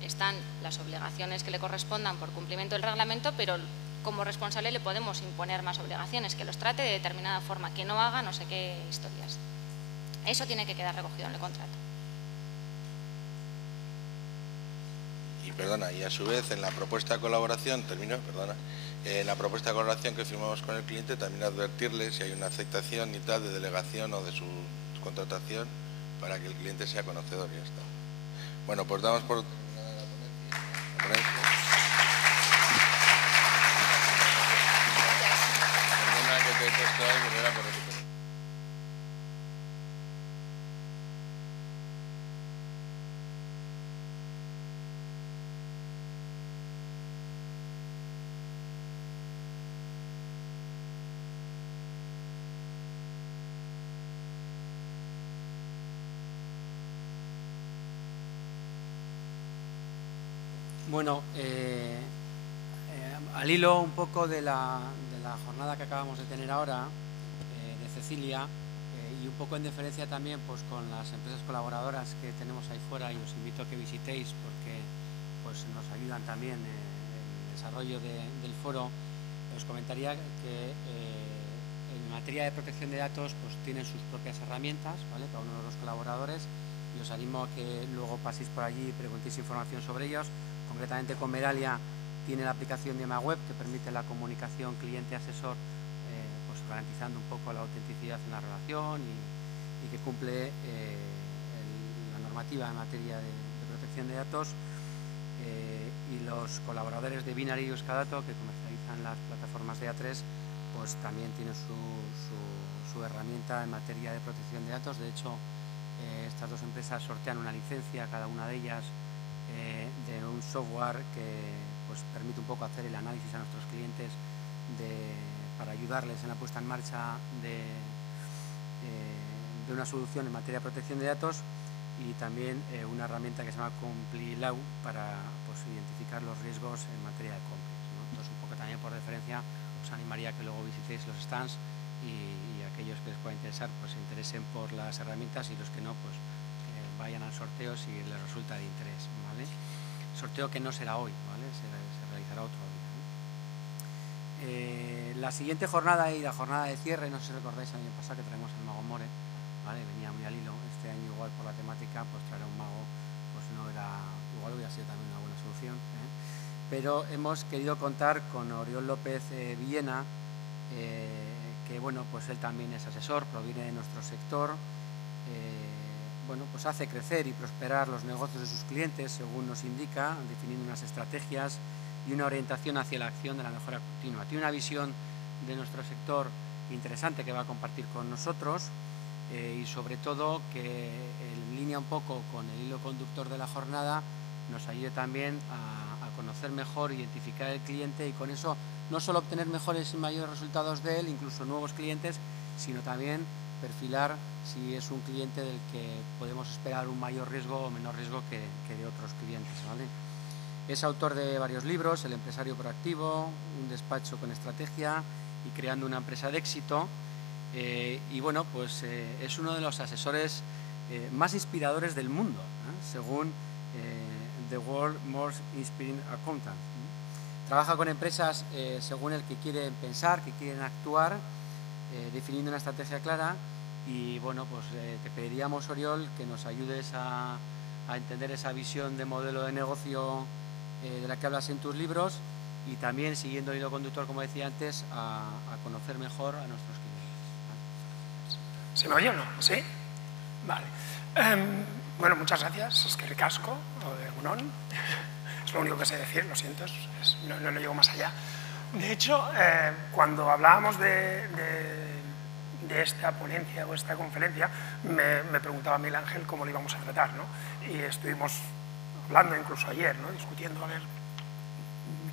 Están las obligaciones que le correspondan por cumplimiento del reglamento, pero como responsable le podemos imponer más obligaciones, que los trate de determinada forma, que no haga no sé qué historias. Eso tiene que quedar recogido en el contrato. Y perdona, y a su vez en la propuesta de colaboración, en la propuesta de colaboración que firmamos con el cliente, también advertirle si hay una aceptación y tal de delegación o de su contratación para que el cliente sea conocedor y ya está. Bueno, pues damos por terminada la ponencia. Perdona que te he puesto ahí, pero era por recuperar. Bueno, al hilo un poco de la jornada que acabamos de tener ahora, de Cecilia, y un poco en deferencia también pues con las empresas colaboradoras que tenemos ahí fuera, y os invito a que visitéis porque pues nos ayudan también en el desarrollo del foro, os comentaría que en materia de protección de datos pues tienen sus propias herramientas, ¿vale?, cada uno de los colaboradores, y os animo a que luego paséis por allí y preguntéis información sobre ellos. Concretamente con Meralia tiene la aplicación de MaWeb que permite la comunicación cliente-asesor, pues garantizando un poco la autenticidad en la relación y que cumple la normativa en materia de protección de datos. Y los colaboradores de Binary y Euskadato, que comercializan las plataformas de A3, pues también tienen su herramienta en materia de protección de datos. De hecho, estas dos empresas sortean una licencia, cada una de ellas, de un software que pues permite un poco hacer el análisis a nuestros clientes para ayudarles en la puesta en marcha de una solución en materia de protección de datos, y también una herramienta que se llama CompliLaw para pues identificar los riesgos en materia de compras, ¿no? Entonces, un poco también por referencia, os animaría a que luego visitéis los stands y aquellos que les pueda interesar pues se interesen por las herramientas, y los que no pues vayan al sorteo si les resulta de interés, ¿vale? Sorteo que no será hoy, ¿vale? Se realizará otro día, ¿no? La siguiente jornada y la jornada de cierre, no sé si recordáis el año pasado que traemos al Mago More, ¿vale? Venía muy al hilo. Este año igual por la temática pues traer un mago pues no era, igual hubiera sido también una buena solución, pero hemos querido contar con Oriol López Villena, que bueno, pues él también es asesor, proviene de nuestro sector, bueno, pues hace crecer y prosperar los negocios de sus clientes según nos indica, definiendo unas estrategias y una orientación hacia la acción de la mejora continua. Tiene una visión de nuestro sector interesante que va a compartir con nosotros, y sobre todo que en línea un poco con el hilo conductor de la jornada nos ayude también a conocer mejor, identificar el cliente, y con eso no solo obtener mejores y mayores resultados de él, incluso nuevos clientes, sino también perfilar si es un cliente del que podemos esperar un mayor riesgo o menor riesgo que de otros clientes, ¿vale? Es autor de varios libros: El empresario proactivo, Un despacho con estrategia y Creando una empresa de éxito. Y bueno, pues es uno de los asesores más inspiradores del mundo, según The World Most Inspiring Accountant. Trabaja con empresas según el que quieren pensar, que quieren actuar, definiendo una estrategia clara. Y bueno, pues te pediríamos, Oriol, que nos ayudes a entender esa visión de modelo de negocio de la que hablas en tus libros, y también, siguiendo el hilo conductor, como decía antes, a conocer mejor a nuestros clientes. ¿Se me oye o no? ¿Sí? Vale. Bueno, muchas gracias. Es que ricasco, o de Egunon. Es lo único que sé decir, lo siento, no llego más allá. De hecho, cuando hablábamos de esta ponencia o esta conferencia, me preguntaba Miguel Ángel cómo lo íbamos a tratar, ¿no? Y estuvimos hablando incluso ayer, ¿no? Discutiendo a ver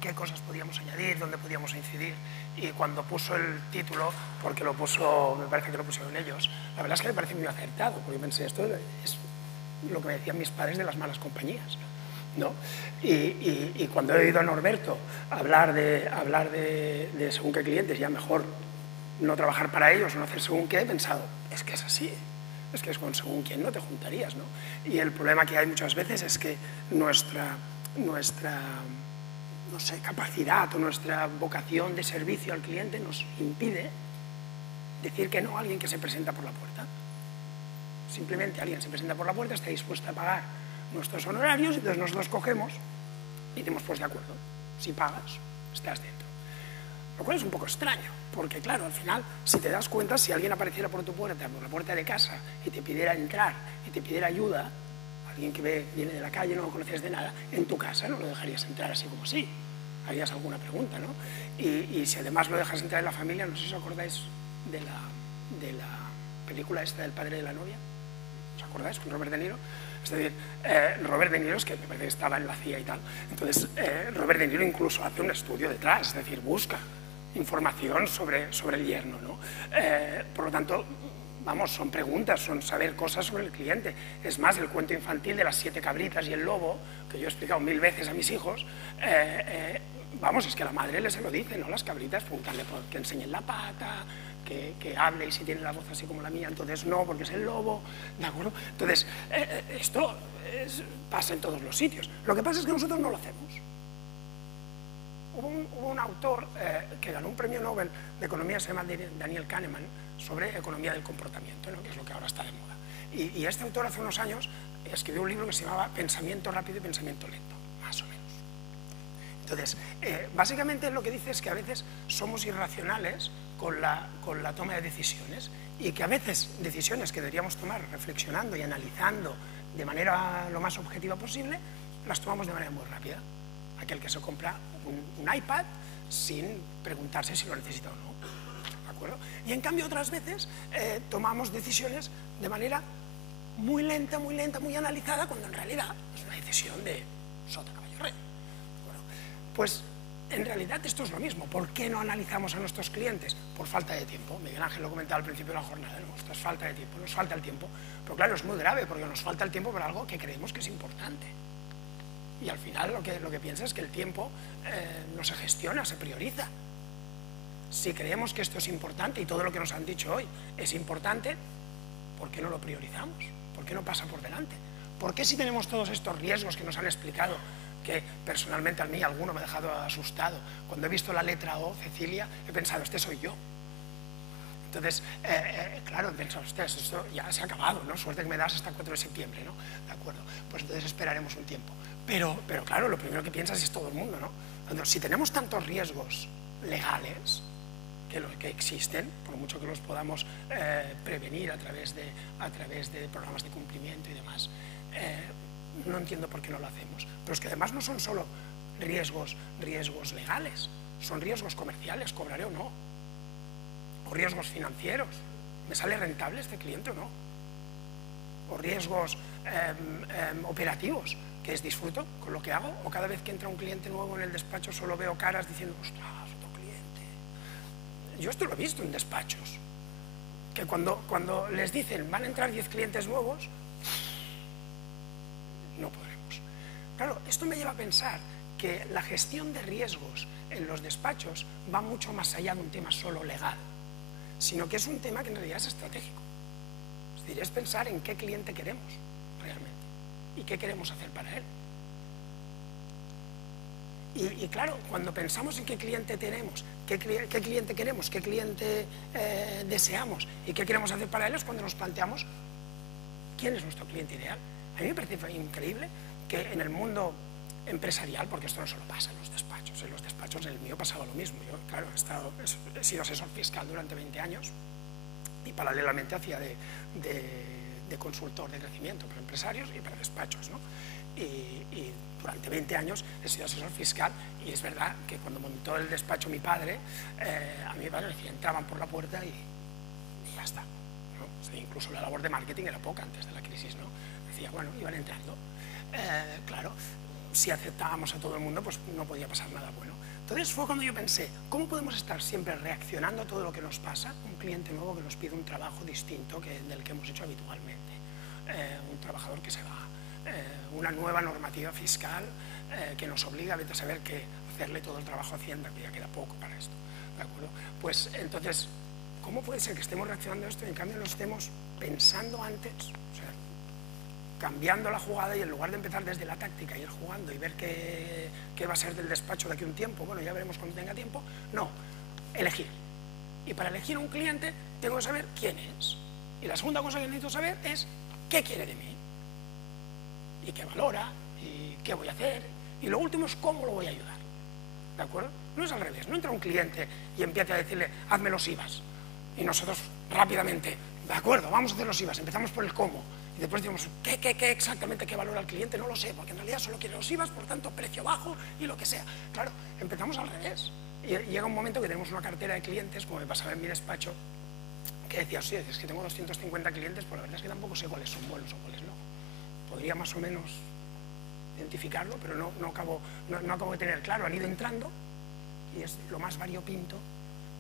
qué cosas podíamos añadir, dónde podíamos incidir. Y cuando puso el título, porque lo puso, me parece que lo pusieron ellos, la verdad es que me parece muy acertado, porque pensé, esto es lo que me decían mis padres de las malas compañías, ¿no? Y cuando he oído a Norberto hablar de según qué clientes, ya mejor no trabajar para ellos, no hacer según qué, he pensado, es que es así, es que es con según quién no te juntarías, ¿no? Y el problema que hay muchas veces es que nuestra no sé, capacidad o nuestra vocación de servicio al cliente nos impide decir que no a alguien que se presenta por la puerta. Simplemente alguien se presenta por la puerta, está dispuesto a pagar nuestros honorarios, entonces nosotros cogemos y decimos, pues de acuerdo, si pagas, estás dentro. Lo cual es un poco extraño, porque claro, al final, si te das cuenta, si alguien apareciera por tu puerta, por la puerta de casa, y te pidiera entrar, y te pidiera ayuda, alguien que viene de la calle, no lo conoces de nada, en tu casa no lo dejarías entrar así como así. Harías alguna pregunta, ¿no? Y si además lo dejas entrar en la familia, no sé si os acordáis de la película esta del padre de la novia. ¿Os acordáis? Con Robert De Niro. Es decir, Robert De Niro, es que me parece que estaba en la CIA y tal, entonces Robert De Niro incluso hace un estudio detrás, es decir, busca información sobre el yerno, ¿no? Por lo tanto, vamos, son preguntas, son saber cosas sobre el cliente. Es más, el cuento infantil de las 7 cabritas y el lobo, que yo he explicado 1000 veces a mis hijos, vamos, es que la madre se lo dice, ¿no? Las cabritas, preguntarle que enseñen la pata, que hable, y si tiene la voz así como la mía, entonces no, porque es el lobo, ¿de acuerdo? Entonces, esto pasa en todos los sitios. Lo que pasa es que nosotros no lo hacemos. Hubo un autor que ganó un premio Nobel de Economía, se llama Daniel Kahneman, sobre economía del comportamiento, ¿no? Que es lo que ahora está de moda. Y este autor hace unos años escribió un libro que se llamaba Pensamiento rápido y pensamiento lento, más o menos. Entonces, básicamente lo que dice es que a veces somos irracionales con la toma de decisiones y que a veces decisiones que deberíamos tomar reflexionando y analizando de manera lo más objetiva posible, las tomamos de manera muy rápida. Aquel que se compra un iPad sin preguntarse si lo necesita o no, ¿de acuerdo? Y en cambio otras veces tomamos decisiones de manera muy lenta, muy analizada, cuando en realidad es una decisión de sota, caballo, rey. Bueno, pues en realidad esto es lo mismo. ¿Por qué no analizamos a nuestros clientes? Por falta de tiempo. Miguel Ángel lo comentaba al principio de la jornada, ¿no? Esto es falta de tiempo, nos falta el tiempo. Pero claro, es muy grave porque nos falta el tiempo para algo que creemos que es importante. Y al final lo que piensa es que el tiempo no se gestiona, se prioriza. Si creemos que esto es importante y todo lo que nos han dicho hoy es importante, ¿por qué no lo priorizamos? ¿Por qué no pasa por delante? ¿Por qué si tenemos todos estos riesgos que nos han explicado, que personalmente a mí alguno me ha dejado asustado? Cuando he visto la letra O, Cecilia, he pensado, este soy yo. Entonces, claro, he pensado, esto ya se ha acabado, ¿no? Suerte que me das hasta el 4 de septiembre, ¿no? De acuerdo, pues entonces esperaremos un tiempo. Pero claro, lo primero que piensas es todo el mundo, ¿no? Entonces, si tenemos tantos riesgos legales que existen, por mucho que los podamos prevenir a través de programas de cumplimiento y demás, no entiendo por qué no lo hacemos. Pero es que además no son solo riesgos legales, son riesgos comerciales, cobraré o no, o riesgos financieros, ¿me sale rentable este cliente o no? O riesgos operativos, que es disfruto con lo que hago, o cada vez que entra un cliente nuevo en el despacho solo veo caras diciendo, ostras, otro cliente. Yo esto lo he visto en despachos, que cuando les dicen van a entrar 10 clientes nuevos, no podremos. Claro, esto me lleva a pensar que la gestión de riesgos en los despachos va mucho más allá de un tema solo legal, sino que es un tema que en realidad es estratégico. Es decir, es pensar en qué cliente queremos realmente y qué queremos hacer para él. Y claro, cuando pensamos en qué cliente tenemos, qué cliente queremos, qué cliente deseamos y qué queremos hacer para él, es cuando nos planteamos quién es nuestro cliente ideal. A mí me parece increíble que en el mundo empresarial, porque esto no solo pasa en los despachos en el mío pasaba lo mismo. Yo, claro, he sido asesor fiscal durante 20 años y paralelamente hacía de consultor de crecimiento para empresarios y para despachos, ¿no? Y durante 20 años he sido asesor fiscal y es verdad que cuando montó el despacho mi padre, a mi padre decía, entraban por la puerta y ya está, ¿no? O sea, incluso la labor de marketing era poca antes de la crisis, ¿no? Decía, bueno, iban entrando. Claro, si aceptábamos a todo el mundo, pues no podía pasar nada bueno. Entonces fue cuando yo pensé, ¿cómo podemos estar siempre reaccionando a todo lo que nos pasa? Un cliente nuevo que nos pide un trabajo distinto del que hemos hecho habitualmente, un trabajador que se va, una nueva normativa fiscal que nos obliga a saber que hacerle todo el trabajo a Hacienda, que ya queda poco para esto, ¿de acuerdo? Pues entonces, ¿cómo puede ser que estemos reaccionando a esto y en cambio no estemos pensando antes? O sea, cambiando la jugada y en lugar de empezar desde la táctica y ir jugando y ver qué va a ser del despacho de aquí a un tiempo, bueno, ya veremos cuando tenga tiempo, no, elegir. Y para elegir a un cliente tengo que saber quién es. Y la segunda cosa que necesito saber es qué quiere de mí, y qué valora, y qué voy a hacer, y lo último es cómo lo voy a ayudar, ¿de acuerdo? No es al revés, no entra un cliente y empieza a decirle, hazme los IVAs, y nosotros rápidamente, de acuerdo, vamos a hacer los IVAs, empezamos por el cómo, y después decimos, ¿qué exactamente qué valora el cliente? No lo sé, porque en realidad solo quiere los IVAs, por tanto, precio bajo y lo que sea. Claro, empezamos al revés. Y llega un momento que tenemos una cartera de clientes, como me pasaba en mi despacho, que decía, sí, es que tengo 250 clientes, pues la verdad es que tampoco sé cuáles son buenos o cuáles no. Podría más o menos identificarlo, pero no acabo de tener claro. Han ido entrando y es lo más variopinto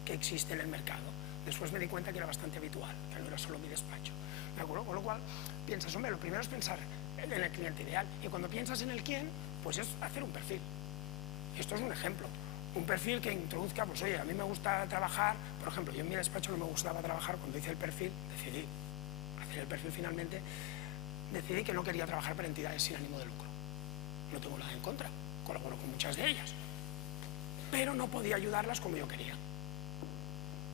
que existe en el mercado. Después me di cuenta que era bastante habitual, que no era solo mi despacho. ¿De acuerdo? Con lo cual, piensas, hombre, lo primero es pensar en el cliente ideal. Y cuando piensas en el quién, pues es hacer un perfil. Y esto es un ejemplo. un perfil que introduzca, pues oye, a mí me gusta trabajar, por ejemplo, yo en mi despacho no me gustaba trabajar, cuando hice el perfil, decidí hacer el perfil finalmente, decidí que no quería trabajar para entidades sin ánimo de lucro. No tengo nada en contra, colaboro con muchas de ellas, pero no podía ayudarlas como yo quería.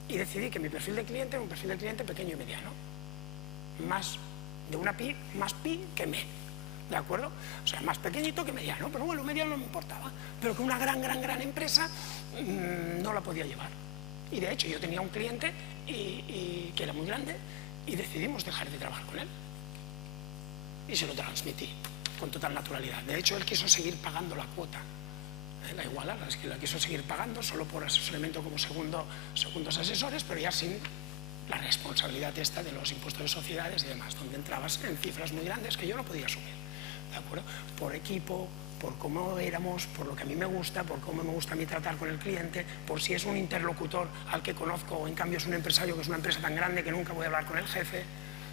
Y decidí que mi perfil de cliente era un perfil de cliente pequeño y mediano, más de una pi, más pi que me, ¿de acuerdo? O sea, más pequeñito que mediano, pero bueno, mediano no me importaba, pero que una gran empresa no la podía llevar. Y de hecho yo tenía un cliente que era muy grande y decidimos dejar de trabajar con él. Y se lo transmití con total naturalidad. De hecho, él quiso seguir pagando la cuota. La iguala, es que la quiso seguir pagando solo por asesoramiento como segundos asesores, pero ya sin la responsabilidad esta de los impuestos de sociedades y demás, donde entrabas en cifras muy grandes que yo no podía asumir, ¿de acuerdo? Por equipo, por cómo éramos, por lo que a mí me gusta, por cómo me gusta a mí tratar con el cliente, por si es un interlocutor al que conozco o en cambio es un empresario que es una empresa tan grande que nunca voy a hablar con el jefe,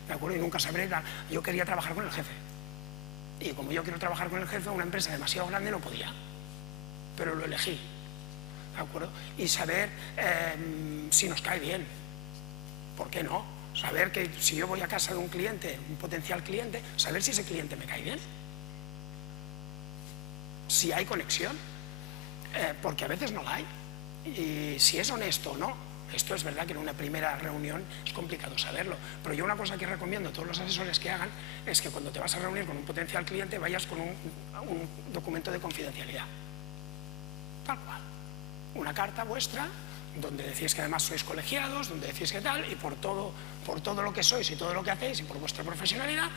¿de acuerdo? Y nunca sabré, yo quería trabajar con el jefe. Y como yo quiero trabajar con el jefe, una empresa demasiado grande no podía. Pero lo elegí, ¿de acuerdo? Y saber si nos cae bien, ¿por qué no? Saber que si yo voy a casa de un cliente, un potencial cliente, saber si ese cliente me cae bien, si hay conexión, porque a veces no la hay, y si es honesto o no. Esto es verdad que en una primera reunión es complicado saberlo, pero yo una cosa que recomiendo a todos los asesores que hagan es que cuando te vas a reunir con un potencial cliente vayas con un documento de confidencialidad. Tal cual. Una carta vuestra donde decís que además sois colegiados, donde decís que tal, y por todo lo que sois y todo lo que hacéis y por vuestra profesionalidad,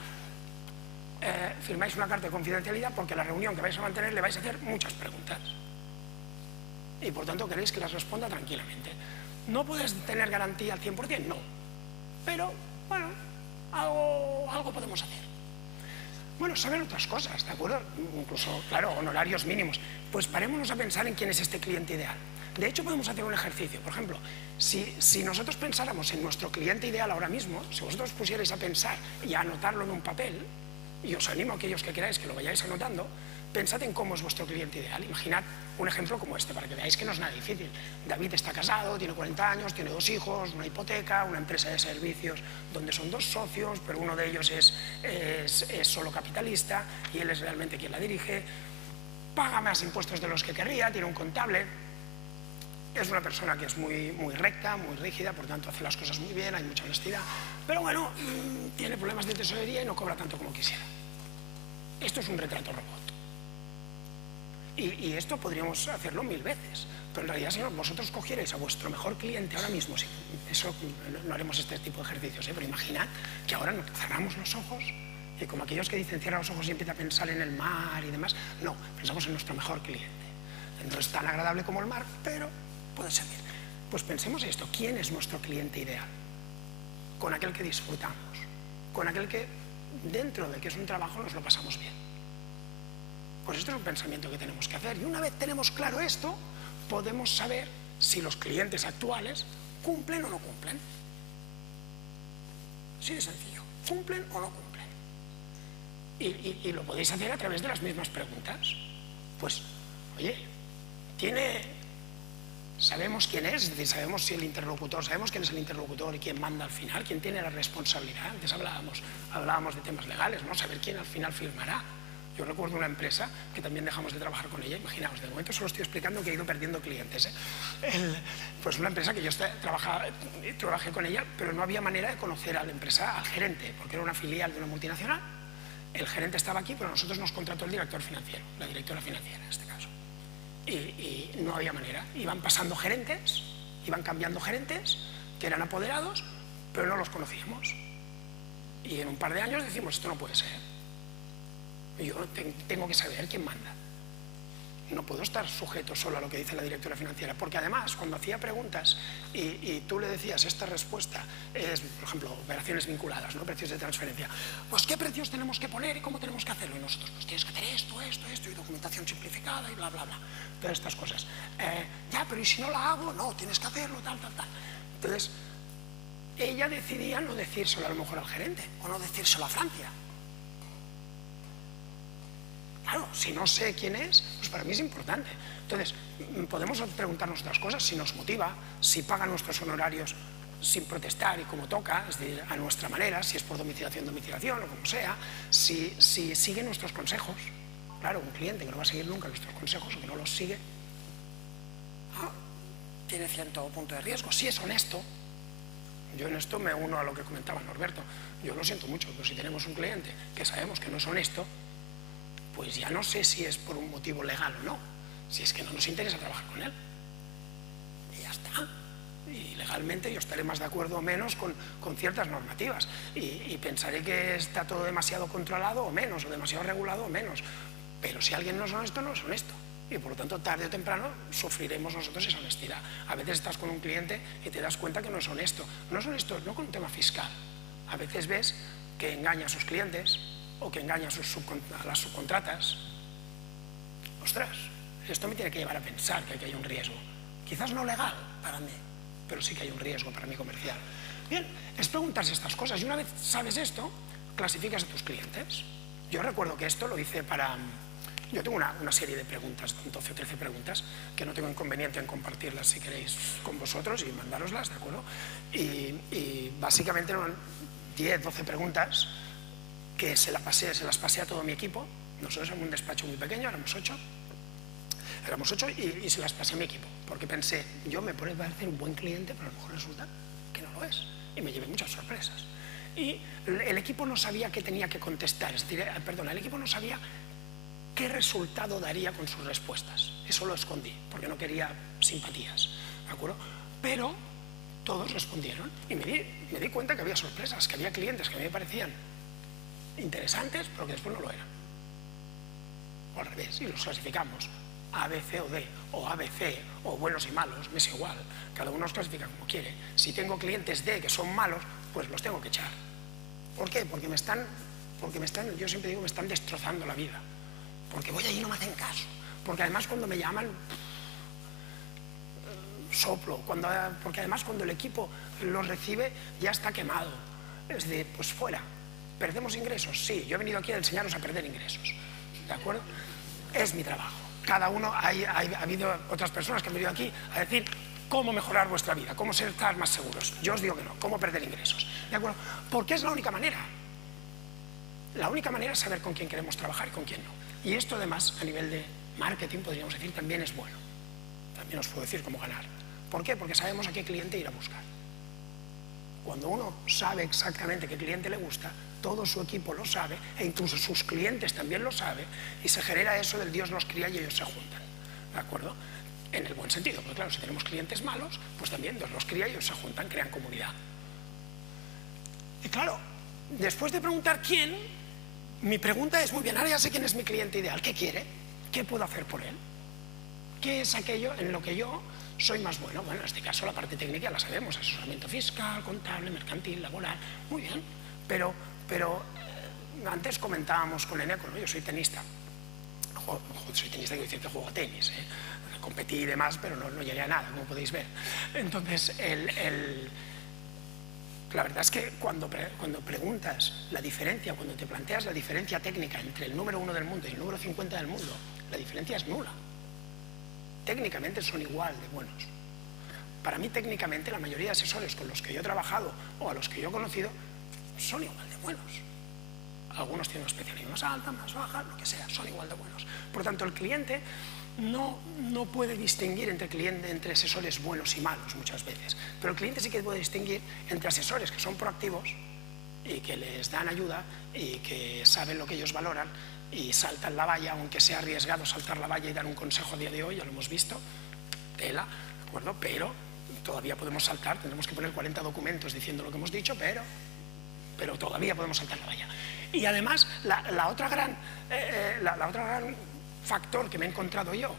firmáis una carta de confidencialidad porque a la reunión que vais a mantener le vais a hacer muchas preguntas. Y por tanto queréis que las responda tranquilamente. ¿No puedes tener garantía al 100%? No. Pero, bueno, algo podemos hacer. Bueno, saber otras cosas, ¿de acuerdo? Incluso, claro, honorarios mínimos. Pues parémonos a pensar en quién es este cliente ideal. De hecho, podemos hacer un ejercicio. Por ejemplo, si nosotros pensáramos en nuestro cliente ideal ahora mismo, si vosotros pusierais a pensar y a anotarlo en un papel, y os animo a aquellos que queráis que lo vayáis anotando, pensad en cómo es vuestro cliente ideal. Imaginad un ejemplo como este, para que veáis que no es nada difícil. David está casado, tiene 40 años, tiene 2 hijos, una hipoteca, una empresa de servicios donde son 2 socios, pero uno de ellos es solo capitalista y él es realmente quien la dirige. Paga más impuestos de los que querría, tiene un contable. Es una persona que es muy recta, muy rígida, por tanto hace las cosas muy bien, hay mucha honestidad. Pero bueno, tiene problemas de tesorería y no cobra tanto como quisiera. Esto es un retrato robot. Y esto podríamos hacerlo 1000 veces, pero en realidad si vosotros cogierais a vuestro mejor cliente ahora mismo, eso no haremos este tipo de ejercicios, pero imaginad que ahora cerramos los ojos y como aquellos que dicen cierra los ojos y empieza a pensar en el mar y demás, no, pensamos en nuestro mejor cliente. No es tan agradable como el mar, pero puede servir. Pues pensemos esto, ¿quién es nuestro cliente ideal? Con aquel que disfrutamos, con aquel que dentro de que es un trabajo nos lo pasamos bien. Pues esto es un pensamiento que tenemos que hacer. Y una vez tenemos claro esto, podemos saber si los clientes actuales cumplen o no cumplen. Así de sencillo. ¿Cumplen o no cumplen? Y lo podéis hacer a través de las mismas preguntas. Pues, oye, sabemos quién es decir, sabemos si el interlocutor, sabemos quién es el interlocutor y quién manda al final, quién tiene la responsabilidad. Antes hablábamos de temas legales, ¿no? Saber quién al final firmará. Yo recuerdo una empresa que también dejamos de trabajar con ella, imaginaos, de momento solo estoy explicando que he ido perdiendo clientes. Pues una empresa que yo trabajé con ella, pero no había manera de conocer a la empresa, al gerente, porque era una filial de una multinacional. El gerente estaba aquí, pero a nosotros nos contrató el director financiero, la directora financiera en este caso. Y no había manera. Iban pasando gerentes, iban cambiando gerentes, que eran apoderados, pero no los conocíamos. Y en un par de años decimos, esto no puede ser. Yo tengo que saber quién manda. No puedo estar sujeto solo a lo que dice la directora financiera, porque además cuando hacía preguntas y tú le decías esta respuesta es, por ejemplo, operaciones vinculadas, ¿no? Precios de transferencia, pues qué precios tenemos que poner y cómo tenemos que hacerlo, y nosotros pues tienes que hacer esto y documentación simplificada y bla bla bla, todas estas cosas. Ya, pero ¿y si no la hago? No, tienes que hacerlo, tal. Entonces ella decidía no decírselo a lo mejor al gerente o no decírselo a Francia. Claro, si no sé quién es, pues para mí es importante. Entonces, podemos preguntarnos otras cosas, si nos motiva, si paga nuestros honorarios sin protestar y como toca, es decir, a nuestra manera, si es por domiciliación o como sea, si sigue nuestros consejos. Claro, un cliente que no va a seguir nunca nuestros consejos o que no los sigue, tiene cierto punto de riesgo. Si es honesto, yo en esto me uno a lo que comentaba Norberto, yo lo siento mucho, pero si tenemos un cliente que sabemos que no es honesto, pues ya no sé si es por un motivo legal o no, si es que no nos interesa trabajar con él. Y ya está. Y legalmente yo estaré más de acuerdo o menos con ciertas normativas y pensaré que está todo demasiado controlado o menos, o demasiado regulado o menos. Pero si alguien no es honesto, no es honesto. Y por lo tanto, tarde o temprano, sufriremos nosotros esa honestidad. A veces estás con un cliente y te das cuenta que no es honesto. No es honesto, no con un tema fiscal. A veces ves que engaña a sus clientes o que engaña a las subcontratas. Ostras, esto me tiene que llevar a pensar que aquí hay un riesgo. Quizás no legal para mí, pero sí que hay un riesgo para mí comercial. Bien, es preguntarse estas cosas. Y una vez sabes esto, clasificas a tus clientes. Yo recuerdo que esto lo hice para... Yo tengo una serie de preguntas, 12 o 13 preguntas, que no tengo inconveniente en compartirlas si queréis con vosotros y mandároslas, ¿de acuerdo? Y básicamente eran 10, 12 preguntas que se las pasé a todo mi equipo. Nosotros éramos un despacho muy pequeño, éramos 8 y se las pasé a mi equipo, porque pensé, yo me puedo parecer un buen cliente, pero a lo mejor resulta que no lo es. Y me llevé muchas sorpresas. Y el equipo no sabía qué tenía que contestar, es decir, el equipo no sabía qué resultado daría con sus respuestas. Eso lo escondí, porque no quería simpatías, ¿de acuerdo? Pero todos respondieron y me di cuenta que había sorpresas, que había clientes que a mí me parecían interesantes, pero que después no lo eran. O al revés, y los clasificamos A, B, C o D, o A, B, C, o buenos y malos, me es igual, cada uno los clasifica como quiere. Si tengo clientes D que son malos, pues los tengo que echar. ¿Por qué? Porque me están, yo siempre digo, me están destrozando la vida. Porque voy allí y no me hacen caso. Porque además cuando me llaman, soplo. Porque además cuando el equipo los recibe, ya está quemado. Es decir, pues fuera. ¿Perdemos ingresos? Sí. Yo he venido aquí a enseñaros a perder ingresos. ¿De acuerdo? Es mi trabajo. Cada uno, ha habido otras personas que han venido aquí a decir cómo mejorar vuestra vida, cómo estar más seguros. Yo os digo que no, cómo perder ingresos. ¿De acuerdo? Porque es la única manera. La única manera es saber con quién queremos trabajar y con quién no. Y esto además, a nivel de marketing, podríamos decir, también es bueno. También os puedo decir cómo ganar. ¿Por qué? Porque sabemos a qué cliente ir a buscar. Cuando uno sabe exactamente qué cliente le gusta, todo su equipo lo sabe, e incluso sus clientes también lo saben, y se genera eso del Dios los cría y ellos se juntan. ¿De acuerdo? En el buen sentido, porque claro, si tenemos clientes malos, pues también Dios los cría y ellos se juntan, crean comunidad. Y claro, después de preguntar quién, mi pregunta es, muy bien, ahora ya sé quién es mi cliente ideal, ¿qué quiere? ¿Qué puedo hacer por él? ¿Qué es aquello en lo que yo soy más bueno? Bueno, en este caso la parte técnica la sabemos, asesoramiento fiscal, contable, mercantil, laboral, muy bien, pero antes comentábamos con Eneco, ¿no? Yo soy tenista, soy tenista, quiero decir que juego a tenis, competí y demás, pero no llegué a nada, como podéis ver. Entonces, la verdad es que cuando preguntas la diferencia, cuando te planteas la diferencia técnica entre el número 1 del mundo y el número 50 del mundo, la diferencia es nula. Técnicamente son igual de buenos. Para mí, técnicamente, la mayoría de asesores con los que yo he trabajado o a los que yo he conocido son igual de buenos. Algunos tienen una especialidad más alta, más baja, lo que sea, son igual de buenos. Por tanto, el cliente no puede distinguir entre asesores buenos y malos muchas veces, pero el cliente sí que puede distinguir entre asesores que son proactivos y que les dan ayuda y que saben lo que ellos valoran y saltan la valla, aunque sea arriesgado saltar la valla y dar un consejo a día de hoy, ya lo hemos visto, tela, ¿de acuerdo? Pero todavía podemos saltar, tendremos que poner 40 documentos diciendo lo que hemos dicho, pero todavía podemos saltar la valla. Y además, la otra gran factor que me he encontrado yo,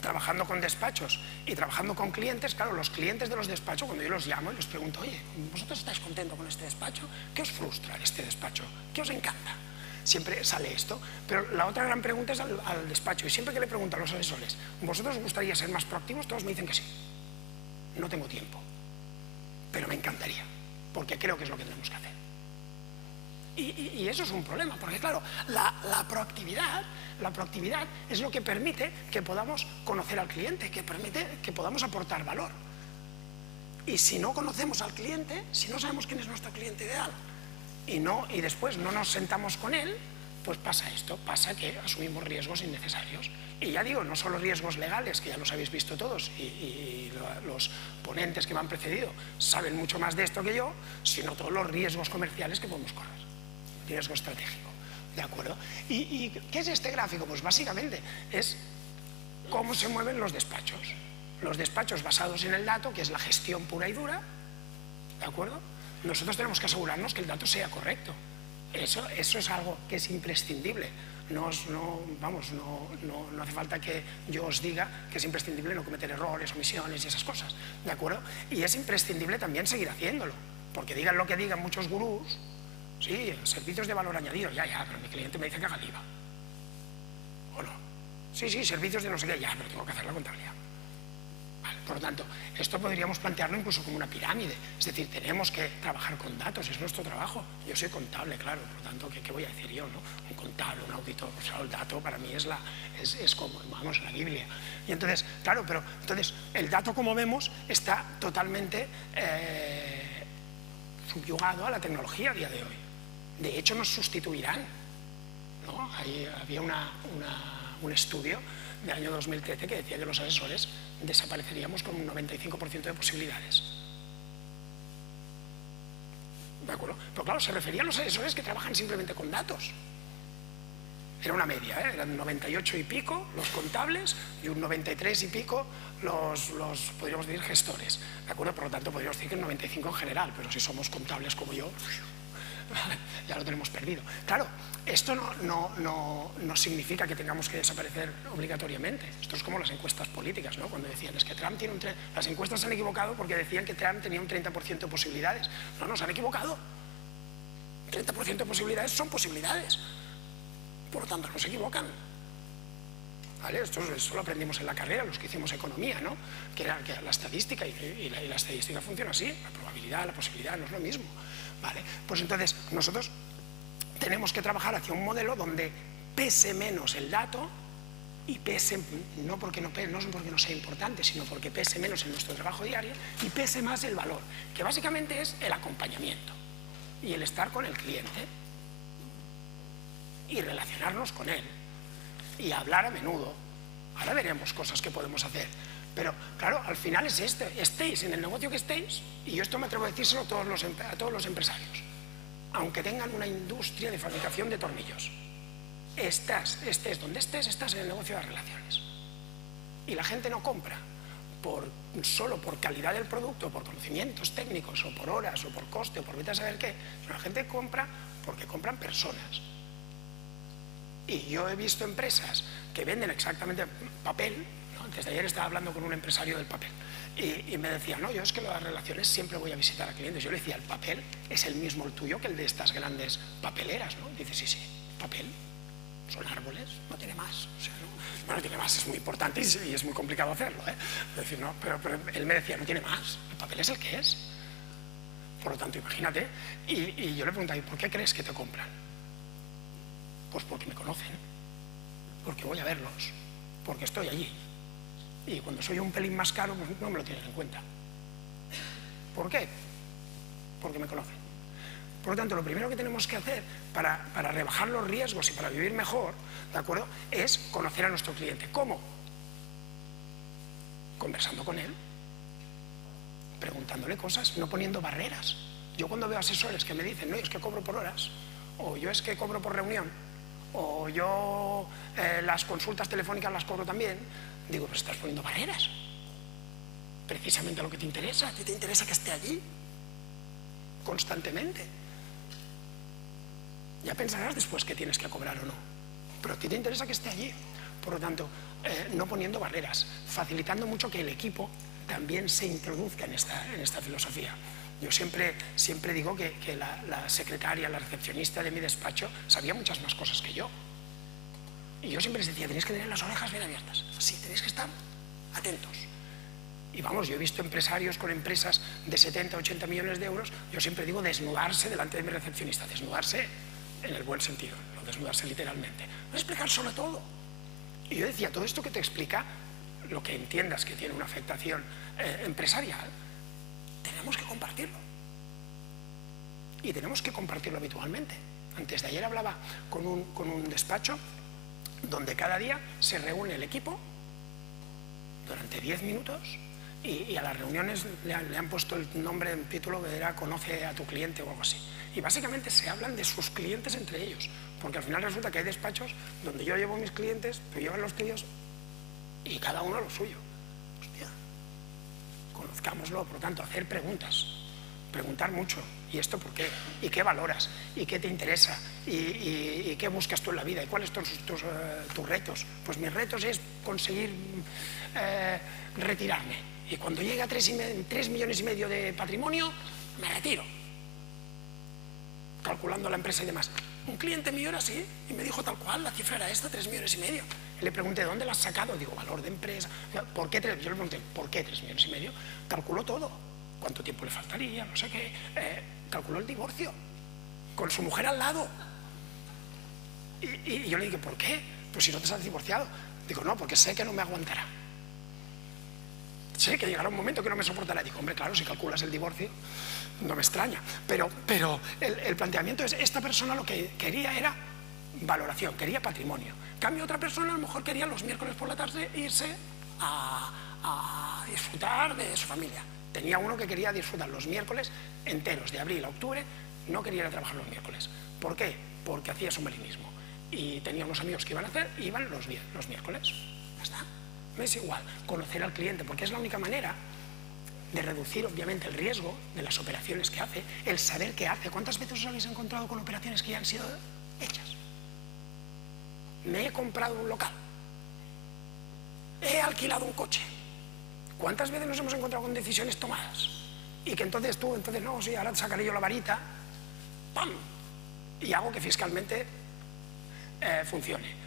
trabajando con despachos y trabajando con clientes, claro, los clientes de los despachos, cuando yo los llamo y les pregunto, oye, ¿vosotros estáis contentos con este despacho? ¿Qué os frustra este despacho? ¿Qué os encanta? Siempre sale esto, pero la otra gran pregunta es al despacho, y siempre que le pregunto a los asesores, ¿vosotros os gustaría ser más proactivos? Todos me dicen que sí. No tengo tiempo, pero me encantaría, porque creo que es lo que tenemos que hacer. Y eso es un problema, porque claro, la proactividad es lo que permite que podamos conocer al cliente, que permite que podamos aportar valor. Y si no conocemos al cliente, si no sabemos quién es nuestro cliente ideal y después no nos sentamos con él, pues pasa esto, pasa que asumimos riesgos innecesarios. Y ya digo, no solo riesgos legales, que ya los habéis visto todos y los ponentes que me han precedido saben mucho más de esto que yo, sino todos los riesgos comerciales que podemos correr. Riesgo estratégico, ¿de acuerdo? ¿Y qué es este gráfico? Pues básicamente es cómo se mueven los despachos. Los despachos basados en el dato, que es la gestión pura y dura, ¿de acuerdo? Nosotros tenemos que asegurarnos que el dato sea correcto. Eso es algo que es imprescindible. No hace falta que yo os diga que es imprescindible no cometer errores, omisiones y esas cosas, ¿de acuerdo? Y es imprescindible también seguir haciéndolo, porque digan lo que digan muchos gurús, sí, servicios de valor añadido, ya, pero mi cliente me dice que haga el IVA. ¿O no? Sí, servicios de no sé qué, ya, pero tengo que hacer la contabilidad. Vale, por lo tanto, esto podríamos plantearlo incluso como una pirámide, es decir, tenemos que trabajar con datos, es nuestro trabajo. Yo soy contable, claro, por lo tanto, ¿qué voy a decir yo, no? Un contable, un auditor, o sea, el dato para mí es como, vamos, la Biblia. Y entonces, claro, pero entonces el dato, como vemos, está totalmente subyugado a la tecnología a día de hoy. De hecho, nos sustituirán, ¿no? Había un estudio del año 2013 que decía que los asesores desapareceríamos con un 95% de posibilidades. ¿De acuerdo? Pero claro, se refería a los asesores que trabajan simplemente con datos. Era una media, eran 98 y pico los contables y un 93 y pico los podríamos decir, gestores. ¿De acuerdo? Por lo tanto, podríamos decir que el 95 en general, pero si somos contables como yo, ya lo tenemos perdido. Claro, esto no significa que tengamos que desaparecer obligatoriamente. Esto es como las encuestas políticas, ¿no? Cuando decían, es que Trump tiene un... Las encuestas se han equivocado porque decían que Trump tenía un 30% de posibilidades. No, se han equivocado. 30% de posibilidades son posibilidades. Por lo tanto, no se equivocan. ¿Vale? Esto lo aprendimos en la carrera, los que hicimos economía, ¿no? Que era la estadística, y la estadística funciona así. La probabilidad, la posibilidad, no es lo mismo. ¿Vale? Pues entonces nosotros tenemos que trabajar hacia un modelo donde pese menos el dato y pese, no porque no sea importante, sino porque pese menos en nuestro trabajo diario y pese más el valor, que básicamente es el acompañamiento y el estar con el cliente y relacionarnos con él y hablar a menudo. Ahora veremos cosas que podemos hacer. Pero, claro, al final es estéis en el negocio que estéis, y yo esto me atrevo a decírselo a todos los empresarios, aunque tengan una industria de fabricación de tornillos. Estés donde estés, estás en el negocio de las relaciones. Y la gente no compra solo por calidad del producto, por conocimientos técnicos, o por horas, o por coste, o por vete a saber qué, sino la gente compra porque compran personas. Y yo he visto empresas que venden exactamente papel. Antes de ayer estaba hablando con un empresario del papel y me decía, no, yo es que las relaciones siempre voy a visitar a clientes. Yo le decía, el papel es el mismo el tuyo que el de estas grandes papeleras, ¿no? Dice, sí, papel, son árboles, no tiene más. O sea, no tiene más, es muy importante y es muy complicado hacerlo, ¿eh? Es decir, no, pero él me decía, no tiene más, el papel es el que es. Por lo tanto, imagínate, y yo le preguntaba, ¿y por qué crees que te compran? Pues porque me conocen, porque voy a verlos, porque estoy allí. Y cuando soy un pelín más caro, pues no me lo tienen en cuenta. ¿Por qué? Porque me conocen. Por lo tanto, lo primero que tenemos que hacer para rebajar los riesgos y para vivir mejor, ¿de acuerdo?, es conocer a nuestro cliente. ¿Cómo? Conversando con él, preguntándole cosas, no poniendo barreras. Yo cuando veo asesores que me dicen, no, yo es que cobro por horas, o yo es que cobro por reunión, o yo las consultas telefónicas las cobro también, digo, pero estás poniendo barreras. Precisamente a lo que te interesa. ¿A ti te interesa que esté allí? Constantemente. Ya pensarás después que tienes que cobrar o no. Pero a ti te interesa que esté allí. Por lo tanto, no poniendo barreras, facilitando mucho que el equipo también se introduzca en esta filosofía. Yo siempre digo que la secretaria, la recepcionista de mi despacho sabía muchas más cosas que yo. Y yo siempre les decía, tenéis que tener las orejas bien abiertas. Sí, tenéis que estar atentos. Y vamos, yo he visto empresarios con empresas de 70, 80 millones de euros, yo siempre digo desnudarse delante de mi recepcionista, desnudarse en el buen sentido, no desnudarse literalmente, no explicarselo todo. Y yo decía, todo esto que te explica, lo que entiendas que tiene una afectación empresarial, tenemos que compartirlo. Y tenemos que compartirlo habitualmente. Antes de ayer hablaba con un despacho donde cada día se reúne el equipo durante 10 minutos y a las reuniones le han puesto el nombre en título que era Conoce a tu cliente o algo así. Y básicamente se hablan de sus clientes entre ellos, porque al final resulta que hay despachos donde yo llevo mis clientes, tú llevas los tuyos y cada uno lo suyo. Hostia, conozcámoslo, por lo tanto, hacer preguntas, preguntar mucho. ¿Y esto por qué? ¿Y qué valoras? ¿Y qué te interesa? ¿Y qué buscas tú en la vida? ¿Y cuáles son tus retos? Pues mis retos es conseguir retirarme. Y cuando llegue a 3,5 millones de patrimonio, me retiro. Calculando la empresa y demás. Un cliente mío era así y me dijo tal cual, la cifra era esta, 3,5 millones. Y le pregunté, ¿dónde la has sacado? Digo, valor de empresa. ¿Por qué 3? Yo le pregunté, ¿por qué 3,5 millones? Calculó todo. ¿Cuánto tiempo le faltaría? No sé qué. Calculó el divorcio. Con su mujer al lado. Y yo le dije, ¿por qué? Pues si no te has divorciado. Digo, no, porque sé que no me aguantará. Sé que llegará un momento que no me soportará. Digo, hombre, claro, si calculas el divorcio, no me extraña. Pero el planteamiento es, esta persona lo que quería era valoración, quería patrimonio. En cambio, otra persona a lo mejor quería los miércoles por la tarde irse a disfrutar de su familia. Tenía uno que quería disfrutar los miércoles enteros, de abril a octubre, no quería ir a trabajar los miércoles. ¿Por qué? Porque hacía su malinismo. Y tenía unos amigos que iban a hacer, y iban los miércoles. Ya está. Me es igual conocer al cliente, porque es la única manera de reducir, obviamente, el riesgo de las operaciones que hace, el saber qué hace. ¿Cuántas veces os habéis encontrado con operaciones que ya han sido hechas? Me he comprado un local. He alquilado un coche. ¿Cuántas veces nos hemos encontrado con decisiones tomadas? Y que entonces no, sí, ahora sacaré yo la varita, ¡pam! Y hago que fiscalmente funcione.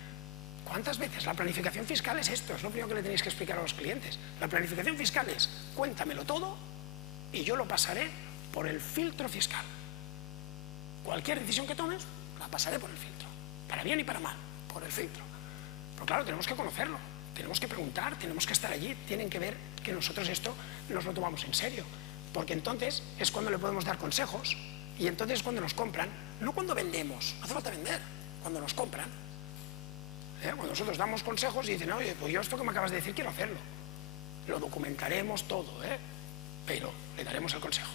¿Cuántas veces? La planificación fiscal es esto, es lo primero que le tenéis que explicar a los clientes. La planificación fiscal es, cuéntamelo todo y yo lo pasaré por el filtro fiscal. Cualquier decisión que tomes, la pasaré por el filtro. Para bien y para mal, por el filtro. Pero claro, tenemos que conocerlo. Tenemos que preguntar, tenemos que estar allí, tienen que ver que nosotros esto nos lo tomamos en serio, porque entonces es cuando le podemos dar consejos y entonces es cuando nos compran, no cuando vendemos, no hace falta vender, cuando nos compran. Cuando nosotros damos consejos y dicen, oye, pues yo esto que me acabas de decir quiero hacerlo, lo documentaremos todo, pero le daremos el consejo.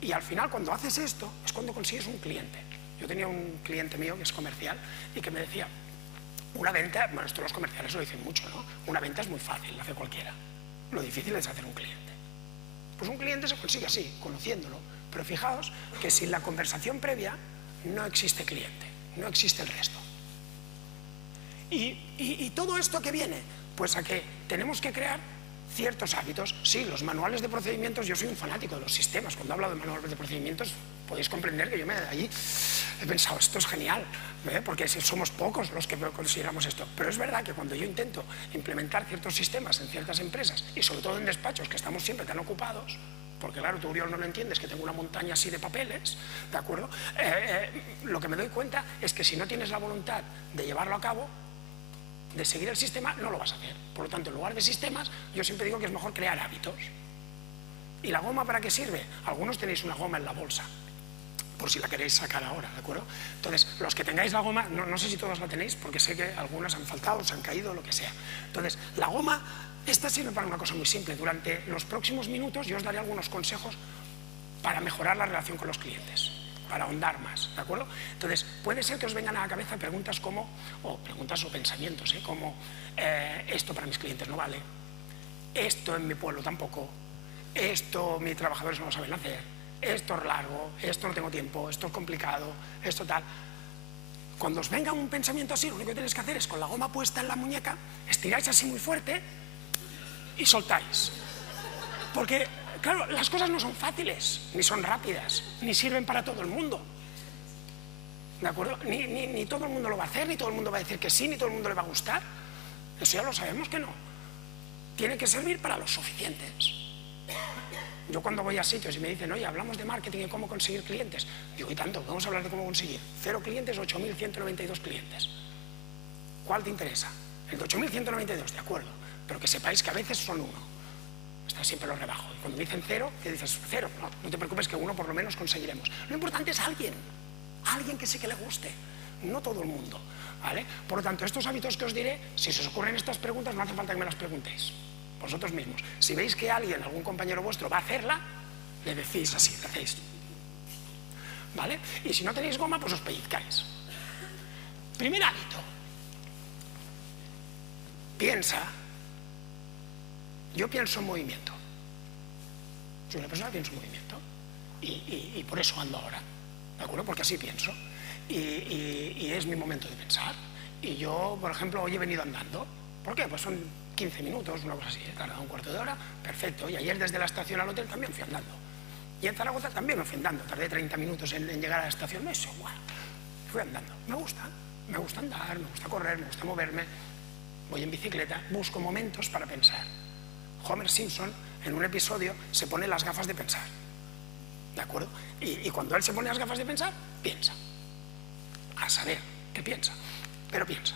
Y al final cuando haces esto es cuando consigues un cliente. Yo tenía un cliente mío que es comercial y que me decía, una venta, bueno, esto los comerciales lo dicen mucho, ¿no? Una venta es muy fácil, la hace cualquiera. Lo difícil es hacer un cliente. Pues un cliente se consigue así, conociéndolo. Pero fijaos que sin la conversación previa no existe cliente, no existe el resto. Y todo esto que viene, pues a que tenemos que crear ciertos hábitos. Sí, los manuales de procedimientos, yo soy un fanático de los sistemas. Cuando hablo de manuales de procedimientos, podéis comprender que yo allí he pensado, esto es genial, porque somos pocos los que consideramos esto. Pero es verdad que cuando yo intento implementar ciertos sistemas en ciertas empresas, y sobre todo en despachos que estamos siempre tan ocupados, porque claro, tú, Uriol, no lo entiendes, que tengo una montaña así de papeles, ¿de acuerdo? Lo que me doy cuenta es que si no tienes la voluntad de llevarlo a cabo, de seguir el sistema, no lo vas a hacer. Por lo tanto, en lugar de sistemas, yo siempre digo que es mejor crear hábitos. ¿Y la goma para qué sirve? Algunos tenéis una goma en la bolsa, por si la queréis sacar ahora, ¿de acuerdo? Entonces, los que tengáis la goma, no sé si todos la tenéis, porque sé que algunas han faltado, se han caído, lo que sea. Entonces, la goma, esta sirve para una cosa muy simple. Durante los próximos minutos yo os daré algunos consejos para mejorar la relación con los clientes, para ahondar más, ¿de acuerdo? Entonces, puede ser que os vengan a la cabeza preguntas como, o pensamientos, como, esto para mis clientes no vale, esto en mi pueblo tampoco, esto mis trabajadores no lo saben hacer, esto es largo, esto no tengo tiempo, esto es complicado, esto tal. Cuando os venga un pensamiento así, lo único que tenéis que hacer es con la goma puesta en la muñeca, estiráis así muy fuerte y soltáis. Porque, claro, las cosas no son fáciles, ni son rápidas, ni sirven para todo el mundo. ¿De acuerdo? Ni todo el mundo lo va a hacer, ni todo el mundo va a decir que sí, ni todo el mundo le va a gustar. Eso ya lo sabemos que no. Tiene que servir para los suficientes. Yo cuando voy a sitios y me dicen, oye, hablamos de marketing y cómo conseguir clientes, digo, y tanto, vamos a hablar de cómo conseguir 0 clientes, 8.192 clientes. ¿Cuál te interesa? El de 8.192, de acuerdo, pero que sepáis que a veces son 1. Está siempre lo rebajo. Y cuando me dicen 0, ¿qué dices? 0, no te preocupes que 1 por lo menos conseguiremos. Lo importante es alguien que sí que le guste, no todo el mundo, ¿vale? Por lo tanto, estos hábitos que os diré, si se os ocurren estas preguntas, no hace falta que me las preguntéis. Vosotros mismos. Si veis que alguien, algún compañero vuestro va a hacerla, le decís así, le hacéis. ¿Vale? Y si no tenéis goma, pues os pellizcáis. Primer hábito. Piensa. Yo pienso en movimiento. Soy una persona que pienso en movimiento. Y por eso ando ahora. ¿De acuerdo? Porque así pienso. Y es mi momento de pensar. Y yo, por ejemplo, hoy he venido andando. ¿Por qué? Pues son 15 minutos, una cosa así, he tardado un cuarto de hora, perfecto. Y ayer desde la estación al hotel también fui andando. Y en Zaragoza también me fui andando, tardé 30 minutos en llegar a la estación, me es igual. Fui andando, me gusta andar, me gusta correr, me gusta moverme, voy en bicicleta, busco momentos para pensar. Homer Simpson, en un episodio, se pone las gafas de pensar, ¿de acuerdo? Y cuando él se pone las gafas de pensar, piensa. A saber qué piensa, pero piensa.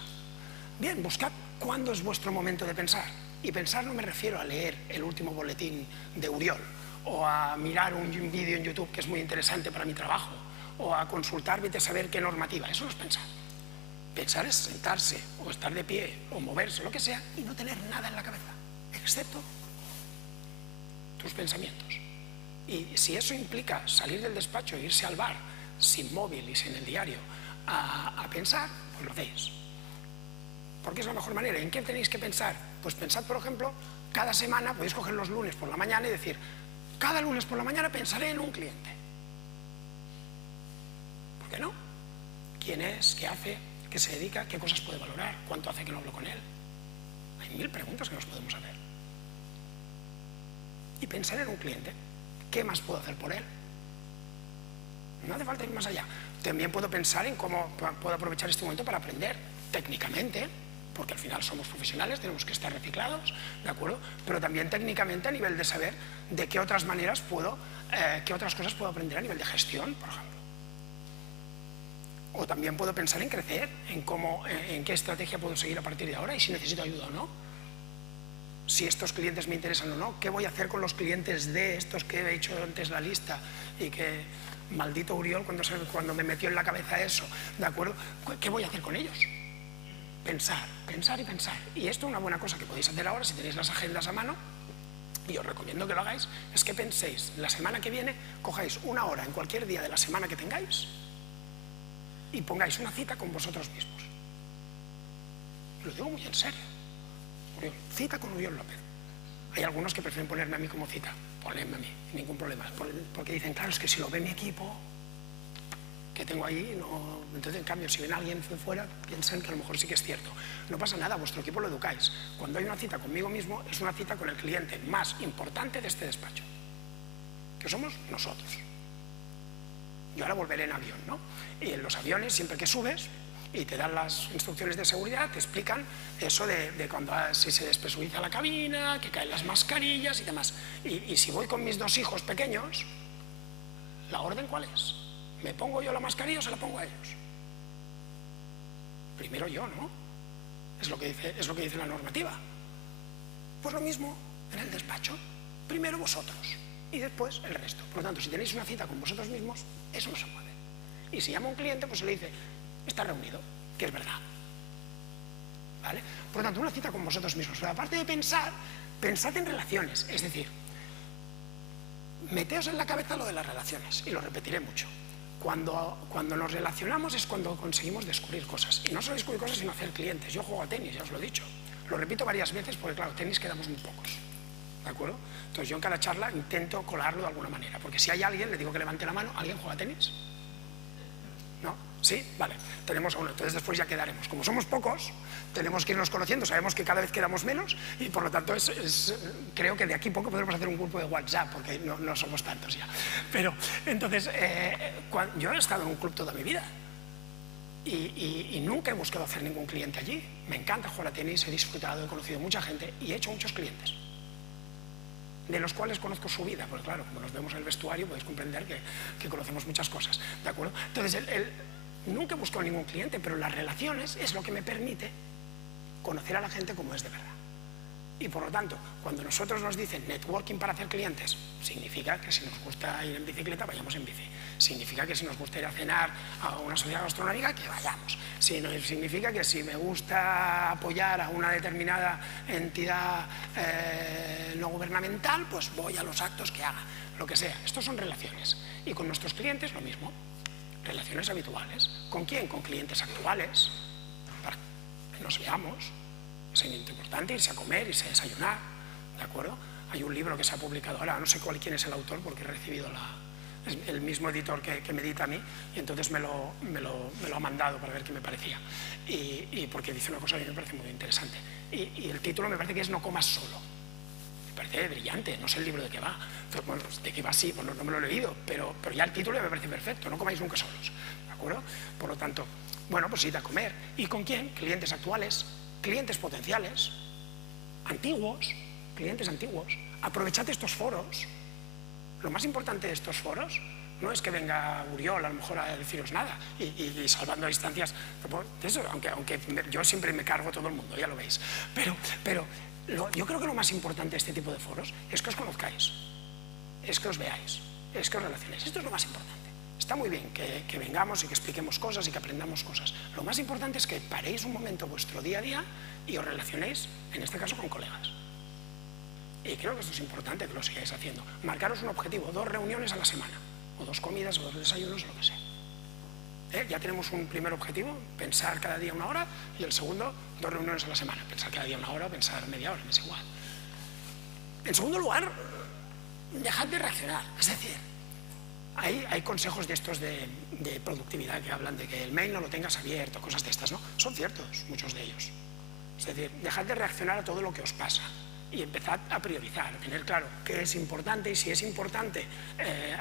Bien, buscad cuándo es vuestro momento de pensar. Y pensar no me refiero a leer el último boletín de Uriol, o a mirar un vídeo en YouTube que es muy interesante para mi trabajo, o a consultar, vete a saber qué normativa. Eso no es pensar. Pensar es sentarse, o estar de pie, o moverse, lo que sea, y no tener nada en la cabeza, excepto tus pensamientos. Y si eso implica salir del despacho e irse al bar, sin móvil y sin el diario, a pensar, pues lo hacéis. Porque es la mejor manera. ¿En qué tenéis que pensar? Pues pensad, por ejemplo, cada semana, podéis coger los lunes por la mañana y decir, cada lunes por la mañana pensaré en un cliente. ¿Por qué no? ¿Quién es? ¿Qué hace? ¿Qué se dedica? ¿Qué cosas puede valorar? ¿Cuánto hace que no hablo con él? Hay 1000 preguntas que nos podemos hacer. Y pensar en un cliente. ¿Qué más puedo hacer por él? No hace falta ir más allá. También puedo pensar en cómo puedo aprovechar este momento para aprender técnicamente, porque al final somos profesionales, tenemos que estar reciclados, ¿de acuerdo? Pero también técnicamente a nivel de saber de qué otras maneras puedo, qué otras cosas puedo aprender a nivel de gestión, por ejemplo. O también puedo pensar en crecer, en qué estrategia puedo seguir a partir de ahora y si necesito ayuda o no. Si estos clientes me interesan o no, qué voy a hacer con los clientes de estos que he hecho antes la lista y que, maldito Uriol, cuando me metió en la cabeza eso, ¿de acuerdo? ¿Qué voy a hacer con ellos? Pensar, pensar y pensar. Y esto, una buena cosa que podéis hacer ahora, si tenéis las agendas a mano, y os recomiendo que lo hagáis, es que penséis, la semana que viene, cojáis una hora en cualquier día de la semana que tengáis y pongáis una cita con vosotros mismos. Lo digo muy en serio. Uriol, cita con Uriol López. Hay algunos que prefieren ponerme a mí como cita. Ponedme a mí, ningún problema. Porque dicen, claro, es que si lo ve mi equipo que tengo ahí, no. Entonces, en cambio, si ven a alguien de fuera, piensan que a lo mejor sí que es cierto. No pasa nada, vuestro equipo lo educáis. Cuando hay una cita conmigo mismo, es una cita con el cliente más importante de este despacho, que somos nosotros. Yo ahora volveré en avión, ¿no? Y en los aviones, siempre que subes y te dan las instrucciones de seguridad, te explican eso de cuando si se despresuriza la cabina, que caen las mascarillas y demás. Y si voy con mis 2 hijos pequeños, ¿la orden cuál es? ¿Me pongo yo la mascarilla o se la pongo a ellos? Primero yo, ¿no? Es lo que dice la normativa. Pues lo mismo en el despacho. Primero vosotros y después el resto. Por lo tanto, si tenéis una cita con vosotros mismos, eso no se mueve. Y si llama a un cliente, pues se le dice, está reunido, que es verdad. ¿Vale? Por lo tanto, una cita con vosotros mismos. Pero aparte de pensar, pensad en relaciones. Es decir, meteos en la cabeza lo de las relaciones. Y lo repetiré mucho. Cuando nos relacionamos es cuando conseguimos descubrir cosas. Y no solo descubrir cosas, sino hacer clientes. Yo juego a tenis, ya os lo he dicho. Lo repito varias veces porque, claro, tenis quedamos muy pocos. ¿De acuerdo? Entonces yo en cada charla intento colarlo de alguna manera. Porque si hay alguien, le digo que levante la mano. ¿Alguien juega a tenis? ¿No? ¿Sí? Vale. Tenemos a uno. Entonces después ya quedaremos. Como somos pocos, tenemos que irnos conociendo. Sabemos que cada vez quedamos menos y por lo tanto creo que de aquí a poco podremos hacer un grupo de WhatsApp porque no somos tantos ya. Pero entonces, yo he estado en un club toda mi vida y nunca he buscado hacer ningún cliente allí. Me encanta jugar a tenis, he disfrutado, he conocido mucha gente y he hecho muchos clientes. de los cuales conozco su vida, porque claro, como nos vemos en el vestuario podéis comprender que conocemos muchas cosas, ¿de acuerdo? Entonces, nunca he buscado ningún cliente, pero las relaciones es lo que me permite conocer a la gente como es de verdad. Y por lo tanto, cuando nosotros nos dicen networking para hacer clientes, significa que si nos gusta ir en bicicleta, vayamos en bici. Significa que si nos gusta ir a cenar a una sociedad gastronómica, que vayamos. Significa que si me gusta apoyar a una determinada entidad no gubernamental, pues voy a los actos que haga, lo que sea. Estos son relaciones. Y con nuestros clientes lo mismo. Relaciones habituales. ¿Con quién? Con clientes actuales, para que nos veamos. Es importante irse a comer, irse a desayunar, ¿de acuerdo? Hay un libro que se ha publicado ahora, no sé quién es el autor porque he recibido el mismo editor que me edita a mí y entonces me lo ha mandado para ver qué me parecía y porque dice una cosa que me parece muy interesante y el título me parece que es No comas solo. Me parece brillante, no sé el libro de qué va. Pero, bueno, de qué va sí, bueno, no me lo he leído, pero ya el título me parece perfecto, no comáis nunca solos, ¿de acuerdo? Por lo tanto, bueno, pues id a comer. ¿Y con quién? Clientes actuales, clientes potenciales, antiguos, clientes antiguos. Aprovechad estos foros. Lo más importante de estos foros no es que venga Uriol a lo mejor a deciros nada y salvando distancias, eso, aunque yo siempre me cargo a todo el mundo, ya lo veis. Pero yo creo que lo más importante de este tipo de foros es que os conozcáis, es que os veáis, es que os relacionéis. Esto es lo más importante. Está muy bien que vengamos y que expliquemos cosas y que aprendamos cosas. Lo más importante es que paréis un momento vuestro día a día y os relacionéis, en este caso, con colegas. Y creo que esto es importante que lo sigáis haciendo. Marcaros un objetivo, 2 reuniones a la semana, o 2 comidas, o 2 desayunos, o lo que sea. Ya tenemos un primer objetivo, pensar cada día 1 hora, y el segundo, 2 reuniones a la semana. Pensar cada día 1 hora o pensar media hora, me es igual. En segundo lugar, dejad de reaccionar. Es decir, hay consejos de estos de productividad que hablan de que el mail no lo tengas abierto, cosas de estas, ¿no? Son ciertos, muchos de ellos. Es decir, dejad de reaccionar a todo lo que os pasa y empezad a priorizar, a tener claro qué es importante y si es importante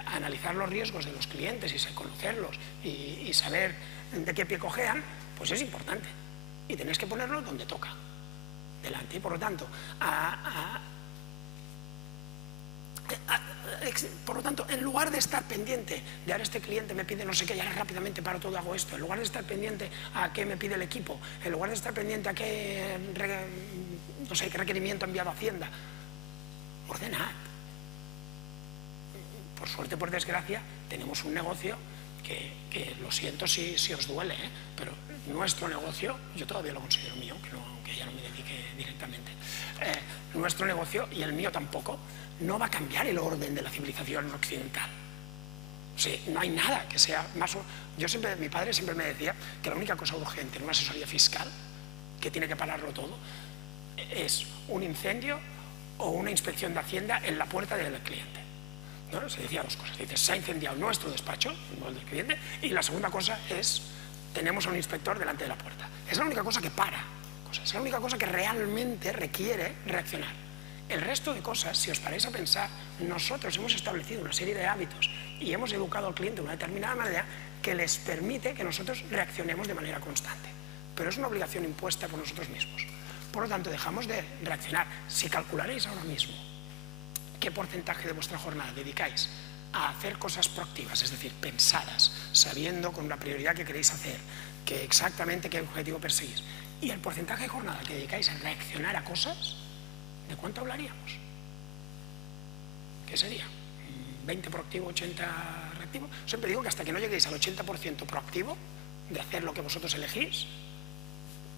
analizar los riesgos de los clientes y conocerlos y saber de qué pie cojean, pues es importante. Y tenéis que ponerlo donde toca, delante. Y por lo tanto, en lugar de estar pendiente de ahora este cliente me pide no sé qué y ahora rápidamente paro todo, hago esto, en lugar de estar pendiente a qué me pide el equipo, en lugar de estar pendiente a qué requerimiento ha enviado Hacienda, ordenad. Por suerte, por desgracia, tenemos un negocio que lo siento si os duele, pero nuestro negocio, yo todavía lo considero mío, aunque ya no me dedique directamente, nuestro negocio y el mío tampoco, no va a cambiar el orden de la civilización occidental. O sea, no hay nada que sea más... mi padre siempre me decía que la única cosa urgente en una asesoría fiscal, que tiene que pararlo todo, es un incendio o una inspección de Hacienda en la puerta del cliente. ¿No? Se decía 2 cosas. Dice, se ha incendiado nuestro despacho, el del cliente, y la segunda cosa es, tenemos a un inspector delante de la puerta. Es la única cosa que para cosas, es la única cosa que realmente requiere reaccionar. El resto de cosas, si os paráis a pensar, nosotros hemos establecido una serie de hábitos y hemos educado al cliente de una determinada manera que les permite que nosotros reaccionemos de manera constante. Pero es una obligación impuesta por nosotros mismos. Por lo tanto, dejamos de reaccionar. Si calcularéis ahora mismo qué porcentaje de vuestra jornada dedicáis a hacer cosas proactivas, es decir, pensadas, sabiendo con la prioridad que queréis hacer, que exactamente qué objetivo perseguís, y el porcentaje de jornada que dedicáis a reaccionar a cosas, ¿de cuánto hablaríamos? ¿Qué sería? ¿20 proactivo, 80 reactivo? Siempre digo que hasta que no lleguéis al 80% proactivo de hacer lo que vosotros elegís,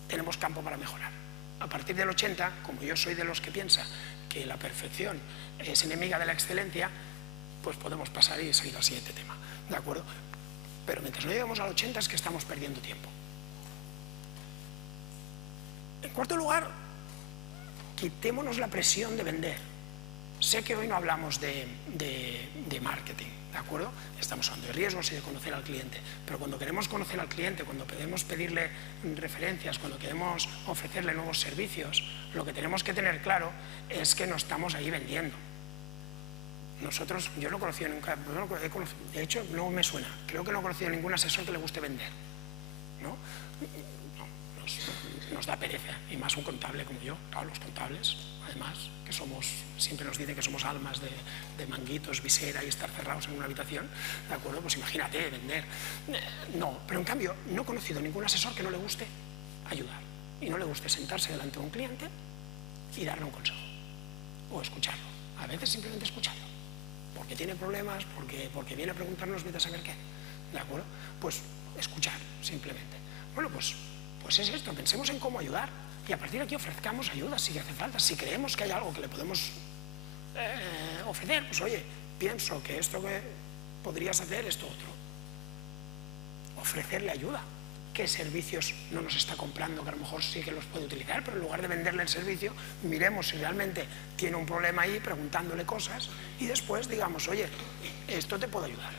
tenemos campo para mejorar. A partir del 80, como yo soy de los que piensa que la perfección es enemiga de la excelencia, pues podemos pasar y seguir al siguiente tema, ¿de acuerdo? Pero mientras no lleguemos al 80 es que estamos perdiendo tiempo. En cuarto lugar, quitémonos la presión de vender. Sé que hoy no hablamos de marketing, ¿de acuerdo? Estamos hablando de riesgos y de conocer al cliente, pero cuando queremos conocer al cliente, cuando queremos pedirle referencias, cuando queremos ofrecerle nuevos servicios, lo que tenemos que tener claro es que no estamos ahí vendiendo. Nosotros, yo no he conocido nunca, de hecho no me suena, creo que no he conocido ningún asesor que le guste vender, ¿no? nos da pereza, y más un contable como yo. Claro, los contables, además, que siempre nos dicen que somos almas de manguitos, visera y estar cerrados en una habitación, ¿de acuerdo? Pues imagínate, vender. No, pero en cambio, no he conocido ningún asesor que no le guste ayudar y no le guste sentarse delante de un cliente y darle un consejo o escucharlo. A veces simplemente escucharlo, porque tiene problemas, porque viene a preguntarnos vete a saber qué, ¿de acuerdo? Pues escuchar, simplemente. Bueno, pues es esto, pensemos en cómo ayudar y a partir de aquí ofrezcamos ayuda si hace falta. Si creemos que hay algo que le podemos ofrecer, pues oye, pienso que esto que podrías hacer, esto otro. Ofrecerle ayuda. ¿Qué servicios no nos está comprando que a lo mejor sí que los puede utilizar? Pero en lugar de venderle el servicio, miremos si realmente tiene un problema ahí, preguntándole cosas y después digamos, oye, esto te puedo ayudar.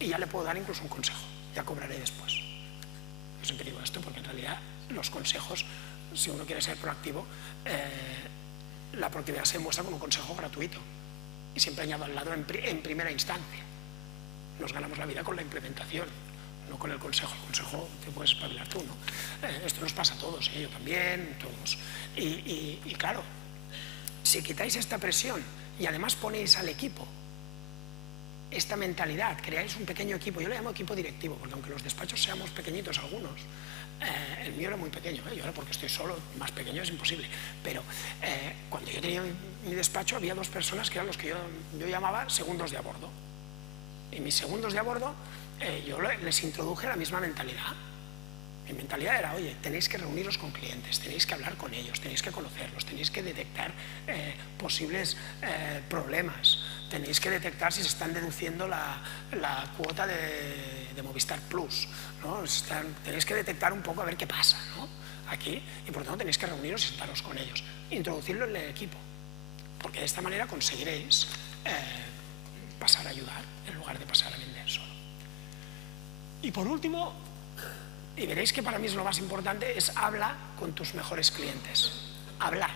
Y ya le puedo dar incluso un consejo, ya cobraré después. Yo siempre digo esto porque en realidad los consejos, si uno quiere ser proactivo, la proactividad se muestra con un consejo gratuito y siempre añado al lado en primera instancia. Nos ganamos la vida con la implementación, no con el consejo. El consejo te puedes espabilar tú, ¿no? Esto nos pasa a todos, yo también, todos. Y claro, si quitáis esta presión y además ponéis al equipo esta mentalidad, creáis un pequeño equipo, yo le llamo equipo directivo, porque aunque los despachos seamos pequeñitos algunos, el mío era muy pequeño, yo ahora porque estoy solo, más pequeño es imposible, pero cuando yo tenía mi despacho había dos personas que eran los que yo llamaba segundos de a bordo, y mis segundos de a bordo yo les introduje la misma mentalidad. Mi mentalidad era, oye, tenéis que reuniros con clientes, tenéis que hablar con ellos, tenéis que conocerlos, tenéis que detectar posibles problemas, tenéis que detectar si se están deduciendo la cuota de Movistar Plus, ¿no? Tenéis que detectar un poco a ver qué pasa, ¿no? Aquí, y por lo tanto tenéis que reuniros y sentaros con ellos, introducirlo en el equipo, porque de esta manera conseguiréis pasar a ayudar en lugar de pasar a vender solo. Y por último, y veréis que para mí es lo más importante, es habla con tus mejores clientes. Hablar.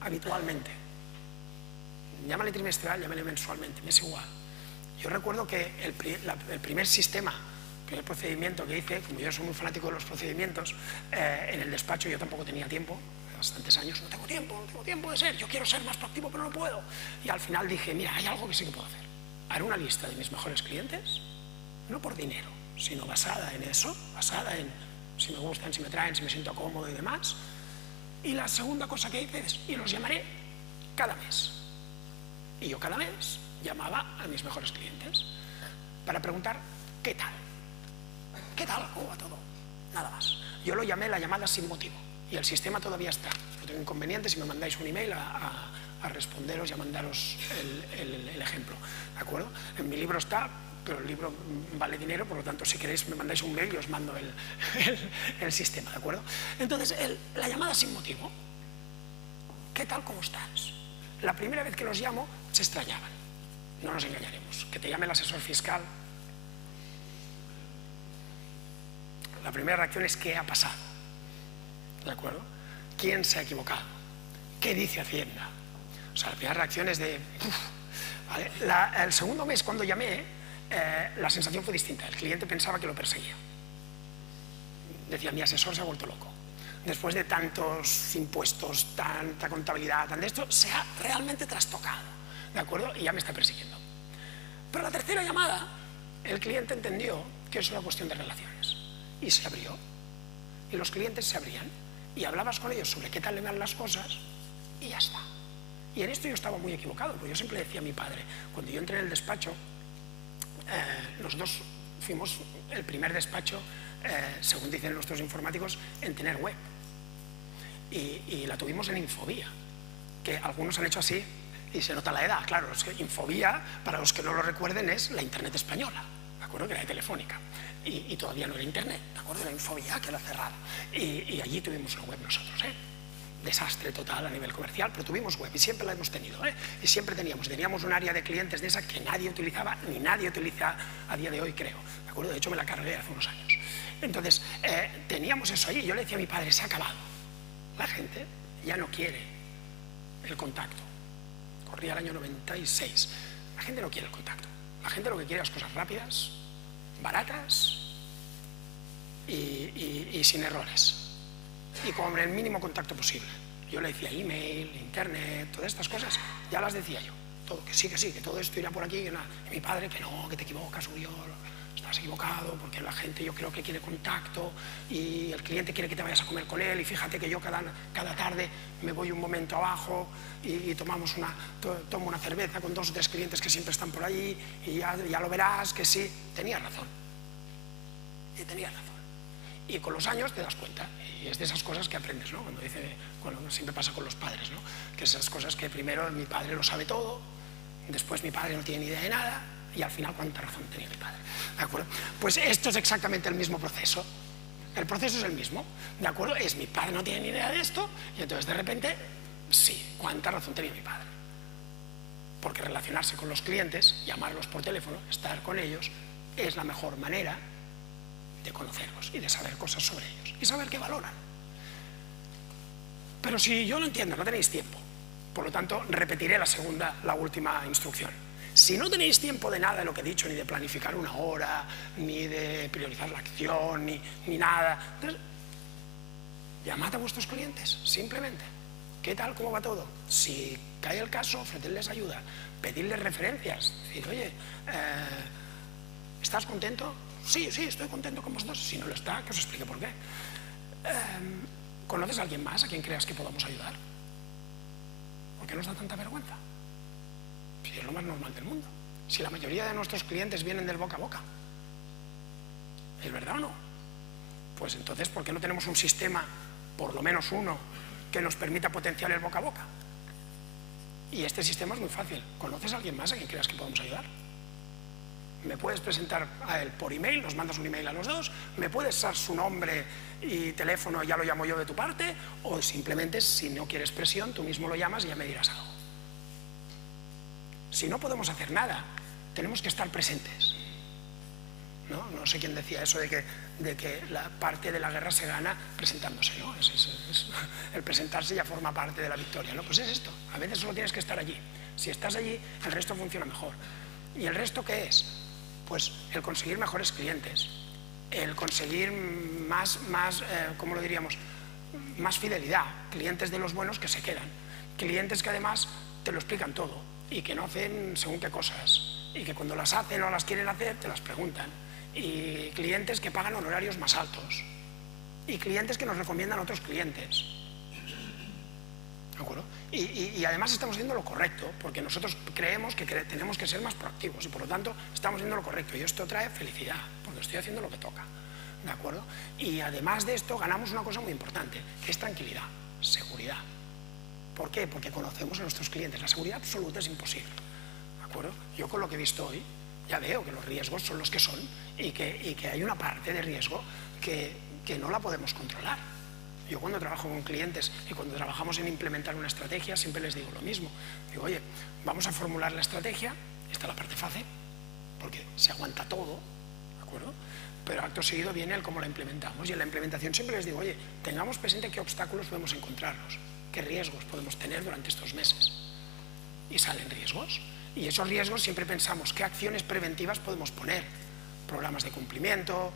Habitualmente. Llámale trimestral, llámale mensualmente, me es igual. Yo recuerdo que el primer sistema, el primer procedimiento que hice, como yo soy muy fanático de los procedimientos, en el despacho yo tampoco tenía tiempo, bastantes años, no tengo tiempo de ser, yo quiero ser más proactivo pero no puedo. Y al final dije, mira, hay algo que sí que puedo hacer. Haré una lista de mis mejores clientes, no por dinero, sino basada en eso, basada en si me gustan, si me traen, si me siento cómodo y demás. Y la segunda cosa que hice es, y los llamaré cada mes. Y yo cada mes llamaba a mis mejores clientes para preguntar ¿qué tal? ¿Qué tal? ¿Cómo va todo? Nada más. Yo lo llamé la llamada sin motivo y el sistema todavía está. No tengo inconveniente si me mandáis un email a responderos y a mandaros el ejemplo, ¿de acuerdo? En mi libro está, pero el libro vale dinero, por lo tanto, si queréis me mandáis un mail y os mando el sistema, ¿de acuerdo? Entonces, la llamada sin motivo. ¿Qué tal? ¿Cómo estás? La primera vez que los llamo, se extrañaban. No nos engañaremos. Que te llame el asesor fiscal. La primera reacción es ¿qué ha pasado? ¿De acuerdo? ¿Quién se ha equivocado? ¿Qué dice Hacienda? O sea, la primera reacción es de... ¿vale? El segundo mes, cuando llamé, la sensación fue distinta. El cliente pensaba que lo perseguía. Decía, mi asesor se ha vuelto loco. Después de tantos impuestos, tanta contabilidad, tan de esto, se ha realmente trastocado, ¿de acuerdo? Y ya me está persiguiendo. Pero la tercera llamada, el cliente entendió que es una cuestión de relaciones. Y se abrió. Y los clientes se abrían. Y hablabas con ellos sobre qué tal le van las cosas, y ya está. Y en esto yo estaba muy equivocado, porque yo siempre decía a mi padre, cuando yo entré en el despacho, los dos fuimos el primer despacho, según dicen nuestros informáticos, en tener web. Y la tuvimos en Infobía, que algunos han hecho así y se nota la edad. Claro, es que Infobía, para los que no lo recuerden, es la Internet española, ¿de acuerdo? Que era de Telefónica. Y todavía no era Internet, ¿de acuerdo? Era Infobía, que era cerrada. Y allí tuvimos una web nosotros, Desastre total a nivel comercial, pero tuvimos web y siempre la hemos tenido, y siempre teníamos un área de clientes de esa que nadie utilizaba, ni nadie utiliza a día de hoy, creo, ¿de acuerdo? De hecho me la cargué hace unos años. Entonces, teníamos eso ahí, yo le decía a mi padre, se ha acabado, la gente ya no quiere el contacto. Corría el año 96, la gente no quiere el contacto, la gente lo que quiere es cosas rápidas, baratas y sin errores. Y con el mínimo contacto posible. Yo le decía email, internet, todas estas cosas, ya las decía yo. Todo, que sí, que todo esto irá por aquí, que nada. Y mi padre, que no, que te equivocas, Uriol, estás equivocado, porque la gente yo creo que quiere contacto y el cliente quiere que te vayas a comer con él, y fíjate que yo cada tarde me voy un momento abajo y tomo una cerveza con 2 o 3 clientes que siempre están por allí y ya lo verás que sí, tenía razón. Y tenía razón. Y con los años te das cuenta, y es de esas cosas que aprendes, ¿no? Cuando siempre pasa con los padres, ¿no? Que esas cosas que primero mi padre lo sabe todo, después mi padre no tiene ni idea de nada, y al final cuánta razón tenía mi padre, ¿de acuerdo? Pues esto es exactamente el mismo proceso. El proceso es el mismo, ¿de acuerdo? Es mi padre no tiene ni idea de esto, y entonces de repente, sí, cuánta razón tenía mi padre. Porque relacionarse con los clientes, llamarlos por teléfono, estar con ellos, es la mejor manera de conocerlos y de saber cosas sobre ellos y saber qué valoran. Pero si yo lo entiendo, no tenéis tiempo, por lo tanto repetiré la última instrucción. Si no tenéis tiempo de nada de lo que he dicho, ni de planificar una hora, ni de priorizar la acción, ni nada, entonces, llamad a vuestros clientes, simplemente. ¿Qué tal? ¿Cómo va todo? Si cae el caso, ofrecerles ayuda, pedirles referencias, decir, oye, ¿estás contento? Sí, estoy contento con vosotros. Si no lo está, que os explique por qué. ¿Conoces a alguien más a quien creas que podamos ayudar? ¿Por qué nos da tanta vergüenza? Si es lo más normal del mundo. Si la mayoría de nuestros clientes vienen del boca a boca. ¿Es verdad o no? Pues entonces, ¿por qué no tenemos un sistema, por lo menos uno, que nos permita potenciar el boca a boca? Y este sistema es muy fácil. ¿Conoces a alguien más a quien creas que podamos ayudar? Me puedes presentar a él por email, nos mandas un email a los dos, me puedes dar su nombre y teléfono, ya lo llamo yo de tu parte, o simplemente, si no quieres presión, tú mismo lo llamas y ya me dirás algo. Si no podemos hacer nada, tenemos que estar presentes. No sé quién decía eso de que la parte de la guerra se gana presentándose, ¿no? El presentarse ya forma parte de la victoria, ¿no? Pues es esto, a veces solo tienes que estar allí. Si estás allí, el resto funciona mejor. ¿Y el resto qué es? Pues el conseguir mejores clientes, el conseguir ¿cómo lo diríamos? Más fidelidad, clientes de los buenos que se quedan, clientes que además te lo explican todo y que no hacen según qué cosas y que cuando las hacen o las quieren hacer te las preguntan, y clientes que pagan honorarios más altos y clientes que nos recomiendan a otros clientes. ¿De acuerdo? Y además estamos haciendo lo correcto, porque nosotros creemos que tenemos que ser más proactivos y por lo tanto estamos haciendo lo correcto, y esto trae felicidad, porque estoy haciendo lo que toca, ¿de acuerdo? Y además de esto ganamos una cosa muy importante, que es tranquilidad, seguridad. ¿Por qué? Porque conocemos a nuestros clientes. La seguridad absoluta es imposible, ¿de acuerdo? Yo con lo que he visto hoy ya veo que los riesgos son los que son y que hay una parte de riesgo que no la podemos controlar. Yo cuando trabajo con clientes y cuando trabajamos en implementar una estrategia siempre les digo lo mismo. Digo, oye, vamos a formular la estrategia, esta es la parte fácil, porque se aguanta todo, ¿de acuerdo? Pero acto seguido viene el cómo la implementamos, y en la implementación siempre les digo, oye, tengamos presente qué obstáculos podemos encontrarnos, qué riesgos podemos tener durante estos meses. Y salen riesgos, y esos riesgos siempre pensamos qué acciones preventivas podemos poner. Programas de cumplimiento,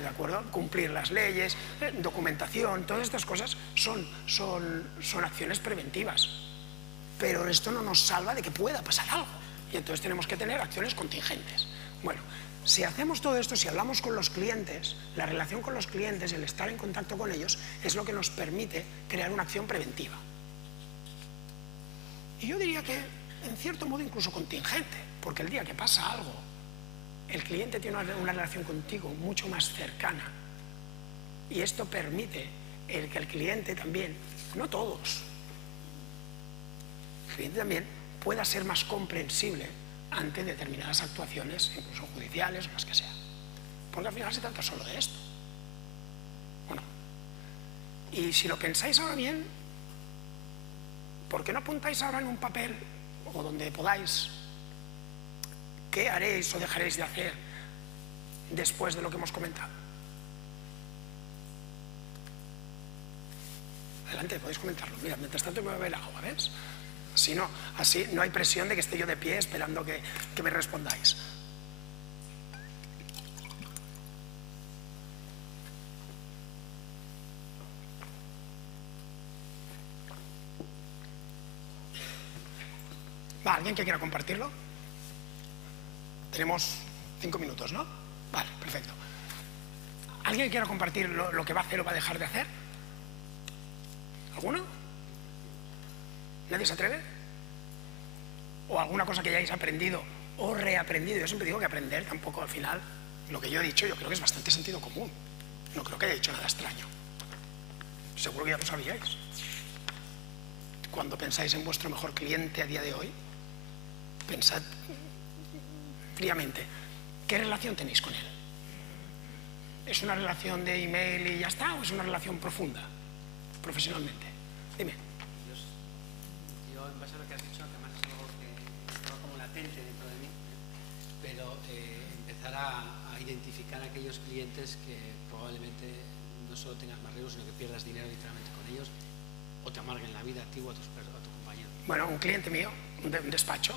¿de acuerdo? Cumplir las leyes, documentación, todas estas cosas son acciones preventivas. Pero esto no nos salva de que pueda pasar algo. Y entonces tenemos que tener acciones contingentes. Bueno, si hacemos todo esto, si hablamos con los clientes, la relación con los clientes, el estar en contacto con ellos, es lo que nos permite crear una acción preventiva. Y yo diría que, en cierto modo, incluso contingente, porque el día que pasa algo, el cliente tiene una relación contigo mucho más cercana, y esto permite que el cliente también, no todos, el cliente también pueda ser más comprensible ante determinadas actuaciones, incluso judiciales o las que sean, porque al final se trata solo de esto. Bueno, y si lo pensáis ahora bien, ¿por qué no apuntáis ahora en un papel o donde podáis qué haréis o dejaréis de hacer después de lo que hemos comentado? Adelante, podéis comentarlo. Mira, mientras tanto me voy a beber el agua, ¿ves? Así no hay presión de que esté yo de pie esperando que me respondáis. Va, ¿alguien que quiera compartirlo? Tenemos 5 minutos, ¿no? Vale, perfecto. ¿Alguien que quiera compartir lo que va a hacer o va a dejar de hacer? ¿Alguno? ¿Nadie se atreve? ¿O alguna cosa que hayáis aprendido o reaprendido? Yo siempre digo que aprender tampoco al final, lo que yo he dicho, yo creo que es bastante sentido común. No creo que haya dicho nada extraño. Seguro que ya lo sabíais. Cuando pensáis en vuestro mejor cliente a día de hoy, pensad fríamente, ¿qué relación tenéis con él? ¿Es una relación de email y ya está? ¿O es una relación profunda, profesionalmente? Dime. Yo, en base a lo que has dicho, además es algo que estaba como latente dentro de mí, pero empezar a identificar a aquellos clientes que probablemente no solo tengas más riesgos, sino que pierdas dinero literalmente con ellos, o te amarguen la vida a ti o a tu compañero. Bueno, un cliente mío, un despacho,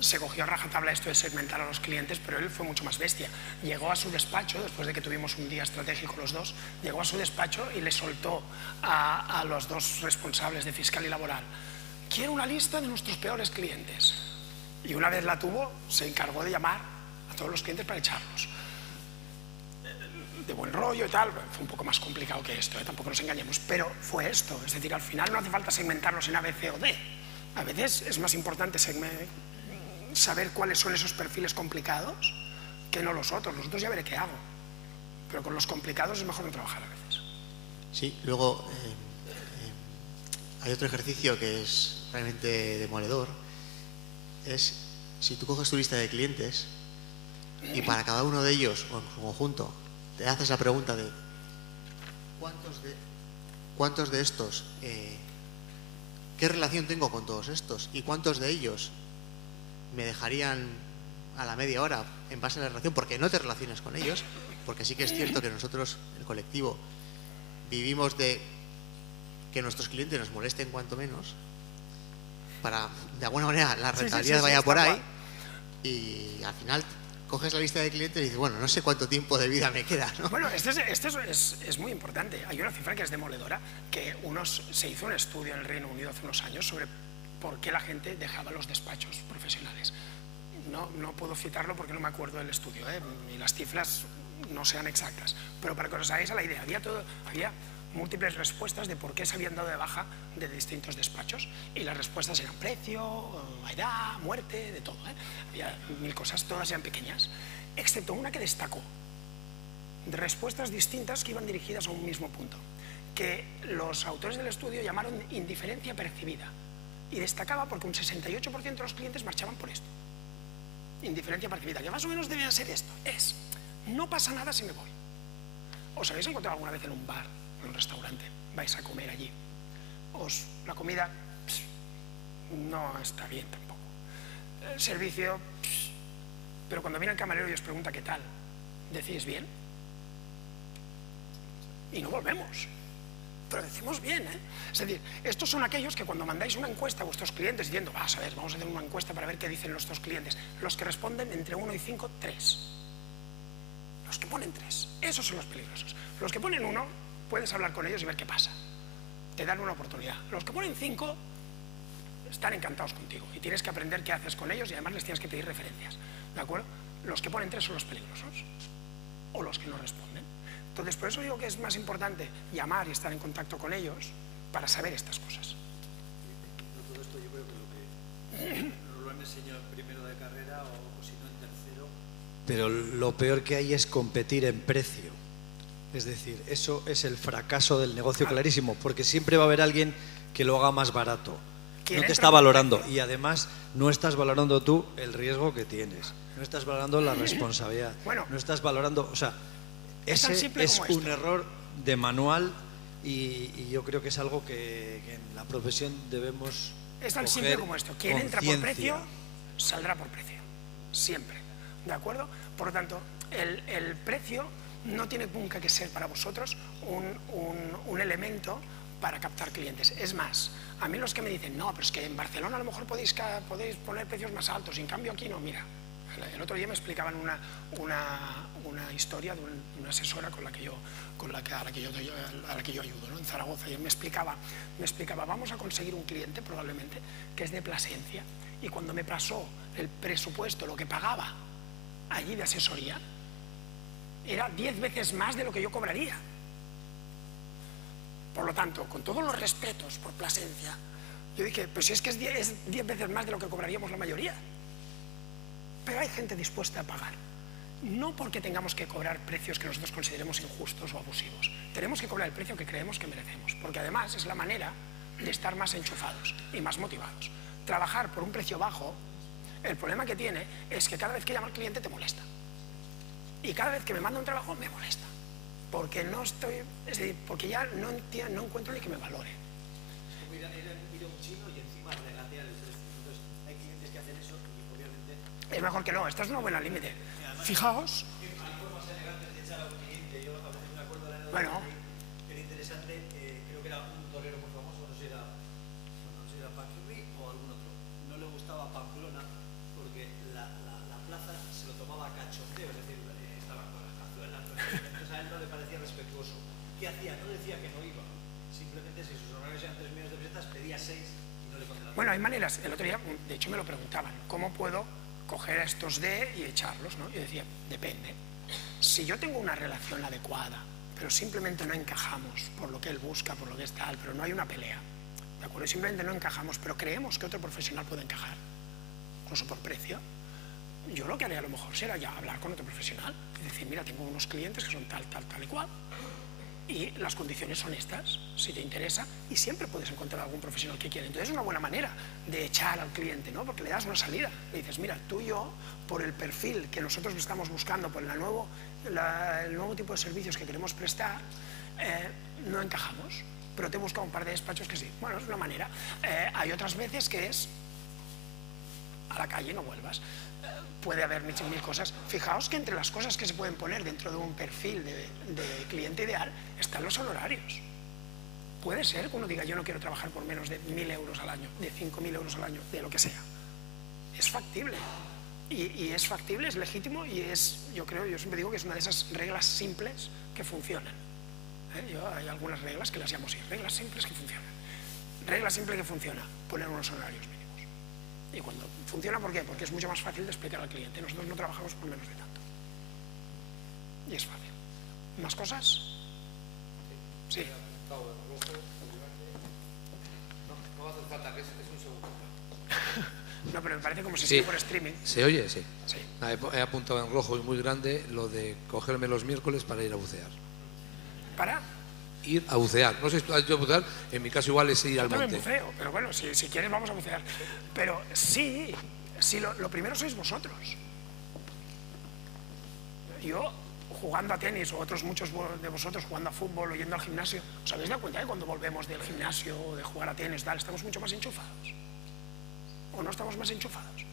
se cogió a rajatabla esto de segmentar a los clientes, pero él fue mucho más bestia. Llegó a su despacho, después de que tuvimos un día estratégico los dos, llegó a su despacho y le soltó a los dos responsables de fiscal y laboral: quiero una lista de nuestros peores clientes. Y una vez la tuvo, se encargó de llamar a todos los clientes para echarlos. De buen rollo y tal, fue un poco más complicado que esto, tampoco nos engañemos, pero fue esto. Es decir, al final no hace falta segmentarlos en A, B, C o D. A veces es más importante saber cuáles son esos perfiles complicados que no los otros. Los otros ya veré qué hago, pero con los complicados es mejor no trabajar a veces. Sí, luego hay otro ejercicio que es realmente demoledor. Es si tú coges tu lista de clientes y para cada uno de ellos o en su conjunto te haces la pregunta de ¿cuántos de estos, qué relación tengo con todos estos? ¿Y cuántos de ellos me dejarían a la media hora en base a la relación? Porque no te relacionas con ellos, porque sí que es cierto que nosotros, el colectivo, vivimos de que nuestros clientes nos molesten cuanto menos, para, de alguna manera, la rentabilidad vaya por ahí, y al final coges la lista de clientes y dices, bueno, no sé cuánto tiempo de vida me queda, ¿no? Bueno, esto es muy importante. Hay una cifra que es demoledora, que se hizo un estudio en el Reino Unido hace unos años sobre por qué la gente dejaba los despachos profesionales. No puedo citarlo porque no me acuerdo del estudio, y las cifras no sean exactas, pero para que os hagáis a la idea, había múltiples respuestas de por qué se habían dado de baja de distintos despachos, y las respuestas eran precio, edad, muerte, de todo, había 1000 cosas, todas eran pequeñas, excepto una que destacó, de respuestas distintas que iban dirigidas a un mismo punto, que los autores del estudio llamaron indiferencia percibida, y destacaba porque un 68% de los clientes marchaban por esto. Indiferencia percibida, que más o menos debía ser esto, no pasa nada si me voy. ¿Os habéis encontrado alguna vez en un bar, en un restaurante, vais a comer allí, la comida no está bien tampoco, el servicio, pero cuando viene el camarero y os pregunta qué tal, decís bien y no volvemos, pero decimos bien, Es decir, estos son aquellos que cuando mandáis una encuesta a vuestros clientes diciendo, vamos a hacer una encuesta para ver qué dicen nuestros clientes, los que responden entre 1 y 5, 3. Los que ponen 3, esos son los peligrosos. Los que ponen 1, puedes hablar con ellos y ver qué pasa. Te dan una oportunidad. Los que ponen 5 están encantados contigo y tienes que aprender qué haces con ellos y además les tienes que pedir referencias. ¿De acuerdo? Los que ponen 3 son los peligrosos o los que no responden. Entonces, por eso digo que es más importante llamar y estar en contacto con ellos para saber estas cosas. Todo esto yo creo que no lo han enseñado en primero de carrera o si no en tercero. Pero lo peor que hay es competir en precio. Es decir, eso es el fracaso del negocio clarísimo, porque siempre va a haber alguien que lo haga más barato. No te está valorando y además no estás valorando tú el riesgo que tienes, no estás valorando la responsabilidad, no estás valorando, o sea, ese es un error de manual y yo creo que es algo que en la profesión debemos es tan simple como esto, quien entra por precio saldrá por precio, siempre, ¿de acuerdo? Por lo tanto, el precio no tiene nunca que ser para vosotros un elemento para captar clientes. Es más, a mí los que me dicen, no, pero es que en Barcelona a lo mejor podéis poner precios más altos, y en cambio aquí no, mira, el otro día me explicaban una historia de una asesora a la que yo ayudo, ¿no? En Zaragoza, y me explicaba, vamos a conseguir un cliente probablemente que es de Plasencia y cuando me pasó el presupuesto, lo que pagaba allí de asesoría, era 10 veces más de lo que yo cobraría. Por lo tanto, con todos los respetos por Plasencia, yo dije, pues si es que es 10 veces más de lo que cobraríamos la mayoría. Pero hay gente dispuesta a pagar. No porque tengamos que cobrar precios que nosotros consideremos injustos o abusivos. Tenemos que cobrar el precio que creemos que merecemos, porque además es la manera de estar más enchufados y más motivados. Trabajar por un precio bajo, el problema que tiene es que cada vez que llama al cliente te molesta. Y cada vez que me manda un trabajo me molesta. Porque no estoy, es decir, porque ya no encuentro ni que me valore. Ir a un chino y encima regatear el precio. Entonces, hay clientes que hacen eso y obviamente... Es mejor que no, esta es una buena límite. Fijaos. Hay formas elegantes de echar a un cliente. Yo a veces me acuerdo de la anécdota. Bueno. Era interesante, creo que era un torero muy famoso, no sé si era Paquirri o algún otro. No le gustaba Pamplona porque la plaza se lo tomaba a cachondeo, es decir, estaba con las cazuelas. Entonces a él no le parecía respetuoso. ¿Qué hacía? No decía que no iba. Simplemente si sus horarios eran 3 millones de pesetas, pedía 6 y no le contrataba. Bueno, hay maneras. El otro día, de hecho, me lo preguntaban. ¿Cómo puedo coger a estos y echarlos, ¿no? Yo decía, depende. Si yo tengo una relación adecuada, pero simplemente no encajamos por lo que él busca, por lo que es tal, pero no hay una pelea, ¿de acuerdo? Simplemente no encajamos, pero creemos que otro profesional puede encajar, incluso por precio, yo lo que haría a lo mejor será ya hablar con otro profesional y decir, mira, tengo unos clientes que son tal y cual, y las condiciones son estas, si te interesa, y siempre puedes encontrar algún profesional que quiera. Entonces es una buena manera de echar al cliente, ¿no? Porque le das una salida, le dices, mira, tú y yo, por el perfil que nosotros estamos buscando, por el nuevo tipo de servicios que queremos prestar, no encajamos, pero te he buscado un par de despachos que sí. Bueno, es una manera. Hay otras veces que es a la calle, no vuelvas. Puede haber mil cosas. Fijaos que entre las cosas que se pueden poner dentro de un perfil de cliente ideal están los honorarios. Puede ser que uno diga, yo no quiero trabajar por menos de 1.000 euros al año, de 5.000 euros al año, de lo que sea. Es factible. Y es factible, es legítimo y yo siempre digo que es una de esas reglas simples que funcionan. Hay algunas reglas que las llamo así, reglas simples que funcionan. Regla simple que funciona, poner unos horarios mínimos. Y cuando funciona, ¿por qué? Porque es mucho más fácil de explicar al cliente. Nosotros no trabajamos por menos de tanto. Y es fácil. ¿Más cosas? Sí. No hace falta, que es un segundo. No, pero me parece como si sigue por streaming. ¿Se oye? Sí. He apuntado en rojo y muy grande lo de cogerme los miércoles para ir a bucear. ¿Para? Ir a bucear. No sé si tú has ido a bucear, en mi caso igual es ir al monte. Yo también buceo, pero bueno, si quieres vamos a bucear. Pero sí, lo primero sois vosotros. Yo, jugando a tenis, o otros muchos de vosotros jugando a fútbol o yendo al gimnasio, ¿os habéis dado cuenta que cuando volvemos del gimnasio o de jugar a tenis, tal, estamos mucho más enchufados? ¿O no estamos más enchufados?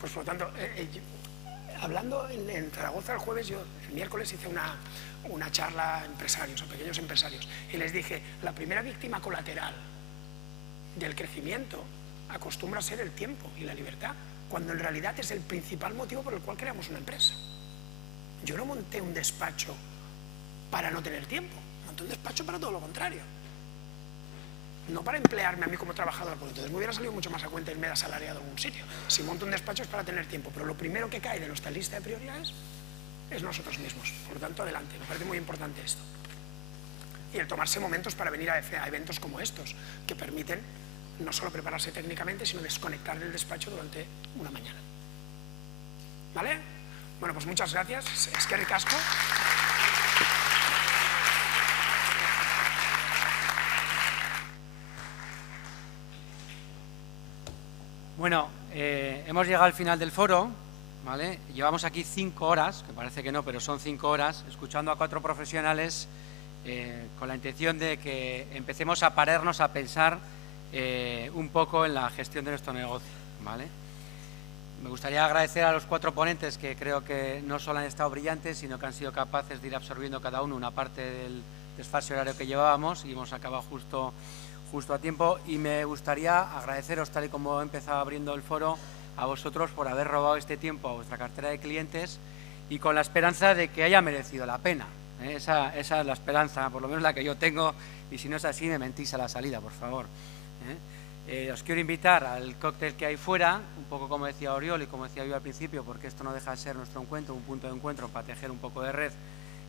Pues por lo tanto, hablando en Zaragoza el jueves, yo el miércoles hice una charla a empresarios, a pequeños empresarios, y les dije, la primera víctima colateral del crecimiento acostumbra a ser el tiempo y la libertad, cuando en realidad es el principal motivo por el cual creamos una empresa. Yo no monté un despacho para no tener tiempo, monté un despacho para todo lo contrario. No para emplearme a mí como trabajador, porque entonces me hubiera salido mucho más a cuenta irme de asalariado en algún sitio. Si monto un despacho es para tener tiempo, pero lo primero que cae de nuestra lista de prioridades es nosotros mismos. Por lo tanto, adelante. Me parece muy importante esto. Y el tomarse momentos para venir a eventos como estos, que permiten no solo prepararse técnicamente, sino desconectar del despacho durante una mañana. ¿Vale? Bueno, pues muchas gracias. Es que ricasco. Bueno, hemos llegado al final del foro, ¿vale? Llevamos aquí 5 horas, que parece que no, pero son 5 horas, escuchando a 4 profesionales con la intención de que empecemos a pararnos a pensar un poco en la gestión de nuestro negocio, ¿vale? Me gustaría agradecer a los 4 ponentes que creo que no solo han estado brillantes, sino que han sido capaces de ir absorbiendo cada uno una parte del desfase horario que llevábamos y hemos acabado justo a tiempo. Y me gustaría agradeceros, tal y como he empezado abriendo el foro, a vosotros por haber robado este tiempo a vuestra cartera de clientes y con la esperanza de que haya merecido la pena. Esa es la esperanza, por lo menos la que yo tengo, y si no es así me mentís a la salida, por favor. Os quiero invitar al cóctel que hay fuera, un poco como decía Oriol y como decía yo al principio, porque esto no deja de ser nuestro encuentro, un punto de encuentro para tejer un poco de red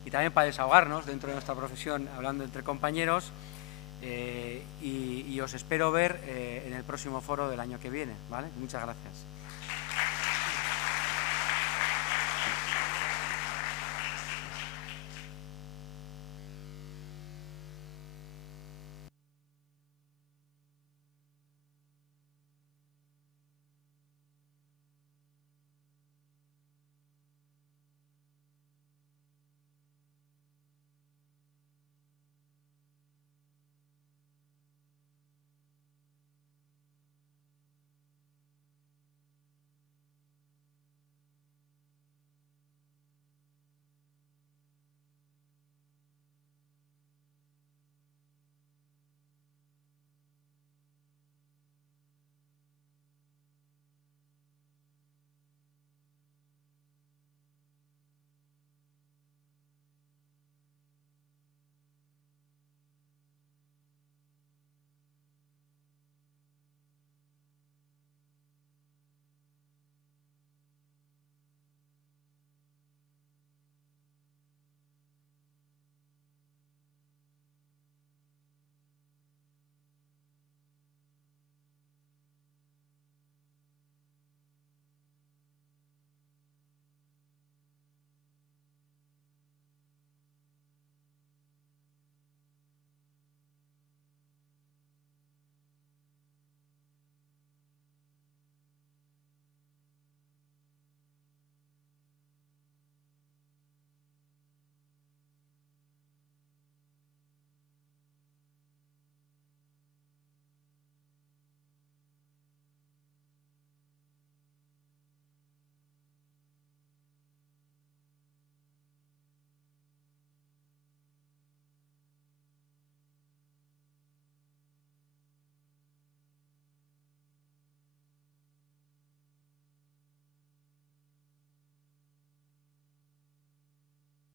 y también para desahogarnos dentro de nuestra profesión, hablando entre compañeros, y os espero ver en el próximo foro del año que viene, ¿vale? Muchas gracias.